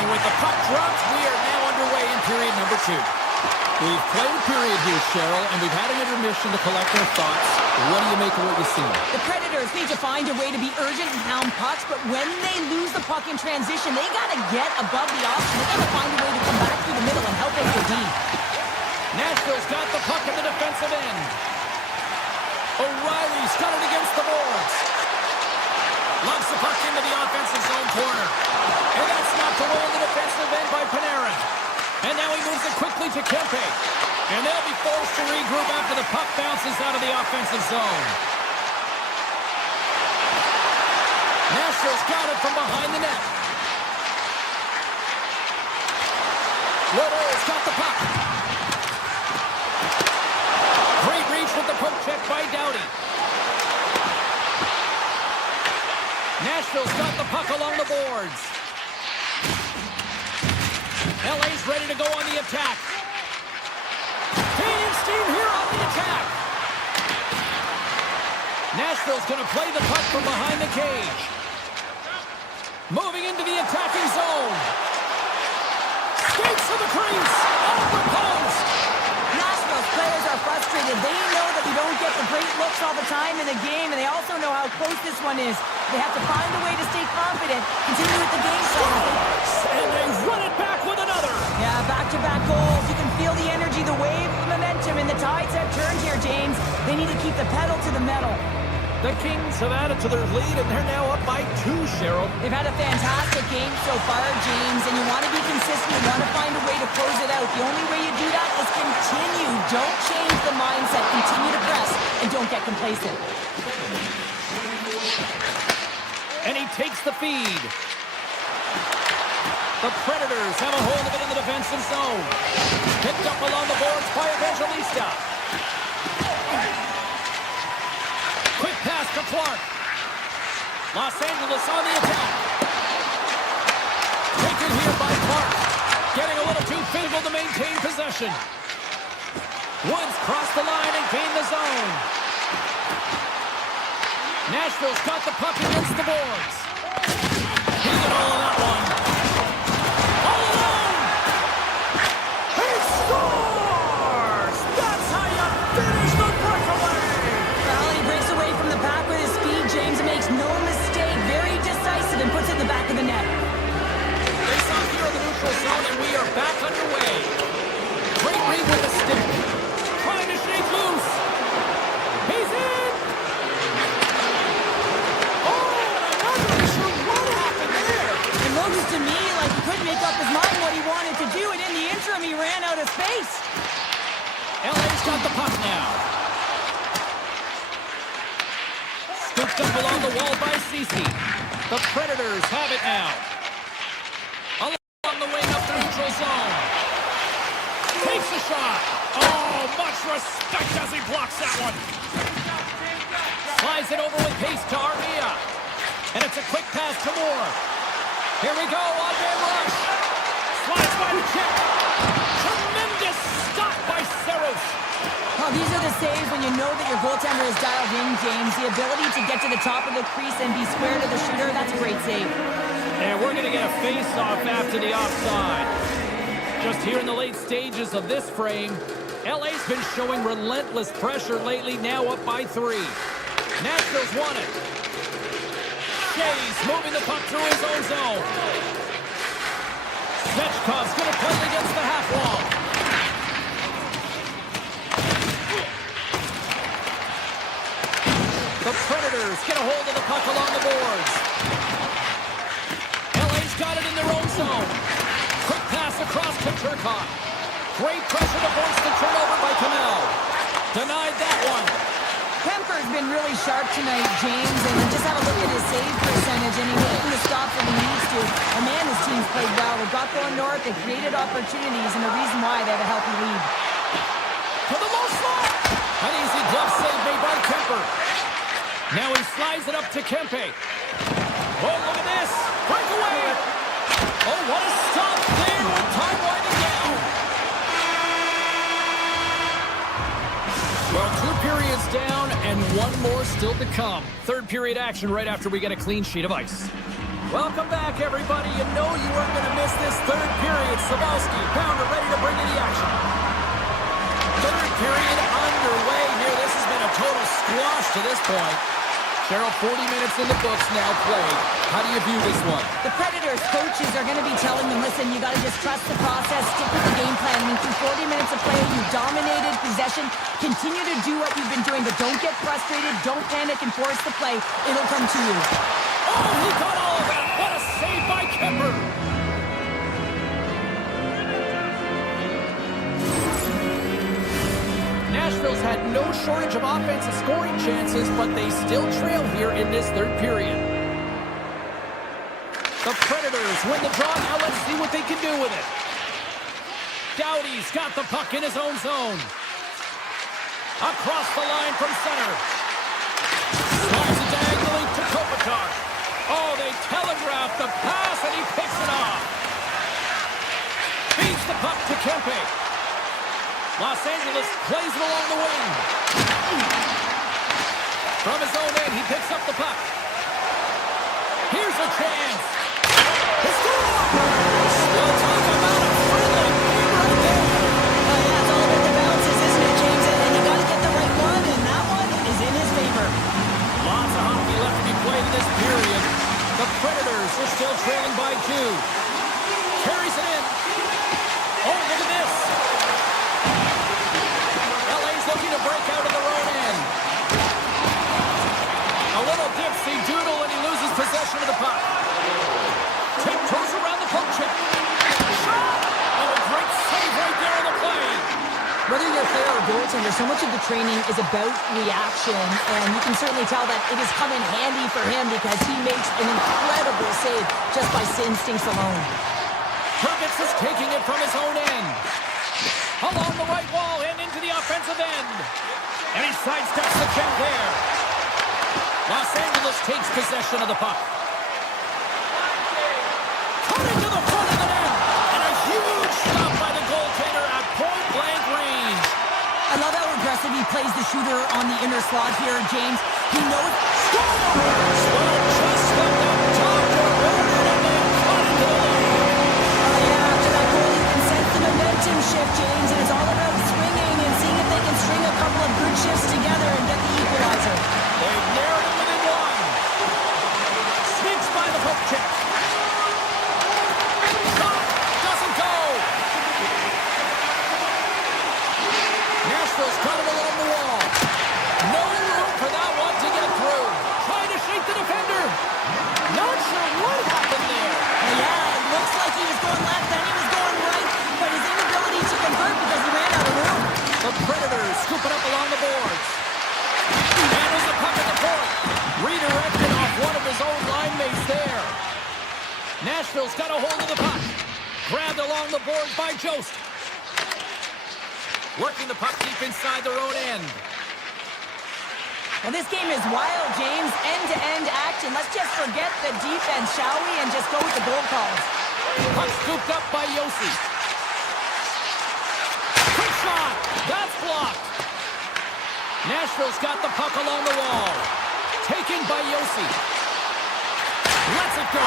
And with the puck dropped, we are now underway in period number 2. We've played a period here, Cheryl, and we've had an intermission to collect our thoughts. What do you make of what you see? The Predators need to find a way to be urgent and pound pucks, but when they lose the puck in transition, they got to get above the option. They got to find a way to come back through the middle and help out the D. Nashville's got the puck in the defensive end. O'Reilly's got it against the boards. Lobs the puck into the offensive zone corner. And that's knocked away in the defensive end by Panarin. And now he moves it quickly to Kempe. And they'll be forced to regroup after the puck bounces out of the offensive zone. Nashville's got it from behind the net. Lodo's got the puck. Great reach with the poke check by Doughty. Nashville's got the puck along the boards. LA's ready to go on the attack. Gaining steam here on the attack. Nashville's going to play the puck from behind the cage. Moving into the attacking zone. Skates to the crease. Off the post. Nashville's players are frustrated. They know that you don't get the great looks all the time in the game, and they also know how close this one is. They have to find a way to stay confident, continue with the game plan. And they run it back with another. Yeah, back-to-back goals. You can feel the energy, the wave, the momentum, and the tides have turned here, James. They need to keep the pedal to the metal. The Kings have added to their lead, and they're now up by 2, Cheryl. They've had a fantastic game so far, James, and you want to be consistent. You want to find a way to close it out. The only way you do that is continue. Don't change the mindset. Continue to press, and don't get complacent. And he takes the feed. The Predators have a hold of it in the defensive zone. Picked up along the boards by Evangelista. Quick pass to Clark. Los Angeles on the attack. Taken here by Clark. Getting a little too physical to maintain possession. Woods crossed the line and gained the zone. Nashville's got the puck against the boards. He got all of that one. All alone! He scores! That's how you finish the breakaway! Well, he breaks away from the pack with his speed. James makes no mistake. Very decisive and puts it in the back of the net. Face off here in the neutral zone, and we are back underway. Great read with the stick. Trying to shake loose. He's in! Looks to me like he couldn't make up his mind what he wanted to do, and in the interim, he ran out of space. LA's got the puck now. Scooped up along the wall by Ceci. The Predators have it now. Along the wing up neutral zone. Takes a shot. Oh, much respect as he blocks that one. Slides it over with pace to Armia. And it's a quick pass to Moore. Here we go, on-man rush. Slides by the chip. Tremendous stop by Saros. Oh, these are the saves when you know that your goaltender is dialed in, James. The ability to get to the top of the crease and be square to the shooter, that's a great save. And we're going to get a face-off after the offside. Just here in the late stages of this frame, LA's been showing relentless pressure lately, now up by 3. Nashville's won it. Shea's moving the puck through his own zone. Svechkov's going to play against the half wall. The Predators get a hold of the puck along the boards. LA's got it in their own zone. Quick pass across to Turcotte. Great pressure to force the turnover by Canal. Denied that one. Kemper's been really sharp tonight, James, and just have a look at his save percentage, and he's hitting the stops when he needs to. And man, his team's played well. They got going north, they created opportunities, and the reason why they have a healthy lead. To the low slot. An easy glove save made by Kemper. Now he slides it up to Kempe. Oh, look at this. Breakaway. Oh, what a stop there with time winding down. Well, 2 periods down and 1 more still to come. Third period action right after we get a clean sheet of ice. Welcome back, everybody. You know you weren't going to miss this third period. Sabalski, Pounder ready to bring in the action. Third period underway here. This has been a total squash to this point. Cheryl, 40 minutes in the books now played. How do you view this one? The Predators' coaches are going to be telling them, listen, you got to just trust the process, stick with the game plan. I mean, through 40 minutes of play, you dominated possession. Continue to do what you've been doing, but don't get frustrated. Don't panic and force the play. It'll come to you. Oh, he got all of that. What a save by Kemper. Nashville's had no shortage of offensive scoring chances, but they still trail here in this third period. The Predators win the draw. Now let's see what they can do with it. Doughty's got the puck in his own zone. Across the line from center. Slides it diagonally to Kopitar. Oh, they telegraph the pass, and he picks it off. Feeds the puck to Kempe. Los Angeles plays it along the wing. From his own end, he picks up the puck. Here's a chance. He scores! We'll talk about a friendly game right there. Yeah, it's all about the bounces, isn't it, James? And you got to get the right one, and that one is in his favor. Lots of hockey left to be played in this period. The Predators are still trailing by 2. Carries it in. Oh, look at this. Looking to break out of their own end. A little dipsy doodle and he loses possession of the puck. Tiptoes around the poke check. Shot! Oh, a great save right there on the play. Whether you're a player or goaltender, so much of the training is about reaction, and you can certainly tell that it has come in handy for him because he makes an incredible save just by instincts alone. Hergitz is taking it from his own end. Along the right wall and into the offensive end. And he sidesteps the check there. Los Angeles takes possession of the puck. Cutting to the front of the net. And a huge stop by the goaltender at point-blank range. I love how aggressive he plays the shooter on the inner slot here, James. He knows... Scores! Well, just slipped up top to Warner and then cut into the lane. Yeah, after that goal, you can sense the momentum shift, James, and it's all about swinging and seeing if they can string a couple of good shifts together and get the equalizer. They've narrowed it within 1. Sneaks by the poke check. Shot doesn't go. Nashville's got it along the wall. No room for that one to get through. Trying to shake the defender. Not sure what happened there. Yeah, it looks like he was going left, then he was going right, but his inability to convert because he ran out of room. The Predators scoop it up along the boards. Handles the puck at the point. Redirected off one of his own line mates there. Nashville's got a hold of the puck. Grabbed along the board by Jost. Working the puck deep inside their own end. Well, this game is wild, James. End-to-end action. Let's just forget the defense, shall we? And just go with the goal calls. Puck scooped up by Yossi. Quick shot. That's blocked. Nashville's got the puck along the wall. Taken by Yossi. Lets it go.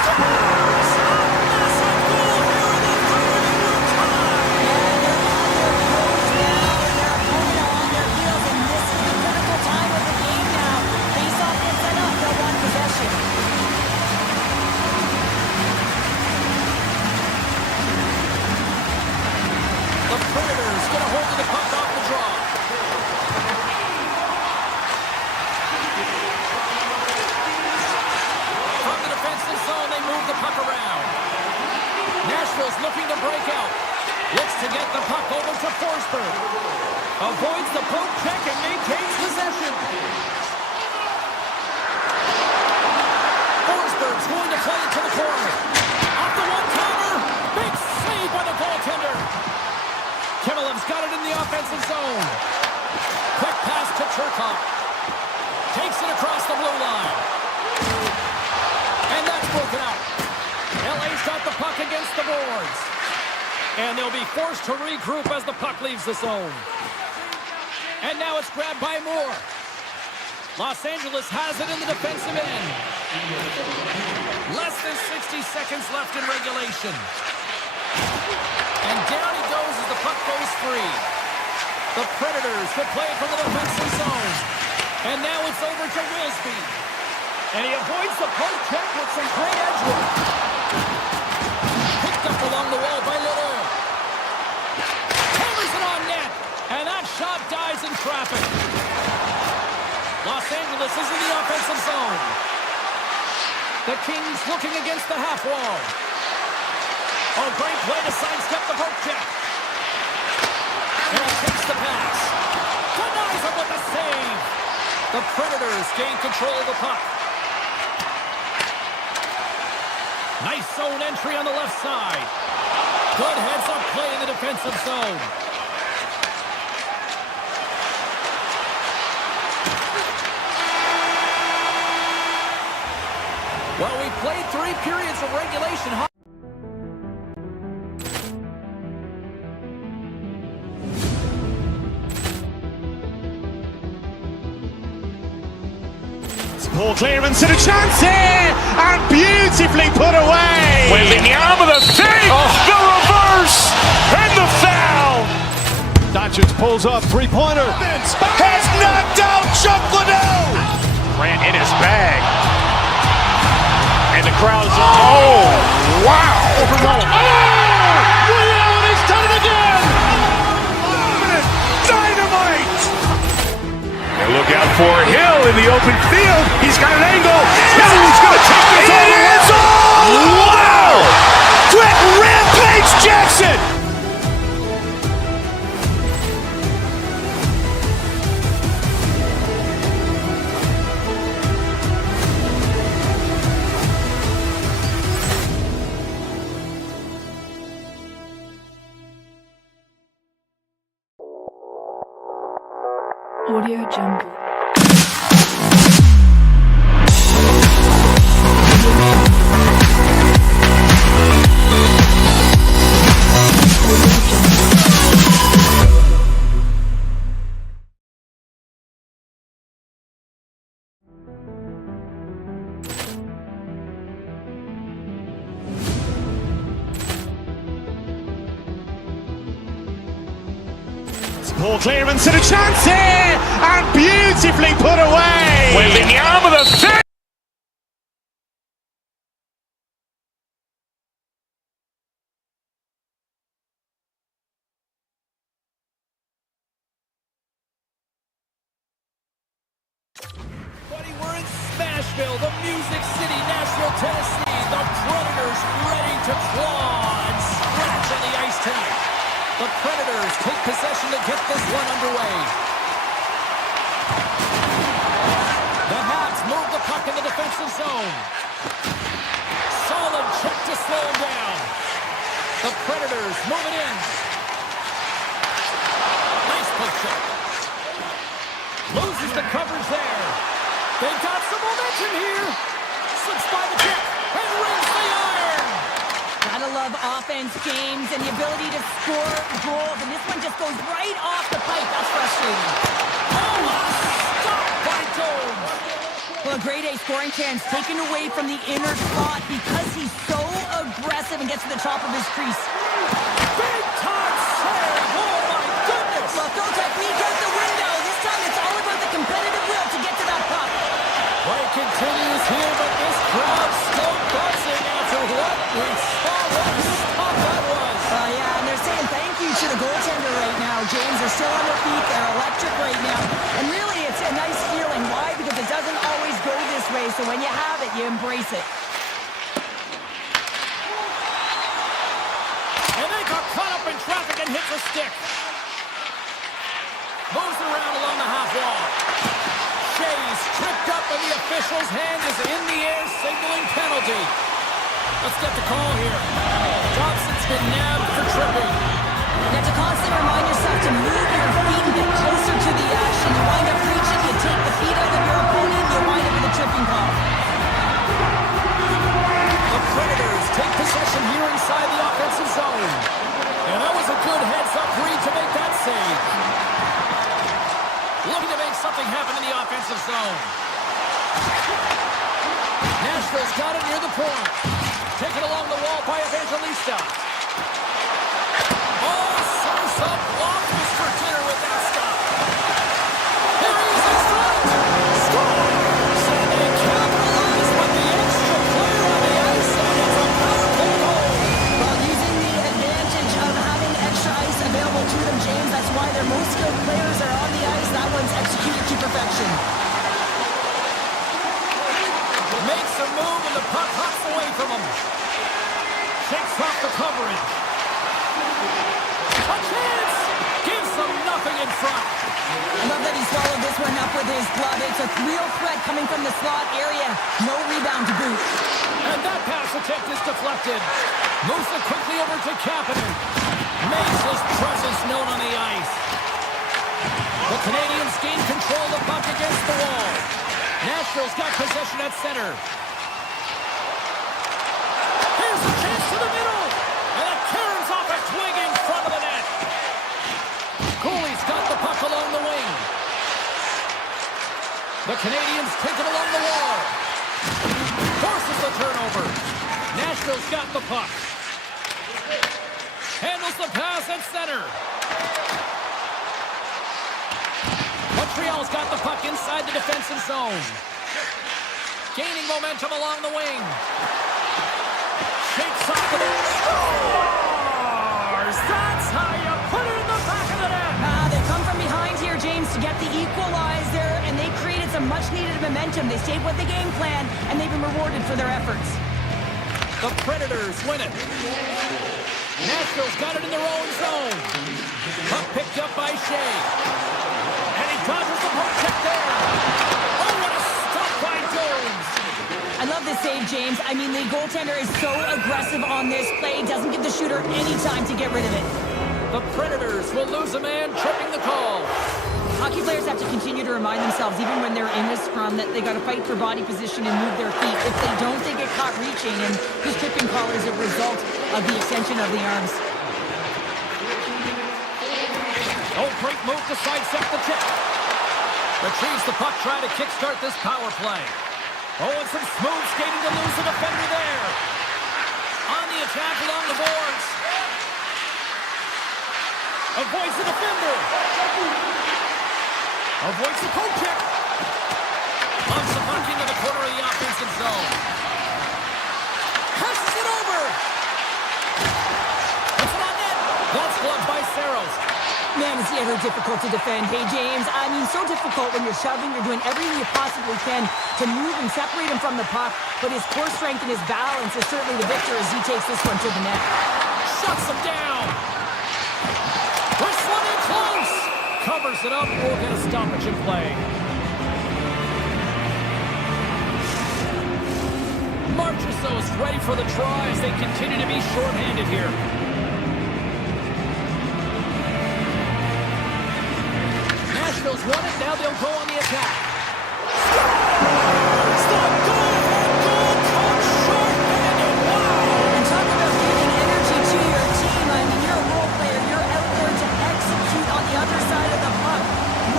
Scores! Massive goal here in the third, and we're tied. Yeah, they're on their toes now, and they're home on their heels, and this is the critical time of the game now. Face-off gets set up, they'll want possession. The Predators get a hold of the puck off the draw. From the defensive zone, they move the puck around. Nashville's looking to break out. Looks to get the puck over to Forsberg. Avoids the poke check and maintains possession. Forsberg's going to play it to the corner. Off the one-timer. Big save by the goaltender. Kimmelev's got it in the offensive zone. Quick pass to Turcotte. Takes it across the blue line. And that's broken out. LA's got the puck against the boards. And they'll be forced to regroup as the puck leaves the zone. And now it's grabbed by Moore. Los Angeles has it in the defensive end. Less than 60 seconds left in regulation. And down he goes as the puck goes free. The Predators could play it from the defensive zone. And now it's over to Wilsby. And he avoids the poke check with some great edge work. Picked up along the wall by Leroux. Hammers it on net. And that shot dies in traffic. Los Angeles is in the offensive zone. The Kings looking against the half wall. Oh, great play to sidestep the poke check. And he takes the pass. Denies him with a save. The Predators gain control of the puck. Nice zone entry on the left side. Good heads-up play in the defensive zone. Well, we played 3 periods of regulation. Poor clearance and a chance here, and beautifully put away. Wembanyama the save, the reverse, and the foul. Doncic pulls up, three-pointer. Has knocked out Chuck Liddell. Grant in his bag. And the crowd is, oh, wow. He's done it again. Dynamite. And look out for Hill in the open field. He's got an angle. He's going to take this all the way. Wow! Brett Rampage Jackson. Audio Jungle. Poor clearance and a chance here, and beautifully put away. Wembanyama the save. Buddy, we're in Nashville, the Music City, Nashville, Tennessee. The Predators ready to claw and scratch on the ice tonight. The Predators take possession to get this one underway. The Habs move the puck in the defensive zone. Solid check to slow him down. The Predators move it in. Nice push check. Loses the coverage there. They've got some momentum here. Slips by the check and rings the iron. Gotta love offense, James, and the ability to score goals. And this one just goes right off the pipe. That's frustrating. Oh, stop by Jones. Well, a grade A scoring chance taken away from the inner slot because he's so aggressive and gets to the top of his crease. Big time save. Oh, my goodness. Well, throw technique out the window. This time it's all about the competitive will to get to that puck. Play continues here, but this crowd still buzzing after what we saw. What a stop that was. Yeah, and they're saying thank you to the goaltender right now, James. They're still on their feet. They're electric right now. And really, it's a nice feeling. Why? Because it doesn't always go this way. So when you have it, you embrace it. And they got caught up in traffic and hits a stick. Moves around along the half wall. Shea's tripped up and the official's hand is in the air signaling penalty. Let's get the call here. Johnson's been nabbed for tripping. You have to constantly remind yourself to move your feet and get closer to the action. You wind up reaching, you take the feet out of your opponent, you wind up with a tripping call. The Predators take possession here inside the offensive zone. And that was a good heads-up read to make that save. Looking to make something happen in the offensive zone. Nashville's got it near the point. Taken along the wall by Evangelista. Oh, serves up waffles for dinner with that stop. There he is in front. Scores! And they capitalize with the extra player on the ice, and it's a power play goal. Well, using the advantage of having extra ice available to them, James, that's why their most skilled players are on the ice. That one's executed to perfection. Makes a move and the puck hops away from him. Shakes off the coverage. A chance! Gives them nothing in front. I love that he swallowed this one up with his glove. It's a real threat coming from the slot area. No rebound to boot. And that pass attempt is deflected. Moves it quickly over to Kapanen. Makes his presence known on the ice. The Canadiens gain control of the puck against the wall. Nashville's got possession at center. Here's a chance to the middle. And it caroms off a twig in front of the net. Cooley's got the puck along the wing. The Canadiens take it along the wall. Forces the turnover. Nashville's got the puck. Handles the pass at center. Montreal's got the puck inside the defensive zone. Gaining momentum along the wing. Shakes off the net. Scores! That's how you put it in the back of the net. They come from behind here, James, to get the equalizer, and they created some much-needed momentum. They stayed with the game plan, and they've been rewarded for their efforts. The Predators win it. Nashville's got it in their own zone. Puck picked up by Shea. And he dodges the poke check there. Oh, what a stop by Jones. I love this save, James. I mean, the goaltender is so aggressive on this play. Doesn't give the shooter any time to get rid of it. The Predators will lose a man, tripping the call. Hockey players have to continue to remind themselves, even when they're in this scrum, that they got to fight for body position and move their feet. If they don't, they get caught reaching, and this tripping call is a result of the extension of the arms. Oh, great move to sidestep the check. Retrieves the puck, trying to kickstart this power play. Oh, and some smooth skating to lose the defender there. On the attack along the boards. Avoids the defender. Avoids the poke check. Pumps the puck into the corner of the offensive zone. Passes it over. Puts it on net. That's blocked by Saros. Man, is he ever difficult to defend. Hey, James, I mean, so difficult when you're shoving. You're doing everything you possibly can to move and separate him from the puck. But his core strength and his balance is certainly the victor as he takes this one to the net. Shuts him down. Puts one in close. Covers it up. We'll get a stoppage in play. Marchessault's ready for the draw as they continue to be shorthanded here. won it. Now they'll go on the attack. Scores! The go-ahead goal comes short-handed. Wow! And talk about giving energy to your team. I mean, you're a role player. You're out there to execute on the other side of the puck.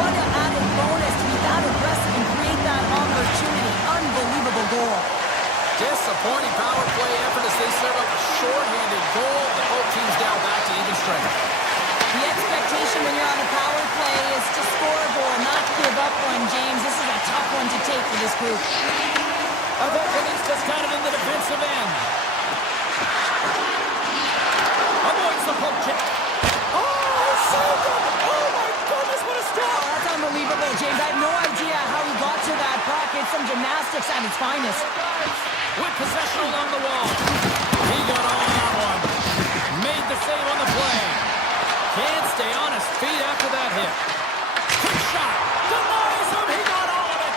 What an added bonus to be that aggressive and create that opportunity. Unbelievable goal. Disappointing power play effort as they serve up a short-handed goal. The both teams down back to even strength. The expectation when you're on a power play is to score a goal, not give up one, James. This is a tough one to take for this group. Evacuates got it in the defensive end. Avoids the poke check. Oh, saved him! Oh, my goodness, what a stop! Oh, that's unbelievable, James. I have no idea how he got to that puck. It's some gymnastics at its finest. With possession along the wall. He got on that one. Made the save on the play. Can't stay on his feet after that hit. Quick shot. Denies him. He got all of it.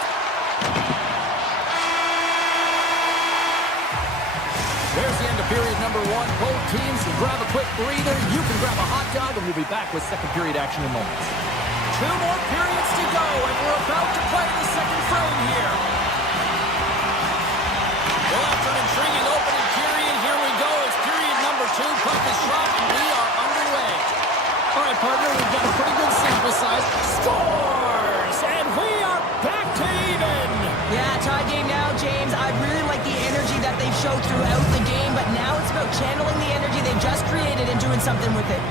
There's the end of period number one. Both teams can grab a quick breather. You can grab a hot dog, and we'll be back with second period action in moments. 2 more periods to go, and we're about to play the second frame here. Well, after an intriguing opening period, here we go. It's period number 2. Puck is shot, and we are underway. All right, partner, we've got a pretty good sample size. Scores! And we are back to even. Yeah, tie game now, James. I really like the energy that they've showed throughout the game, but now it's about channeling the energy they've just created and doing something with it.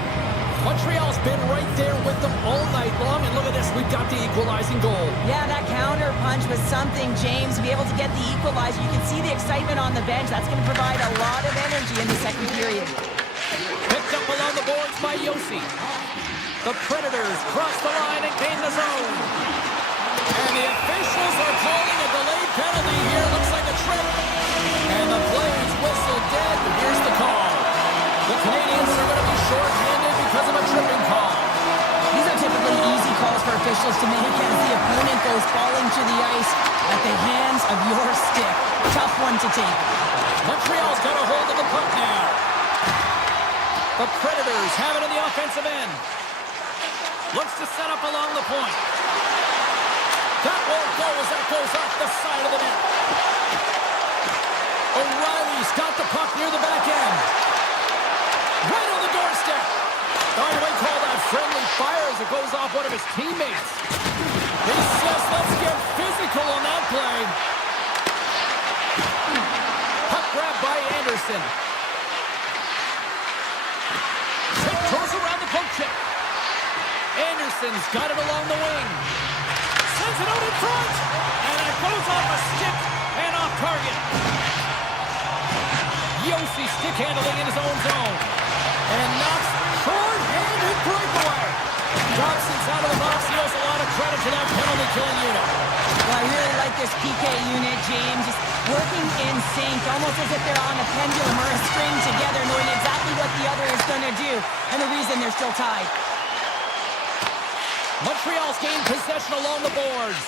Montreal's been right there with them all night long, and look at this, we've got the equalizing goal. Yeah, that counter punch was something, James, to be able to get the equalizer. You can see the excitement on the bench. That's going to provide a lot of energy in the second period. Picked up along the boards by Yossi. The Predators cross the line and gain the zone. And the officials are calling a delayed penalty here. Looks like a trip. And the players whistle dead. Here's the call. The Canadiens are going to be short-handed because of a tripping call. These are typically easy calls for officials to make as the opponent goes falling to the ice at the hands of your stick. Tough one to take. Montreal's got a hold of the puck now. The Predators have it on the offensive end. Looks to set up along the point. That won't go as that goes off the side of the net. O'Reilly's got the puck near the back end. Right on the doorstep. Oh, you might call that friendly fire as it goes off one of his teammates. He says, let's get physical on that play. Puck grab by Anderson. Goes around the poke check. Anderson's got it along the wing. Sends it out in front. And it goes off a stick and off target. Yossi stick handling in his own zone. And knocks short-handed breakaway. Johnson's out of the box. He owes a lot of credit to that penalty killing unit. Well, I really like this PK unit, James. Just working in sync, almost as if they're on a pendulum or a string together, knowing exactly what the other is going to do, and the reason they're still tied. Montreal's gained possession along the boards.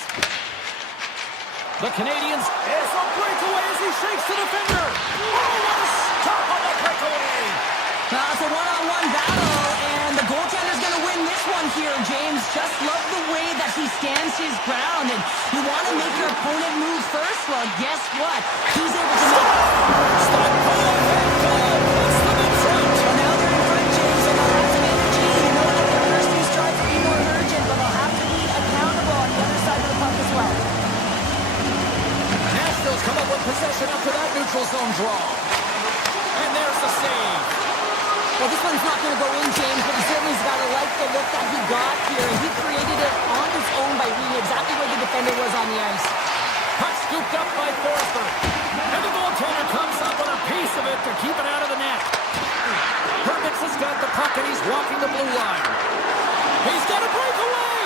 The Canadiens, it's a breakaway as he shakes the defender. Oh, what a stop on the breakaway. Well, it's a one-on-one battle, and the goaltender's going to win this one here, James. Just love the way that he stands his ground, and you want to make your opponent move first. Well, guess what? He's able to make... Stop! It's them in front. Well, now they're in front, James, and they'll have some energy. You know that their first few strides will be more urgent, but they'll have to be accountable on the other side of the puck as well. Nashville's come up with possession after that neutral zone draw. And there's the save. Well, this one's not going to go in, James, but he certainly's got to like the look that he got here, and he created it on his own by reading exactly where the defender was on the ice. Puck scooped up by Forster. And the goaltender comes up with a piece of it to keep it out of the net. Hermits has got the puck, and he's walking the blue line. He's got a breakaway!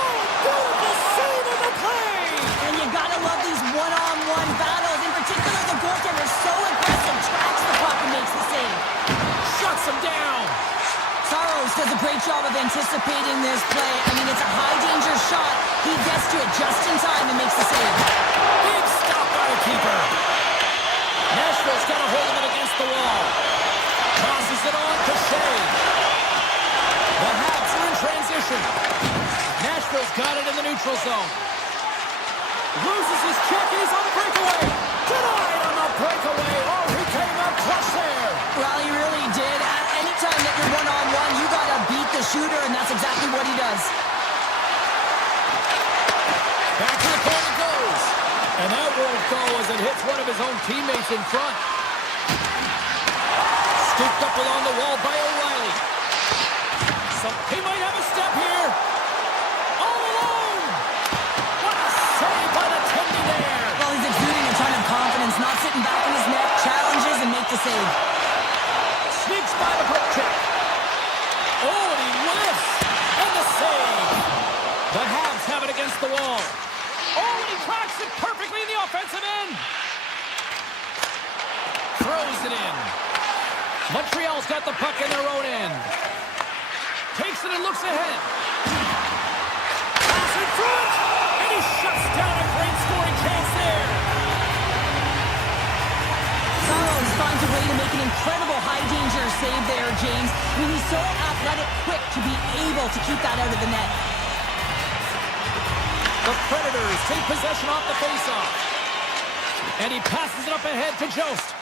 Oh, beautiful save of the play! And you got to love these one-on-one battles. In particular, the goaltender is so aggressive, tracks the puck and makes the save. Shuts him down. Saros does a great job of anticipating this play. I mean, it's a high-danger shot. He gets to it just in time and makes the save. Big stop by the keeper. Nashville's got a hold of it against the wall. Tosses it on to Shea. The Habs are in transition. Nashville Nashville's got it in the neutral zone. Loses his check, and he's on the breakaway. Denied on the breakaway. Oh, he came up clutch there. Well, he really did. Anytime that you're one-on-one, you got to beat the shooter, and that's exactly what he does. Back to the corner it goes. And that won't go as it hits one of his own teammates in front. Scooped up along the wall by O'Reilly. So he might have a step here. All alone. What a save by the Tendy there. Well, he's exuding a ton of confidence, not sitting back in his net, challenges and make the save. Sneaks by the poke check. Oh, and he lifts. And the save. The Habs have it against the wall. Oh, and he cracks it perfectly in the offensive end. Throws it in. Montreal's got the puck in their own end. Takes it and looks ahead. Pass in front. And he shuts down a great scoring chance there. Subzero finds a way to make an incredible high-danger save there, James. I mean, he's so athletic, quick to be able to keep that out of the net. The Predators take possession off the faceoff. And he passes it up ahead to Jost.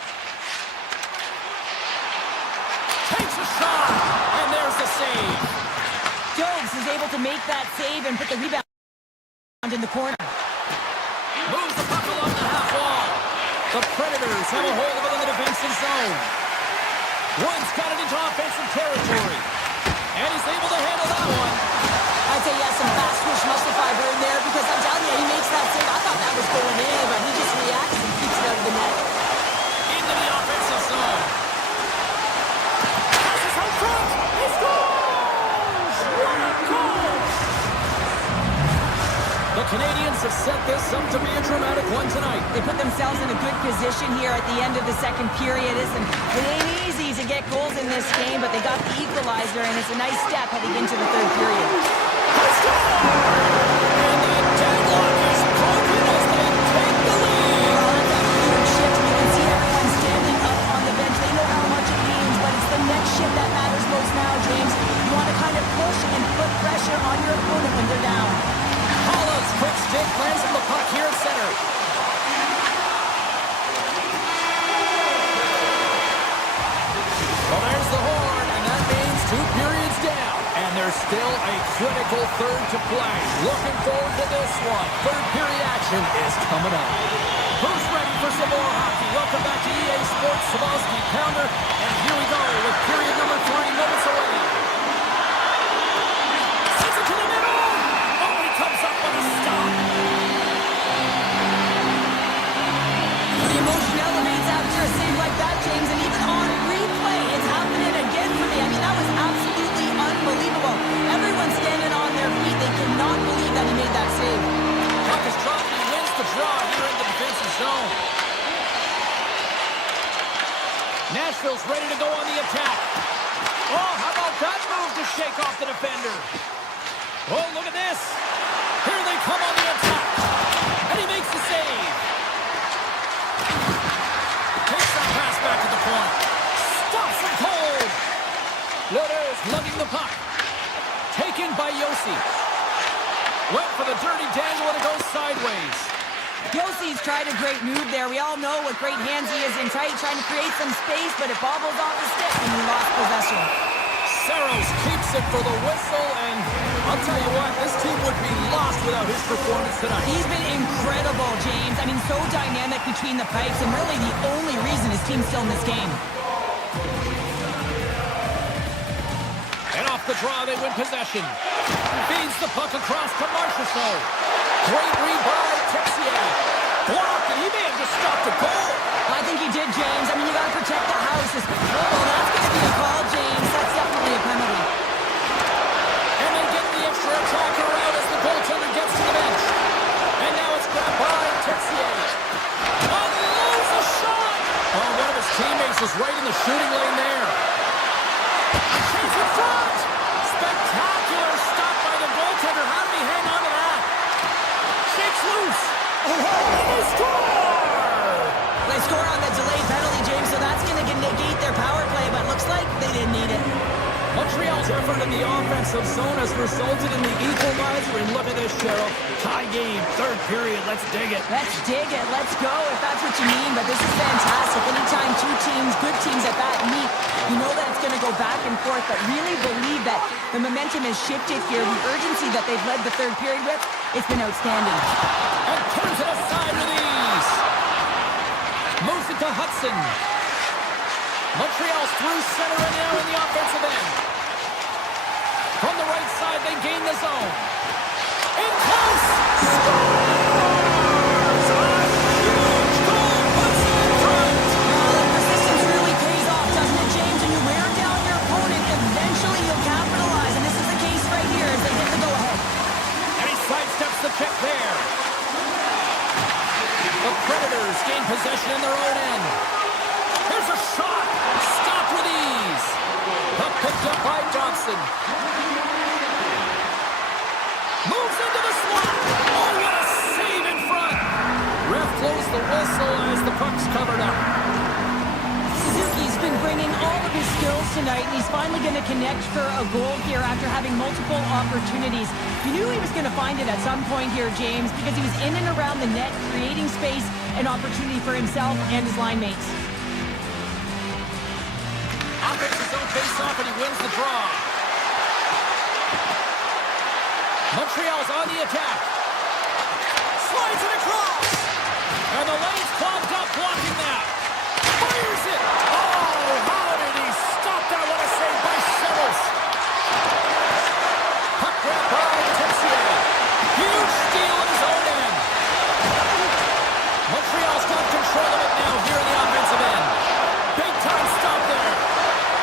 Takes a shot. And there's the save. Jones is able to make that save and put the rebound in the corner. Moves the puck along the half wall. The Predators have a hold of it in the defensive zone. Wood's got it into offensive territory. And he's able to handle that one. I'd say he has some fast twitch muscle fiber in there because I'm telling you, he makes that save. I thought that was going in, but he just reacts and keeps it out of the net. Into the offensive zone. Passes out front. He scores! What a goal! The Canadiens have set this up to be a dramatic one tonight. They put themselves in a good position here at the end of the second period. Listen, it ain't easy to get goals in this game, but they got the equalizer, and it's a nice step heading into the third period. And the deadlock is broken as they take the lead. Well, that's a huge shift. You can see everyone standing up on the bench. They know how much it means, but it's the next shift that matters most now, James. You want to kind of push and put pressure on your opponent when they're down. Hollow's quick stick lands on the puck here at center. Well, there's the horn, and that means 2 periods down. And there's still a critical third to play. Looking forward to this one. Third period action is coming up. Who's ready for some more hockey? Welcome back to EA Sports Savosky Pounder. And here we go with period number 3 minutes away. Sends it to the middle. Oh, he comes up with a stop. The emotion elevates after a save like that, James, and even on replay, it's happening again for me. I mean, that was absolutely unbelievable. Everyone's standing on their feet. They cannot believe that he made that save. Puck is dropped and he wins the draw here in the defensive zone. Nashville's ready to go on the attack. Oh, how about that move to shake off the defender? Oh, look at this. Here they come on the attack. And he makes the save. Takes that pass back to the point. Stops him cold. Loaders lugging the puck. Taken by Yossi. Went for the dirty dangle and it goes sideways. Yossi's tried a great move there. We all know what great hands he is in tight, trying to create some space, but it bobbles off his stick and he lost possession. Saros keeps it for the whistle, and I'll tell you what, this team would be lost without his performance tonight. He's been incredible, James. I mean, so dynamic between the pipes, and really the only reason his team's still in this game. And off the draw, they win possession. Feeds the puck across to Marchessault. Great read by Texier. Blocked, and he may have just stopped a goal. I think he did, James. I mean, you got to protect the house. Oh, that's going to be a call, James. That's definitely a penalty. And they get the extra attacker out as the goaltender gets to the bench. And now it's grabbed by Texier. Unloads a shot. Oh, one of his teammates was right in the shooting lane there. Chase in front. Spectacular stop by the goaltender. How did he hang on to that? Shakes loose. And they score! They score on the delayed penalty, James, so that's going to negate their power play, but looks like they didn't need it. Montreal's effort in the offensive zone has resulted in the equalizer. And look at this, Cheryl. Tie game, third period. Let's dig it. Let's dig it. Let's go, if that's what you mean. But this is fantastic. Anytime two teams, good teams at that, meet, you know that it's going to go back and forth. But really believe that the momentum has shifted here. The urgency that they've led the third period with, it's been outstanding. And turns it aside with ease. Moves it to Hudson. Montreal's through center and now in the offensive end. From the right side, they gain the zone. In close! Scores! A huge goal puts them in front! The persistence really pays off, doesn't it, James? And you wear down your opponent, eventually you'll capitalize. And this is the case right here as they get the go-ahead. And he sidesteps the check there. The Predators gain possession in their own end. Here's a shot! Stopped with ease! Puck picked up by Johnson. Moves into the slot! Oh, what a save in front! Ref blows the whistle as the puck's covered up. Suzuki's been bringing all of his skills tonight, and he's finally going to connect for a goal here after having multiple opportunities. You knew he was going to find it at some point here, James, because he was in and around the net, creating space and opportunity for himself and his line mates. Offense his own face-off, and he wins the draw. Montreal's on the attack. Slides it across. And the lane's clogged up, blocking that. Fires it. Oh, how did he stop that? What a save by Settles. Puck grab by Texier. Huge steal in his own end. Montreal's got control of it now here in the offensive end. Big time stop there.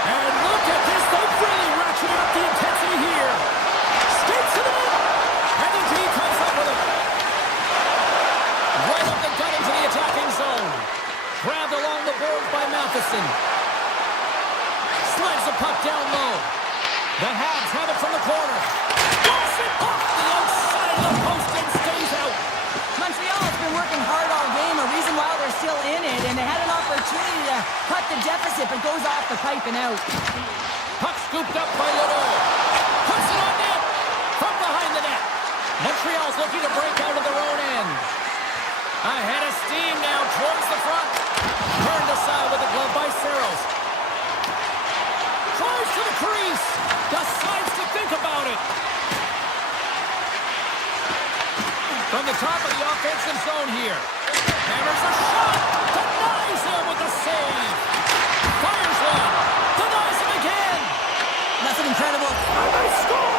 And look at this. They've really ratcheted up the intensity here. Skates it in. And the D comes up with it. Right up the gut into the attacking zone. Grabbed along the boards by Matheson. Slides the puck down low. The Habs have it from the corner. Toss it off the outside of the post and stays out. Montreal has been working hard all game, a reason why they're still in it, and they had an opportunity to cut the deficit, but goes off the pipe and out. Puck scooped up by Ledoux. Puts it on net. From behind the net. Montreal's looking to break out of their own end. Ahead of steam now towards the front. Turned aside with a glove by Saros. Tries to the crease. Decides to think about it. From the top of the offensive zone here. Hammers a shot. Denies him with the save. Fires one. Denies him again. That's an incredible. And they score!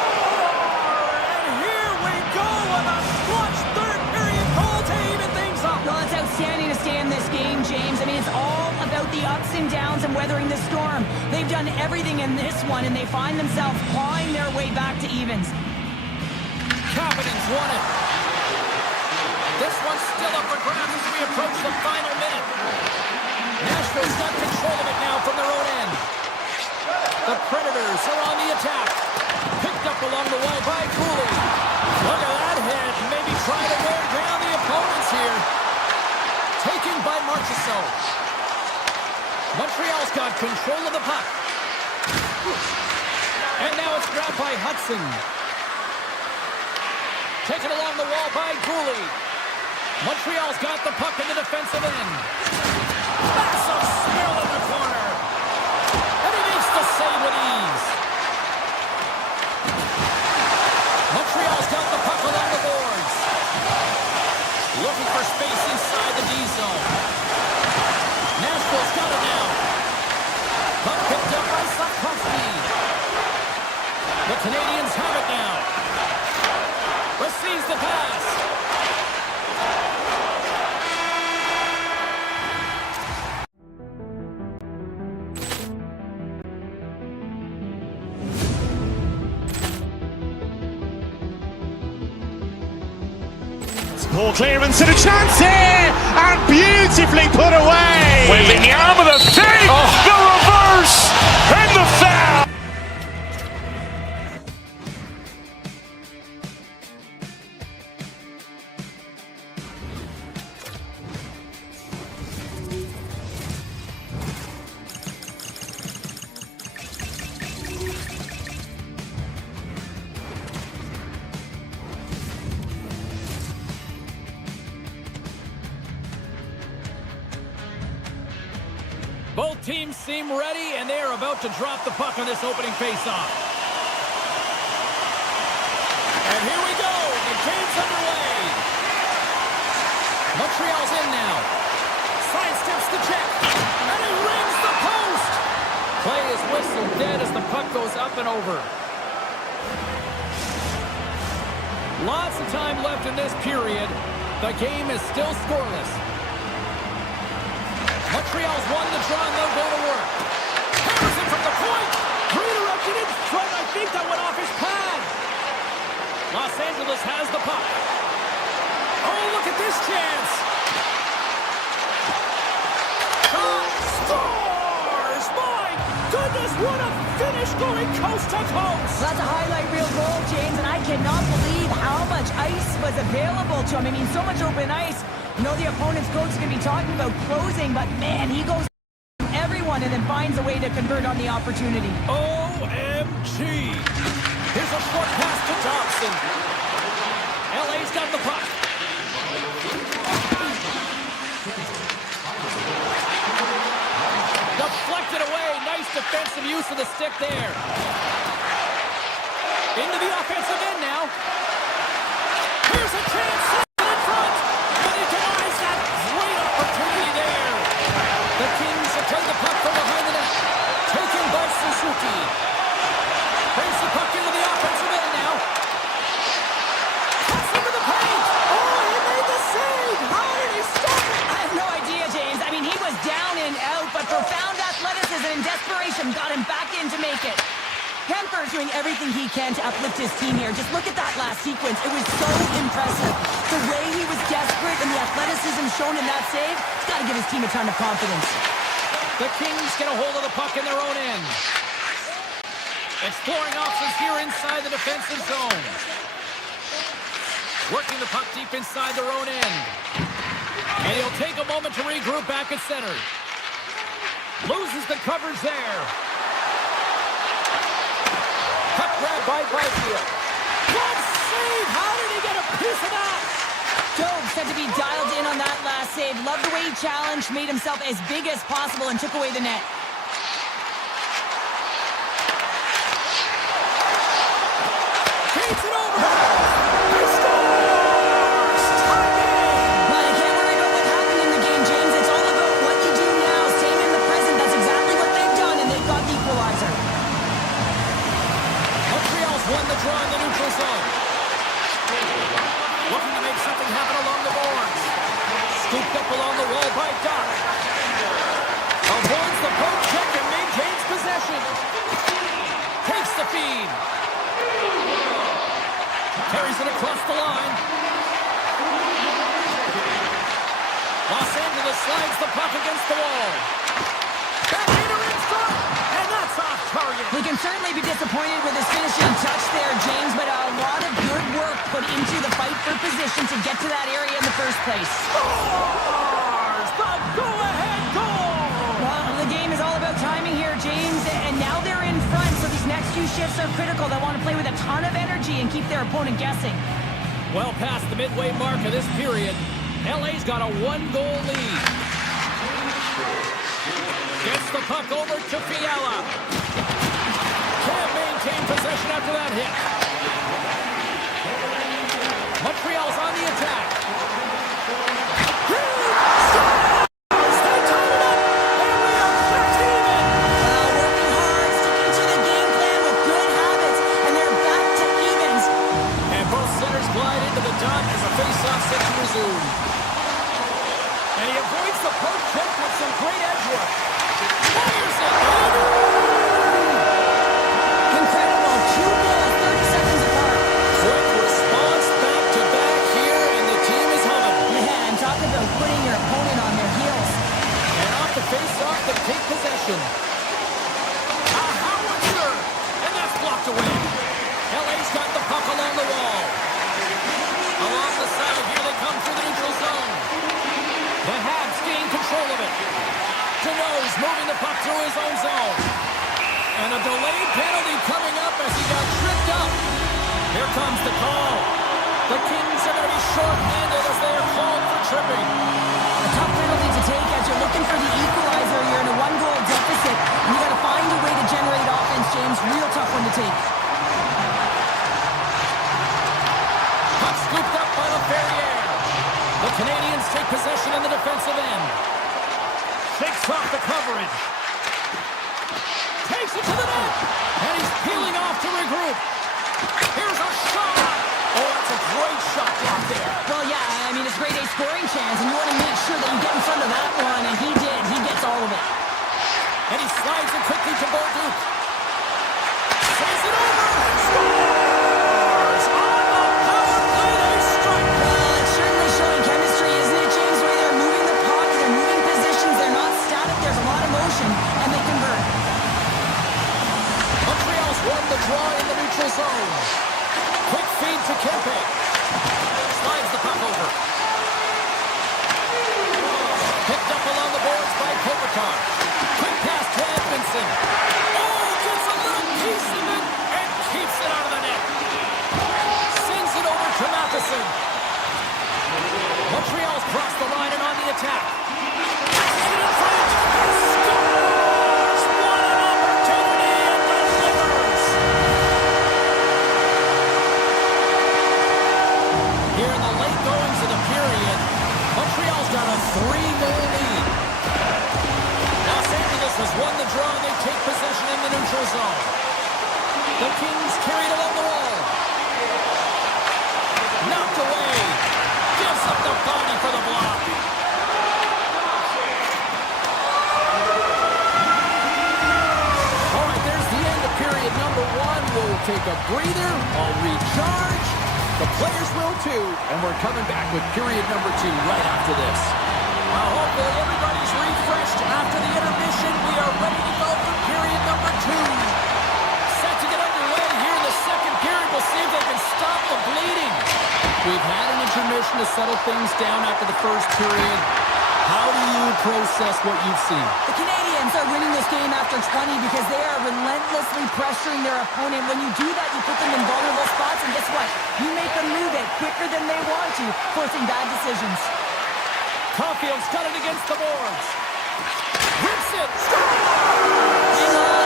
And here we go with a clutch third period goal to even things up. Well, it's outstanding to stay in this game, James. I mean, it's all about the ups and downs and weathering the storm. They've done everything in this one, and they find themselves clawing their way back to evens. Canadiens won it. This one's still up for grabs as we approach the final minute. Nashville's got control of it now from their own end. The Predators are on the attack. Picked up along the wall by Cooley. Look at that hit. Maybe try to wear down the opponents here. Taken by Marchessault. Montreal's got control of the puck. And now it's grabbed by Hudson. Taken along the wall by Cooley. Montreal's got the puck in the defensive end. Massive spill in the corner. And he makes the save with ease. Montreal's got the puck along the boards. Looking for space inside the D zone. Nashville's got it now. Puck picked up by Sapkowski. The Canadiens have it now. Receives the pass. Poor clearance and a chance here, and beautifully put away. Waving the arm of the save, the reverse, and the foul. Both teams seem ready, and they are about to drop the puck on this opening faceoff. And here we go. The game's underway. Montreal's in now. Sidesteps the check. And he rings the post. Play is whistled dead as the puck goes up and over. Lots of time left in this period. The game is still scoreless. Montreal's won the draw, and they'll go to work. Harrison from the point. Redirected in front. I think that went off his pad. Los Angeles has the puck. Oh, look at this chance. Shot scores. My goodness, what a finish going coast to coast. That's a highlight reel goal, James, and I cannot believe how much ice was available to him. I mean, so much open ice. You know the opponent's coach is going to be talking about closing, but man, he goes everyone and then finds a way to convert on the opportunity. OMG. Here's a short pass to Thompson. LA's got the puck. Deflected away. Nice defensive use of the stick there. Into the offensive end now. Here's a chance in front. But he denies that great opportunity there. The Kings have played the puck from behind the net. Taken by Suzuki. Brings the puck into the offensive end now. Cuts into the paint. Oh, he made the save. How did he stop it? I have no idea, James. I mean, he was down and out, but profound athleticism and desperation got him back in to make it. Kemper's doing everything he can to uplift his team here. Just look at that last sequence. It was so impressive. The way he was desperate and the athleticism shown in that save, it's got to give his team a ton of confidence. The Kings get a hold of the puck in their own end. Exploring options here inside the defensive zone. Working the puck deep inside their own end. And he'll take a moment to regroup back at center. Loses the coverage there. Puck grab by Byfield. Good save! How did he get a piece of that? Job said to be dialed in on that last save. Loved the way he challenged, made himself as big as possible, and took away the net. Takes it over! He scores! Tie-game! Well, you can't worry about what happened in the game, James. It's all about what you do now. Staying in the present. That's exactly what they've done, and they've got the equalizer. Montreal's won the draw in the neutral zone. Looking to make something happen along the boards. Scooped up along the wall by Doc. Avoids the poke check and maintains possession. Takes the feed. Carries it across the line. Los Angeles slides the puck against the wall. Backhander in front, and that's off target. He can certainly be disappointed with his finishing touch there, James, but a lot of good work put into the fight for position to get to that area in the first place. Scores the go-ahead goal. Well, the game is all about timing here, James, and now they're in front, so these next few shifts are critical. They want to play with a ton of energy and keep their opponent guessing. Well past the midway mark of this period, LA's got a one-goal lead. Gets the puck over to Fiala. Can't maintain possession after that hit. Montreal's on the attack. They tie it up, and we are kept even. Working hard, sticking to the game plan with good habits, and they're back to evens. And both centers glide into the dot as a face-off set to resume. And he avoids the poke check with some great edge work. Fires it! Incredible. 2 goals, 30 seconds apart. Quick response back-to-back here, and the team is humming. Man, talk about putting your opponent on their heels. And off the face-off, they take possession. A howitzer! And that's blocked away. LA's got the puck along the wall. Along the side, here they come through the neutral zone. The Habs gain control of it. Tano's moving the puck through his own zone. And a delayed penalty coming up as he got tripped up. Here comes the call. The Kings are going to be short-handed as they are called for tripping. A tough penalty to take as you're looking for the equalizer. You're in a one-goal coverage. Takes it to the net. And he's peeling off to regroup. Here's a shot. Oh, that's a great shot block there. Well, yeah, I mean, it's grade A scoring chance, and you want to make sure that you get in front of that one, and he did. He gets all of it. And he slides it quickly to Bolduc. Sends it over. Scores! On the power play, they strike. Well, it's certainly showing chemistry, isn't it, James? Where they're moving the puck, they're moving positions, they're not static, there's a lot of motion, and they convert. Montreal's won the draw in the neutral zone. Quick feed to Kempe. Slides the puck over. Picked up along the boards by Kopitar. Quick pass to Edmondson. Oh, gets a little piece of it and keeps it out of the net. Sends it over to Matheson. Montreal's crossed the line and on the attack. In front. Scores! What an opportunity and delivers. Here in the late goings of the period, Montreal's got a 3-goal lead. Los Angeles has won the draw and they take possession in the neutral zone. The Kings carried along the wall. Knocked away. Gives up the body for the block. All right, there's the end of period number 1. We'll take a breather. I'll recharge. The players will too. And we're coming back with period number 2 right after this. Well, hopefully everybody's refreshed after the intermission. We are ready to go for period number 2. Set to get underway here in the second period. We'll see if they can stop the bleeding. We've had an intermission to settle things down after the first period. How do you process what you've seen? The Canadiens are winning this game after 20 because they are relentlessly pressuring their opponent. When you do that, you put them in vulnerable spots, and guess what? You make them move it quicker than they want to, forcing bad decisions. Caulfield's got it against the boards. Rips it.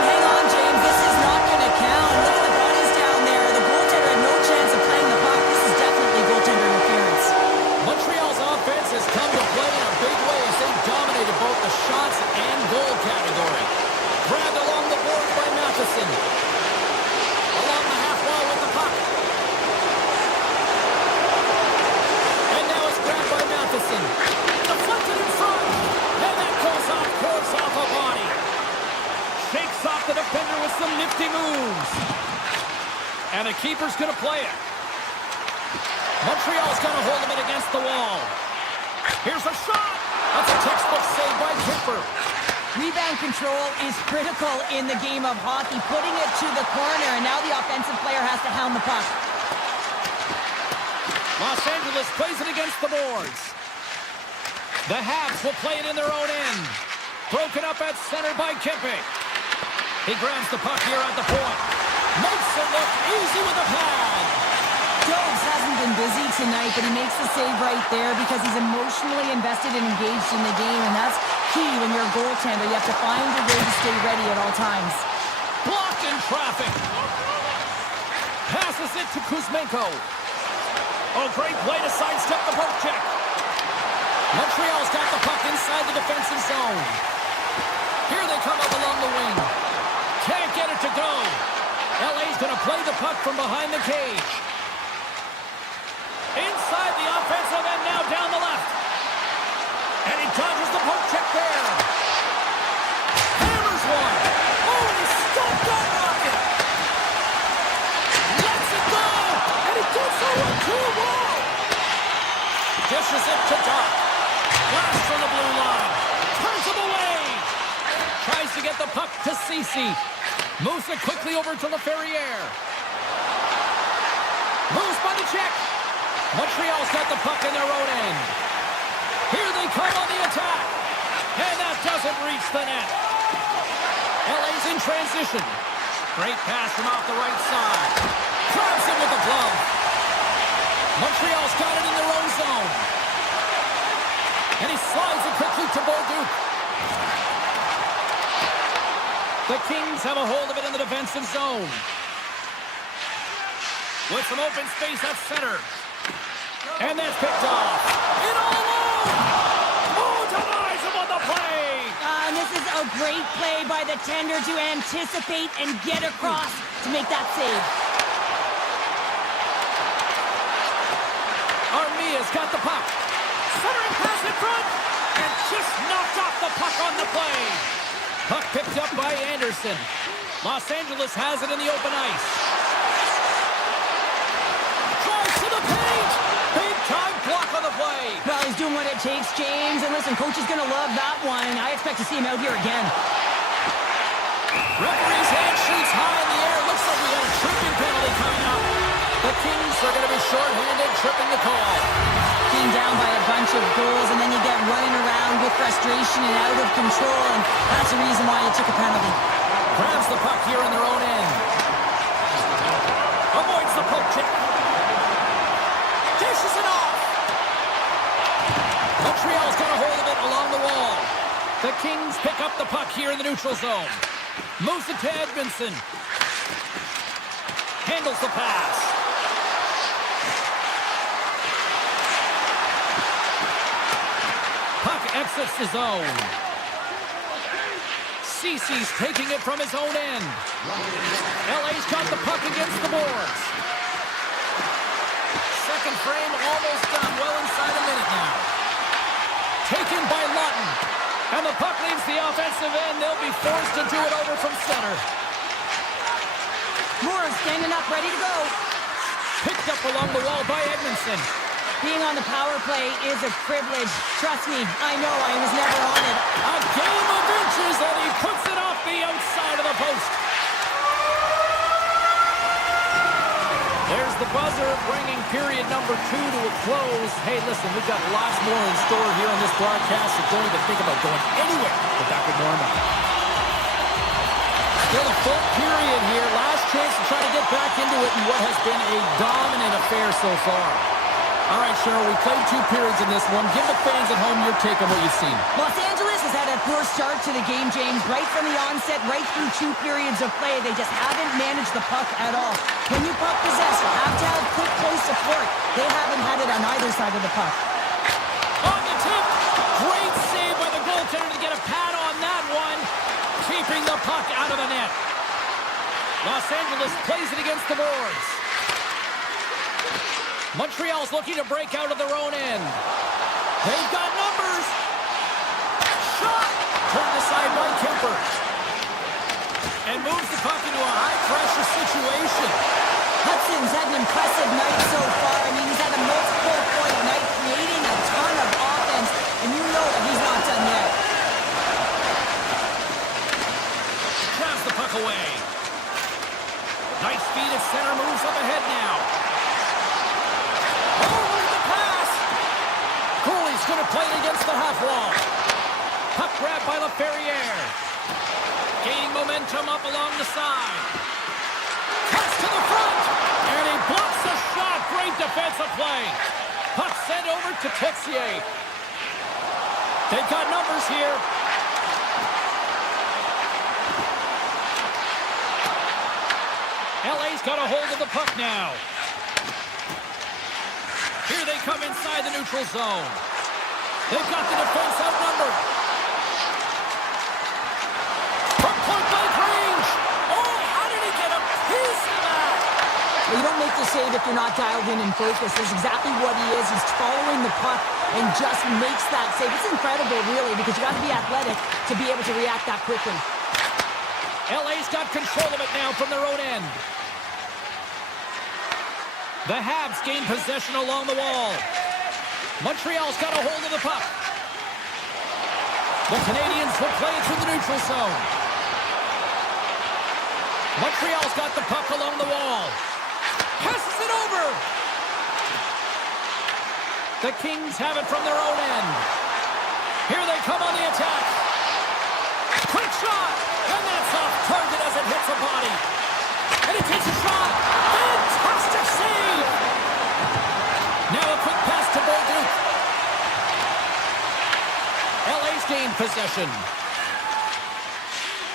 Hang on, James. This is not going to count. Look at the bodies down there. The goaltender had no chance of playing the puck. This is definitely goaltender interference. Montreal's offense has come to play in a big way as they dominated both the shots and goal category. Grabbed along the boards by Matheson. Along the half wall with the puck. And now it's grabbed by Matheson. Deflected in front. And that goes off course off a body. Shakes off the defender with some nifty moves. And the keeper's going to play it. Montreal's got a hold of it against the wall. Here's a shot. That's a textbook save by Kemper. Rebound control is critical in the game of hockey. Putting it to the corner, and now the offensive player has to hound the puck. Los Angeles plays it against the boards. The Habs will play it in their own end. Broken up at center by Kempe. He grabs the puck here at the point. Makes it look easy with a pad. Dobbs hasn't been busy tonight, but he makes the save right there because he's emotionally invested and engaged in the game, and that's key when you're a goaltender. You have to find a way to stay ready at all times. Blocked in traffic. Passes it to Kuzmenko. Oh, great play to sidestep the poke check. Montreal's got the puck inside the defensive zone. Here they come up along the wing. Can't get it to go. LA's going to play the puck from behind the cage. Inside the offensive end, now down the left. And he dodges the poke check there. Hammers one. Oh, and he stopped that rocket. Lets it go. And he gets over to a wall. Dishes it to Doc. Blast from the blue line. Turns him away. Tries to get the puck to Ceci. Moves it quickly over to LaFerriere. Moves by the check. Montreal's got the puck in their own end. Here they come on the attack. And that doesn't reach the net. LA's in transition. Great pass from off the right side. Grabs him with the glove. Montreal's got it in their own zone. And he slides it quickly to Bolduc. The Kings have a hold of it in the defensive zone. With some open space at center. And that's picked off. In all alone! Oh, denies him on the play! And this This is a great play by the tender to anticipate and get across to make that save. Armia's got the puck. Centering pass in front. And just knocked off the puck on the play. Puck picked up by Anderson. Los Angeles has it in the open ice. Drives to the paint. Big time block on the play. Well, he's doing what it takes, James. And listen, coach is going to love that one. I expect to see him out here again. Referee's hand shoots high in the air. Looks like we got a tripping penalty coming up. The Kings are going to be shorthanded, tripping the call. Being down by a bunch of goals, and then you get running around with frustration and out of control, and that's the reason why you took a penalty. Grabs the puck here in their own end. Avoids the poke check. Dishes it off. Montreal's got a hold of it along the wall. The Kings pick up the puck here in the neutral zone. Moves it to Edmondson. Handles the pass. Puck exits the zone. Cece's taking it from his own end. LA's got the puck against the boards. Second frame almost done. Well inside a minute now. Taken by Lutton. And the puck leaves the offensive end. They'll be forced to do it over from center. Moore standing up, ready to go. Picked up along the wall by Edmondson. Being on the power play is a privilege. Trust me, I know I was never on it. A game of inches, and he puts it off the outside of the post. There's the buzzer, bringing period number 2 to a close. Hey, listen, we've got lots more in store here on this broadcast, so don't even think about going anywhere. But back with more in a moment. Still a full period here. Last chance to try to get back into it in what has been a dominant affair so far. All right, Cheryl, we played 2 periods in this one. Give the fans at home your take on what you've seen. Los Angeles has had a poor start to the game, James. Right from the onset, right through 2 periods of play, they just haven't managed the puck at all. When you puck possess, you have to have quick close support. They haven't had it on either side of the puck. On the tip, great save by the goaltender to get a pad on that one. Keeping the puck out of the net. Los Angeles plays it against the boards. Montreal's looking to break out of their own end. They've got numbers. Shot! Turned aside by Kemper. And moves the puck into a high-pressure situation. Hudson's had an impressive night so far. I mean, he's had a multiple-point night, creating a ton of offense, and you know that he's not done yet. Grabs the puck away. Nice feed at center, moves up ahead now. Oh, look at the pass! Cooley's going to play it against the half wall. Puck grab by LaFerriere. Gaining momentum up along the side. Cuts to the front, and he blocks the shot. Great defensive play. Puck sent over to Texier. They've got numbers here. LA's got a hold of the puck now. Here they come inside the neutral zone. They've got the defense outnumbered. From point-blank range. Oh, how did he get a piece of that? Well, you don't make the save if you're not dialed in and focused. That's exactly what he is. He's following the puck and just makes that save. It's incredible, really, because you got to be athletic to be able to react that quickly. LA's got control of it now from their own end. The Habs gain possession along the wall. Montreal's got a hold of the puck. The Canadiens will play it through the neutral zone. Montreal's got the puck along the wall. Passes it over. The Kings have it from their own end. Here they come on the attack. Quick shot. And that's off target as it hits a body. And he takes a shot. Fantastic save. Now a quick pass to Bolduc. LA's gained possession.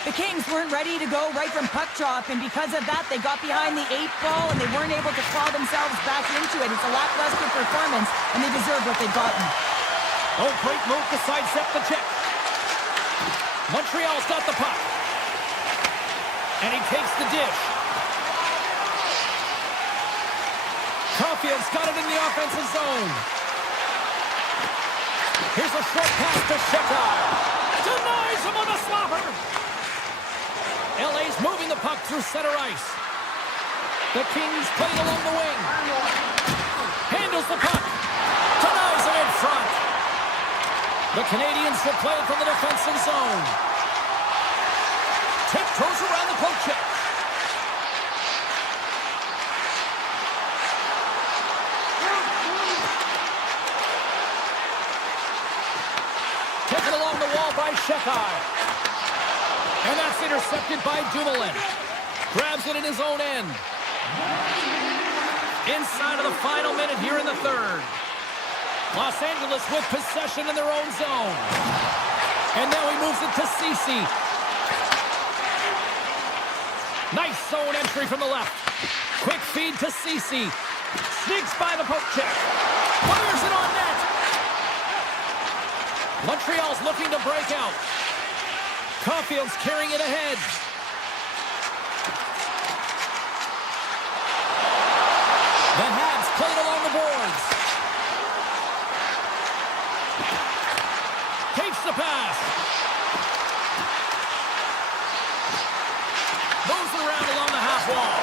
The Kings weren't ready to go right from puck drop, and because of that, they got behind the 8 ball, and they weren't able to claw themselves back into it. It's a lackluster performance, and they deserve what they've gotten. Oh, great move to sidestep the check. Montreal's got the puck. And he takes the dish. Caulfield's got it in the offensive zone. Here's a short pass to Sheckar. Denies him on a slobber. LA's moving the puck through center ice. The Kings playing along the wing. Handles the puck. Denies him in front. The Canadiens will play it from the defensive zone. Tiptoes around the poke check. Taken along the wall by Sheckar. And that's intercepted by Dumoulin. Grabs it in his own end. Inside of the final minute here in the third. Los Angeles with possession in their own zone. And now he moves it to Ceci. Nice zone entry from the left. Quick feed to Ceci. Sneaks by the poke check. Fires it on net. Montreal's looking to break out. Caulfield's carrying it ahead. The Habs played along the boards. Takes the pass. Moves around along the half wall.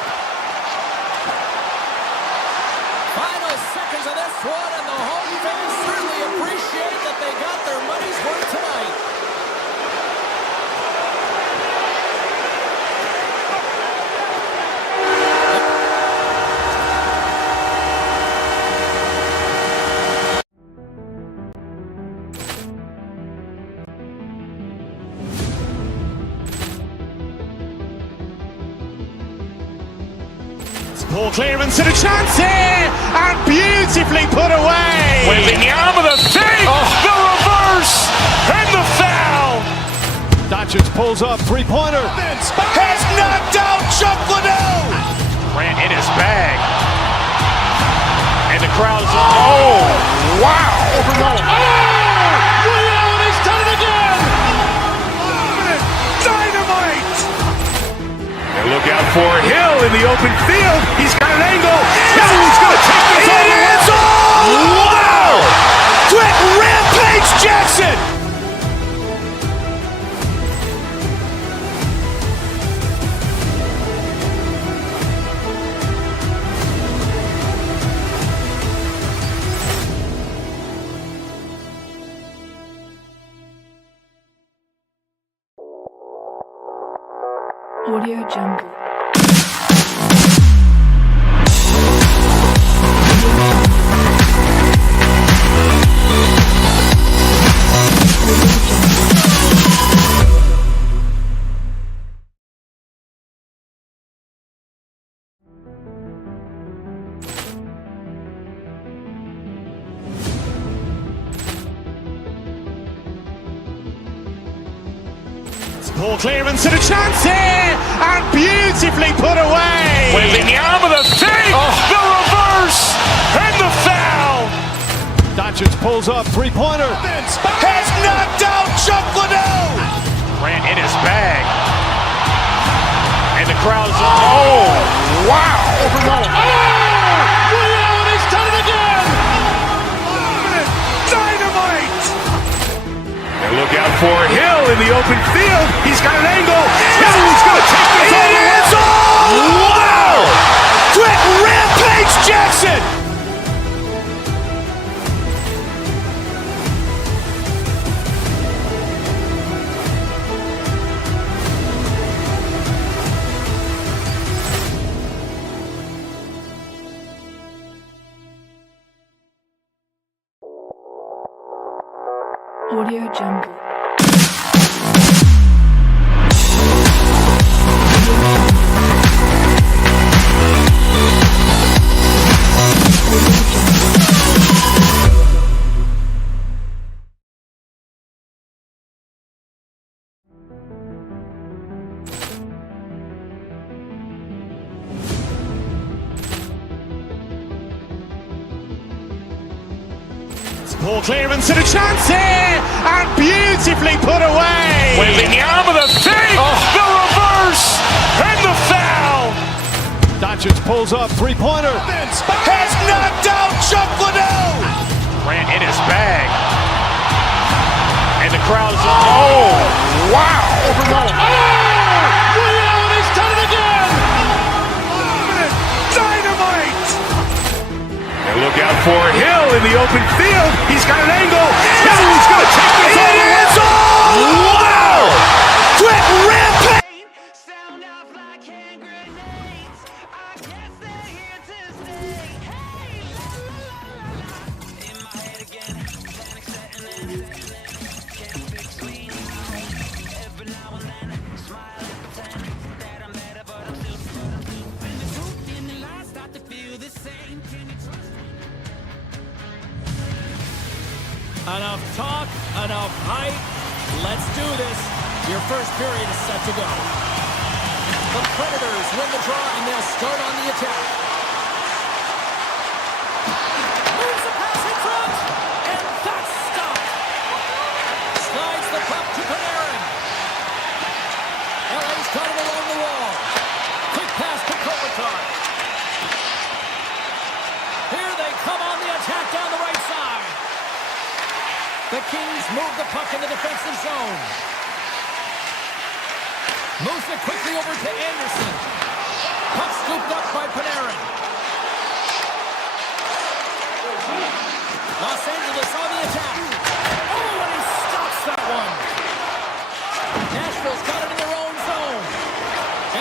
Final seconds of this one, and the home fans certainly appreciate that they got their money's worth tonight. Poor clearance and a chance here, and beautifully put away. Wembanyama the save, the reverse, and the foul. Doncic pulls up, three-pointer. Has knocked out Chuck Liddell. Ran in his bag. And the crowd is, oh, wow. Liddell, and he's done it again. Dynamite. And look out for Hill in the open field. He's got an angle. He's going to take this all the way. Wow. Quick rampage Jackson. Audio Jungle. Poor clearance and a chance here, and beautifully put away. Wembanyama the save, the reverse, and the foul. Doncic pulls up, three-pointer. Has knocked out Chuck Liddell. Ran in his bag. And the crowd is, oh, wow. Liddell, and he's done it again. Dynamite. And look out for Hill in the open field. He's got an angle. He's going to take this all the way. Wow. Quick rampage Jackson. Audio Jungle. Ball clearance and a chance here, and beautifully put away. Wembanyama with a save, the reverse, and the foul. Doncic pulls up, three-pointer. Has knocked out Chuck Liddell. Grant in his bag. And the crowd is, oh, wow. Overwhelmed. Oh, Reality's done it again. Dynamite. And look out for Hill in the open field. He's got an angle. He's going to take this all the way. It's all. Wow. Quick rampage. Sound off like hand grenades. I guess they're here to stay. Hey, in my head again, panic setting in. Can't fix me now. Every now and then, smile and pretend that I'm better, but I'm still. When the truth and the lies start to feel the same, can you trust me? Enough talk, enough hype. Let's do this. Your first period is set to go. The Predators win the draw and they'll start on the attack. Moves the pass in front, and that's stopped. Slides the puck to Panarin. LA's got it along the wall. Quick pass to Kopitar. Here they come on the attack down the right side. The Kings move the puck in the defensive zone. Moves it quickly over to Anderson. Puck scooped up by Panarin. Los Angeles on the attack. Oh, and he stops that one. Nashville's got it in their own zone.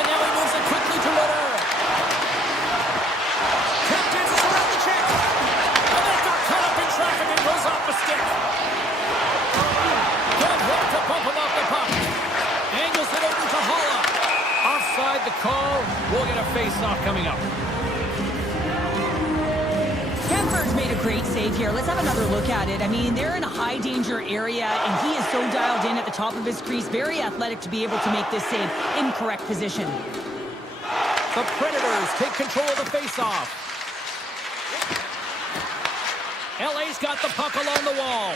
And now he moves it quickly to Ritter. Tap dances around the check. And that got caught up in traffic and goes off the stick. Good hook to bump him off the puck. Angles it over to Holla. Offside the call. We'll get a face-off coming up. Kemper's made a great save here. Let's have another look at it. I mean, they're in a high-danger area, and he is so dialed in at the top of his crease. Very athletic to be able to make this save in correct position. The Predators take control of the face-off. LA's got the puck along the wall.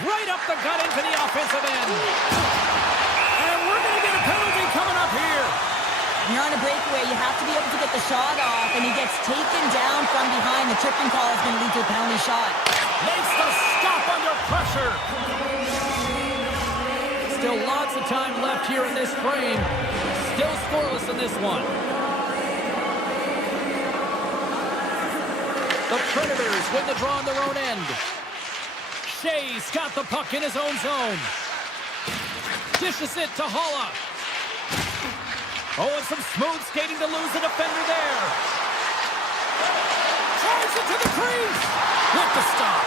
Right up the gut into the offensive end. And we're going to get a penalty coming up here. When you're on a breakaway, you have to be able to get the shot off, and he gets taken down from behind. The tripping call is going to lead to a penalty shot. Makes the stop under pressure. Still lots of time left here in this frame. Still scoreless in this one. The Predators win the draw on their own end. Shea's got the puck in his own zone. Dishes it to Holla. Oh, and some smooth skating to lose the defender there. Drives it to the crease. With the stop.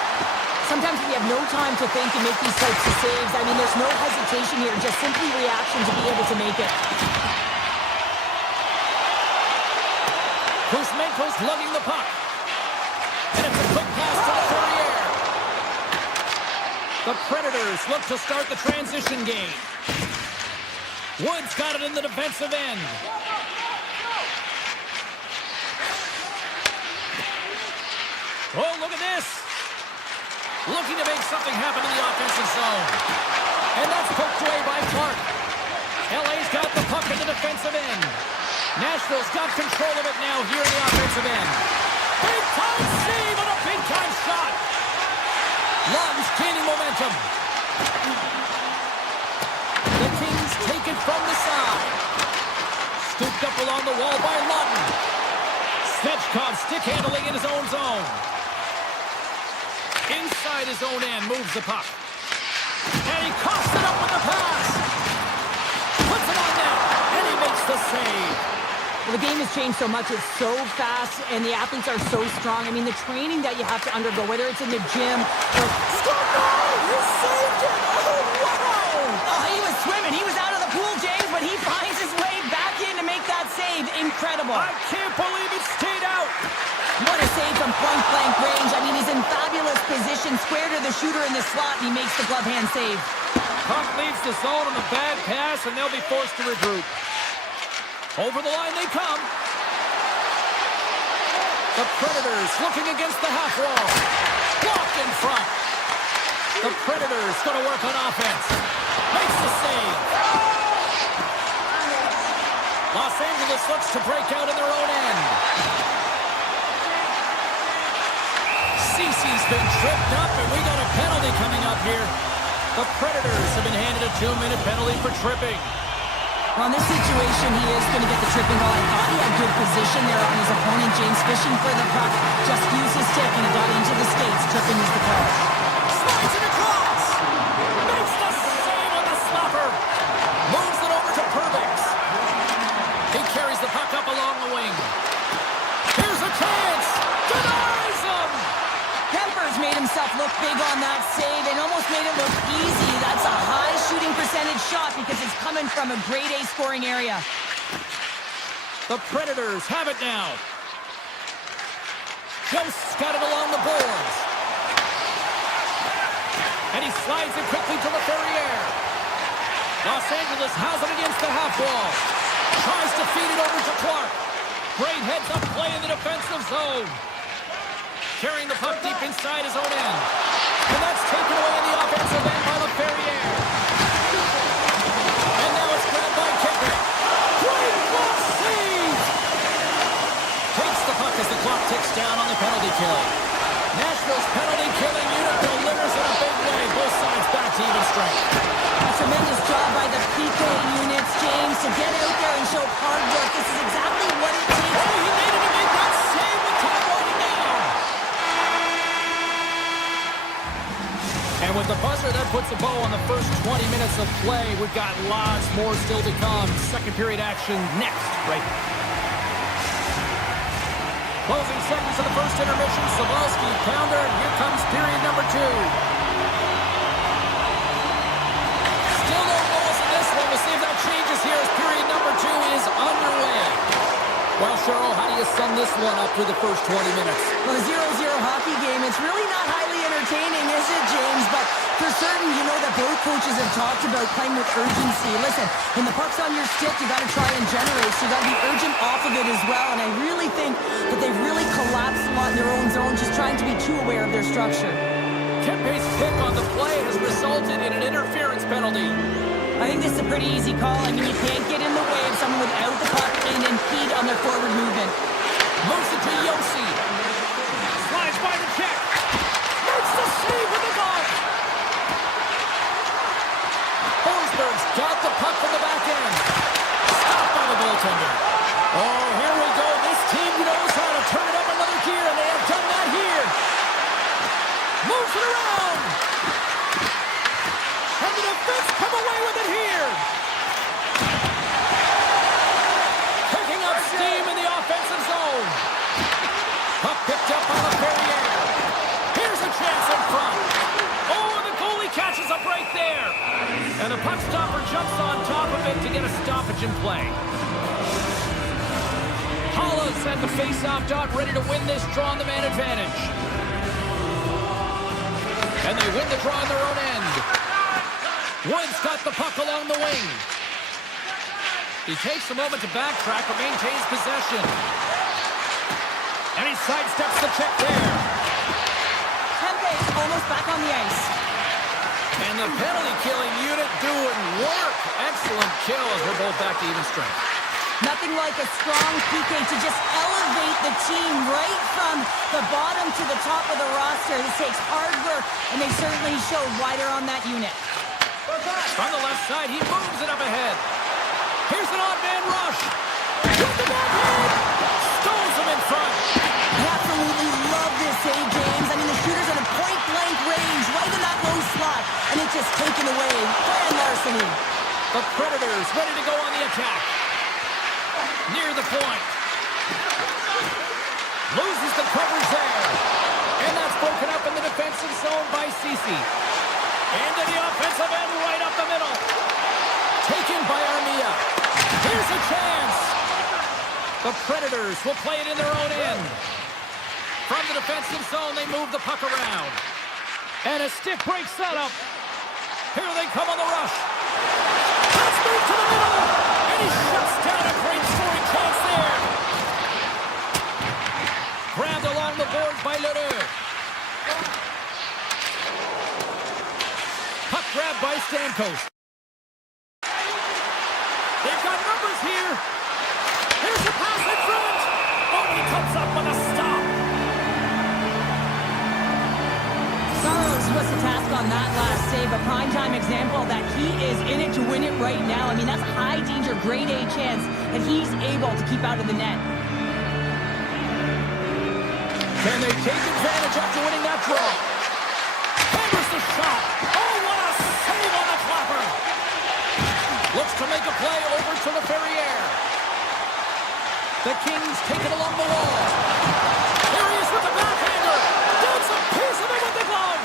Sometimes we have no time to think and make these types of saves. I mean, there's no hesitation here, just simply reaction to be able to make it. Kuzmenko's lugging the puck. And it's a quick pass to the Fourier. The Predators look to start the transition game. Wood's got it in the defensive end. Oh, look at this. Looking to make something happen in the offensive zone. And that's poked away by Clark. LA's got the puck in the defensive end. Nashville's got control of it now here in the offensive end. Big-time save and a big-time shot. Lund's gaining momentum. The Kings take it from the side. Scooped up along the wall by Lundin. Svechkov stick handling in his own zone. Inside his own end, moves the puck. And he coughs it up with the pass. Puts it on net, and he makes the save. Well, the game has changed so much. It's so fast, and the athletes are so strong. I mean, the training that you have to undergo, whether it's in the gym or... He saved it! Oh, wow! Oh, he was swimming. He was out of the pool, James, but he finds his way back in to make that save. Incredible. I can't believe it stayed out. What a save from point-blank range. I mean, he's in fabulous position, square to the shooter in the slot, and he makes the glove hand save. Puck leaves the zone on a bad pass, and they'll be forced to regroup. Over the line they come. The Predators looking against the half wall. Blocked in front. The Predators going to work on offense. Makes the save. Los Angeles looks to break out in their own end. Cece's been tripped up, and we got a penalty coming up here. The Predators have been handed a 2-minute penalty for tripping. Well, in this situation, he is going to get the tripping goal. I thought he had good position there on his opponent. James fishing for the puck. Just used his stick, and he got into the skates. Tripping is the call. Slides it across. Makes the save on the slapper. Moves it over to Perbix. He carries the puck up along the wing. Here's a chance. Denies him. Kemper's made himself look big on that save and almost made it look easy. That's a high shooting percentage shot because it's coming from a grade A scoring area. The Predators have it now. Ghost's got it along the boards. And he slides it quickly to Laferriere. Los Angeles has it against the half wall. Tries to feed it over to Clark. Great heads-up play in the defensive zone. Carrying the puck deep inside his own end. And that's taken away in the offensive end by Laferriere. And now it's grabbed by Kemper. Great block save! Takes the puck as the clock ticks down on the penalty kill. Nashville's penalty killing unit delivers in a big way. Both sides back to even strength. A tremendous job by the PK units, James, to get out there and show hard work. This is exactly what it takes. Oh, he made it to make that save with time winding down. And with the buzzer, that puts a bow on the first 20 minutes of play. We've got lots more still to come. Second period action next, right? Closing seconds of the first intermission. Savalsky, pounder, and here comes period number 2. Still no goals in this one. We'll see if that changes here as period number 2 is underway. Well, Cheryl, how do you sum this one up through the first 20 minutes? Well, a 0-0 hockey game, it's really not highly entertaining, is it, James? But for certain, you know that both coaches have talked about playing with urgency. Listen, when the puck's on your stick, you got to try and generate, so you got to be urgent off of it as well. And I really think that they've really collapsed a lot in their own zone, just trying to be too aware of their structure. Kempe's pick on the play has resulted in an interference penalty. I think this is a pretty easy call. I mean, you can't get in the way of someone without the puck and impede on their forward movement. Moves it to Yossi. Slides by the check. Makes the save with the glove. Forsberg's got the puck from the back end. Stopped by the goaltender. Oh, here we go. This team knows how to turn it up another gear, and they have done that here. Moves it around. And the defense come away with it here. Picking up steam in the offensive zone. Puck picked up by Laferriere. Here's a chance in front. Oh, and the goalie catches up right there. And the puck stopper jumps on top of it to get a stoppage in play. Hollis at the face-off dot, ready to win this draw on the man advantage. And they win the draw on their own end. Wood's got the puck along the wing. He takes a moment to backtrack but maintains possession. And he sidesteps the check there. Kempe's almost back on the ice. And the penalty-killing unit doing work. Excellent kill as we're both back to even strength. Nothing like a strong PK to just elevate the team right from the bottom to the top of the roster. This takes hard work, and they certainly showed why they're on that unit. From the left side, he moves it up ahead. Here's an odd man rush. With the backhand. Stones him in front. I absolutely love this save, James. I mean, the shooter's at a point-blank range, right in that low slot, and it's just taken away. Grand larceny. The Predators ready to go on the attack. Near the point. Loses the coverage there. And that's broken up in the defensive zone by Cece. Into the offensive end, right up the middle. Taken by Armia. Here's a chance. The Predators will play it in their own end. From the defensive zone, they move the puck around. And a stick breaks that up. Here they come on the rush. Let's move to the middle. And he shuts down a great scoring chance there. Stamkos. They've got numbers here. Here's the pass in front. Oh, he comes up with a stop. Saros was the task on that last save, a primetime example that he is in it to win it right now. I mean, that's a high danger, grade A chance that he's able to keep out of the net. Can they take advantage after winning that draw? Hammers the shot. Oh, what a save on the clapper. Looks to make a play over to the Ferrier. The Kings take it along the wall. Here he is with the backhander. Gets a piece of it with the glove.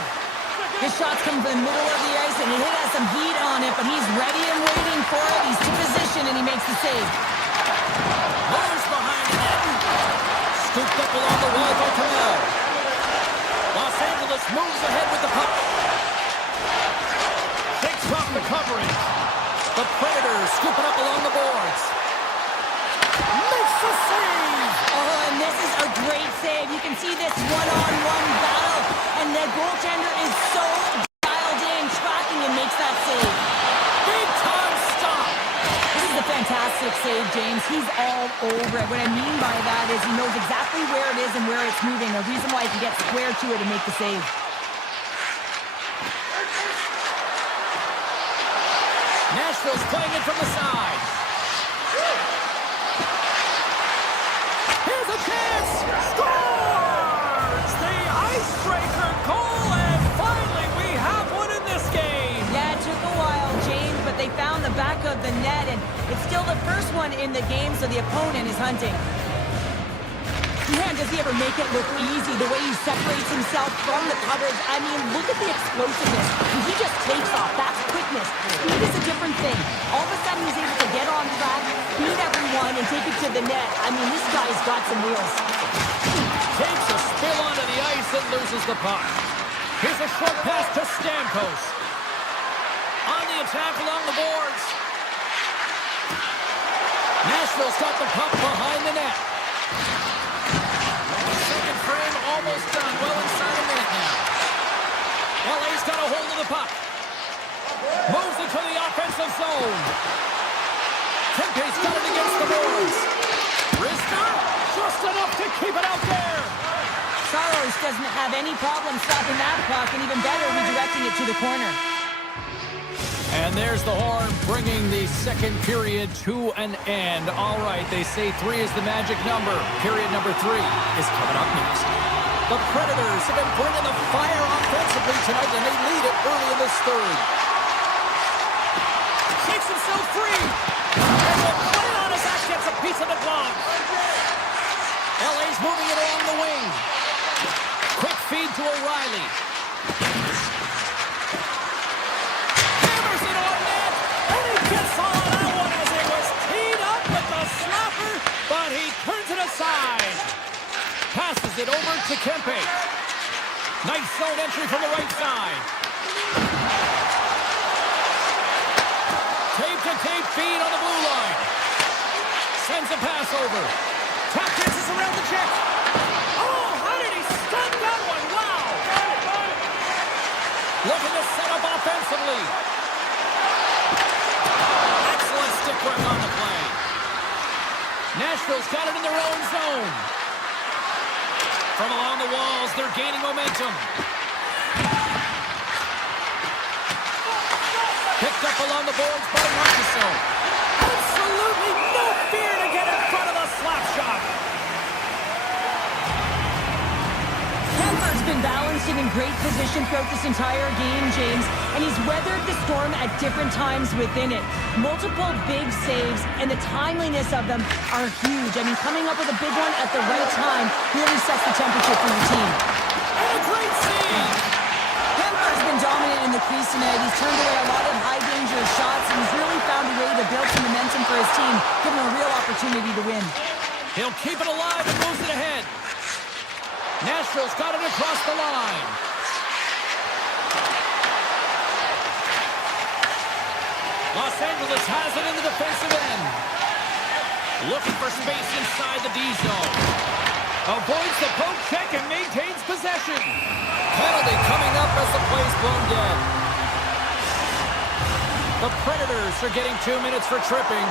His shot's coming from the middle of the ice, and he has some heat on it, but he's ready and waiting for it. He's to position, and he makes the save. Moves behind the net. Scooped up along the wall by Camel. Los Angeles moves ahead with the puck. Shakes off the coverage. The Predators scoop it up along the boards. Makes the save! Oh, and this is a great save. You can see this one-on-one battle, and the goaltender is so dialed in, tracking, and makes that save. Big-time stop! This is a fantastic save, James. He's all over it. What I mean by that is he knows exactly where it is and where it's moving, a reason why he can get square to it and make the save. Nashville's playing it from the side. Here's a chance! Scores! The icebreaker goal, and finally we have one in this game! Yeah, it took a while, James, but they found the back of the net, and it's still the first one in the game, so the opponent is hunting. Man, does he ever make it look easy, the way he separates himself from the coverage. I mean, look at the explosiveness. He just takes off. That's quickness. Speed is a different thing. All of a sudden, he's able to get on track, beat everyone, and take it to the net. I mean, this guy's got some wheels. Takes a spill onto the ice and loses the puck. Here's a short pass to Stamkos. On the attack along the boards. Nashville's got the puck behind the net. Second frame almost done. Well inside a minute now. LA's got a hold of the puck. Moves it to the offensive zone. Kempe's got it against the boards. Risner, just enough to keep it out there. Saros doesn't have any problem stopping that puck, and even better, redirecting it to the corner. And there's the horn, bringing the second period to an end. All right, they say 3 is the magic number. Period number 3 is coming up next. The Predators have been bringing the fire offensively tonight, and they lead it early in this third. Shakes himself free. And the play on his act gets a piece of the glove. LA's moving it along the wing. Quick feed to O'Reilly. Hammers it on net. And he gets on that one as it was teed up with the slapper, but he turns it aside. Passes it over to Kempe. Nice zone entry from the right side. Tape-to-tape feed on the blue line. Sends a pass over. Tap dances around the check. Oh, how did he stun that one? Wow! Looking to set up offensively. Excellent stick work on the play. Nashville's got it in their own zone. From along the walls, they're gaining momentum. Picked up along the boards by Marchessault. Absolutely no fear to get in front of the slap shot. Kemper's been balanced and in great position throughout this entire game, James, and he's weathered the storm at different times within it. Multiple big saves, and the timeliness of them are huge. I mean, coming up with a big one at the right time really sets the temperature for your team. And a great save. Kemper's been dominant in the crease tonight. He's turned away a lot of high-danger shots, and he's really found a way to build some momentum for his team, giving him a real opportunity to win. He'll keep it alive and moves it ahead. Nashville's got it across the line. Los Angeles has it in the defensive end. Looking for space inside the D zone. Avoids the poke check and maintains possession. Penalty coming up as the play's blown dead. The Predators are getting 2 minutes for tripping.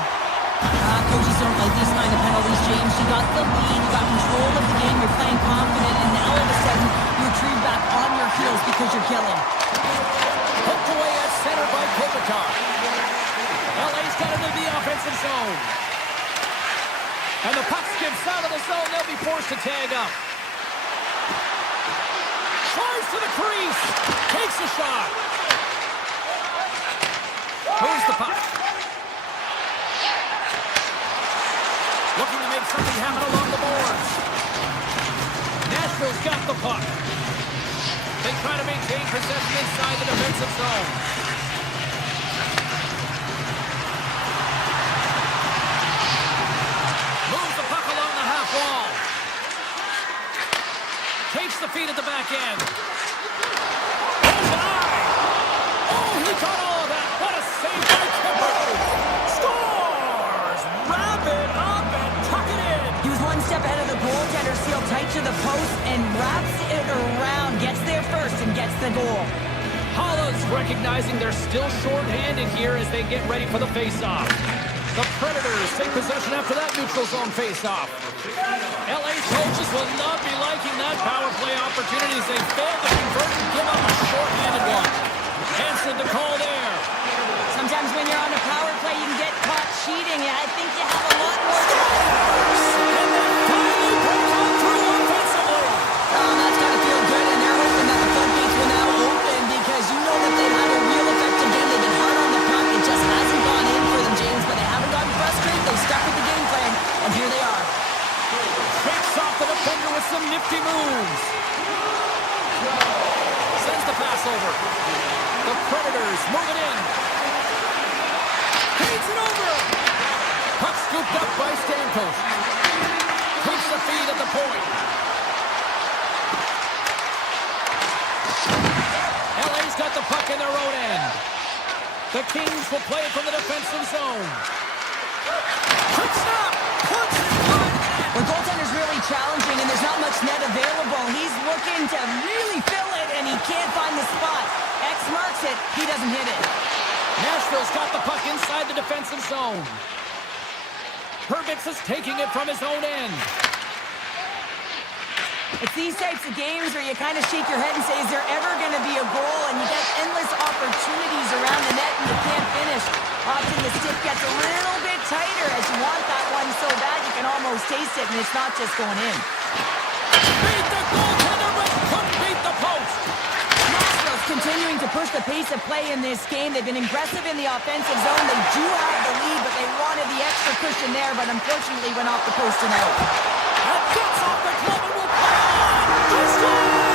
Coaches don't like these kind of penalties, James. You got the lead, you got control of the game, you're playing confident, and now all of a sudden you retrieve back on your heels because you're killing. Hooked away at center by Kopitar. LA's got into the offensive zone. And the puck skips out of the zone. They'll be forced to tag up. Tries to the crease. Takes a shot. Moves the puck. Looking to make something happen along the boards. Nashville's got the puck. They try to maintain possession inside the defensive zone. Moves the puck along the half wall. Takes the feed at the back end. Oh, my! Oh, he caught all of that. What a save by Kemper. Scores! Wrap it up and tuck it in. He was one step ahead of the goaltender, sealed tight to the post, and wraps it around. Gets there first and gets the goal. Holland's recognizing they're still short-handed here as they get ready for the face-off. The Predators take possession after that neutral zone face-off. LA's coaches will not be liking that power play opportunity as they fail to convert and give up a short-handed one. Answered the call there. Sometimes when you're on a power play, you can get caught cheating, and I think you have a lot more. And they finally break on through offensively. That's got to feel good, and they're hoping that the floodgates will now open because you know that they've had a real effective game. They've been hard on the puck. It just hasn't gone in for them, James, but they haven't gotten frustrated. They've stuck with the game plan, and here they are. Shakes off the defender with some nifty moves. Sends the pass over. The Predators move it in. Feeds it over. Puck scooped up by Stamkos. Takes the feed at the point. LA's got the puck in their own end. The Kings will play it from the defensive zone. Quick stop. Puts it on. The goaltender's really challenging, and there's not much net available. He's looking to really fill it, and he can't find the spot. X marks it. He doesn't hit it. Nashville's got the puck inside the defensive zone. Hervitz is taking it from his own end. It's these types of games where you kind of shake your head and say, is there ever going to be a goal? And you get endless opportunities around the net, and you can't finish. Often the stick gets a little bit tighter as you want that one so bad you can almost taste it, and it's not just going in. Beat the goaltender, but couldn't beat the post. Nashville's continuing to push the pace of play in this game. They've been aggressive in the offensive zone. They do have the lead, but they wanted the extra cushion there, but unfortunately went off the post and out. And gets off the glove and will play on. To score!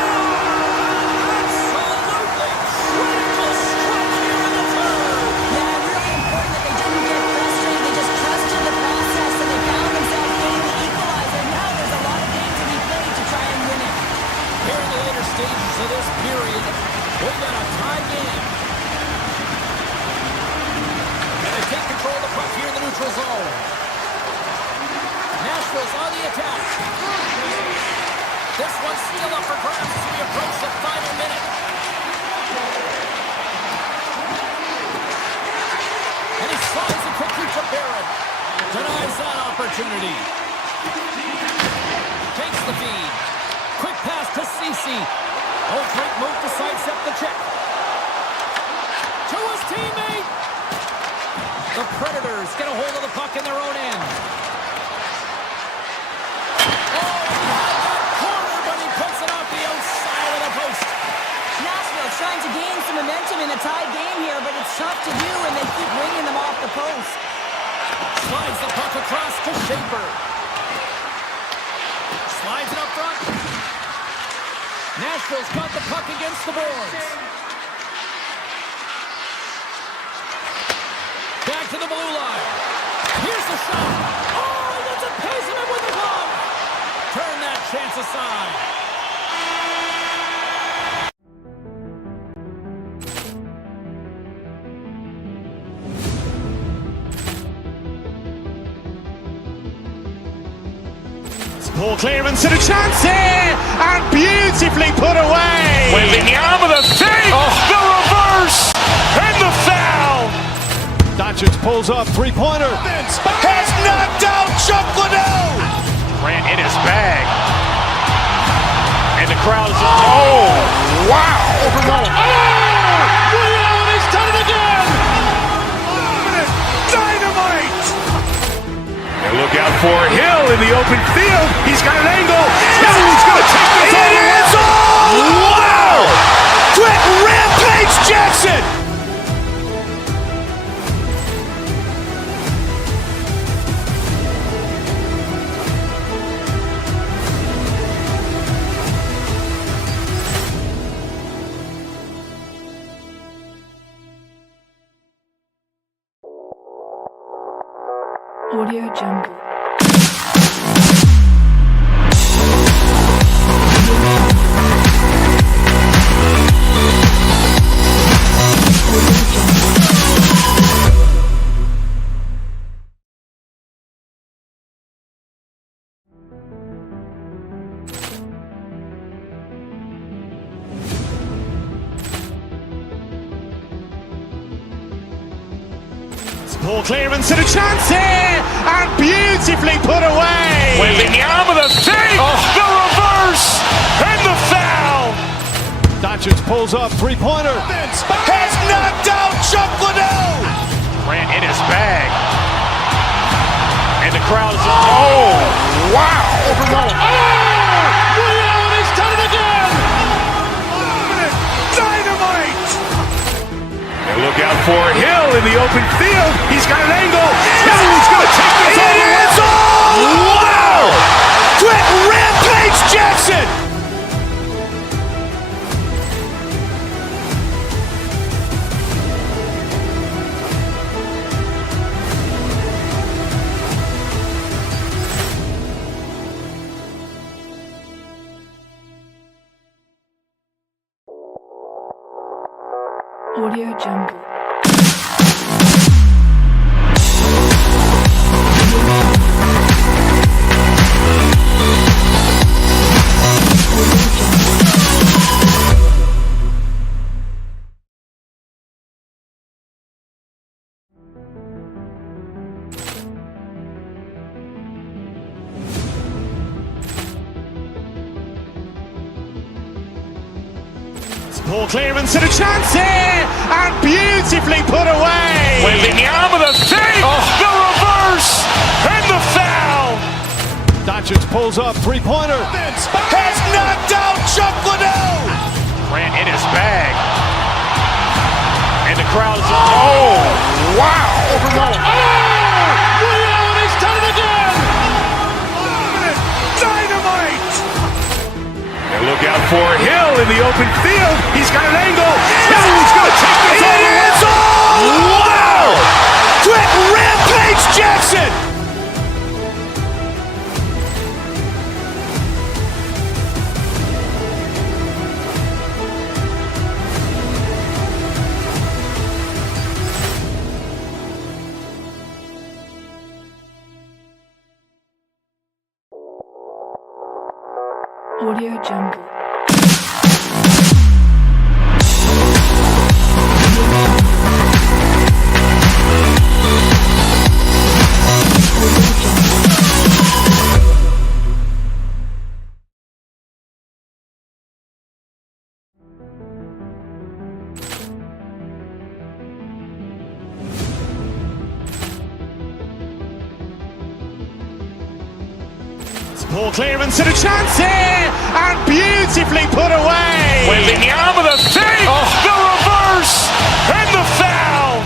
Absolutely critical stretch here in the third. Yeah, really important that they didn't get frustrated. They just trusted the process, and they found themselves getting the equalizer. Now there's a lot of games to be played to try and win it. Here in the later stages of this period, we've got a tie game. And they take control of the puck here in the neutral zone. Nashville's on the attack. This one's still up for grabs as we approach the final minute. And he slides it quickly to Barrett. Denies that opportunity. Takes the feed. Quick pass to Ceci. Oh, great move to sidestep the check. To his teammate. The Predators get a hold of the puck in their own end. Oh, he had that corner, but he puts it off the outside of the post. Nashville's trying to gain some momentum in a tied game here, but it's tough to do, and they keep winging them off the post. Slides the puck across to Schaefer. Slides it up front. Nashville's got the puck against the boards. Back to the blue line. Here's the shot. Oh, he gets it, pays him in with the glove. Turn that chance aside. Poor clearance and a chance here, and beautifully put away. With the arm of the save, the reverse, and the foul. Doncic pulls up, three-pointer. Has knocked out Chuck Liddell. Grant in his bag. And the crowd is... Oh, wow! Overload. He's done it again! Dynamite! And look out for Hill in the open field. He's got an angle. He's going to take this all the way. Wow! Quick Rampage Jackson! Audio Jungle. Ball clearance and a chance here! And beautifully put away! Waving the arm of the fake! The reverse! And the foul! Doncic pulls up, three-pointer. Has knocked out Chuck Liddell! Grant in his bag. And the crowd is... Oh, wow! Overload. He's done it again! Dynamite! And look out for Hill in the open field. He's got an angle. He's going to take this all the way. Wow! Quick Rampage Jackson! Audio Jungle. Ball clearance and a chance here! And beautifully put away! Waving the arm of the fake! The reverse! And the foul! Doncic pulls up, three-pointer. Has knocked out Chuck Liddell! Grant in his bag. And the crowd is... Oh, wow! Overload. He's done it again! Dynamite! And look out for Hill in the open field. He's got an angle. He's going to take this all the way. Wow! Quick Rampage Jackson! Audio Jungle. Ball clearance and a chance here! And beautifully put away! Waving the arm of the fake! The reverse! And the foul!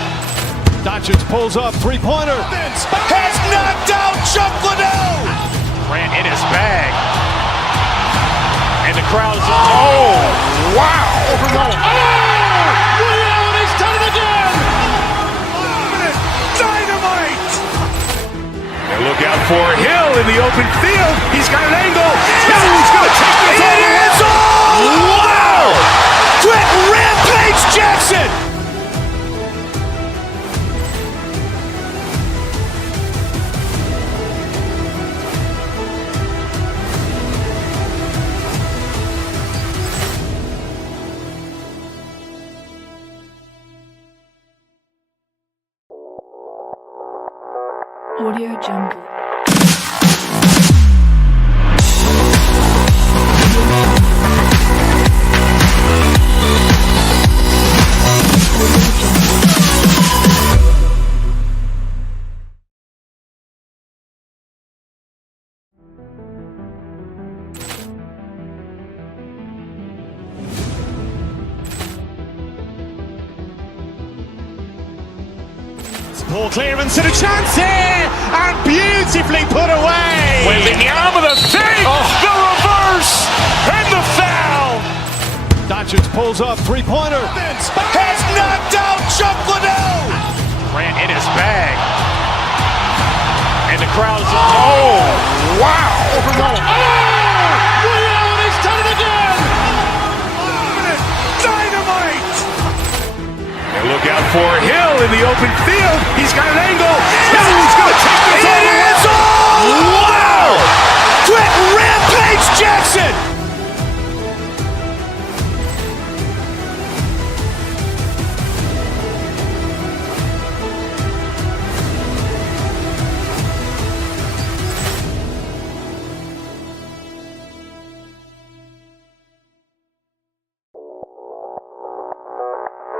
Doncic pulls up, three-pointer. Has knocked out Chuck Liddell! Grant in his bag. And the crowd is... Oh, wow! Overload. He's done it again! Dynamite! And look out for Hill in the open field. He's got an angle. He's going to take this all the way. Wow! Quick Rampage Jackson! Audio Jungle. Ball clearance and a chance here, and beautifully put away. Waving the arm of the save, the reverse, and the foul. Doncic pulls up, three-pointer. Has knocked out Chuck Liddell. Grant in his bag. And the crowd is, oh, wow. Overruled. Allen has done it again. Dynamite. And look out for Hill in the open field. He's got an angle. He's going to take this all the way. Wow. Quick Rampage Jackson.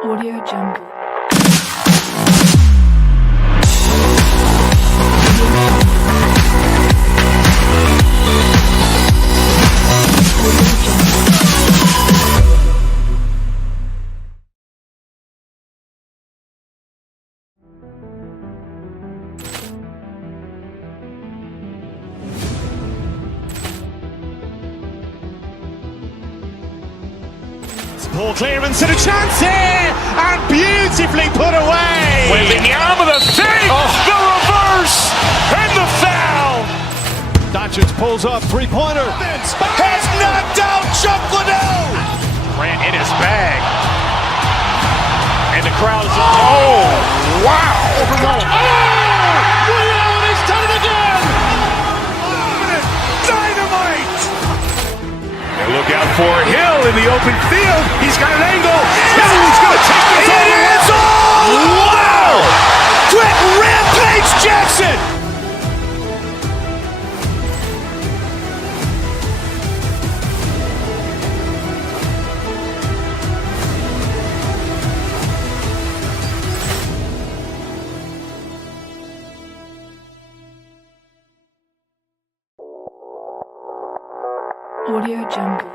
Audio Jungle. Ball clearance and a chance here, and beautifully put away. Waving the arm of the save, the reverse, and the foul. Doncic pulls up, three-pointer. Has knocked out Chuck Liddell. Grant in his bag. And the crowd is, oh, wow. Overruled. Allen has done it again. Dynamite. And look out for Hill in the open field. He's got an angle. He's going to take this all the way. Wow. Quick Rampage Jackson. Audio Jungle.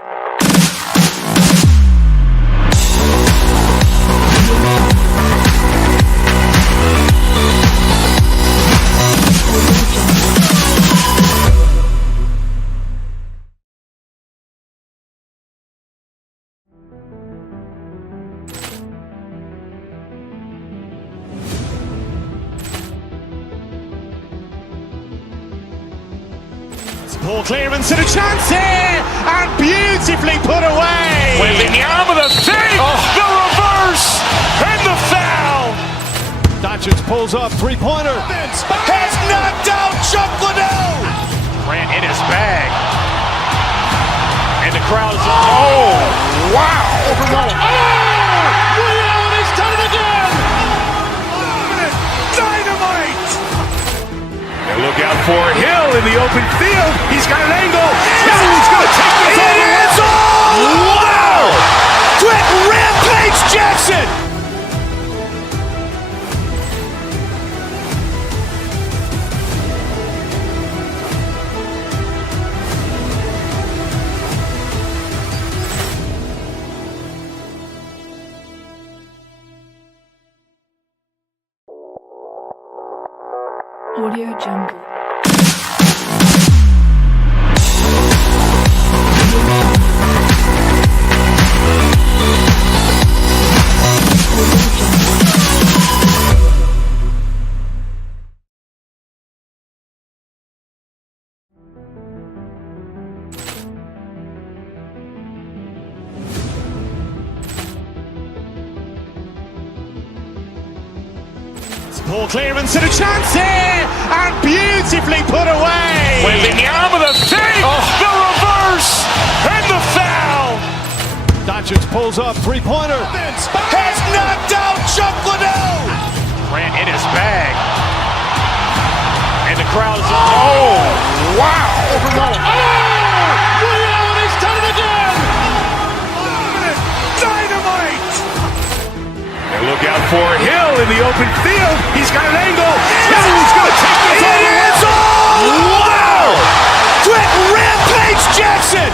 Ball clearance and a chance here, and beautifully put away. Waving the arm of the save, the reverse, and the foul. Doncic pulls up, three-pointer. Has knocked out Chuck Liddell. Grant in his bag. And the crowd is, oh, wow. Overruled. Allen has done it again. Dynamite. And look out for Hill in the open field. He's got an angle. He's going to take this all the way. Wow. Quick Rampage Jackson. Audio Jungle. Ball clearance and a chance here, and beautifully put away. Waving the arm of the save, the reverse, and the foul. Doncic pulls up, three-pointer. Has knocked out Chuck Liddell. Grant in his bag. crowd is, oh, wow! He's done it again! Dynamite! And look out for Hill in the open field. He's got an angle. He's going to take this all the way. Wow! Quick Rampage Jackson!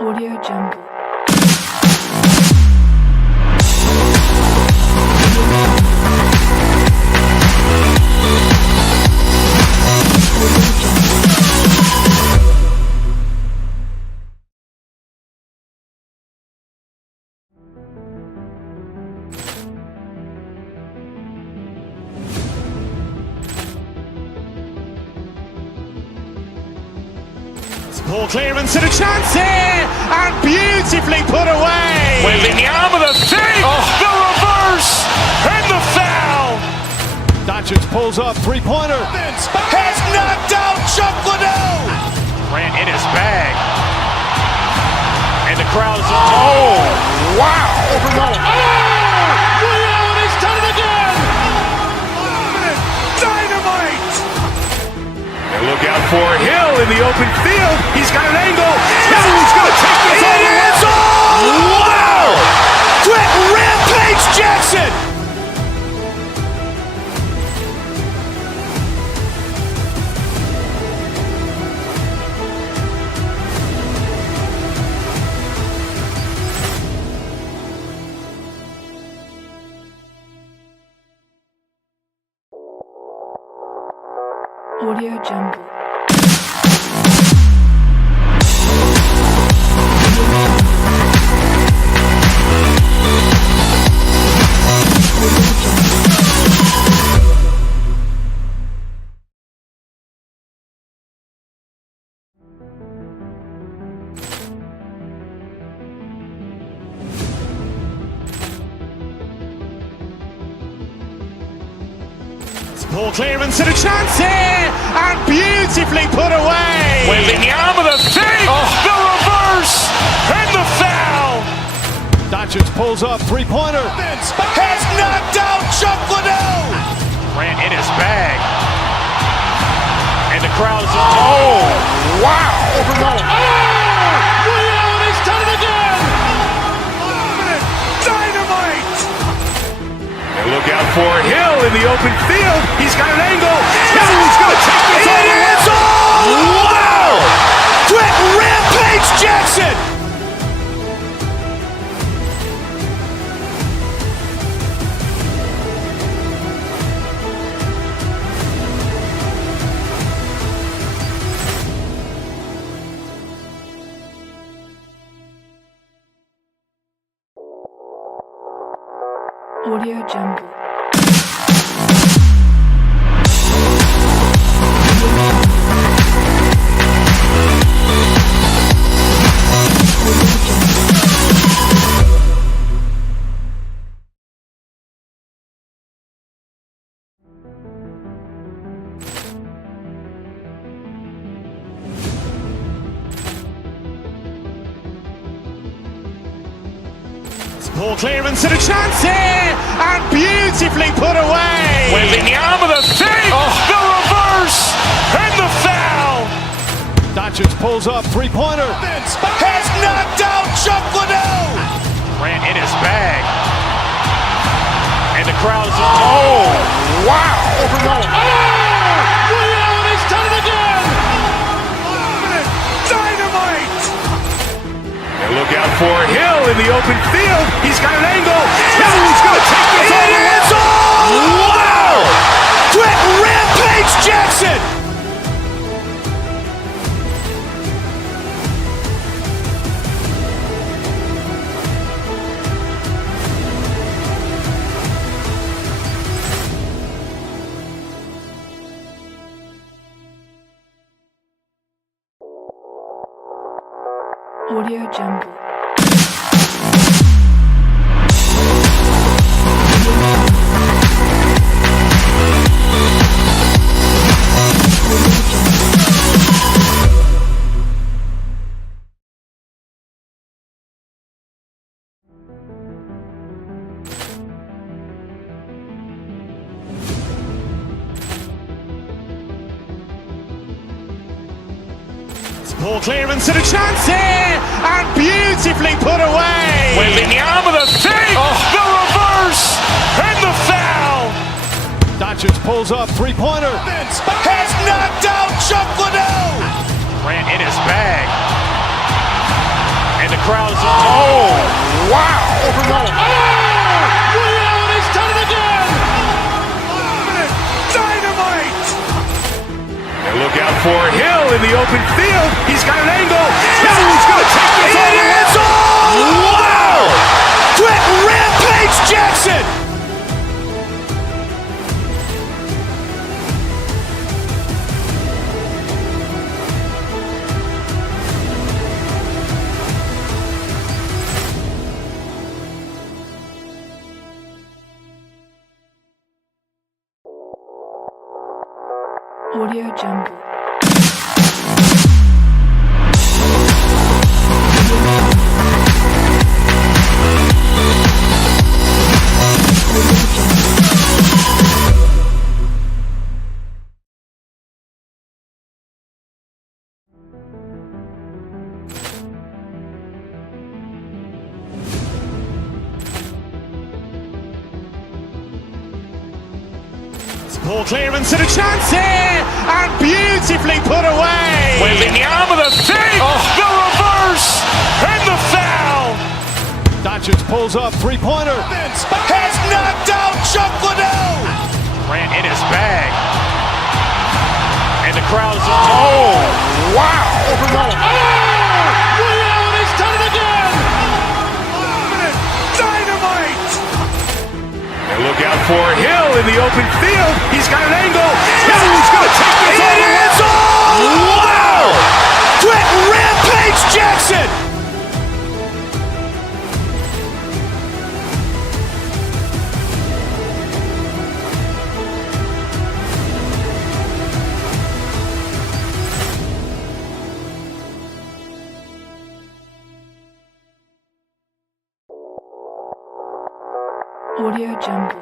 Audio Jungle. Poor clearance and a chance here, and beautifully put away. Waving the arm of the thing, the reverse, and the foul. Doncic pulls up, three-pointer. Has knocked out Chuck Liddell. Grant in his bag. And the crowd is, oh, wow. He's done it again! Dynamite. And look out for Hill in the open field. He's got an angle. He's going to take this all the way. Wow! Quick Rampage Jackson! Audio Jungle. Poor clearance and a chance here, and beautifully put away. Waving the arm of the thing, the reverse, and the foul. Doncic pulls up, three-pointer. Has knocked out Chuck Liddell. Grant in his bag. And the crowd is, oh, wow. He's done it again! Dynamite. And look out for Hill in the open field. He's got an angle. He's going to take this all the way. Wow! Quick Rampage Jackson! Audio Jungle. Poor clearance and a chance here, and beautifully put away. Waving the arm of the thing, the reverse, and the foul. Doncic pulls up, three-pointer. Has knocked out Chuck Liddell. Grant in his bag. And the crowd is, oh, wow. He's done it again! Dynamite. And look out for Hill in the open field. He's got an angle. He's going to take this all the way. Wow! Quick Rampage Jackson! Audio Jungle. Ball clearance and a chance here, and beautifully put away. Wembanyama the fake, the reverse, and the foul. Doncic pulls up, three-pointer. Has knocked out Chuck Liddell. Grant in his bag. And the crowd is, oh, wow. Allen has done it again! Dynamite. And look out for Hill in the open field. He's got an angle. He's going to take this all the way. Wow. Quick Rampage Jackson. Audio Jungle. Ball clearance and a chance here, and beautifully put away. Wembanyama the fake, the reverse, and the foul. Doncic pulls up, three-pointer. Has knocked out Chuck Liddell. Grant in his bag. And the crowd is, oh, wow. Allen has done it again! Dynamite. And look out for Hill in the open field. He's got an angle. He's going to take this all the way. Wow. Quick Rampage Jackson. Audio Jungle.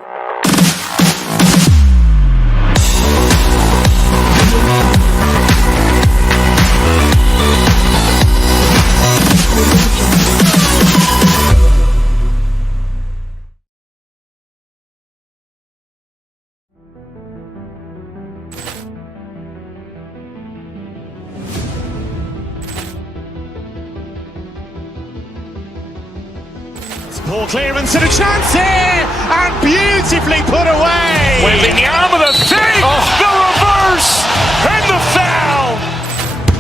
Ball clearance and a chance here, and beautifully put away. Wembanyama the fake, the reverse, and the foul.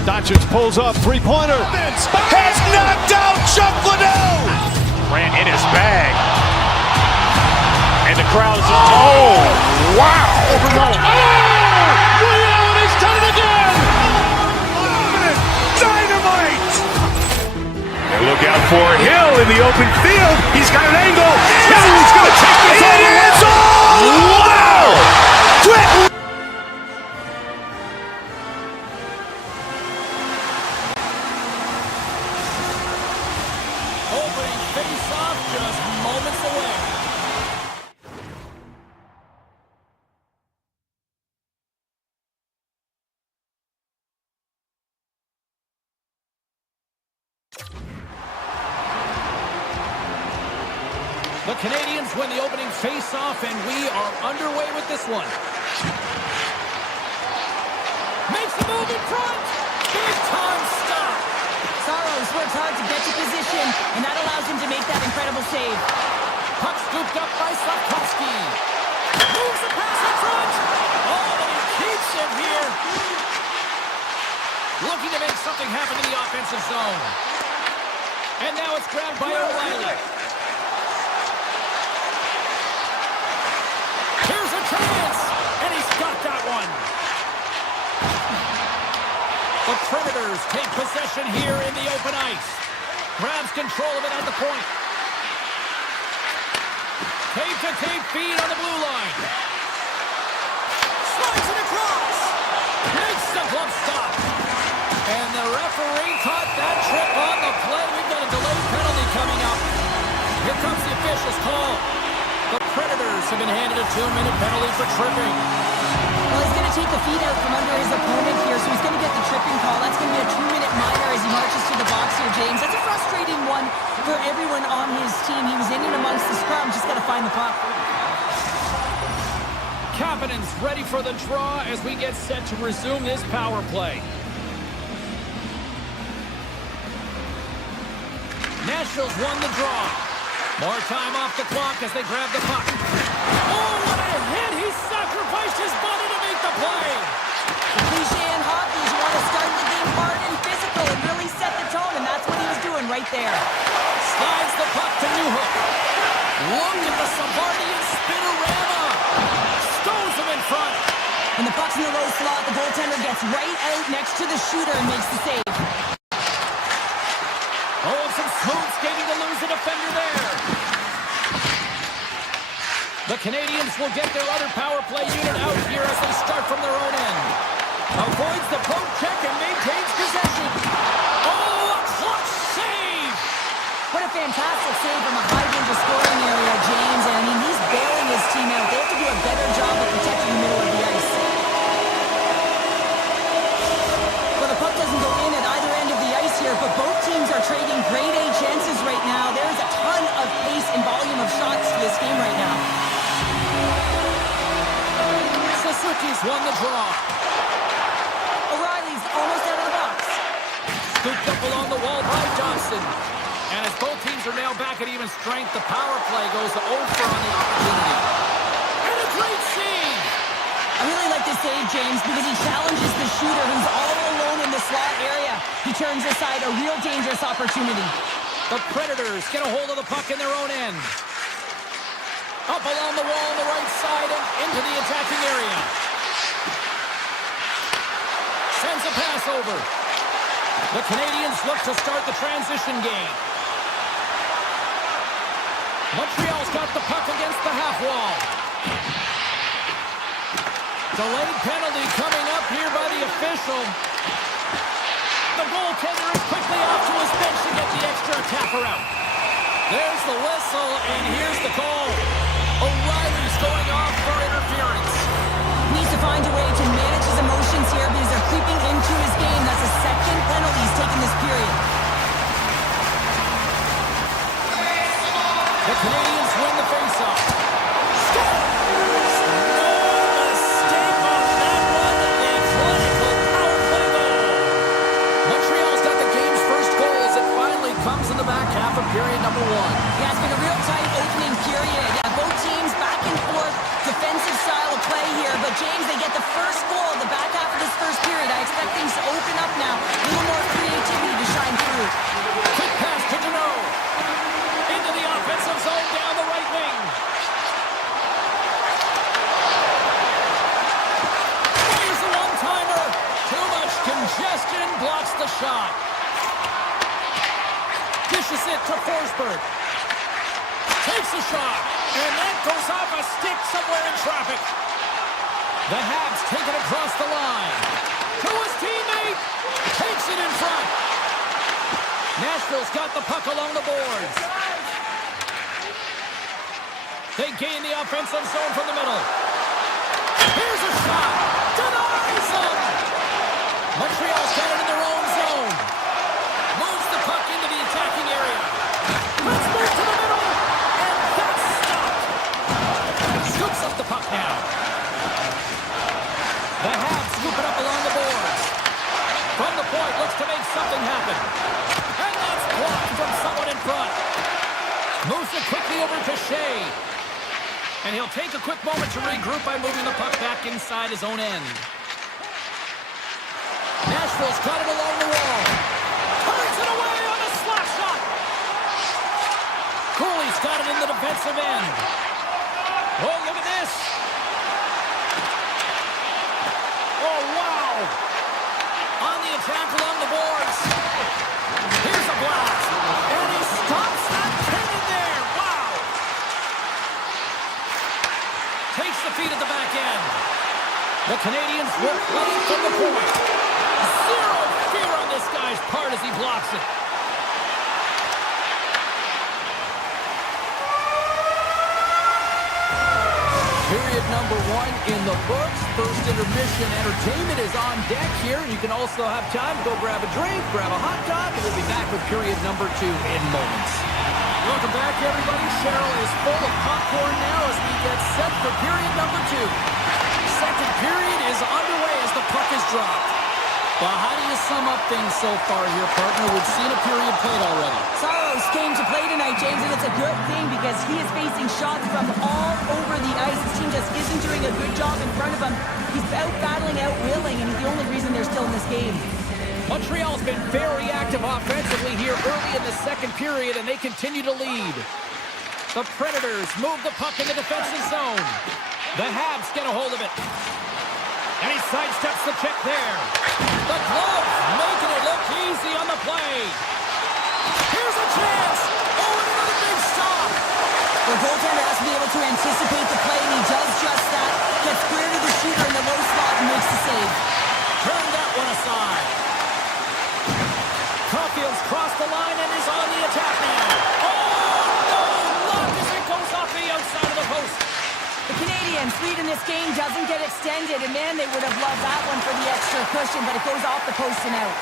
Doncic pulls up, three-pointer. Has knocked out Chuck Liddell. Grant in his bag. And the crowd is, oh, wow. Allen has done it again! Dynamite. And look out for Hill in the open field. He's got an angle. He's going to take this all the way. Wow. Quick. Opening face-off just moments away. The Canadiens win the opening face-off, and we are underway with this one. Makes the move in front. Big-time stop. Saros works hard to get to position, and that allows him to make that incredible save. Puck scooped up by Slavkovsky. Moves the pass in front. Oh, but he keeps it here. Looking to make something happen in the offensive zone. And now it's grabbed by O'Reilly. Here's a chance, and he's got that one. The Predators take possession here in the open ice. Grabs control of it at the point. Tape-to-tape feed on the blue line. Slides it across. Makes the glove stop. And the referee caught that trip on the play. We've got a delayed penalty coming up. Here comes the official's call. The Predators have been handed a 2-minute penalty for tripping. Well, he's going to take the feet out from under his opponent here, so he's going to get the trip screen call. That's going to be a 2-minute minor as he marches to the box here, James. That's a frustrating one for everyone on his team. He was in and amongst the scrum, just got to find the puck. Kapanen's ready for the draw as we get set to resume this power play. Nashville's won the draw. More time off the clock as they grab the puck. Oh, what a hit! He sacrificed his body to make the play. The cliche in hockey is you want to start the game hard and physical and really set the tone, and that's what he was doing right there. Slides the puck to Newhook. Look at the Savardian spinorama. Stones him in front. When the puck's in the low slot, the goaltender gets right out next to the shooter and makes the save. Oh, some smooth skating to lose the defender there. The Canadiens will get their other power play unit out here as they start from their own end. Avoids the poke check and maintains possession. Oh, a clutch save! What a fantastic save from a high-danger scoring area, James. And I mean, he's bailing his team out. They have to do a better job of protecting the middle of the ice. Well, the puck doesn't go in at either end of the ice here, but both teams are trading grade A chances right now. There is a ton of pace and volume of shots to this game right now. Suzuki's won the draw. O'Reilly's almost out of the box. Scooped up along the wall by Johnson. And as both teams are now back at even strength, the power play goes over on the opportunity. And a great save! I really like this save, James, because he challenges the shooter who's all alone in the slot area. He turns aside a real dangerous opportunity. The Predators get a hold of the puck in their own end. Up along the wall on the right side and into the attacking area. Sends a pass over. The Canadiens look to start the transition game. Montreal's got the puck against the half wall. Delayed penalty coming up here by the official. The goaltender is quickly off to his bench to get the extra tapper out. There's the whistle, and here's the call. O'Reilly's going off for interference. Needs to find a way to manage his emotions here because they're creeping into his game. That's the second penalty he's taken this period. The Canadiens win the faceoff. Score! No mistake on that one. A clinical power play goal. Montreal's got the game's first goal as it finally comes in the back half of period number 1. Yeah, it's been a real tight opening period. Yeah, both teams back and forth, defensive style of play here. But James, they get the first goal in the back half of this first period. I expect things to open up now. A little more creativity to shine through. Quick pass to Deneau. Into the offensive zone down the right wing. Fires the one-timer. Too much congestion blocks the shot. Dishes it to Forsberg. Takes a shot. And that goes off a stick somewhere in traffic. The Habs take it across the line. To his teammate. Takes it in front. Nashville's got the puck along the boards. They gain the offensive zone from the middle. Here's a shot. Denies them. Montreal's got it in their own zone. Moves the puck into the attacking area. Let's move to the middle. And that's stopped. Scoops up the puck now. The Habs scoop it up along the boards. From the point, looks to make something happen. And that's blocked from someone in front. Moves it quickly over to Shea. And he'll take a quick moment to regroup by moving the puck back inside his own end. Nashville's got it along the wall. Turns it away on a slap shot. Cooley's got it in the defensive end. Oh, look at this. Oh, wow. On the attack along the boards. Here's a blast. And he stops that cannon there. Wow. Takes the feed at the back end. The Canadiens will play from the point. Zero fear on this guy's part as he blocks it. Period number 1 in the books. First intermission entertainment is on deck here. You can also have time to go grab a drink, grab a hot dog, and we'll be back with period number 2 in moments. Welcome back, everybody. Cheryl is full of popcorn now as we get set for period number 2. Second period is underway as the puck is dropped. Well, how do you sum up things so far here, partner? We've seen a period played already. Saros came to play tonight, James, and it's a good thing because he is facing shots from all over the ice. His team just isn't doing a good job in front of him. He's out-battling, out-willing, and he's the only reason they're still in this game. Montreal's been very active offensively here early in the second period, and they continue to lead. The Predators move the puck in the defensive zone. The Habs get a hold of it. And he sidesteps the check there. The glove making it look easy on the play. Here's a chance. Oh, and another big stop. The goaltender has to be able to anticipate the play, and he does just that. Gets clear to the shooter in the low slot and makes the save. Turn that one aside. Caulfield's crossed the line and is on the attack now. Oh, no! Look as it goes off the outside of the post. The Canadiens' lead in this game doesn't get extended, and man, they would have loved that one for the extra cushion, but it goes off the post and out.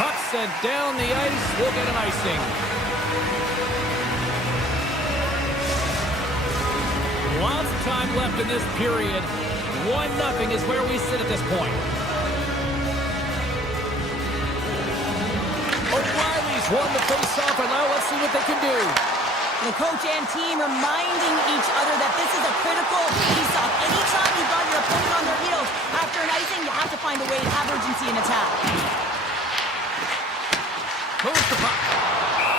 Puck sent down the ice. We'll get an icing. Lots of time left in this period. 1-0 is where we sit at this point. O'Reilly's won the face-off, and now let's see what they can do. The coach and team reminding each other that this is a critical face-off. Anytime you've got your opponent on their heels after an icing, you have to find a way to have urgency in attack. Moves the puck.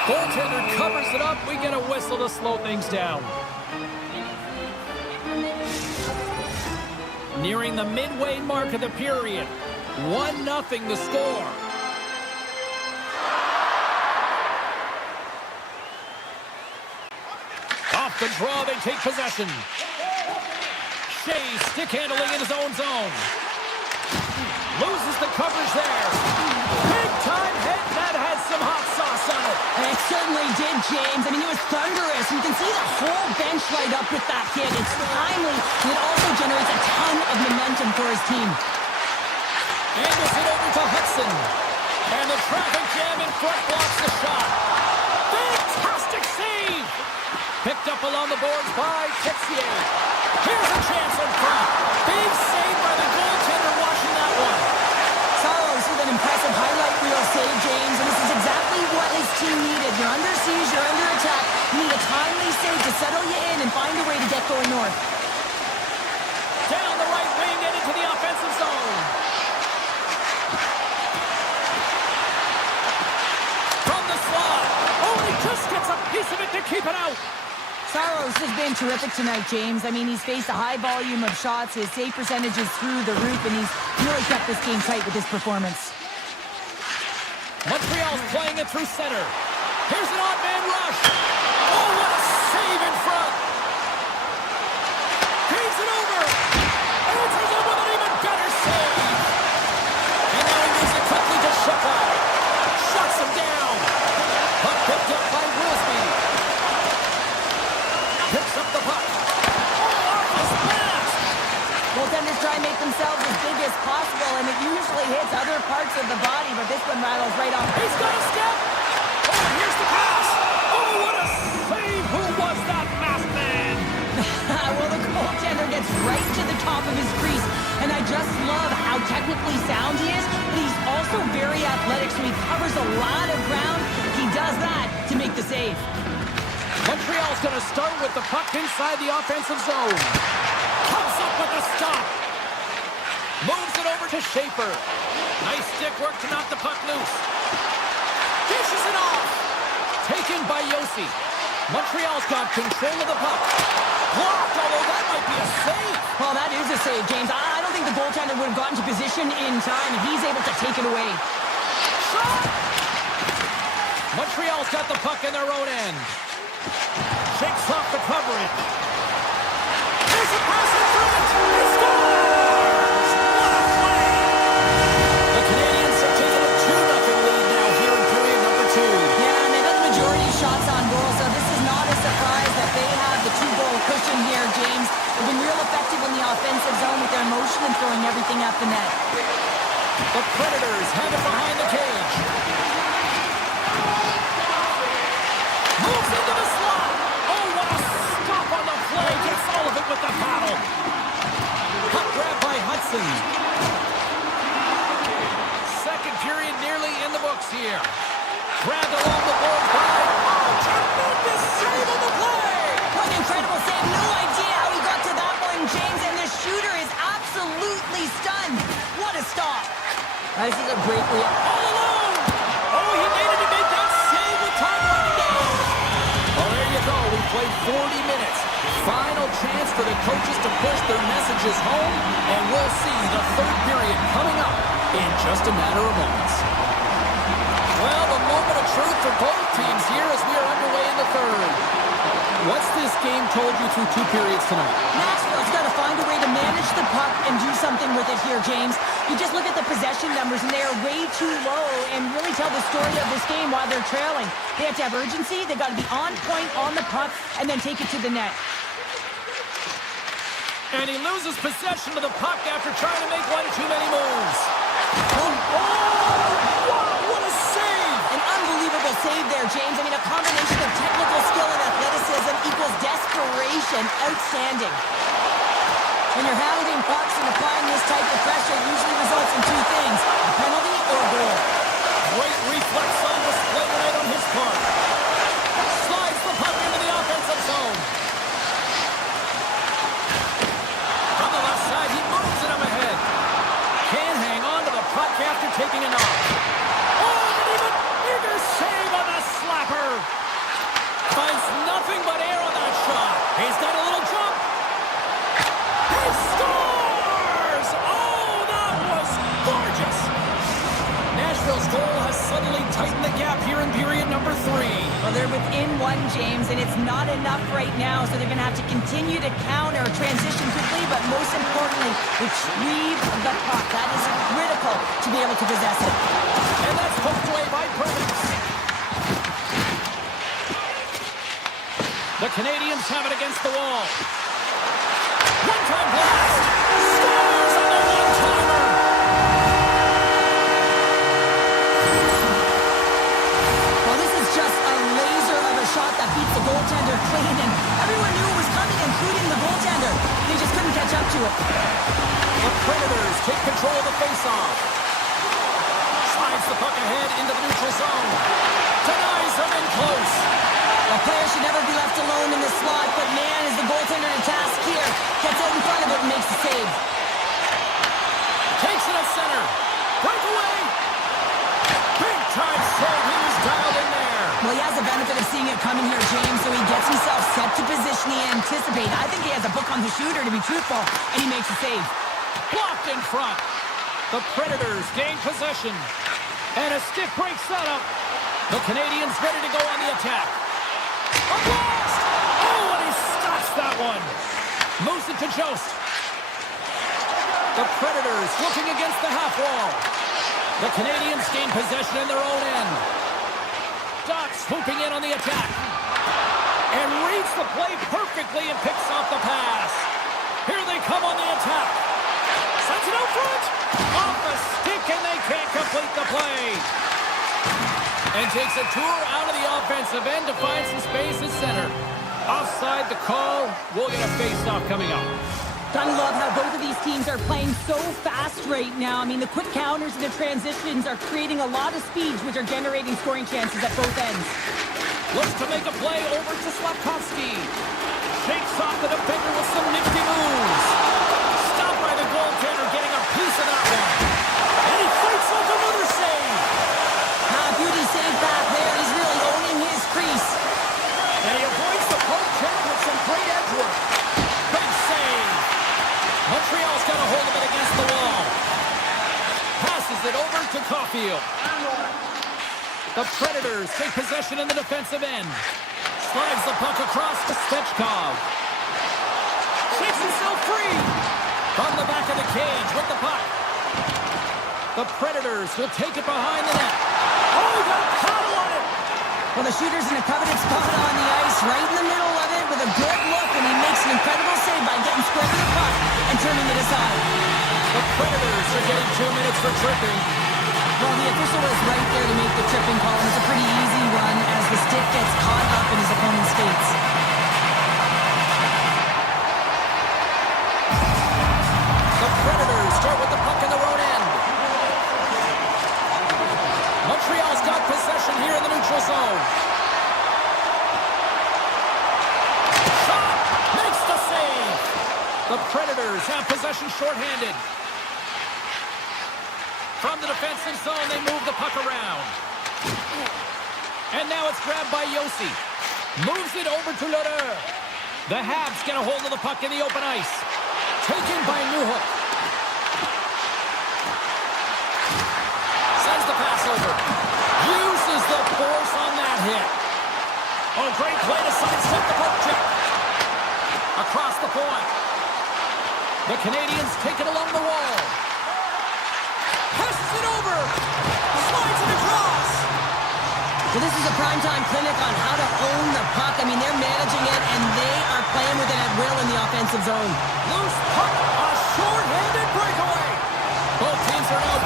Goaltender covers it up. We get a whistle to slow things down. Nearing the midway mark of the period. 1-0 the score. Off the draw, they take possession. Shea stick handling in his own zone. Loses the coverage there. Big time hit that had some hot sauce on it. And it certainly did, James. I mean, it was thunderous. You can see the whole bench light up with that hit. It's timely, and it also generates a ton of momentum for his team. Angles it over to Hudson. And the traffic jam in front blocks the shot. Fantastic save! Picked up along the boards by Texier. Here's a chance in front. Big save by the goaltender watching that one. Saros with an impressive highlight reel save, James, and this is exactly what his team needed. You're under siege, you're under attack. You need a timely save to settle you in and find a way to get going north. Down the right wing and into the offensive zone. From the slot. Oh, he just gets a piece of it to keep it out. Saros has been terrific tonight, James. I mean, he's faced a high volume of shots. His save percentage is through the roof, and he's really kept this game tight with his performance. Montreal's playing it through center. Here's an odd man rush. Oh, what a save in front. Feeds it over. Answers it with an even better save. And now he moves it quickly to Shepard. Shuts him down. Puck picked up by Wilsby. Picks up the puck. Oh, off his mask. Goaltenders try and make themselves as big as possible, and it usually hits other parts of the body, but this one rattles right off. He's got a step. Oh, here's the pass. Oh, what a save. Who was that masked man? Well, the goaltender gets right to the top of his crease, and I just love how technically sound he is, but he's also very athletic, so he covers a lot of ground. He does that to make the save. Montreal's going to start with the puck inside the offensive zone. Comes up with a stop. Moves it over to Schaefer. Nice stick work to knock the puck loose. Dishes it off. Taken by Yossi. Montreal's got control of the puck. Blocked, although that might be a save. Well, that is a save, James. I don't think the goaltender would have gotten to position in time, and he's able to take it away. Shot! Montreal's got the puck in their own end. Shakes off the coverage. There's a pass in front. He scores! What a play! The Canadiens have taken a 2-0 lead now here in period number 2. Yeah, and they've got the majority of shots on goal, so this is not a surprise that they have the 2-goal transition here, James. They've been real effective in the offensive zone with their motion and throwing everything at the net. The Predators have it behind the cage. Moves into the slot. Oh, what a stop on the play. Gets all of it with the paddle. Puck grab by Hudson. Second period nearly in the books here. Grabbed along the boards by... Oh, tremendous save on the play. What an incredible save. No idea how he got to that one, James. And the shooter is absolutely stunned. What a stop. This is a great play. All alone. Oh, he needed to make that save with time running down. Well, there you go. We played 40 minutes. Final chance for the coaches to push their messages home. And we'll see the third period coming up in just a matter of moments. Well, the moment of truth for both teams here as we are underway in the third. What's this game told you through 2 periods tonight? Nashville's got to find a way to manage the puck and do something with it here, James. You just look at the possession numbers, and they are way too low and really tell the story of this game while they're trailing. They have to have urgency. They've got to be on point on the puck and then take it to the net. And he loses possession of the puck after trying to make one too many moves. Oh, wow, what a save! An unbelievable save there, James. I mean, a combination of technical skill and athleticism equals desperation. Outstanding. When you're hounding pucks and applying this type of pressure, it usually results in 2 things, a penalty or a goal. Great reflex on display tonight on his part. Slides the puck into the offensive zone. From the left side, he moves it up ahead. Can't hang on to the puck after taking a knock. Oh, and even bigger save on the slapper. Finds nothing but air on that shot. He's got a little jump. He scores! Oh, that was gorgeous. Nashville's goal has suddenly tightened the gap here in period number 3. Well, they're within 1, James, and it's not enough right now, so they're going to have to continue to counter, transition quickly, but most importantly, retrieve the puck. That is critical to be able to possess it. And that's poked away by Perkins. The Canadiens have it against the wall. One-time blast. Scores on the one-timer. Well, this is just a laser of a shot that beats the goaltender clean, and everyone knew it was coming, including the goaltender. They just couldn't catch up to it. The Predators take control of the faceoff. Slides the puck ahead into the neutral zone. Denies him in close. A player should never be left alone in the slot, but man, is the goaltender to task here. Gets out in front of it and makes the save. Takes it at center. Breakaway. Big time save. He was dialed in there. Well, he has the benefit of seeing it coming here, James, so he gets himself set to position he anticipates. I think he has a book on the shooter, to be truthful, and he makes a save. Blocked in front. The Predators gain possession. And a stiff break setup. The Canadiens ready to go on the attack. A blast! Oh, and he stops that one. Moves it to Jost. The Predators looking against the half wall. The Canadiens gain possession in their own end. Doc swooping in on the attack. And reads the play perfectly and picks off the pass. Here they come on the attack. Sends it out front. Off the stick, and they can't complete the play. And takes a tour out of the offensive end to find some space at center. Offside the call. We'll get a face-off coming up. I love how both of these teams are playing so fast right now. I mean, the quick counters and the transitions are creating a lot of speeds, which are generating scoring chances at both ends. Looks to make a play over to Slafkovsky. Shakes off the defender with some nifty moves. Stopped by the goaltender, getting a piece of that one. And he fights off another save. Beauty save back there. He's really owning his crease. And he avoids the poke check with some great edge work. Big save. Montreal's got a hold of it against the wall. Passes it over to Caulfield. The Predators take possession in the defensive end. Slides the puck across to Svechkov. Shakes himself free. From the back of the cage with the puck. The Predators will take it behind the net. Oh, got a paddle on it. Well, the shooter's in a coveted spot on the ice, right in the middle of it, with a a good look, and he makes an incredible save by getting square to the puck and turning it aside. The Predators are getting 2 minutes for tripping. Well, the official was right there to make the tripping call, and it's a pretty easy one as the stick gets caught up in his opponent's skates. The Predators start with the puck in their own end. Montreal's got possession here in the neutral zone. Shot! Makes the save! The Predators have possession shorthanded. From the defensive zone, they move the puck around. And now it's grabbed by Yossi. Moves it over to Lodeur. The Habs get a hold of the puck in the open ice. Taken by Newhook. Sends the pass over. Uses the force on that hit. Oh, great play to sidestep the poke check. Across the point. The Canadiens take it along the wall. Passes it over. Slides it across. Well, this is a primetime clinic on how to own the puck. I mean, they're managing it, and they are playing with it at will in the offensive zone. Loose puck. A short-handed breakaway. Both teams are out.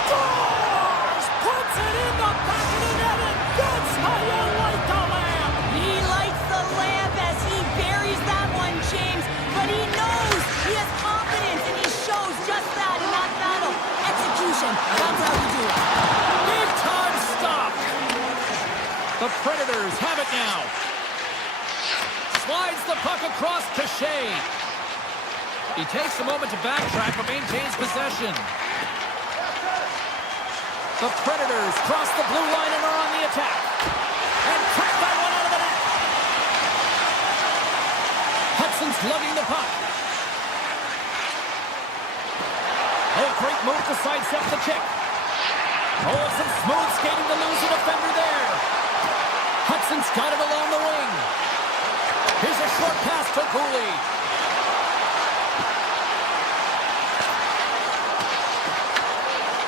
Scores! Puts it in the back of the net, and that's how you light the lamp. He lights the lamp as he buries that one, James. But he knows he has confidence, and he shows just that in that battle. Execution. That's how you do it. Big time stop. The Predators have it now. Slides the puck across to Shea. He takes a moment to backtrack but maintains possession. The Predators cross the blue line and are on the attack. And crack that one out of the net. Hudson's lugging the puck. Oh, great move to sidestep the check. Oh, some smooth skating to lose a defender there. Hudson's got it along the wing. Here's a short pass to Cooley.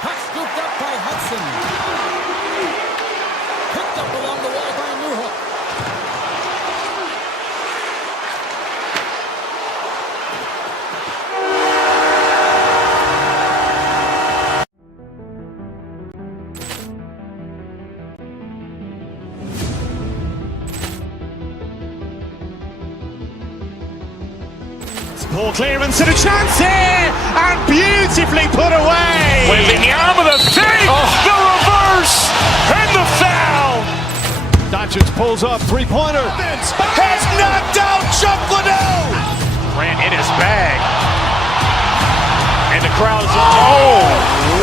Puck scooped up by Hudson. Picked up along the wall by Newhook. Poor clearance and a chance here, and beautifully put away. With the arm of the save, the reverse, and the foul. Doncic pulls up, three-pointer. Has knocked out Chuck Liddell. Ran in his bag. And the crowd is, oh,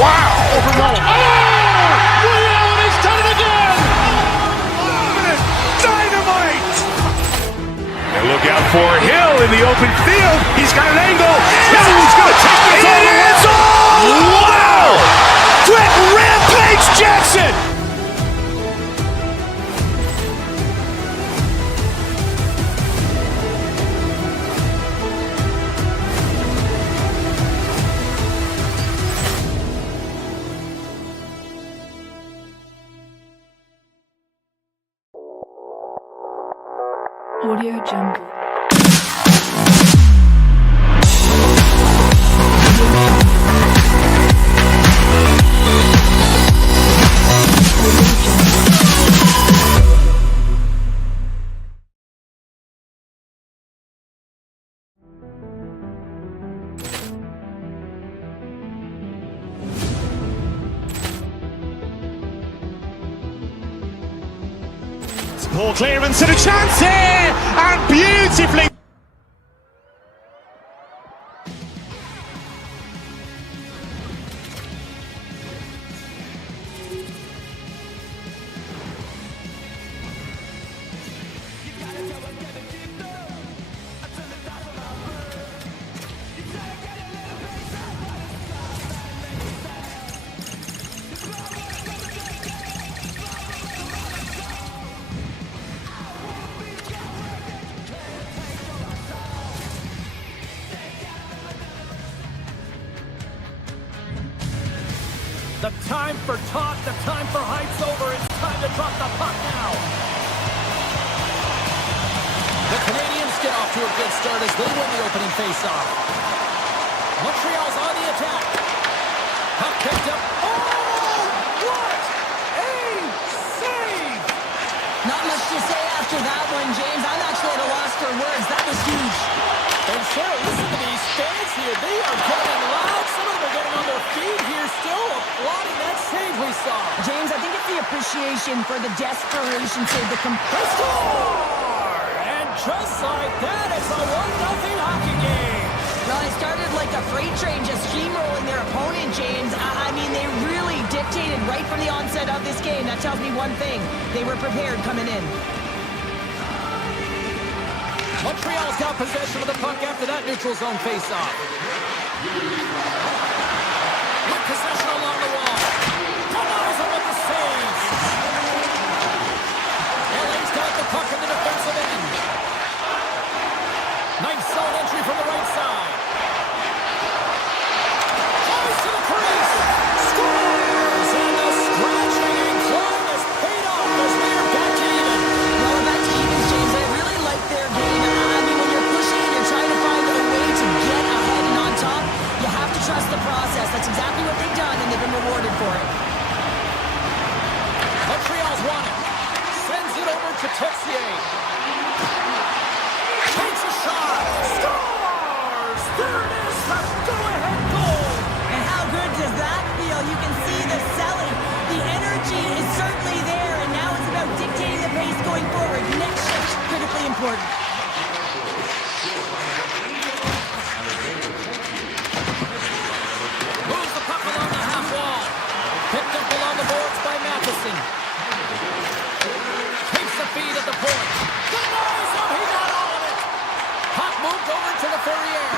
wow. Overrunning. Oh, Leon has done it again. Dynamite. And look out for Hill in the open field. He's got an angle. Hill's going to take this all the way. Wow! Quick Rampage Jackson. Audio Jungle. Poor clearance and a chance here, and beautifully. The time for talk, the time for hype's over. It's time to drop the puck now. The Canadiens get off to a good start as they win the opening faceoff. Montreal's on the attack. Puck picked up. Oh, what a save! Not much to say after that one, James. I'm actually at a loss for words. That was huge. And Sarah, listen to these fans here. They are getting loud. Some of them are getting on their feet here, still applauding that save we saw. James, I think it's the appreciation for the desperation save, the Score! And just like that, it's a 1-0 hockey game. Well, it started like a freight train just steamrolling their opponent, James. I mean, they really dictated right from the onset of this game. That tells me one thing. They were prepared coming in. Montreal's got possession of the puck after that neutral zone faceoff. With possession along the wall. Denies him with the save. LA's got the puck in the defensive end. Nice zone entry from the right side. Drives to the crease. Scores! And the scratching and clawing is paid off as we are back to even. Well, we're back to evens, James. I really like their game. I mean, when you're pushing and you're trying to find a way to get ahead and on top, you have to trust the process. That's exactly what they've done, and they've been rewarded for it. Montreal's won it. Sends it over to Texier. Takes a shot. Scores! There it is. The go-ahead goal. And how good does that feel? You can see the selling. The energy is certainly there, and now it's about dictating the pace going forward. Next shift, critically important. Moves the puck along the half wall. Picked up along the boards by Matheson. Takes the feed at the point. Denies him. He got all of it. Puck moved over to the Ferrier.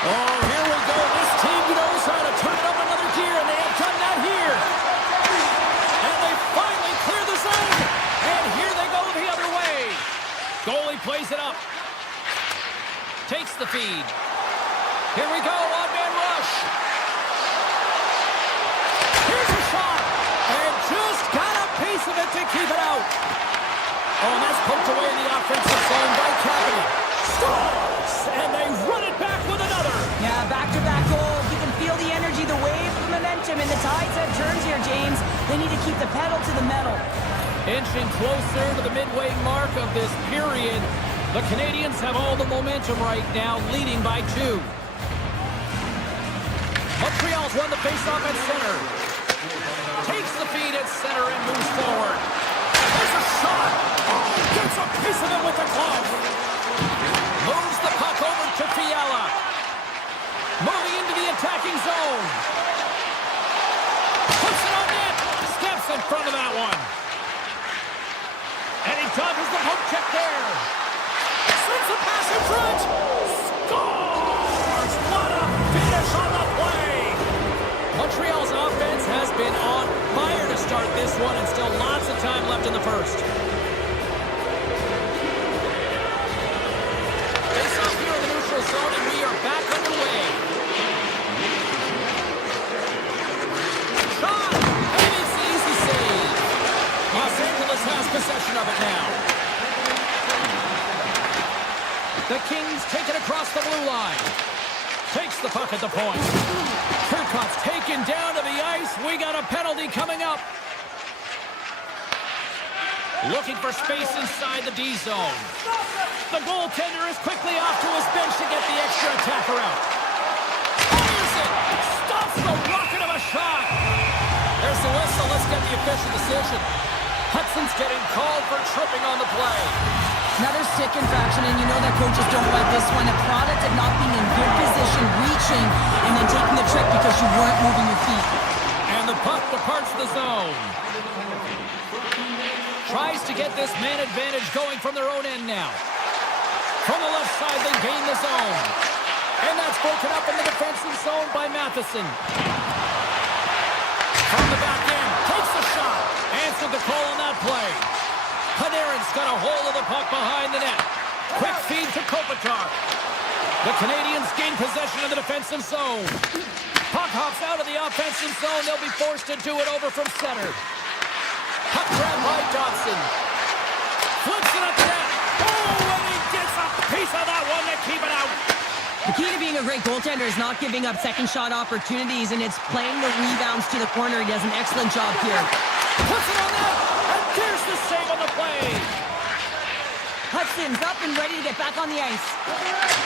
Oh, here we go. This team knows how to turn it up another gear, and they have done that here. And they finally clear the zone. And here they go the other way. Goalie plays it up. Takes the feed. Here we go, one-man rush. Here's a shot. And just got a piece of it to keep it out. Oh, and that's poked away in the offensive zone by Capital. Scores! And they run it back with another. Yeah, back-to-back goals. You can feel the energy, the wave, the momentum, and the tides have turned here, James. They need to keep the pedal to the metal. Inching closer to the midway mark of this period. The Canadiens have all the momentum right now, leading by 2. Montreal's won the faceoff at center. Takes the feed at center and moves forward. There's a shot. Oh, gets a piece of it with the glove. Moves the puck over to Fiala. Moving into the attacking zone. Puts it on net. Steps in front of that one. And he dodges the poke check there. Sends the pass in front. Scores! What a finish on the play! Montreal's offense has been on fire to start this one, and still lots of time left in the first. Face off here in the neutral zone, and we are back underway. Shot! And it's the easy save. Los Angeles has possession of it now. The Kings take it across the blue line. Takes the puck at the point. Turcotte's taken down to the ice. We got a penalty coming up. Looking for space inside the D zone. The goaltender is quickly off to his bench to get the extra attacker out. Fires it. Stops the rocket of a shot. There's the whistle. Let's get the official decision. Hudson's getting called for tripping on the play. Another stick infraction, and you know that coaches don't like this one. A product of not being in good position, reaching, and then taking the trick because you weren't moving your feet. And the puck departs the zone. Tries to get this man advantage going from their own end now. From the left side, they gain the zone. And that's broken up in the defensive zone by Matheson. From the back end, takes the shot. Answered the call on that play. Panarin's got a hold of the puck behind the net. Quick feed to Kopitar. The Canadiens gain possession of the defensive zone. Puck hops out of the offensive zone. They'll be forced to do it over from center. Puck grab by Dodson. Flips it up the net. Oh, and he He saw that one to keep it out. The key to being a great goaltender is not giving up second shot opportunities, and it's playing the rebounds to the corner. He does an excellent job here. Puts it on net, and there's the save on the play. Hudson's up and ready to get back on the ice.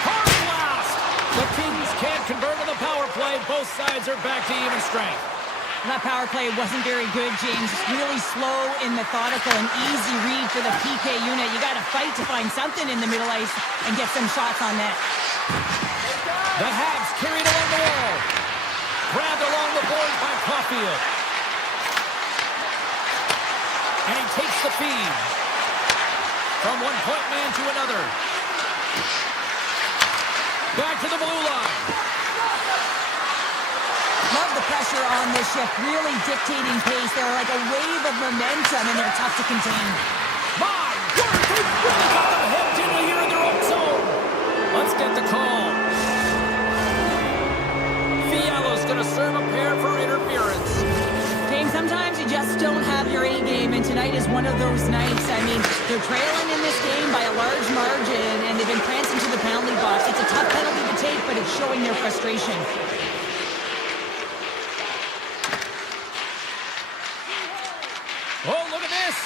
Hard blast. The Kings can't convert on the power play. Both sides are back to even strength. That power play wasn't very good, James. Really slow and methodical, and easy read for the PK unit. You got to fight to find something in the middle ice and get some shots on net. The Habs carried along the wall. Grabbed along the boards by Caulfield. And he takes the feed. From one point man to another. Back to the blue line. Love the pressure on this shift, really dictating pace. They're like a wave of momentum, and they're tough to contain. My word, they really got them hemmed in here in their own zone. Let's get the call. Fialo's going to serve a pair for interference. James, sometimes you just don't have your A game, and tonight is one of those nights. I mean, they're trailing in this game by a large margin, and they've been prancing to the penalty box. It's a tough penalty to take, but it's showing their frustration. Oh, look at this.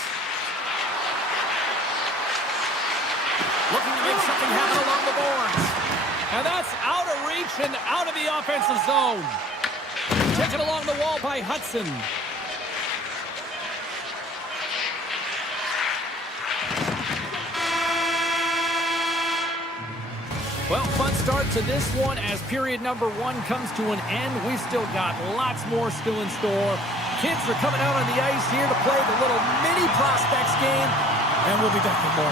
Looking to make something happen along the boards. And that's out of reach and out of the offensive zone. Taken along the wall by Hudson. Well, fun start to this one as period number 1 comes to an end. We've still got lots more still in store. Kids are coming out on the ice here to play the little mini prospects game, and we'll be back in more.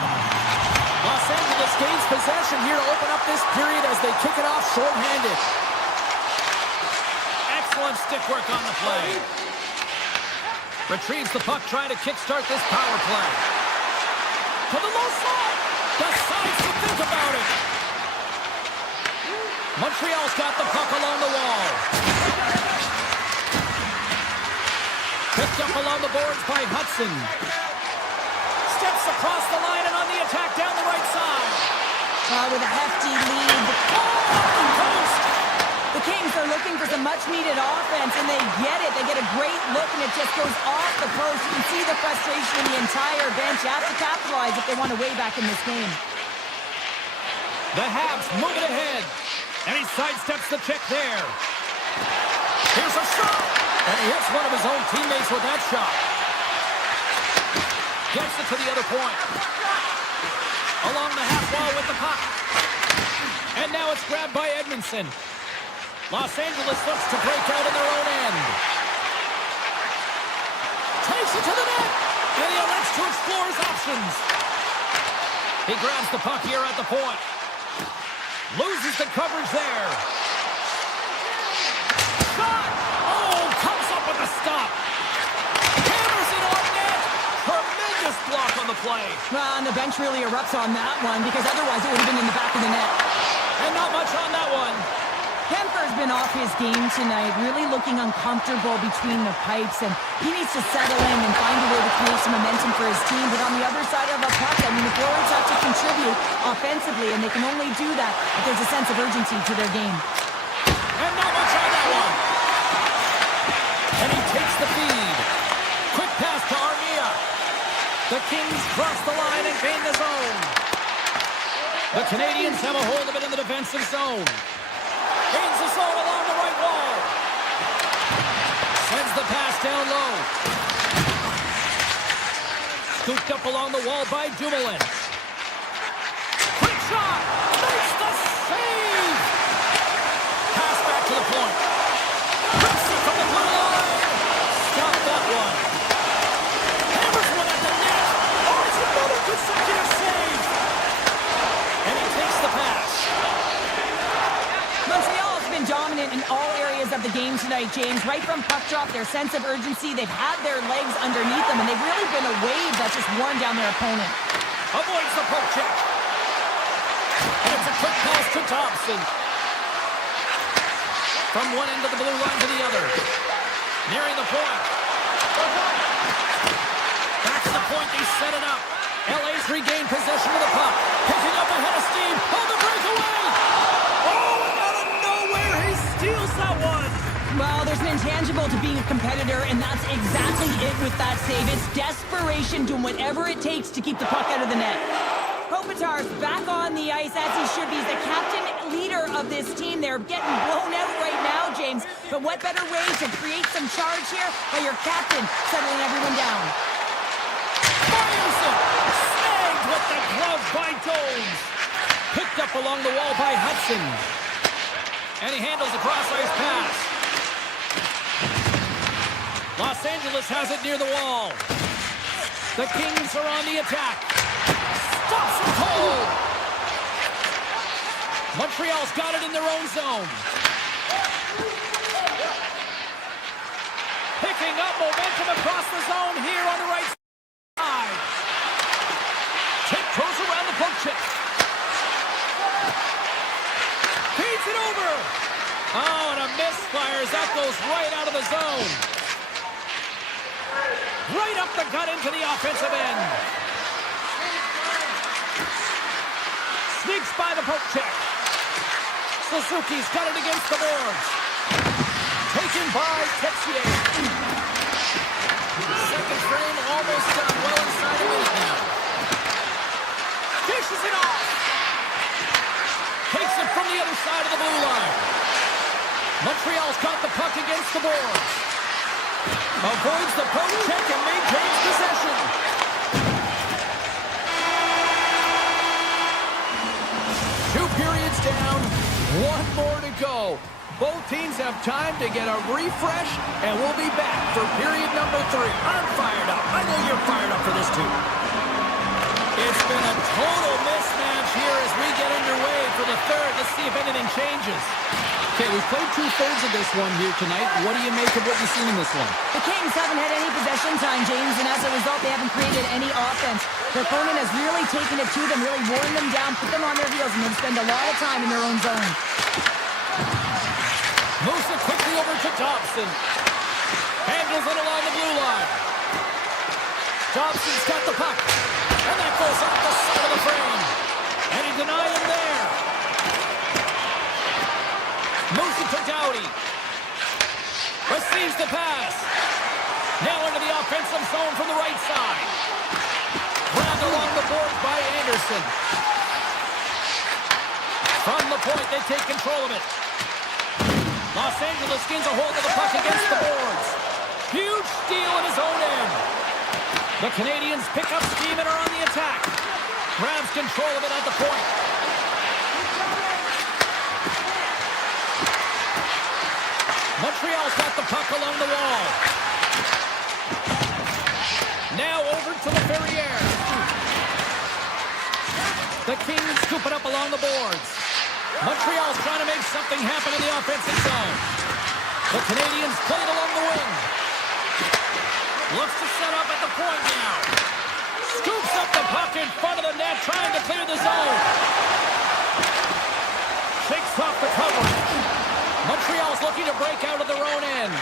Los Angeles gains possession here to open up this period as they kick it off shorthanded. Excellent stick work on the play. Retrieves the puck, trying to kickstart this power play. To the low slot. Decides to think about it. Montreal's got the puck along the wall. Picked up along the boards by Hudson. Steps across the line and on the attack down the right side. With a hefty lead. Oh, post. The Kings are looking for some much-needed offense, and they get it. They get a great look, and it just goes off the post. You can see the frustration in the entire bench. You have to capitalize if they want to way back in this game. The Habs moving ahead. And he sidesteps the check there. Here's a shot. And he hits one of his own teammates with that shot. Gets it to the other point. Along the half wall with the puck. And now it's grabbed by Edmondson. Los Angeles looks to break out in their own end. Takes it to the net. And he elects to explore his options. He grabs the puck here at the point. Loses the coverage there. Shot! Oh, comes up with a stop. Hammers it on net. Tremendous block on the play. Well, and the bench really erupts on that one, because otherwise it would have been in the back of the net. And not much on that one. Kemper's been off his game tonight, really looking uncomfortable between the pipes, and he needs to settle in and find a way to create some momentum for his team. But on the other side of the puck, I mean, the forwards have to contribute offensively, and they can only do that if there's a sense of urgency to their game. And not much on that one. And he takes the feed. Quick pass to Armia. The Kings cross the line and gain the zone. The Canadiens have a hold of it in the defensive zone. Gains the zone along the right wall. Sends the pass down low. Scooped up along the wall by Dumoulin. Quick shot. Makes the save. Pass back to the point. Rips it from the blue line. Stop that one. Hammers one at the net. Oh, it's another consecutive save. And he takes the pass. Montreal has been dominant in all areas of the game tonight, James. Right from puck drop, their sense of urgency, they've had their legs underneath them, and they've really been a wave that's just worn down their opponent. Avoids the poke check. And it's a quick pass to Thompson. From one end of the blue line to the other. Nearing the point. Back to the point, they set it up. LA's regain possession of the puck. Picking up a head of steam on the breakaway. Oh, and out of nowhere, he steals that one. Well, there's an intangible to being a competitor, and that's exactly it with that save. It's desperation, doing whatever it takes to keep the puck out of the net. Kopitar's back on the ice as he should be. He's the captain leader of this team. They're getting blown out right now, James. But what better way to create some charge here by your captain settling everyone down? Fires it. Snagged with the glove by Jones. Picked up along the wall by Hudson. And he handles a cross-ice pass. Los Angeles has it near the wall. The Kings are on the attack. Stops him cold. Montreal's got it in their own zone. Picking up momentum across the zone here on the right side. Tiptoes around the poke check. Feeds it over. Oh, and a misfire as that goes right out of the zone. Right up the gut into the offensive end. Sneaks by the poke check. Suzuki's got it against the boards. Taken by Texier. Second frame almost done. Well inside a minute now. Dishes it off. Takes it from the other side of the blue line. Montreal's got the puck against the boards. Avoids the poke check and maintains possession. Two periods down, one more to go. Both teams have time to get a refresh, and we'll be back for period number 3. I'm fired up. I know you're fired up for this too. It's been a total mismatch here as we get underway for the third. Let's see if anything changes. Okay, we've played 2/3 of this one here tonight. What do you make of what you've seen in this one? The Kings haven't had any possession time, James, and as a result, they haven't created any offense. Their opponent has really taken it to them, really worn them down, put them on their heels, and they've spent a lot of time in their own zone. Moves it quickly over to Dobson. Handles it along the blue line. Dobson's got the puck. And that goes off the side of the frame. And he denied him there. Moves it to Doughty. Receives the pass. Now into the offensive zone from the right side. Grabbed along the boards by Anderson. From the point, they take control of it. Los Angeles gains a hold of the puck against the boards. Huge steal in his own end. The Canadiens pick up steam and are on the attack. Grabs control of it at the point. Montreal's got the puck along the wall. Now over to LaFerriere. The Kings scoop it up along the boards. Montreal's trying to make something happen in the offensive zone. The Canadiens play it along the wing. Looks to set up at the point now. Scoops up the puck in front of the net, trying to clear the zone. Shakes off the coverage. Montreal's looking to break out of their own end.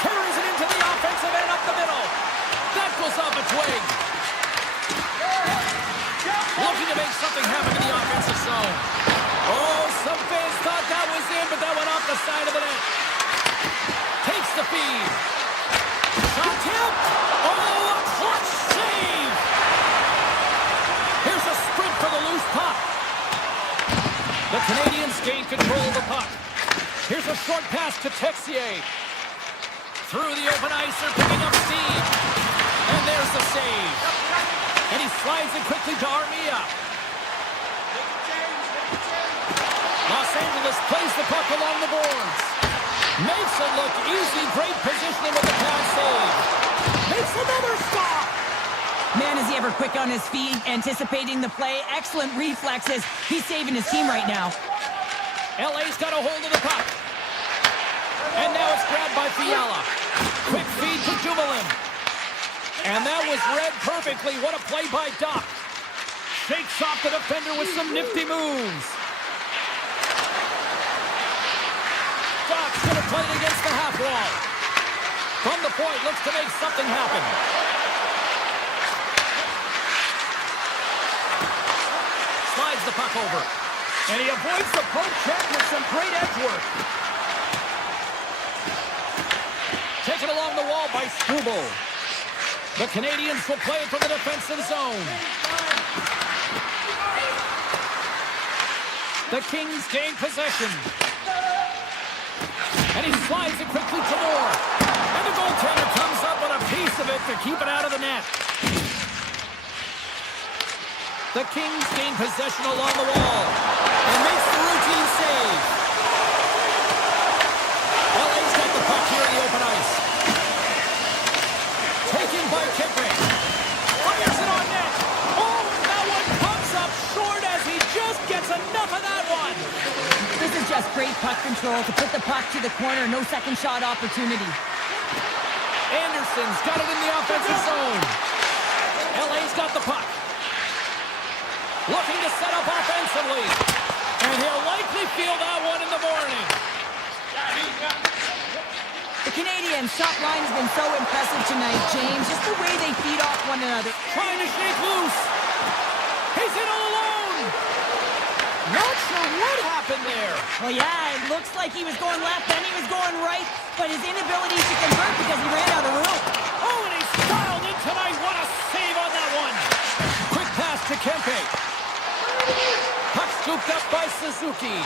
Carries it into the offensive end up the middle. That goes off its wing. Looking to make something happen in the offensive zone. Oh, some fans thought that was in, but that went off the side of the net. Takes the feed. Shot tip. Oh, a clutch save. Here's a sprint for the loose puck. The Canadiens gain control of the puck. Here's a short pass to Texier. Through the open ice, they're picking up steam. And there's the save. And he slides it quickly to Armia. Los Angeles plays the puck along the boards. Makes it look easy. Great positioning with the pass save. Makes another stop. Man, is he ever quick on his feet, anticipating the play. Excellent reflexes. He's saving his team right now. LA's got a hold of the puck. And now it's grabbed by Fiala. Quick feed to Dumoulin. And that was read perfectly. What a play by Doc. Shakes off the defender with some nifty moves. Doc's going to play it against the half wall. From the point, looks to make something happen. puck over. And he avoids the poke check with some great edge work. Taken along the wall by Struble. The Canadiens will play it from the defensive zone. The Kings gain possession. And he slides it quickly to Moore. And the goaltender comes up with a piece of it to keep it out of the net. The Kings gain possession along the wall and makes the routine save. LA's got the puck here in the open ice. Taken by Kiprick. Fires it on net. Oh, and that one comes up short as he just gets enough of that one. This is just great puck control to put the puck to the corner. No second shot opportunity. Anderson's got it in the offensive zone. LA's got the puck. Looking to set up offensively. And he'll likely feel that one in the morning. The Canadiens' top line has been so impressive tonight, James. Just the way they feed off one another. Trying to shake loose. He's in all alone. Not sure what happened there. Well, yeah, it looks like he was going left, then he was going right, but his inability to convert because he ran out of room. Oh, and he's dialed in tonight. What a save on that one. Quick pass to Kempe. Puck scooped up by Suzuki.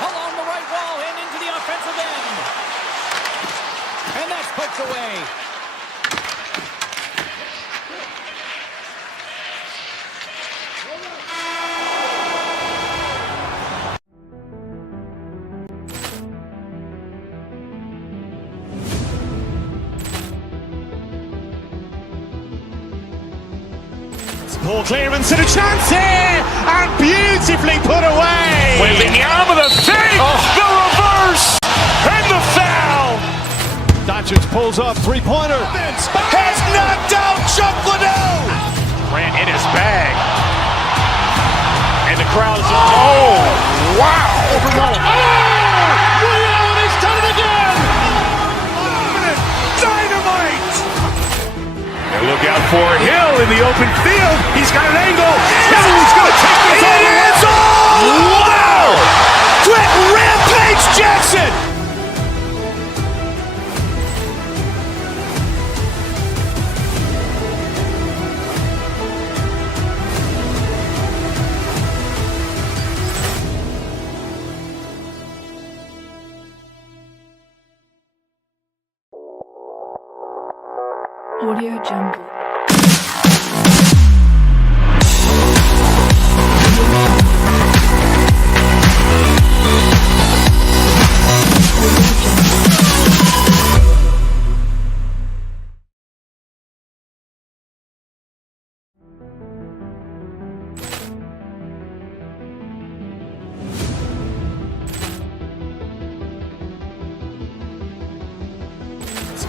Along the right wall and into the offensive end. And that's poked away. Ball clearance and a chance here, and beautifully put away. Waving the arm of the save, the reverse, and the foul. Doncic pulls up, three-pointer. Has knocked out Chuck Liddell. Ran in his bag. And the crowd is, oh, wow. Overruled. Oh, reality's done it again. Dynamite. And look out for Hill in the open field. He's got an angle. He's going to take this all the way. Wow. Quick Rampage Jackson. Audio Jungle.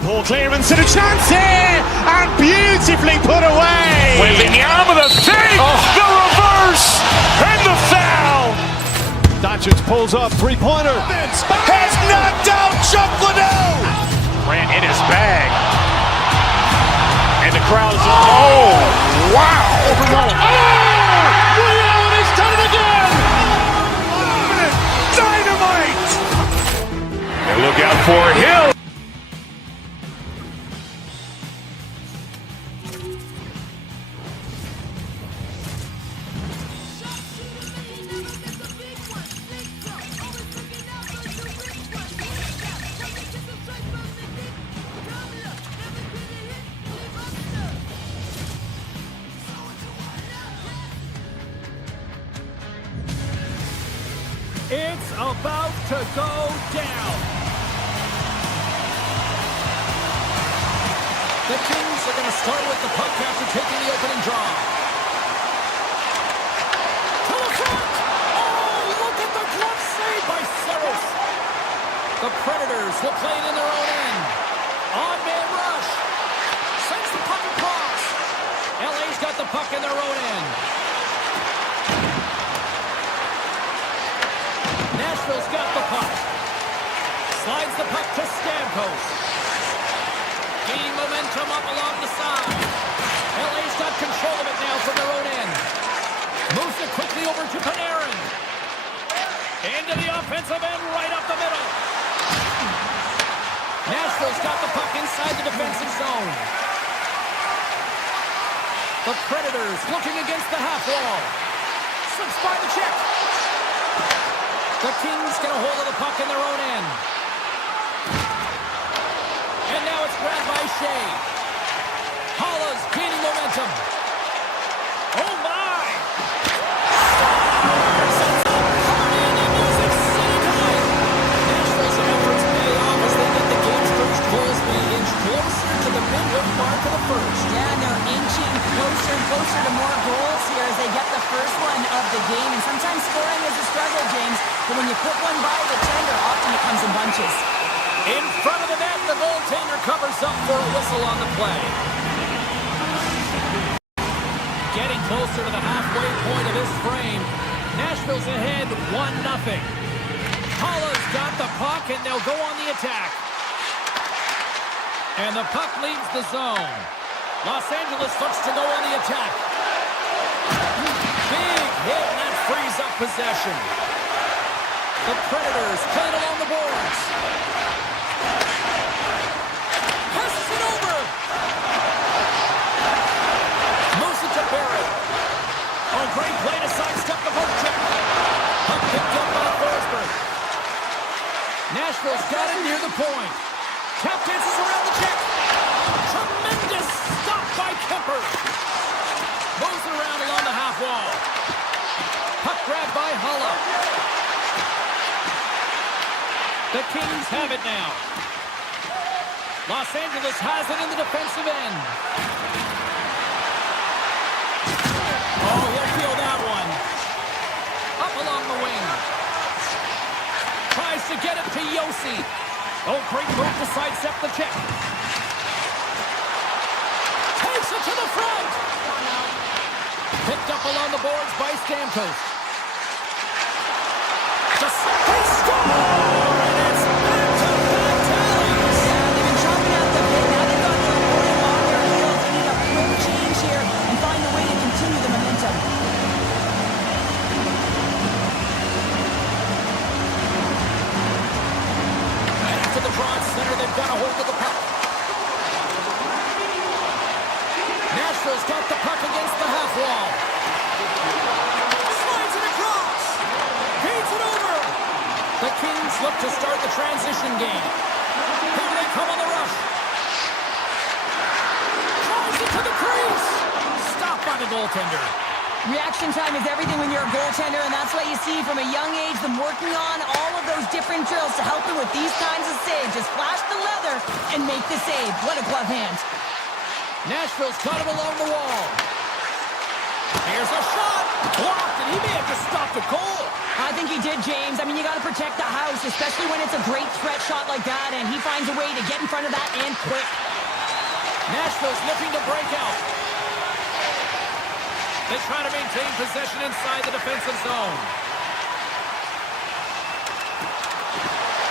Ball clearance and a chance here, and beautifully put away. Waving the arm of the save, the reverse, and the foul. Doncic pulls up, three-pointer. Has knocked out Chuck Liddell. Ran in his bag. And the crowd is, oh, wow. Overruled. Oh, reality's done it again. Dynamite. And look out for Hill. It's about to go down. The Kings are going to start with the puck after taking the opening draw. To the front! Oh, look at the glove save by Saros. The Predators will play it in their own end. On-man rush. Sends the puck across. LA's got the puck in their own end. Nashville's got the puck. Slides the puck to Stamkos. Gaining momentum up along the side. LA's got control of it now from their own end. Moves it quickly over to Panarin. Into the offensive end, right up the middle. Nashville's got the puck inside the defensive zone. The Predators looking against the half wall. Slips by the check. The Kings get a hold of the puck in their own end. And now it's grabbed by Shea. Holla's gaining momentum. Oh, my! Nashville's efforts pay off as they get the game's first goals being inched closer to the midway mark of the first. Yeah, and they're inching closer and closer to more goals here as they get the first one of the game. And sometimes scoring is a struggle, James. But when you put one by the tender, often it comes in bunches. In front of the net, the goaltender covers up for a whistle on the play. Getting closer to the halfway point of this frame. Nashville's ahead 1-0. Holla's got the puck, and they'll go on the attack. And the puck leaves the zone. Los Angeles looks to go on the attack. Big hit, and that frees up possession. The Predators playing along the boards. Passes it over. Moves it to Barrett. Oh, great play to sidestep the poke check. Puck picked up by Forsberg. Nashville's got it near the point. Tap dances around the check. Tremendous stop by Kemper. Moves it around along the half wall. Puck grabbed by Holla. The Kings have it now. Los Angeles has it in the defensive end. Oh, he'll feel that one. Up along the wing. Tries to get it to Yossi. Oh, great move to sidestep the check. Takes it to the front. Picked up along the boards by Stamkos. Just they score! And it's back-to-back tallies. Yeah, they've been chomping at the bit. Now they've got the opponent on their heels. They need a quick change here and find a way to continue the momentum. And after the draw at center, they've got a hold of the puck. Nashville's got the puck against the half wall. Slides it across. Feeds it over. The Kings look to start the transition game. Here they come on the rush. Tries it to the crease. Stopped by the goaltender. Reaction time is everything when you're a goaltender, and that's why you see from a young age them working on all of those different drills to help them with these kinds of saves. Just flash the leather and make the save. What a glove hand. Nashville's got it along the wall. Here's a shot. Blocked, and he may have just stopped a goal. I think he did, James. I mean, you got to protect the house, especially when it's a great threat shot like that, and he finds a way to get in front of that and quick. Nashville's looking to break out. They try to maintain possession inside the defensive zone.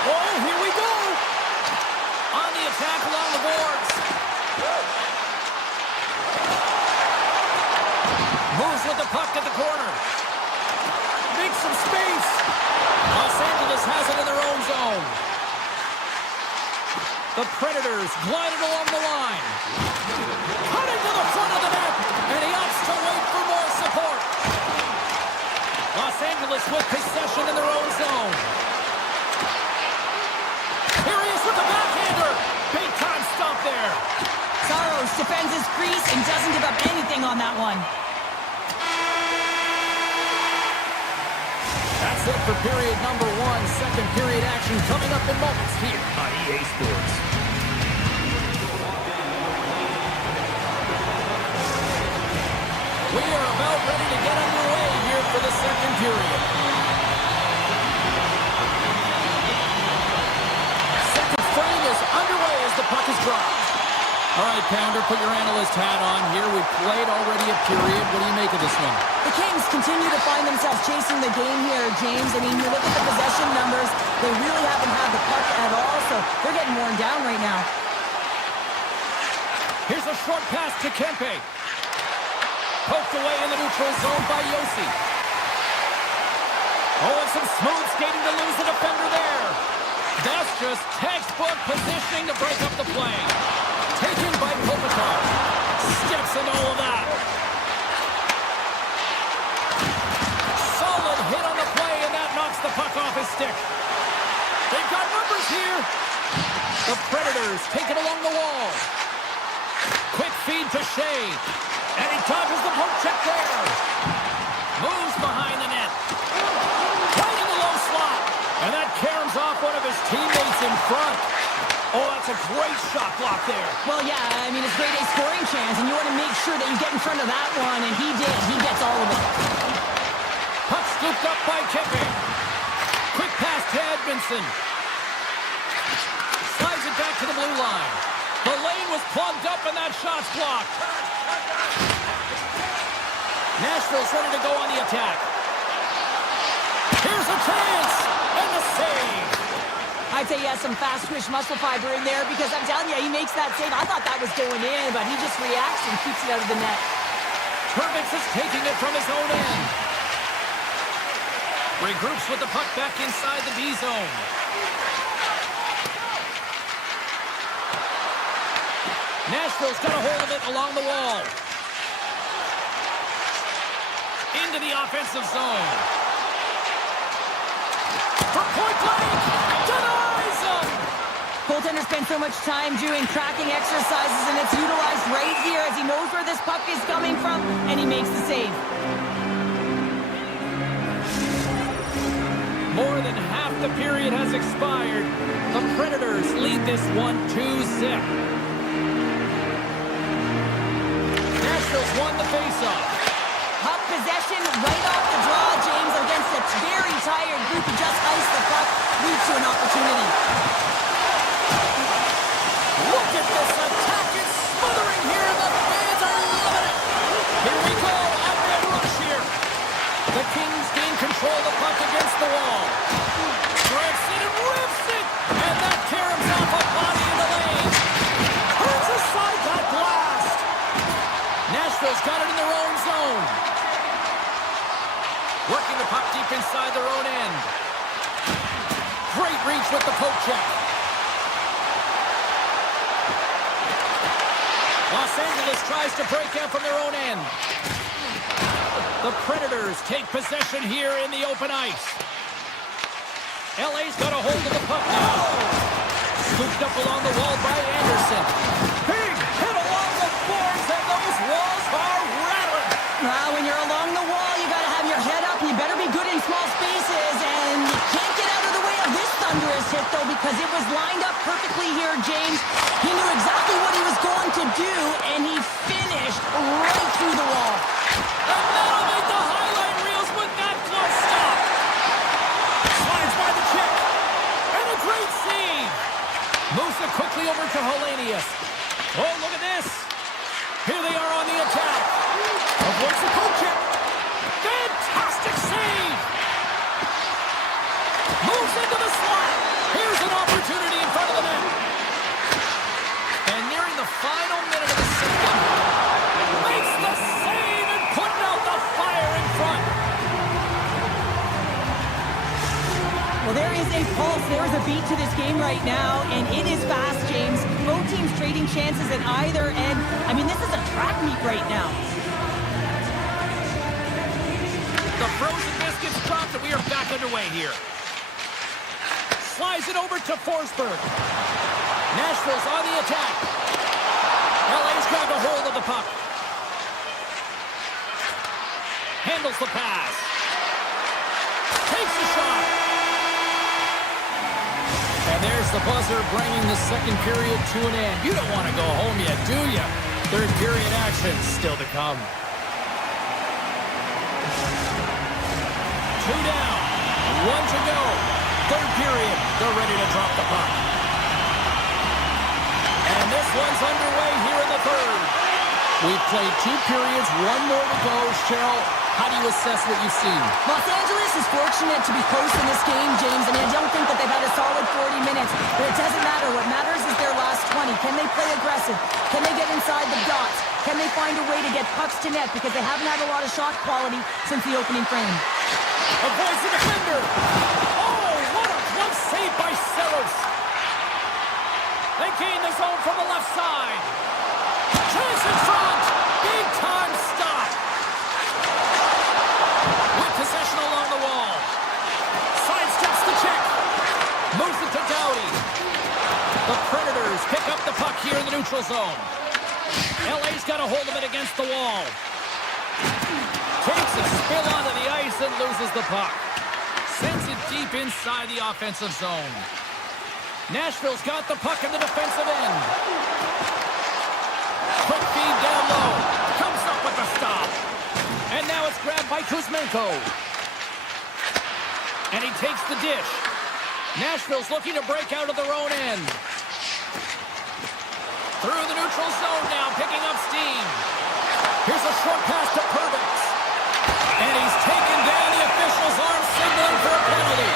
Oh, here we go. On the attack along the boards. Moves with the puck at the corner. Makes some space. Los Angeles has it in their own zone. The Predators glided along the line. Cutting to the front of the net. And he opts to wait for more support. Los Angeles with possession in their own zone. Here he is with the backhander. Big time stop there. Saros defends his crease and doesn't give up anything on that one. That's it for period number one. Second period action coming up in moments here on EA Sports. We are about ready to get underway here for the second period. Second frame is underway as the puck is dropped. All right, Pounder, put your analyst hat on here. We've played already a period. What do you make of this one? The Kings continue to find themselves chasing the game here, James. I mean, you look at the possession numbers, they really haven't had the puck at all, so they're getting worn down right now. Here's a short pass to Kempe. Poked away in the neutral zone by Yossi. Oh, and some smooth skating to lose the defender there. That's just textbook positioning to break up the play. Taken by Kopitar. Steps into all of that. Solid hit on the play, and that knocks the puck off his stick. They've got numbers here. The Predators take it along the wall. Quick feed to Shea. And he dodges the poke check there. Moves behind the net. Right in the low slot. And that caroms off one of his teammates in front. Oh, that's a great shot block there. Well, yeah, I mean, it's grade A scoring chance, and you want to make sure that you get in front of that one, and he did. He gets all of it. Puck scooped up by Kipping. Quick pass to Edmondson. Slides it back to the blue line. The lane was plugged up, and that shot's blocked. Nashville's ready to go on the attack. Here's a chance, and the save. I'd say he has some fast-twitch muscle fiber in there because I'm telling you, he makes that save. I thought that was going in, but he just reacts and keeps it out of the net. Herbix is taking it from his own end. Regroups with the puck back inside the D zone. Nashville's got a hold of it along the wall. Into the offensive zone. For point blank, denies him! Goaltender spends so much time doing tracking exercises, and it's utilized right here as he knows where this puck is coming from, and he makes the save. More than half the period has expired. The Predators lead this one 2-0. Nashville's won the faceoff. Puck possession right off the draw, James, against a very tired group who just iced the puck, leads to an opportunity. Look at this attack. It's smothering here. The fans are loving it. Here we go. A red rush here. The Kings gain control of the puck against the wall. Drives it and rips it. And that caroms off a body in the lane. Hurts aside that blast. Nashville's got it in their own zone. Working the puck deep inside their own end. Great reach with the poke check. Los Angeles tries to break out from their own end. The Predators take possession here in the open ice. LA's got a hold of the puck now. Scooped up along the wall by Anderson. Big hit along the boards, and those walls are rattling. Well, when you're along the wall, you got to have your head up. You better be good in small spaces, and you can't get out of the way of this thunderous hit, though, because it was lined up perfectly here, James. He knew exactly what he was going to do, and he finished right through the wall. And that'll make the highlight reels with that close stop. Slides by the check. And a great save. Moves it quickly over to Hellenius. Oh, look at this. Here they are on the attack. Avoids the poke check. Fantastic save. Moves into the slot. Here's an opportunity in front of the net. And nearing the final minute of the second, makes the save and putting out the fire in front. Well, there is a pulse. There is a beat to this game right now, and it is fast, James. Both teams trading chances at either end. I mean, this is a track meet right now. The frozen biscuits dropped, and we are back underway here. Slides it over to Forsberg. Nashville's on the attack. LA's got a hold of the puck. Handles the pass. Takes the shot. And there's the buzzer bringing the second period to an end. You don't want to go home yet, do you? Third period action still to come. 2 down, 1 to go. Third period, they're ready to drop the puck. And this one's underway here in the third. We've played 2 periods, 1 more to go. Cheryl, How do you assess what you've seen? Los Angeles is fortunate to be close in this game, James. I mean, I don't think that they've had a solid 40 minutes, but it doesn't matter. What matters is their last 20. Can they play aggressive? Can they get inside the dots? Can they find a way to get pucks to net? Because they haven't had a lot of shot quality since the opening frame. Avoids the defender. Oh, what a close save by Saros. They gain the zone from the left side. Chase in front. Big time stop. With possession along the wall. Sidesteps the check. Moves it to Doughty. The Predators pick up the puck here in the neutral zone. LA's got a hold of it against the wall. Takes a spill onto the ice and loses the puck. Sends it deep inside the offensive zone. Nashville's got the puck in the defensive end. Quick feed down low. Comes up with the stop. And now it's grabbed by Kuzmenko. And he takes the dish. Nashville's looking to break out of their own end. Through the neutral zone now, picking up steam. Here's a short pass to Perbix. And he's taken down. The official's arm signaling for a penalty.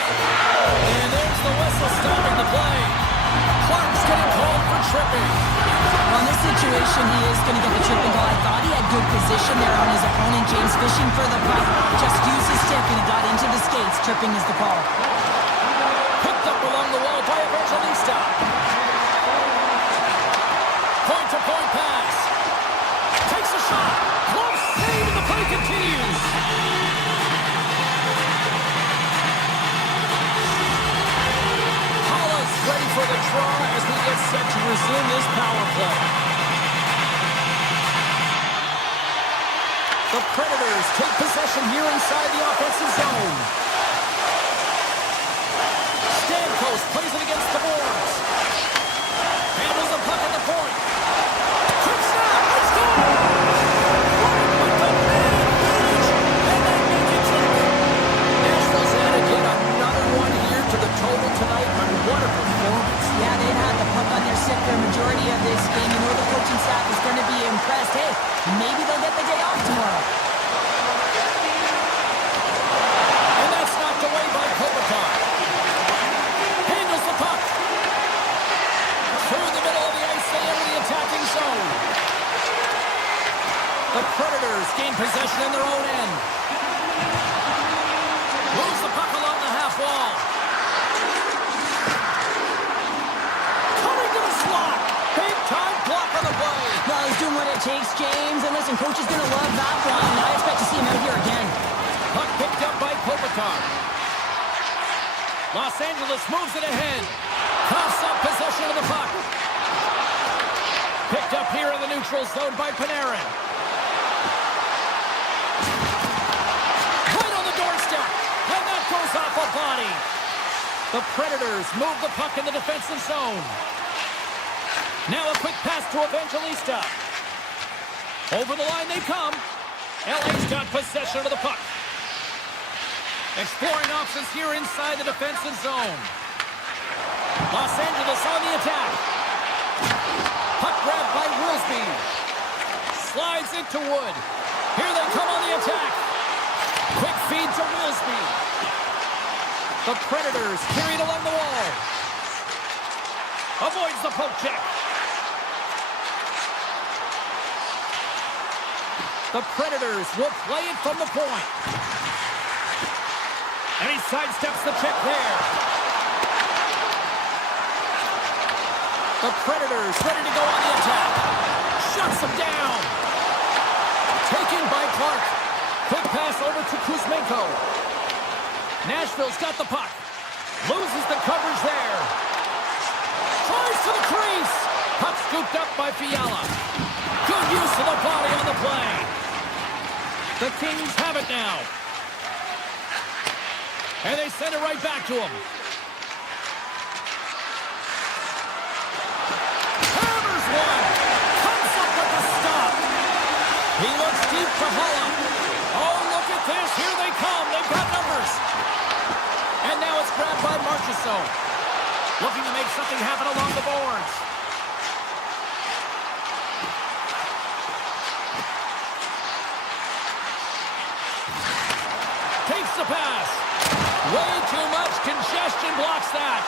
And there's the whistle stopping the play. Clark's getting called for tripping. On this situation, he is going to get the tripping call. I thought he had good position there on his opponent. James fishing for the puck. Just used his stick and he got into the skates. Tripping is the call. Picked up along the wall by Evangelista. Point-to-point pass. Takes a shot. Close save and the play continues. Hollis ready for the draw as we get set to resume this power play. The Predators take possession here inside the offensive zone. Stamkos plays it against the boards. Handles the puck at the point. Quick snap, let's go! Right with the man advantage, and they make it triple. Nashville's added yet another one here to the total tonight, and what a performance. Yeah, they've had the puck on their stick for a majority of this game. You know the coaching staff is going to be impressed. Hey, maybe they'll get the day off tomorrow. And that's knocked away by Kopitar. Handles the puck. Through the middle of the ice, they enter the attacking zone. The Predators gain possession in their own end. Moves the puck along the half wall. Coming to the slot. Big time block on the play. Well, he's doing what it takes, James. And listen, coach is going to love that one. I expect to see him out here again. Puck picked up by Kopitar. Los Angeles moves it ahead. Coughs up possession of the puck. Picked up here in the neutral zone by Panarin. Right on the doorstep. And that goes off a body. The Predators move the puck in the defensive zone. Now a quick pass to Evangelista. Over the line they come. LA's got possession of the puck. Exploring options here inside the defensive zone. Los Angeles on the attack. Puck grabbed by Wilsby. Slides into Wood. Here they come on the attack. Quick feed to Wilsby. The Predators carried along the wall. Avoids the poke check. The Predators will play it from the point. And he sidesteps the check there. The Predators ready to go on the attack. Shuts them down. Taken by Clark. Quick pass over to Kuzmenko. Nashville's got the puck. Loses the coverage there. Tries to the crease. Puck scooped up by Fiala. Good use of the body on the play. The Kings have it now. And they send it right back to him. Hammers one. Comes up with the stop. He looks deep to Hulla. Oh, look at this. Here they come. They've got numbers. And now it's grabbed by Marchessault. Looking to make something happen along the boards. Way too much congestion blocks that.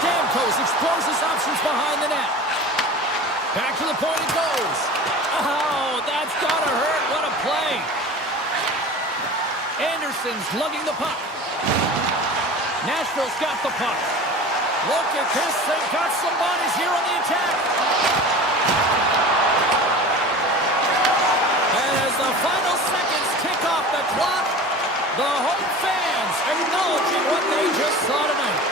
Stamkos explores his options behind the net. Back to the point it goes. Oh, that's gotta hurt. What a play. Anderson's lugging the puck. Nashville's got the puck. Look at this. They've got some bodies here on the attack. And as the final seconds tick off the clock, the home fans acknowledging what they just saw tonight.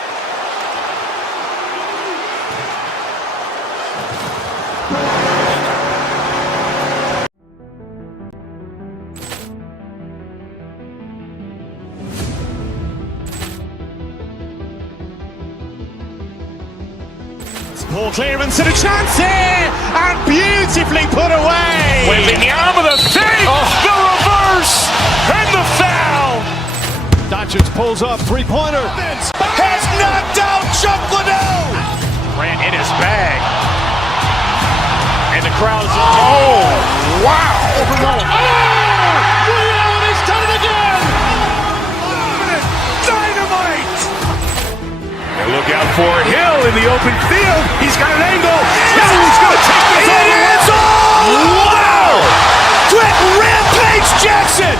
Ball clearance and a chance here, and beautifully put away. Waving the arm of the save, the reverse, and the foul. Doncic pulls up, three-pointer. Has knocked out Chuck Liddell. Grant in his bag. And the crowd's oh, wow. He's done it again. Dynamite. And look out for Hill in the open field. He's got an angle. He's going to take this all the way. Wow. Quick Rampage Jackson.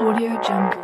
Audio Jungle.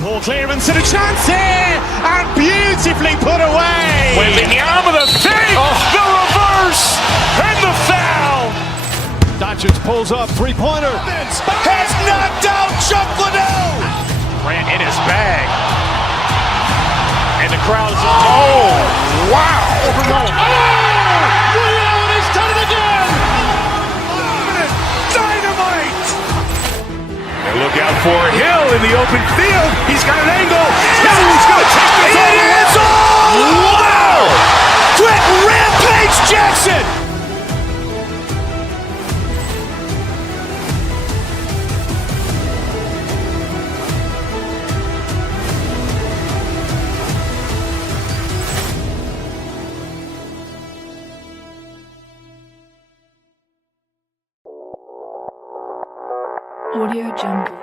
Ball clearance and a chance here, and beautifully put away. Waving the arm of the save, the reverse, and the foul. Doncic pulls up, three-pointer. Has knocked out Chuck Liddell. Grant in his bag. And the crowd's oh, wow. He's done it again. Dynamite. And look out for Hill in the open field. He's got an angle. He's going to take this all the way. Wow. Quick Rampage Jackson. Audio Jungle.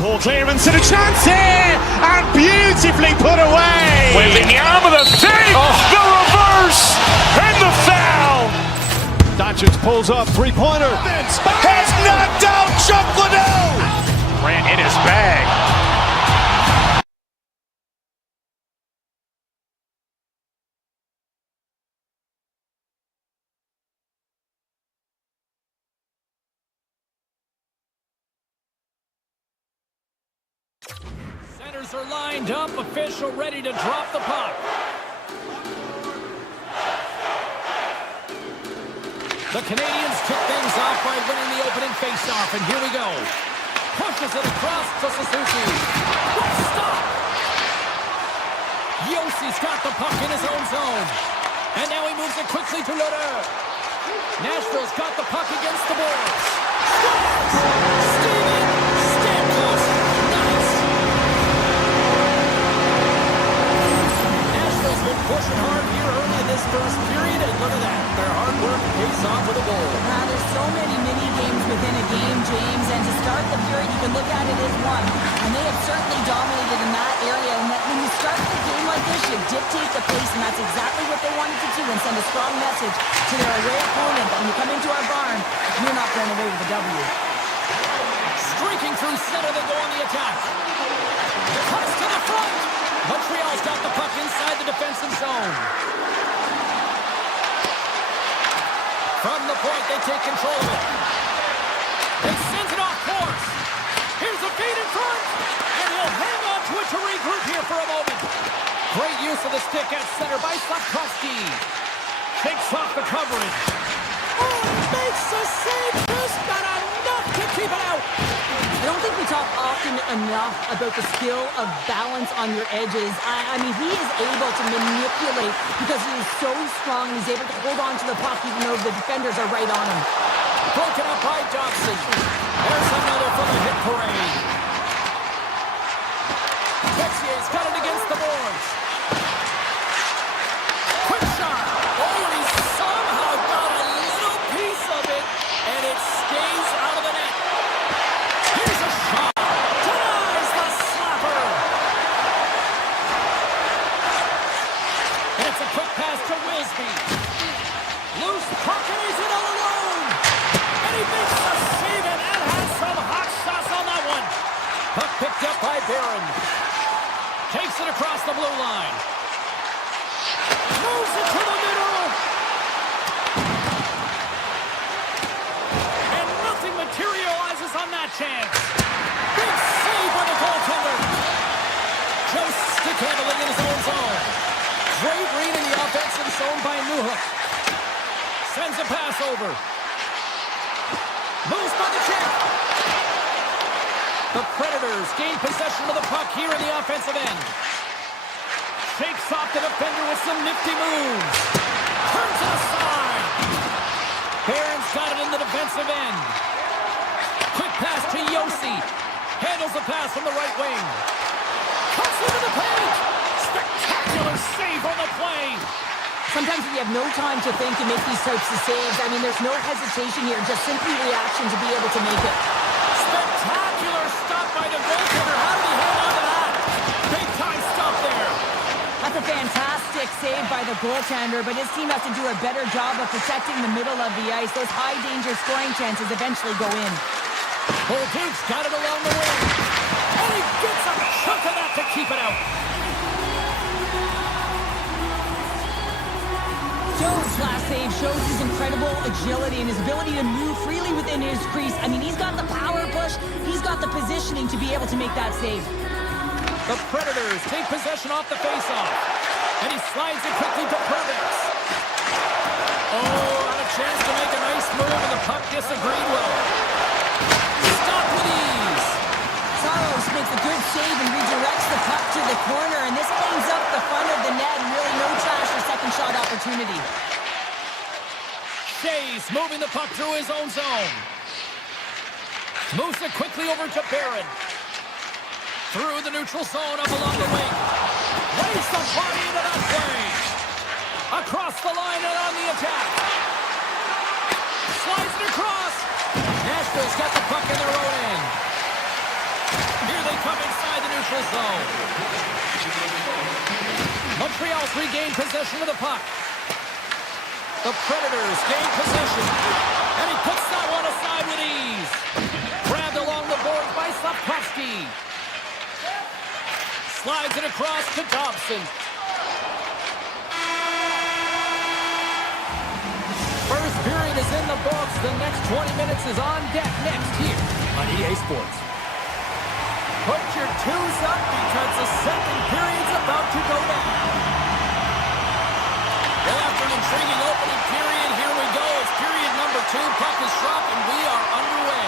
Ball clearance and a chance here, and beautifully put away. Waving the arm of the save, the reverse, and the foul. Doncic pulls up, three-pointer. Has knocked out Chuck Liddell. Grant in his bag. Centers are lined up, official ready to drop the puck. The Canadiens kick things off by winning the opening faceoff, and here we go. Pushes it across to Suzuki. What a stop! Yossi's got the puck in his own zone. And now he moves it quickly to Lodeur. Nashville's got the puck against the boards. Steven Stamkos. Nice. Nashville's been pushing hard here early in this this first period, and look at that. Their hard work pays off with a goal. There's so many mini games within a game, James, and to start the period, you can look at it as one. And they have certainly dominated in that area. And that when you start the game like this, you dictate the pace, and that's exactly what they wanted to do and send a strong message to their away opponent that when you come into our barn, you're not going away with a W. Streaking through center, they go on the attack. Cuts to the front. Montreal's got the puck inside the defensive zone. From the point, they take control of it. They sends it off course. Here's a feed in front. And he'll hang on to it to regroup here for a moment. Great use of the stick at center by Sapkowski. Takes off the coverage. Oh, makes a save. Just got enough to keep it out. I don't think we talk often enough about the skill of balance on your edges. I mean, he is able to manipulate because he is so strong. He's able to hold on to the puck even though the defenders are right on him. Broken up by Dobson. There's another for the hit parade. Texier's got it against the boards. Quick shot. Oh, and he somehow got a little piece of it, and it stays out of the net. Here's a shot. Denies the slapper. And it's a quick pass to Wilsby. Loose puck, and he's in all alone. And he makes the save, and that has some hot shots on that one. Puck picked up by Barron. Takes it across the blue line. Moves it to the middle. And nothing materializes on that chance. Big save by the goaltender. Just stick handling in his own zone. Great read in the offensive zone by Newhook. Sends a pass over. Moves by the check. The Predators gain possession of the puck here in the offensive end. Shakes off the defender with some nifty moves. Turns it aside. Barron's got it in the defensive end. Quick pass to Yossi. Handles the pass from the right wing. Cuts into the paint. Spectacular save on the play. Sometimes when you have no time to think and make these types of saves, I mean, there's no hesitation here, just simply reaction to be able to make it. Spectacular stop by the goaltender. How did he hang on to that? Big time stop there. That's a fantastic save by the goaltender, but his team has to do a better job of protecting the middle of the ice. Those high-danger scoring chances eventually go in. Bolduc's got it along the wing. And he gets a chunk of that to keep it out. Jones' last save shows his incredible agility and his ability to move freely within his crease. I mean, he's got the power push. He's got the positioning to be able to make that save. The Predators take possession off the faceoff. And he slides it quickly to Purvis. Oh, had a chance to make a nice move, and the puck disagreed well. Stop with ease. Saros makes a good save and redirects the puck to the corner, and this cleans up the front of the net and really no trash or second shot opportunity. Shays moving the puck through his own zone. Moves it quickly over to Barron. Through the neutral zone up along the wing. Waits the party into that play. Across the line and on the attack. Slides it across. Nashville's got the puck in their own end. Here they come inside the neutral zone. Montreal's regained possession of the puck. The Predators gain possession. And he puts that one aside with ease. Grabbed along the boards by Sapkowski. Slides it across to Dobson. First period is in the books. The next 20 minutes is on deck next here on EA Sports. Put your twos up because the second period's about to go down. Well, after an intriguing opening period, here we go. It's period number 2. Puck is dropped, and we are underway.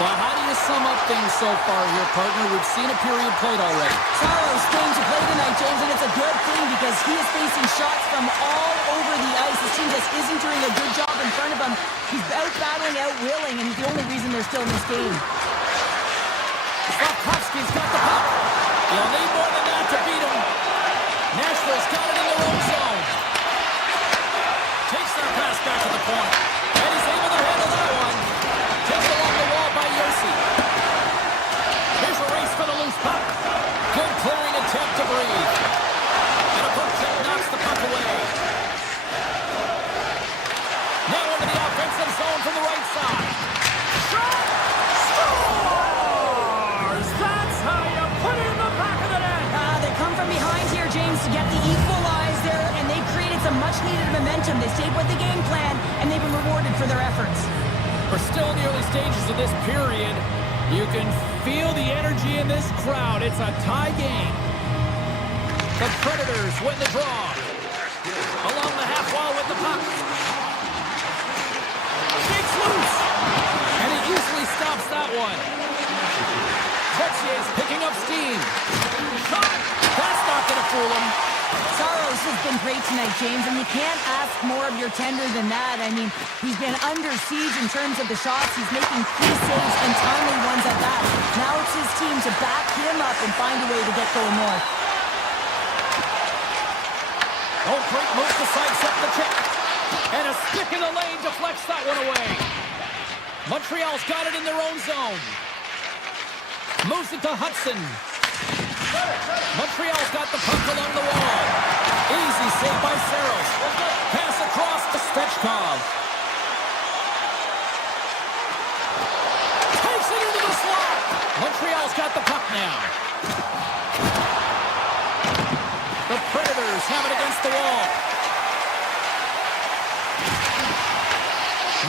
But how do you sum up things so far here, partner? We've seen a period played already. Saros staying to play tonight, James, and it's a good thing because he is facing shots from all over the ice. His team just isn't doing a good job in front of him. He's out-battling, out-willing, and he's the only reason they're still in this game. Slavkovsky's got the puck. You'll need more than that to beat him. Nashville's got it in their own zone. needed momentum. They stayed with the game plan, and they've been rewarded for their efforts. We're still in the early stages of this period. You can feel the energy in this crowd. It's a tie game. The Predators win the draw. Along the half wall with the puck. Shakes loose. And he easily stops that one. Tetzier's picking up steam. Shot. That's not going to fool him. Saros has been great tonight, James, and you can't ask more of your tender than that. I mean, he's been under siege in terms of the shots. He's making key saves and timely ones at that. Now it's his team to back him up and find a way to get going north. Oh, great move to sidestep the check. And a stick in the lane deflects that one away. Montreal's got it in their own zone. Moves it to Hudson. Montreal's got the puck along the wall. Easy save by Saros. Pass across to Svechkov. Takes it into the slot. Montreal's got the puck now. The Predators have it against the wall.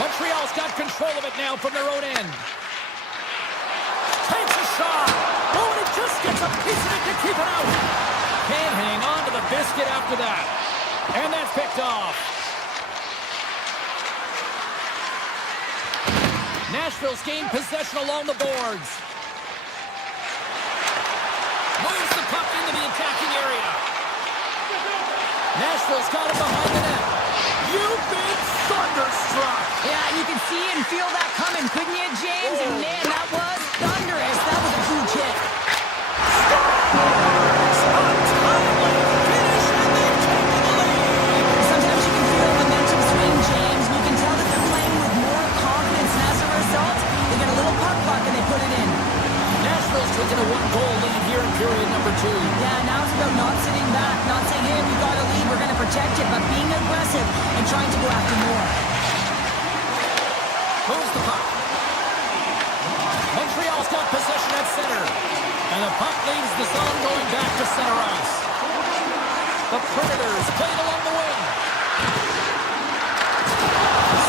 Montreal's got control of it now from their own end. Takes a shot. Oh, and it just gets a piece of it to keep it out. Can't hang on to the biscuit after that. And that's picked off. Nashville's gained possession along the boards. Moves the puck into the attacking area. Nashville's got it behind the net. You've been thunderstruck. Yeah, you can see and feel that coming, couldn't you, James? And man, that was thunderous. That was a huge hit. Sometimes you can feel momentum swing, James. You can tell that they're playing with more confidence, and as a result, they get a little puck and they put it in. Nashville's taking a one-goal lead here in period number 2. Yeah, now it's about not sitting back, not saying, hey, we got a lead, we're going to protect it, but being aggressive and trying to go after more. Moves the puck. Montreal's got possession at center. And the puck leaves the zone going back to center ice. The Predators play it along the wing.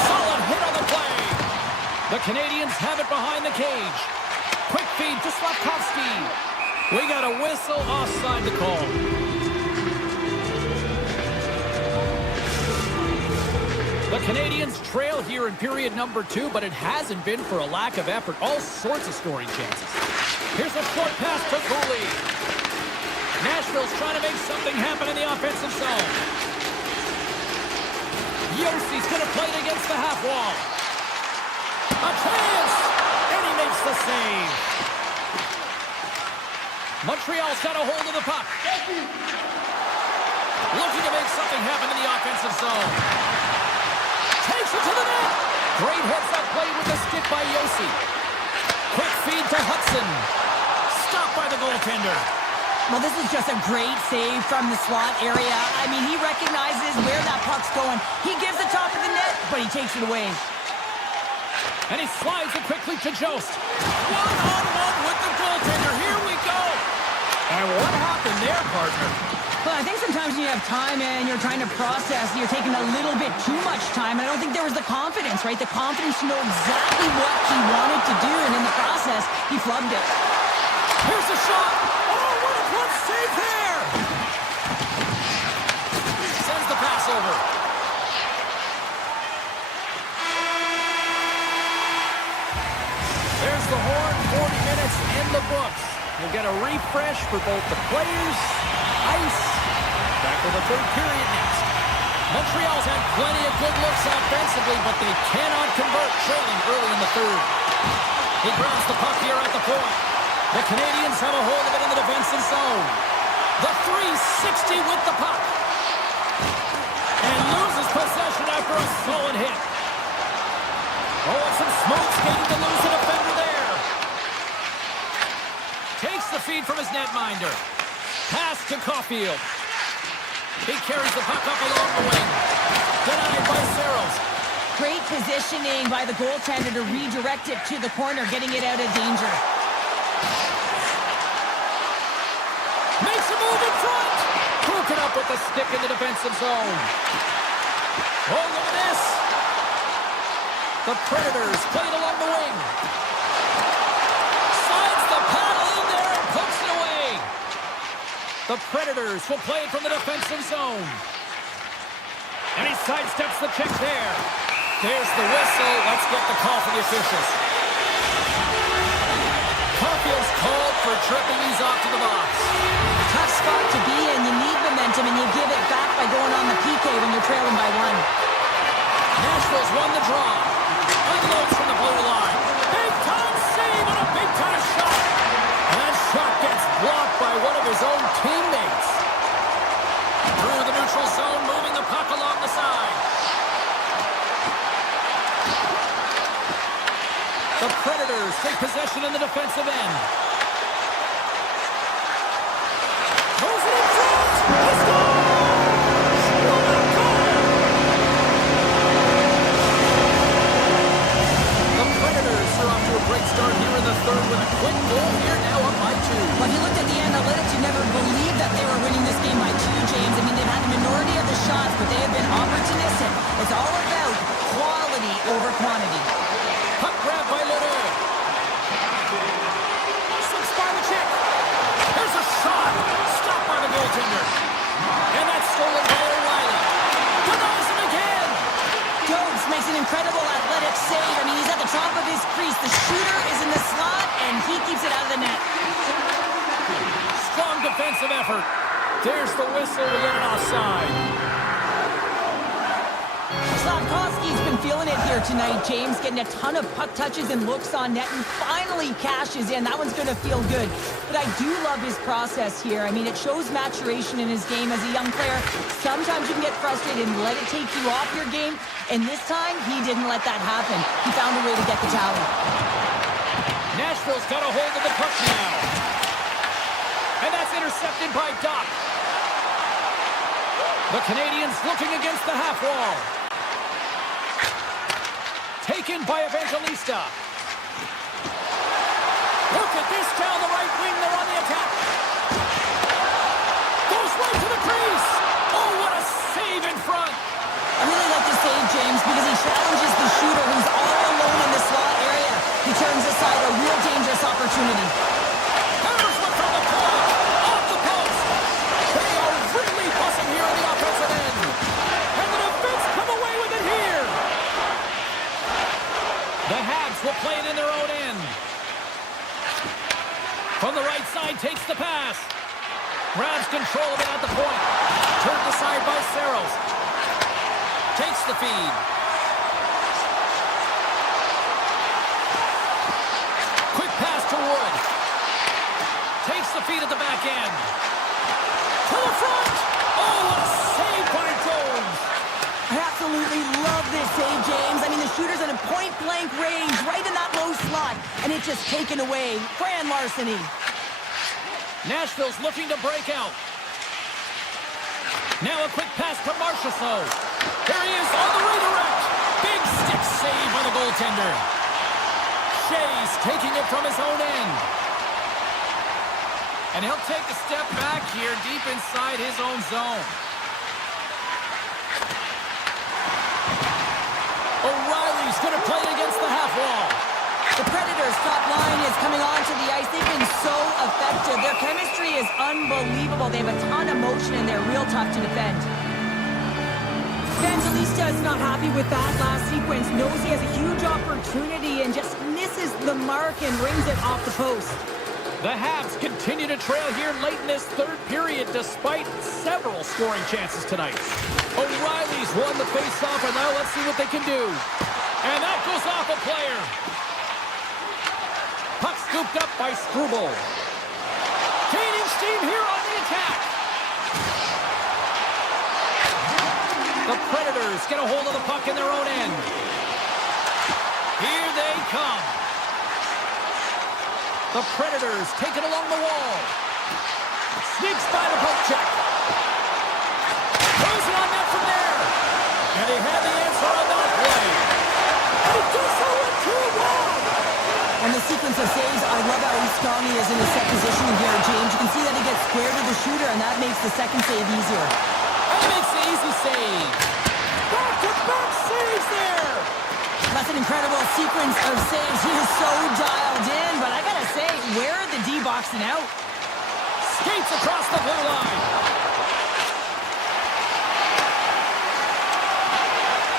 Solid hit on the play. The Canadiens have it behind the cage. Quick feed to Slavkovsky. We got a whistle offside to call. The Canadiens trail here in period number 2, but it hasn't been for a lack of effort. All sorts of scoring chances. Here's a short pass to Cooley. Nashville's trying to make something happen in the offensive zone. Yossi's going to play it against the half wall. A chance! And he makes the save. Montreal's got a hold of the puck. Looking to make something happen in the offensive zone. Takes it to the net. Great heads-up play with the stick by Josi. Quick feed to Hudson. Stopped by the goaltender. Well, this is just a great save from the slot area. I mean, he recognizes where that puck's going. He gives the top of the net, but he takes it away. And he slides it quickly to Jost. One-on-one with the goaltender. Here we go. And what happened there, partner? Well, I think sometimes when you have time and you're trying to process, you're taking a little bit too much time. I don't think there was the confidence, right? The confidence to know exactly what he wanted to do, and in the process, he flubbed it. Here's a shot. Oh, what a clutch save there. Sends the pass over. There's the horn. 40 minutes in the books. We'll get a refresh for both the players, ice. Back to the third period next. Montreal's had plenty of good looks offensively, but they cannot convert, trailing early in the third. He grabs the puck here at the point. The Canadiens have a hold of it in the defensive zone. The 360 with the puck. And loses possession after a solid hit. Oh, and some smoke skating to lose a defender there. Takes the feed from his netminder. Pass to Caulfield. He carries the puck up along the wing. Denied by Saros. Great positioning by the goaltender to redirect it to the corner, getting it out of danger. Makes a move in front. Broken up with the stick in the defensive zone. Oh, look at this. The Predators play it along the wing. Slides the paddle in there and pokes it away. The Predators will play it from the defensive zone. And he sidesteps the check there. There's the whistle. Let's get the call for the officials. Caulfield's called for tripping. He's off to the box. Tough spot to be in. You need momentum, and you give it back by going on the PK when you're trailing by 1. Nashville's won the draw. Unloads from the blue line. Big-time save on a big-time shot. And that shot gets blocked by one of his own teammates. Through the neutral zone, moving the puck along the side. The Predators take possession in the defensive end. Throws it in front. He scores! What a goal! The Predators are off to a great start here in the third with a quick goal here, now up by 2. Well, if you looked at the analytics, you never believed that they were winning this game by 2, James. I mean, they've had a minority of the shots, but they have been opportunistic. It's all about quality over quantity. Puck grab by Ledoux. Slips by the check. There's a shot. Stopped by the goaltender. And that's stolen by O'Reilly. Denies him again. Dobes makes an incredible athletic save. I mean, he's at the top of his crease. The shooter is in the slot, and he keeps it out of the net. Strong defensive effort. There's the whistle. We get an offside. Slavkovsky's been feeling it here tonight, James, getting a ton of puck touches and looks on net, and finally cashes in. That one's going to feel good. But I do love his process here. I mean, it shows maturation in his game as a young player. Sometimes you can get frustrated and let it take you off your game, and this time, he didn't let that happen. He found a way to get the tally. Nashville's got a hold of the puck now. And that's intercepted by Doc. The Canadiens looking against the half wall. Taken by Evangelista. Look at this down the right wing. They're on the attack. Goes right to the crease. Oh, what a save in front. I really like the save, James, because he challenges the shooter who's all alone in the slot area. He turns aside a real dangerous opportunity. There's one from the corner. Off the post. They are really bussing here on the offensive end. And the defense come away with it here. The Habs will play it in their own end. From the right side, takes the pass. Grabs control of it at the point. Turned aside by Saros. Takes the feed. Quick pass to Wood. Takes the feed at the back end. To the front. Oh, what a save by Jones. I absolutely love this save, James. I mean, the shooter's in a point-blank range, right in that low slot, and it's just taken away. Grand larceny. Nashville's looking to break out. Now a quick pass to Marchessault. There he is on the redirect. Big stick save by the goaltender. Shea's taking it from his own end. And he'll take a step back here deep inside his own zone. O'Reilly's going to play it against the half wall. The Predators' top line is coming onto the ice. They've been so effective. Their chemistry is unbelievable. They have a ton of motion, and they're real tough to defend. Evangelista is not happy with that last sequence. Knows he has a huge opportunity and just misses the mark and rings it off the post. The Habs continue to trail here late in this third period despite several scoring chances tonight. O'Reilly's won the face-off, and now let's see what they can do. And that goes off a player. Puck scooped up by Struble. Gaining steam here on the attack. The Predators get a hold of the puck in their own end. Here they come. The Predators take it along the wall. Sneaks by the poke check. Throws it on net from there. And he had the answer on that play. He does so with 2-1. And the sequence of saves, I love how strong he is in his set position here, James. You can see that he gets square to the shooter, and that makes the second save easier. And he makes the easy save. that sequence of saves. He is so dialed in, but I gotta say, where are the D-boxing out? Skates across the blue line.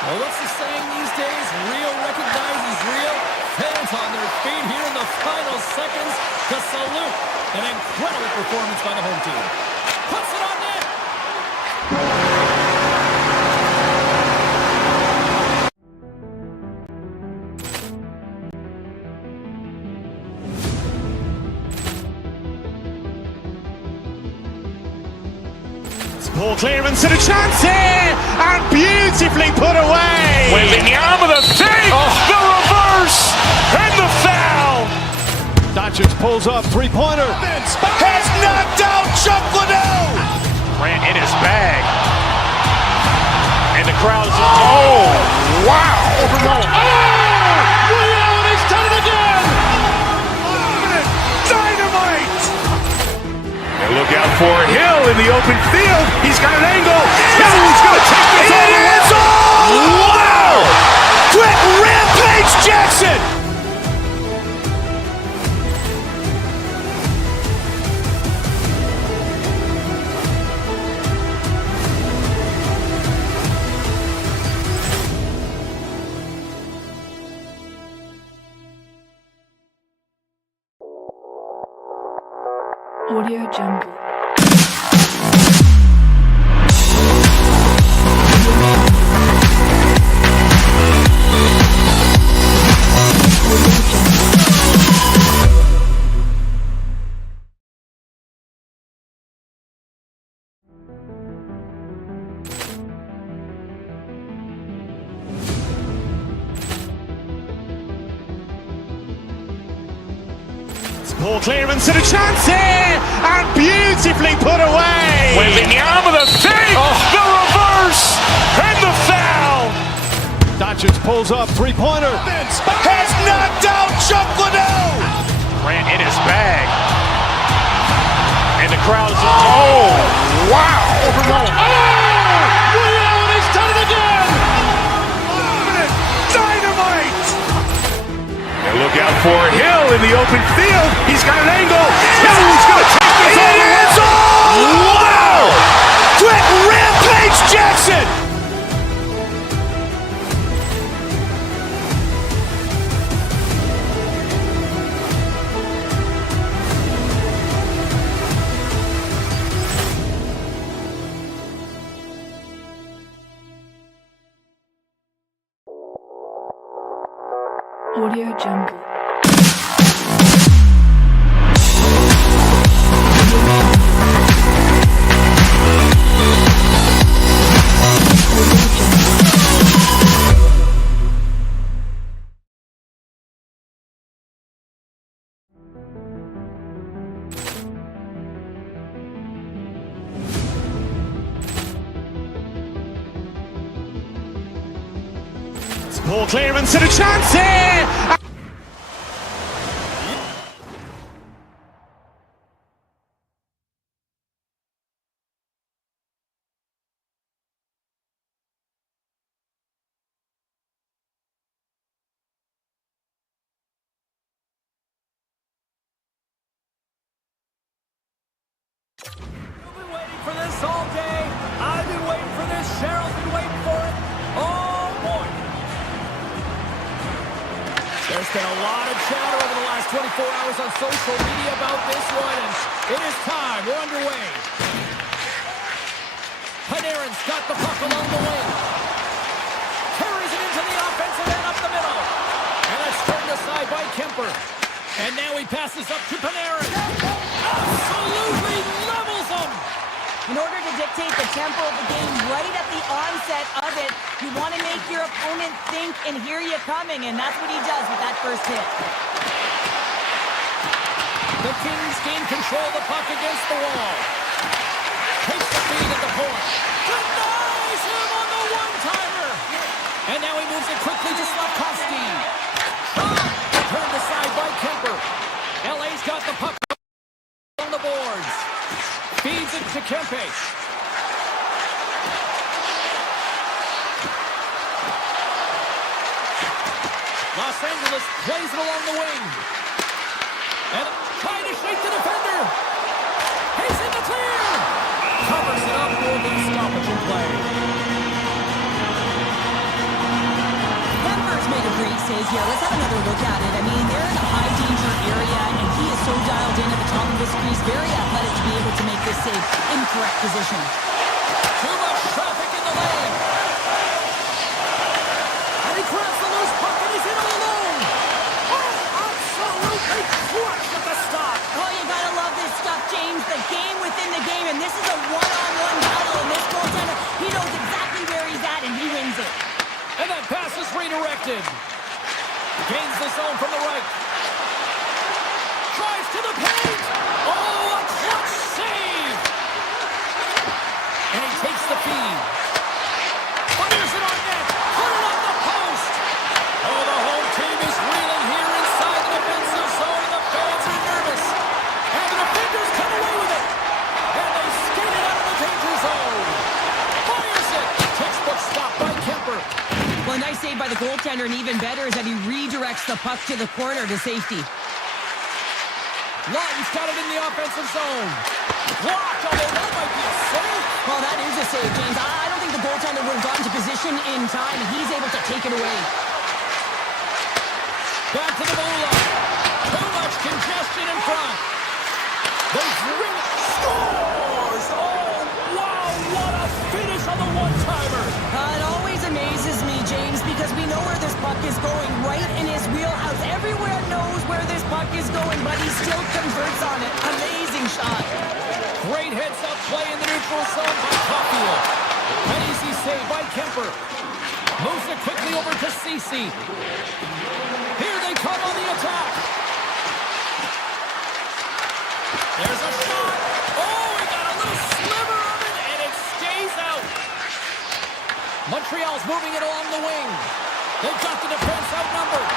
Well, what's the saying these days? Real recognizes real. Fans on their feet here in the final seconds to salute an incredible performance by the home team. Puts it on net. Ball clearance and a chance here, and beautifully put away. Wembanyama the fake, the reverse, and the foul. Doncic pulls up, three-pointer. Has knocked out Chuck Liddell. Grant in his bag. And the crowd is, oh, wow. He's done it again! Dynamite. And look out for Hill in the open field. He's got an angle. He's going to take this all the way. Wow! Quick Rampage Jackson. Audio Jungle. Ball clearance and a chance here, and beautifully put away. Wembanyama the fake, the reverse, and the foul. Doncic pulls up, three-pointer. Has knocked out Chuck Liddell. Grant in his bag. And the crowd is, oh, wow. He's done it again! Dynamite. And look out for Hill in the open field. He's got an angle. He's going to take this all the way. Wow! Quick Rampage Jackson. Audio Jungle. Ball clearance and a chance here. You've been waiting for this all day. I've been waiting for this. Cheryl's been waiting for it. Oh, boy. There's been a lot of chatter over the last 24 hours on social media about this one, and it is time. We're underway. Canadiens got the puck along the wing. Carries it into the offensive end up the middle. And that's turned aside by Kemper. And now he passes up to Panarin. Absolutely levels him. In order to dictate the tempo of the game right at the onset of it, you want to make your opponent think and hear you coming, and that's what he does with that first hit. The Kings gain control of the puck against the wall. Takes the feed at the point. Denies him on the one-timer. And now he moves it quickly to Slavkovsky. Shot! Turned aside by Kemper. LA's got the puck on the boards. Feeds it to Kempe. Los Angeles plays it along the wing. And trying to shake the defender. He's in the clear. Covers it up for the stoppage in play. Kemper's made a great save here. Let's have another look at it. I mean, they're in a high danger area, and he is so dialed in at the top of his crease. Very athletic to be able to make this save in correct position. Too much traffic in the lane. And he grabs the loose puck and he's in all alone. Oh, absolutely crushed at the stop. Oh, you gotta love this stuff, James. The game within the game, and this is a one-on-one battle, and this goaltender, he knows exactly where he's at, and he wins it. And that pass is redirected. Gains the zone from the right. Drives to the paint. Oh, a clutch save. And he takes the feed. Fires it on net. Put it on the post. Oh, the home team is reeling here inside the defensive zone. And the fans are nervous. And the defenders come away with it. And they skate it out of the danger zone. Fires it. Textbook stop by Kemper. Well, a nice save by the goaltender, and even better is that he redirects the puck to the corner to safety. Lawton's got it in the offensive zone. Blocked, although that might be a save. Well, that is a save, James. I don't think the goaltender would have gotten to position in time, and he's able to take it away. Back to the goal line. Too much congestion in front. They bring it. Scores! Oh, wow, what a finish on the one-timer. It always amazes me, James, because we know where this puck is going, right in his wheelhouse. Everywhere knows where this puck is going, but he still converts on it. Amazing shot. Great heads-up play in the neutral zone by Caulfield. An easy save by Kemper. Moves it quickly over to Ceci. Here they come on the attack. There's a shot. Oh, he got a little sliver of it, and it stays out. Montreal's moving it along the wing. They've got the defense outnumbered.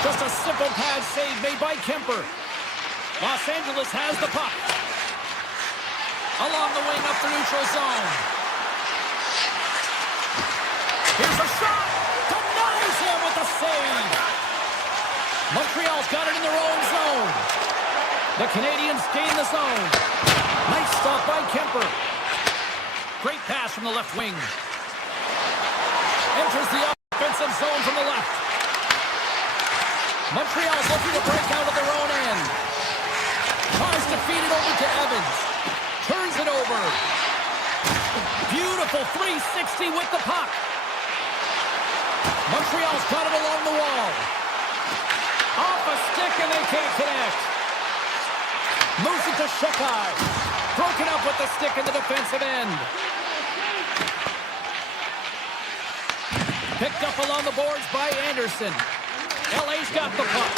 Just a simple pad save made by Kemper. Los Angeles has the puck. Along the wing up the neutral zone. Here's a shot. Denies him with a save. Montreal's got it in their own zone. The Canadiens gain the zone. Nice stop by Kemper. Great pass from the left wing. Enters the offensive zone from the left. Montreal's looking to break out of their own end. Tries to feed it over to Evans. Turns it over. Beautiful 360 with the puck. Montreal's got it along the wall. Off a stick and they can't connect. Moves it to Shekai. Broken up with the stick in the defensive end. Picked up along the boards by Anderson. LA's got the puck.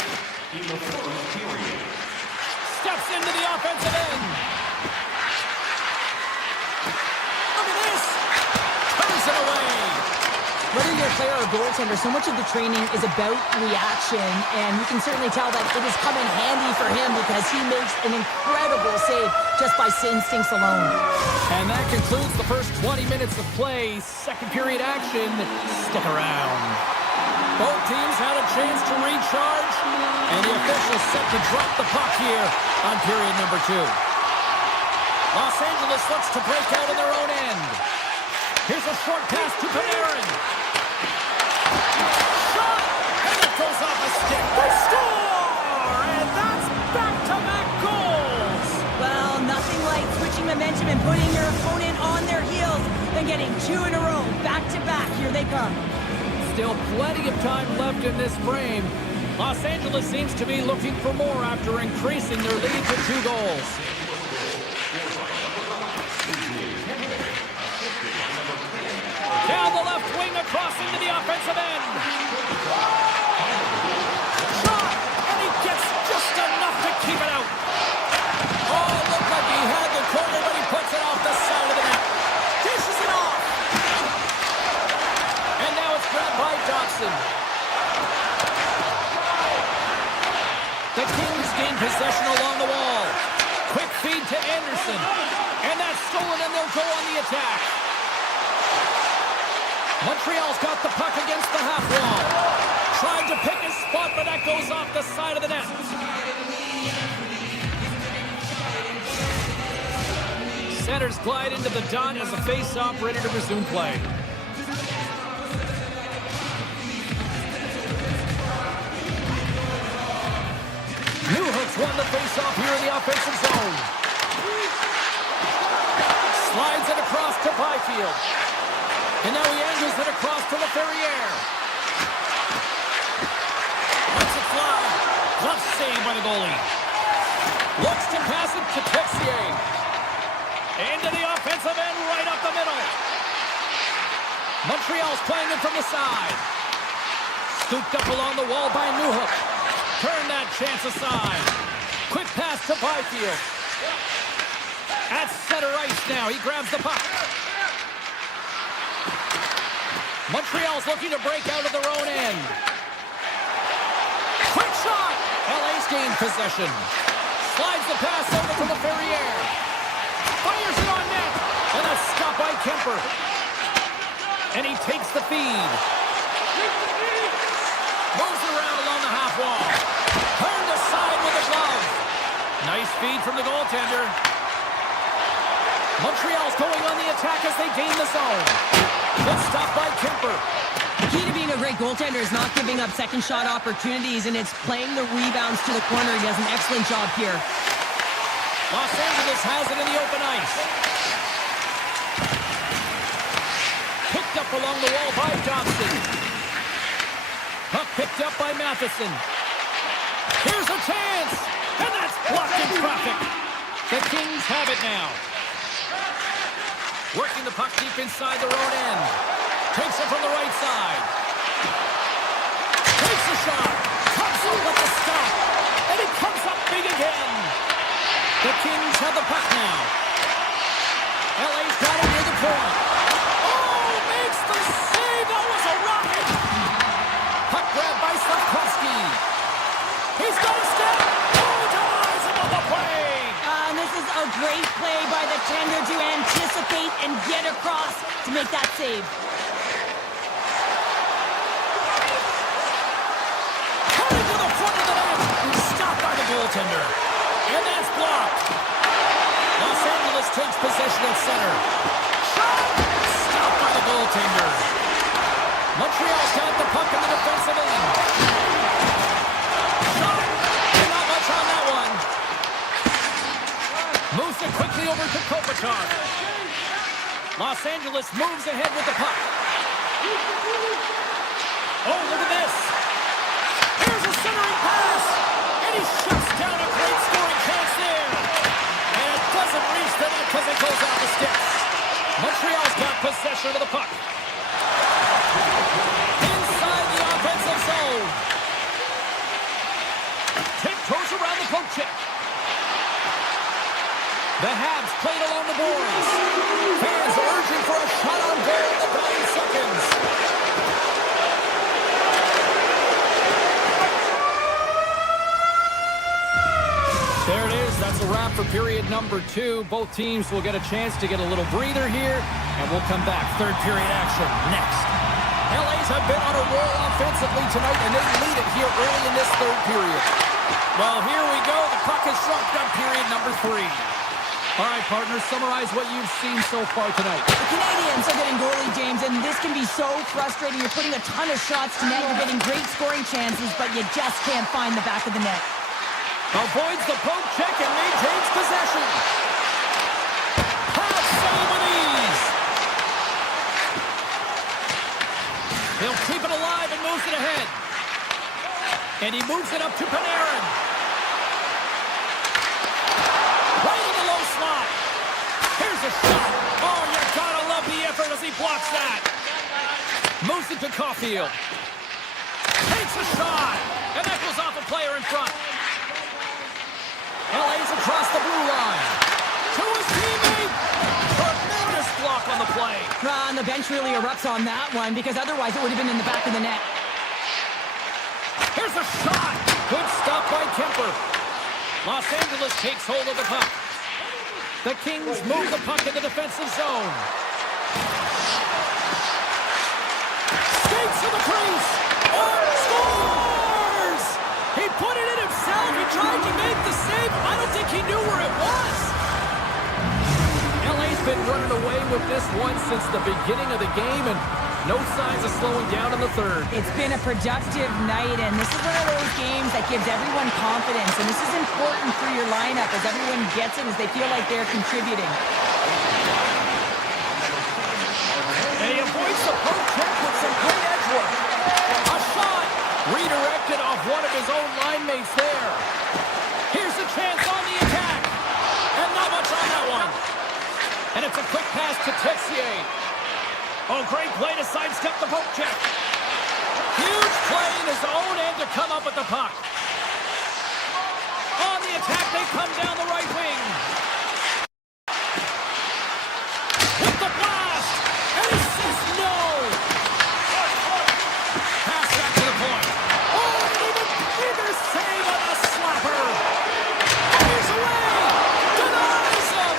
Steps into the offensive end. Look at this. Turns it away. Whether you're a player or goaltender, so much of the training is about reaction, and you can certainly tell that it is coming handy for him because he makes an incredible save just by instincts alone. And that concludes the first 20 minutes of play. Second period action. Stick around. Both teams had a chance to recharge, and the officials set to drop the puck here on period number 2. Los Angeles looks to break out in their own end. Here's a short pass to Panarin. Shot! And it goes off a stick. They score! And that's back-to-back goals! Well, nothing like switching momentum and putting your opponent on their heels and getting 2 in a row, back-to-back. Here they come. Still plenty of time left in this frame. Los Angeles seems to be looking for more after increasing their lead to 2 goals. Down the left wing across into the offensive end. Shot! And he gets just enough to keep it out. Oh, looked like he had the corner, but he puts it off the side of the net. Dishes it off. And now it's grabbed by Dobson. The Kings gain possession along the wall. Quick feed to Anderson. And that's stolen, and they'll go on the attack. Montreal's got the puck against the half wall. trying to pick his spot, but that goes off the side of the net. Centers glide into the dot as the face-off ready to resume play. Newhook's won the face-off here in the offensive zone. Slides it across to Byfield. And now he angles it across to LaFerriere. Lets it fly. Glove save by the goalie. Looks to pass it to Texier. Into the offensive end, right up the middle. Montreal's playing it from the side. Scooped up along the wall by Newhook. Turn that chance aside. Quick pass to Byfield. At center ice now. He grabs the puck. Montreal's looking to break out of their own end. Quick shot. LA's gained possession. Slides the pass over to LaFerriere. Fires it on net. And a stop by Kemper. And he takes the feed. Moves it around along the half wall. Turned aside with a glove. Nice feed from the goaltender. Montreal's going on the attack as they gain the zone. Good stop by Kemper. The key to being a great goaltender is not giving up second shot opportunities, and it's playing the rebounds to the corner. He does an excellent job here. Los Angeles has it in the open ice. Picked up along the wall by Johnson. Puck picked up by Matheson. Here's a chance! And that's blocked in traffic. The Kings have it now. Working the puck deep inside their own end. Takes it from the right side. Takes a shot. Comes up with the stop. And it comes up big again. The Kings have the puck now. LA's got it near the point. Oh, makes the save. That was a rocket. Puck grab by Slavkovsky. He's got a step. Oh, dies above the play. And this is a great play by the tender to anticipate and get across to make that save. Coming to the front of the net. Stopped by the goaltender. And that's blocked. Los Angeles takes possession at center. Shot! Stopped by the goaltender. Montreal's got the puck in the defensive end. Shot! And not much on that one. Moves it quickly over to Kopitar. Los Angeles moves ahead with the puck. Oh, look at this. Here's a centering pass. And he shuts down a great scoring chance there. And it doesn't reach the net because it goes off the sticks. Montreal's got possession of the puck. Inside the offensive zone. Tiptoes around the poke check. The Habs played along the boards. Fans are urging for a shot on goal in the dying seconds. There it is. That's a wrap for period number 2. Both teams will get a chance to get a little breather here, and we'll come back. Third period action next. LA's have been on a roll offensively tonight, and they lead it here early in this third period. Well, here we go. The puck is shoved on period number 3. All right, partners, summarize what you've seen so far tonight. The Canadiens are getting goalie, James, and this can be so frustrating. You're putting a ton of shots to net. You're getting great scoring chances, but you just can't find the back of the net. Avoids the poke check and maintains possession. Pass save with ease. He'll keep it alive and moves it ahead. And he moves it up to Panarin. Right in the low slot. Here's a shot. Oh, you gotta love the effort as he blocks that. Moves it to Caulfield. Takes a shot. And that goes off a player in front. LA's across the blue line. To his teammate. Tremendous block on the play. And the bench really erupts on that one because otherwise it would have been in the back of the net. Here's a shot. Good stop by Kemper. Los Angeles takes hold of the puck. The Kings move the puck in the defensive zone. Skates to the crease. Oh, score! been running away with this one since the beginning of the game, and no signs of slowing down in the third. It's been a productive night, and this is one of those games that gives everyone confidence, and this is important for your lineup as everyone gets it, as they feel like they're contributing. And he avoids the poke check with some great edge work. A shot redirected off one of his own line mates there. Here's a chance on the attack. And not much on that one. And it's a quick pass to Texier. Oh, great play to sidestep the poke check. Huge play in his own end to come up with the puck. On the attack, they come down the right wing. With the blast. And he says no. Pass back to the point. Oh, and even bigger save on the slapper. Fires away. Denies him.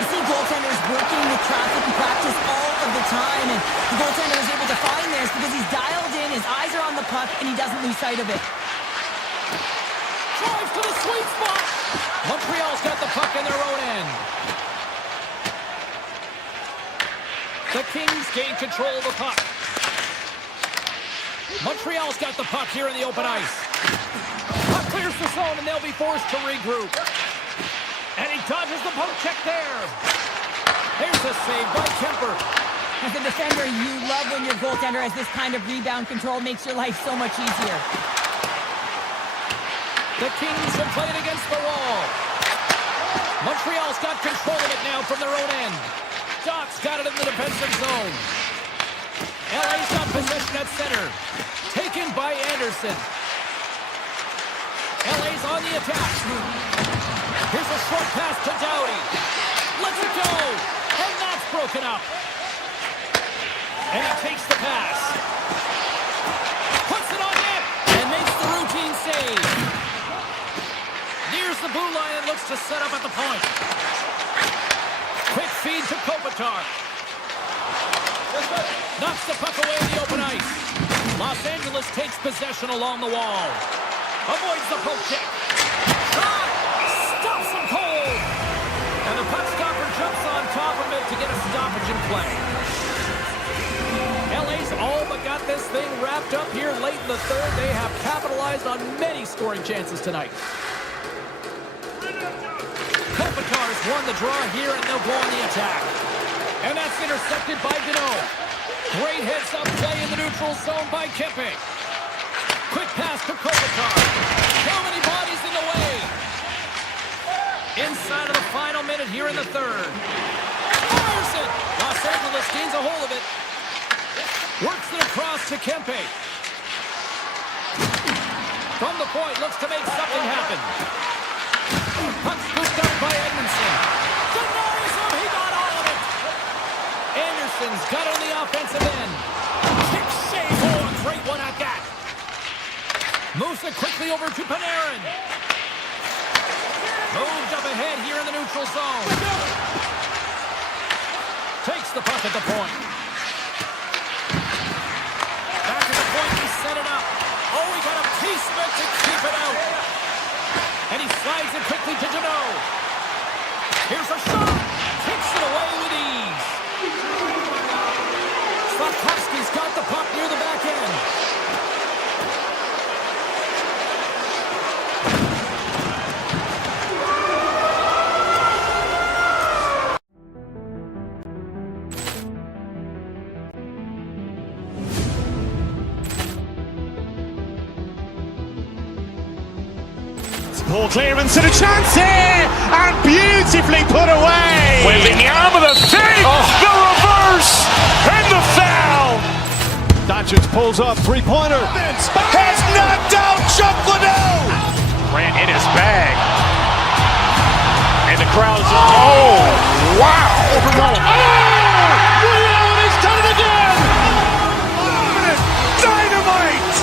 You see goaltenders working the traffic in practice all of the time, and the goaltender is able to find this because he's dialed in, his eyes are on the puck, and he doesn't lose sight of it. Drives to the sweet spot. Montreal's got the puck in their own end. The Kings gain control of the puck. Montreal's got the puck here in the open ice. Puck clears the zone, and they'll be forced to regroup. And he dodges the poke check there. Here's a save by Kemper. As a defender, you love when your goaltender has this kind of rebound control. Makes your life so much easier. The Kings have played against the wall. Montreal's got control of it now from their own end. Doc's got it in the defensive zone. LA's got possession at center. Taken by Anderson. LA's on the attack. Here's a short pass to Doughty. Lets it go. And that's broken up. And he takes the pass. Puts it on net. And makes the routine save. Nears the blue line and looks to set up at the point. Quick feed to Kopitar. Knocks the puck away in the open ice. Los Angeles takes possession along the wall. Avoids the poke check. Shot! Stops him cold! And the puck stopper jumps on top of it to get a stoppage in play. LA's all but got this thing wrapped up here late in the third. They have capitalized on many scoring chances tonight. Kopitar's won the draw here, and they'll go on the attack. And that's intercepted by Deneau. Great heads-up play in the neutral zone by Kempe. Quick pass to Kopitar. So many bodies in the way. Inside of the final minute here in the third. Fires it. Los Angeles gains a hold of it. Works it across to Kempe. From the point, looks to make something happen. Puck scooped up by Edmondson. Denies him. He got all of it. Anderson's got on the offensive end. Kick save. Oh, a great one at that. Moves it quickly over to Panarin. Moved up ahead here in the neutral zone. Takes the puck at the point. Back at the point, he set it up. Oh, he got a piece of it to keep it out. And he slides it quickly to Deneau. Here's a shot. Takes it away with ease. Slavkovsky's got the puck near the back end. Ball clearance and a chance here, and beautifully put away. With the arm of the save, the reverse, and the foul. Doncic pulls up, three-pointer. Has knocked out Chuck Liddell. Ran in his bag. And the crowd is, oh, wow. Overruled. Oh, Liddell has done it again. Dynamite.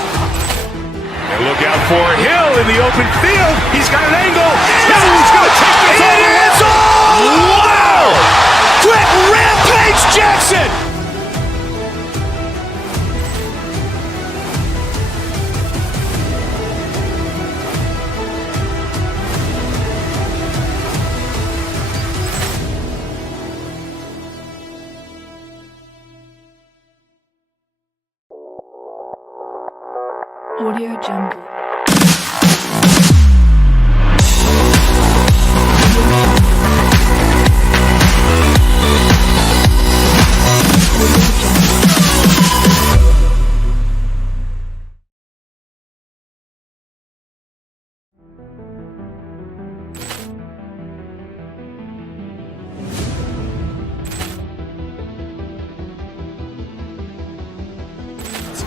And look out for Hill in the open field. He's got an angle. Now he's going to take this all. It is all. Wow. Quick rampage Jackson. Audio Jungle.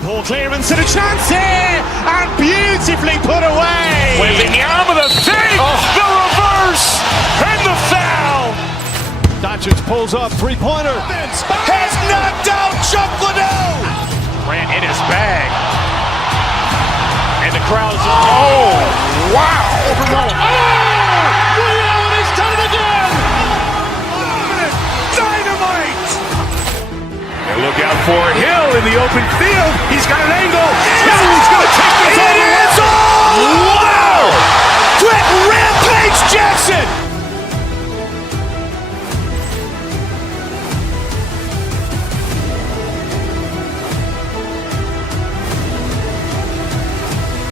Poor clearance and a chance here, and beautifully put away. With the arm of the save, the reverse, and the foul. Doncic pulls up, three-pointer. Has knocked out Chuck Liddell. Grant in his bag. And the crowd's oh, wow. He's done it again! Dynamite. And look out for Hill in the open field. He's got an angle.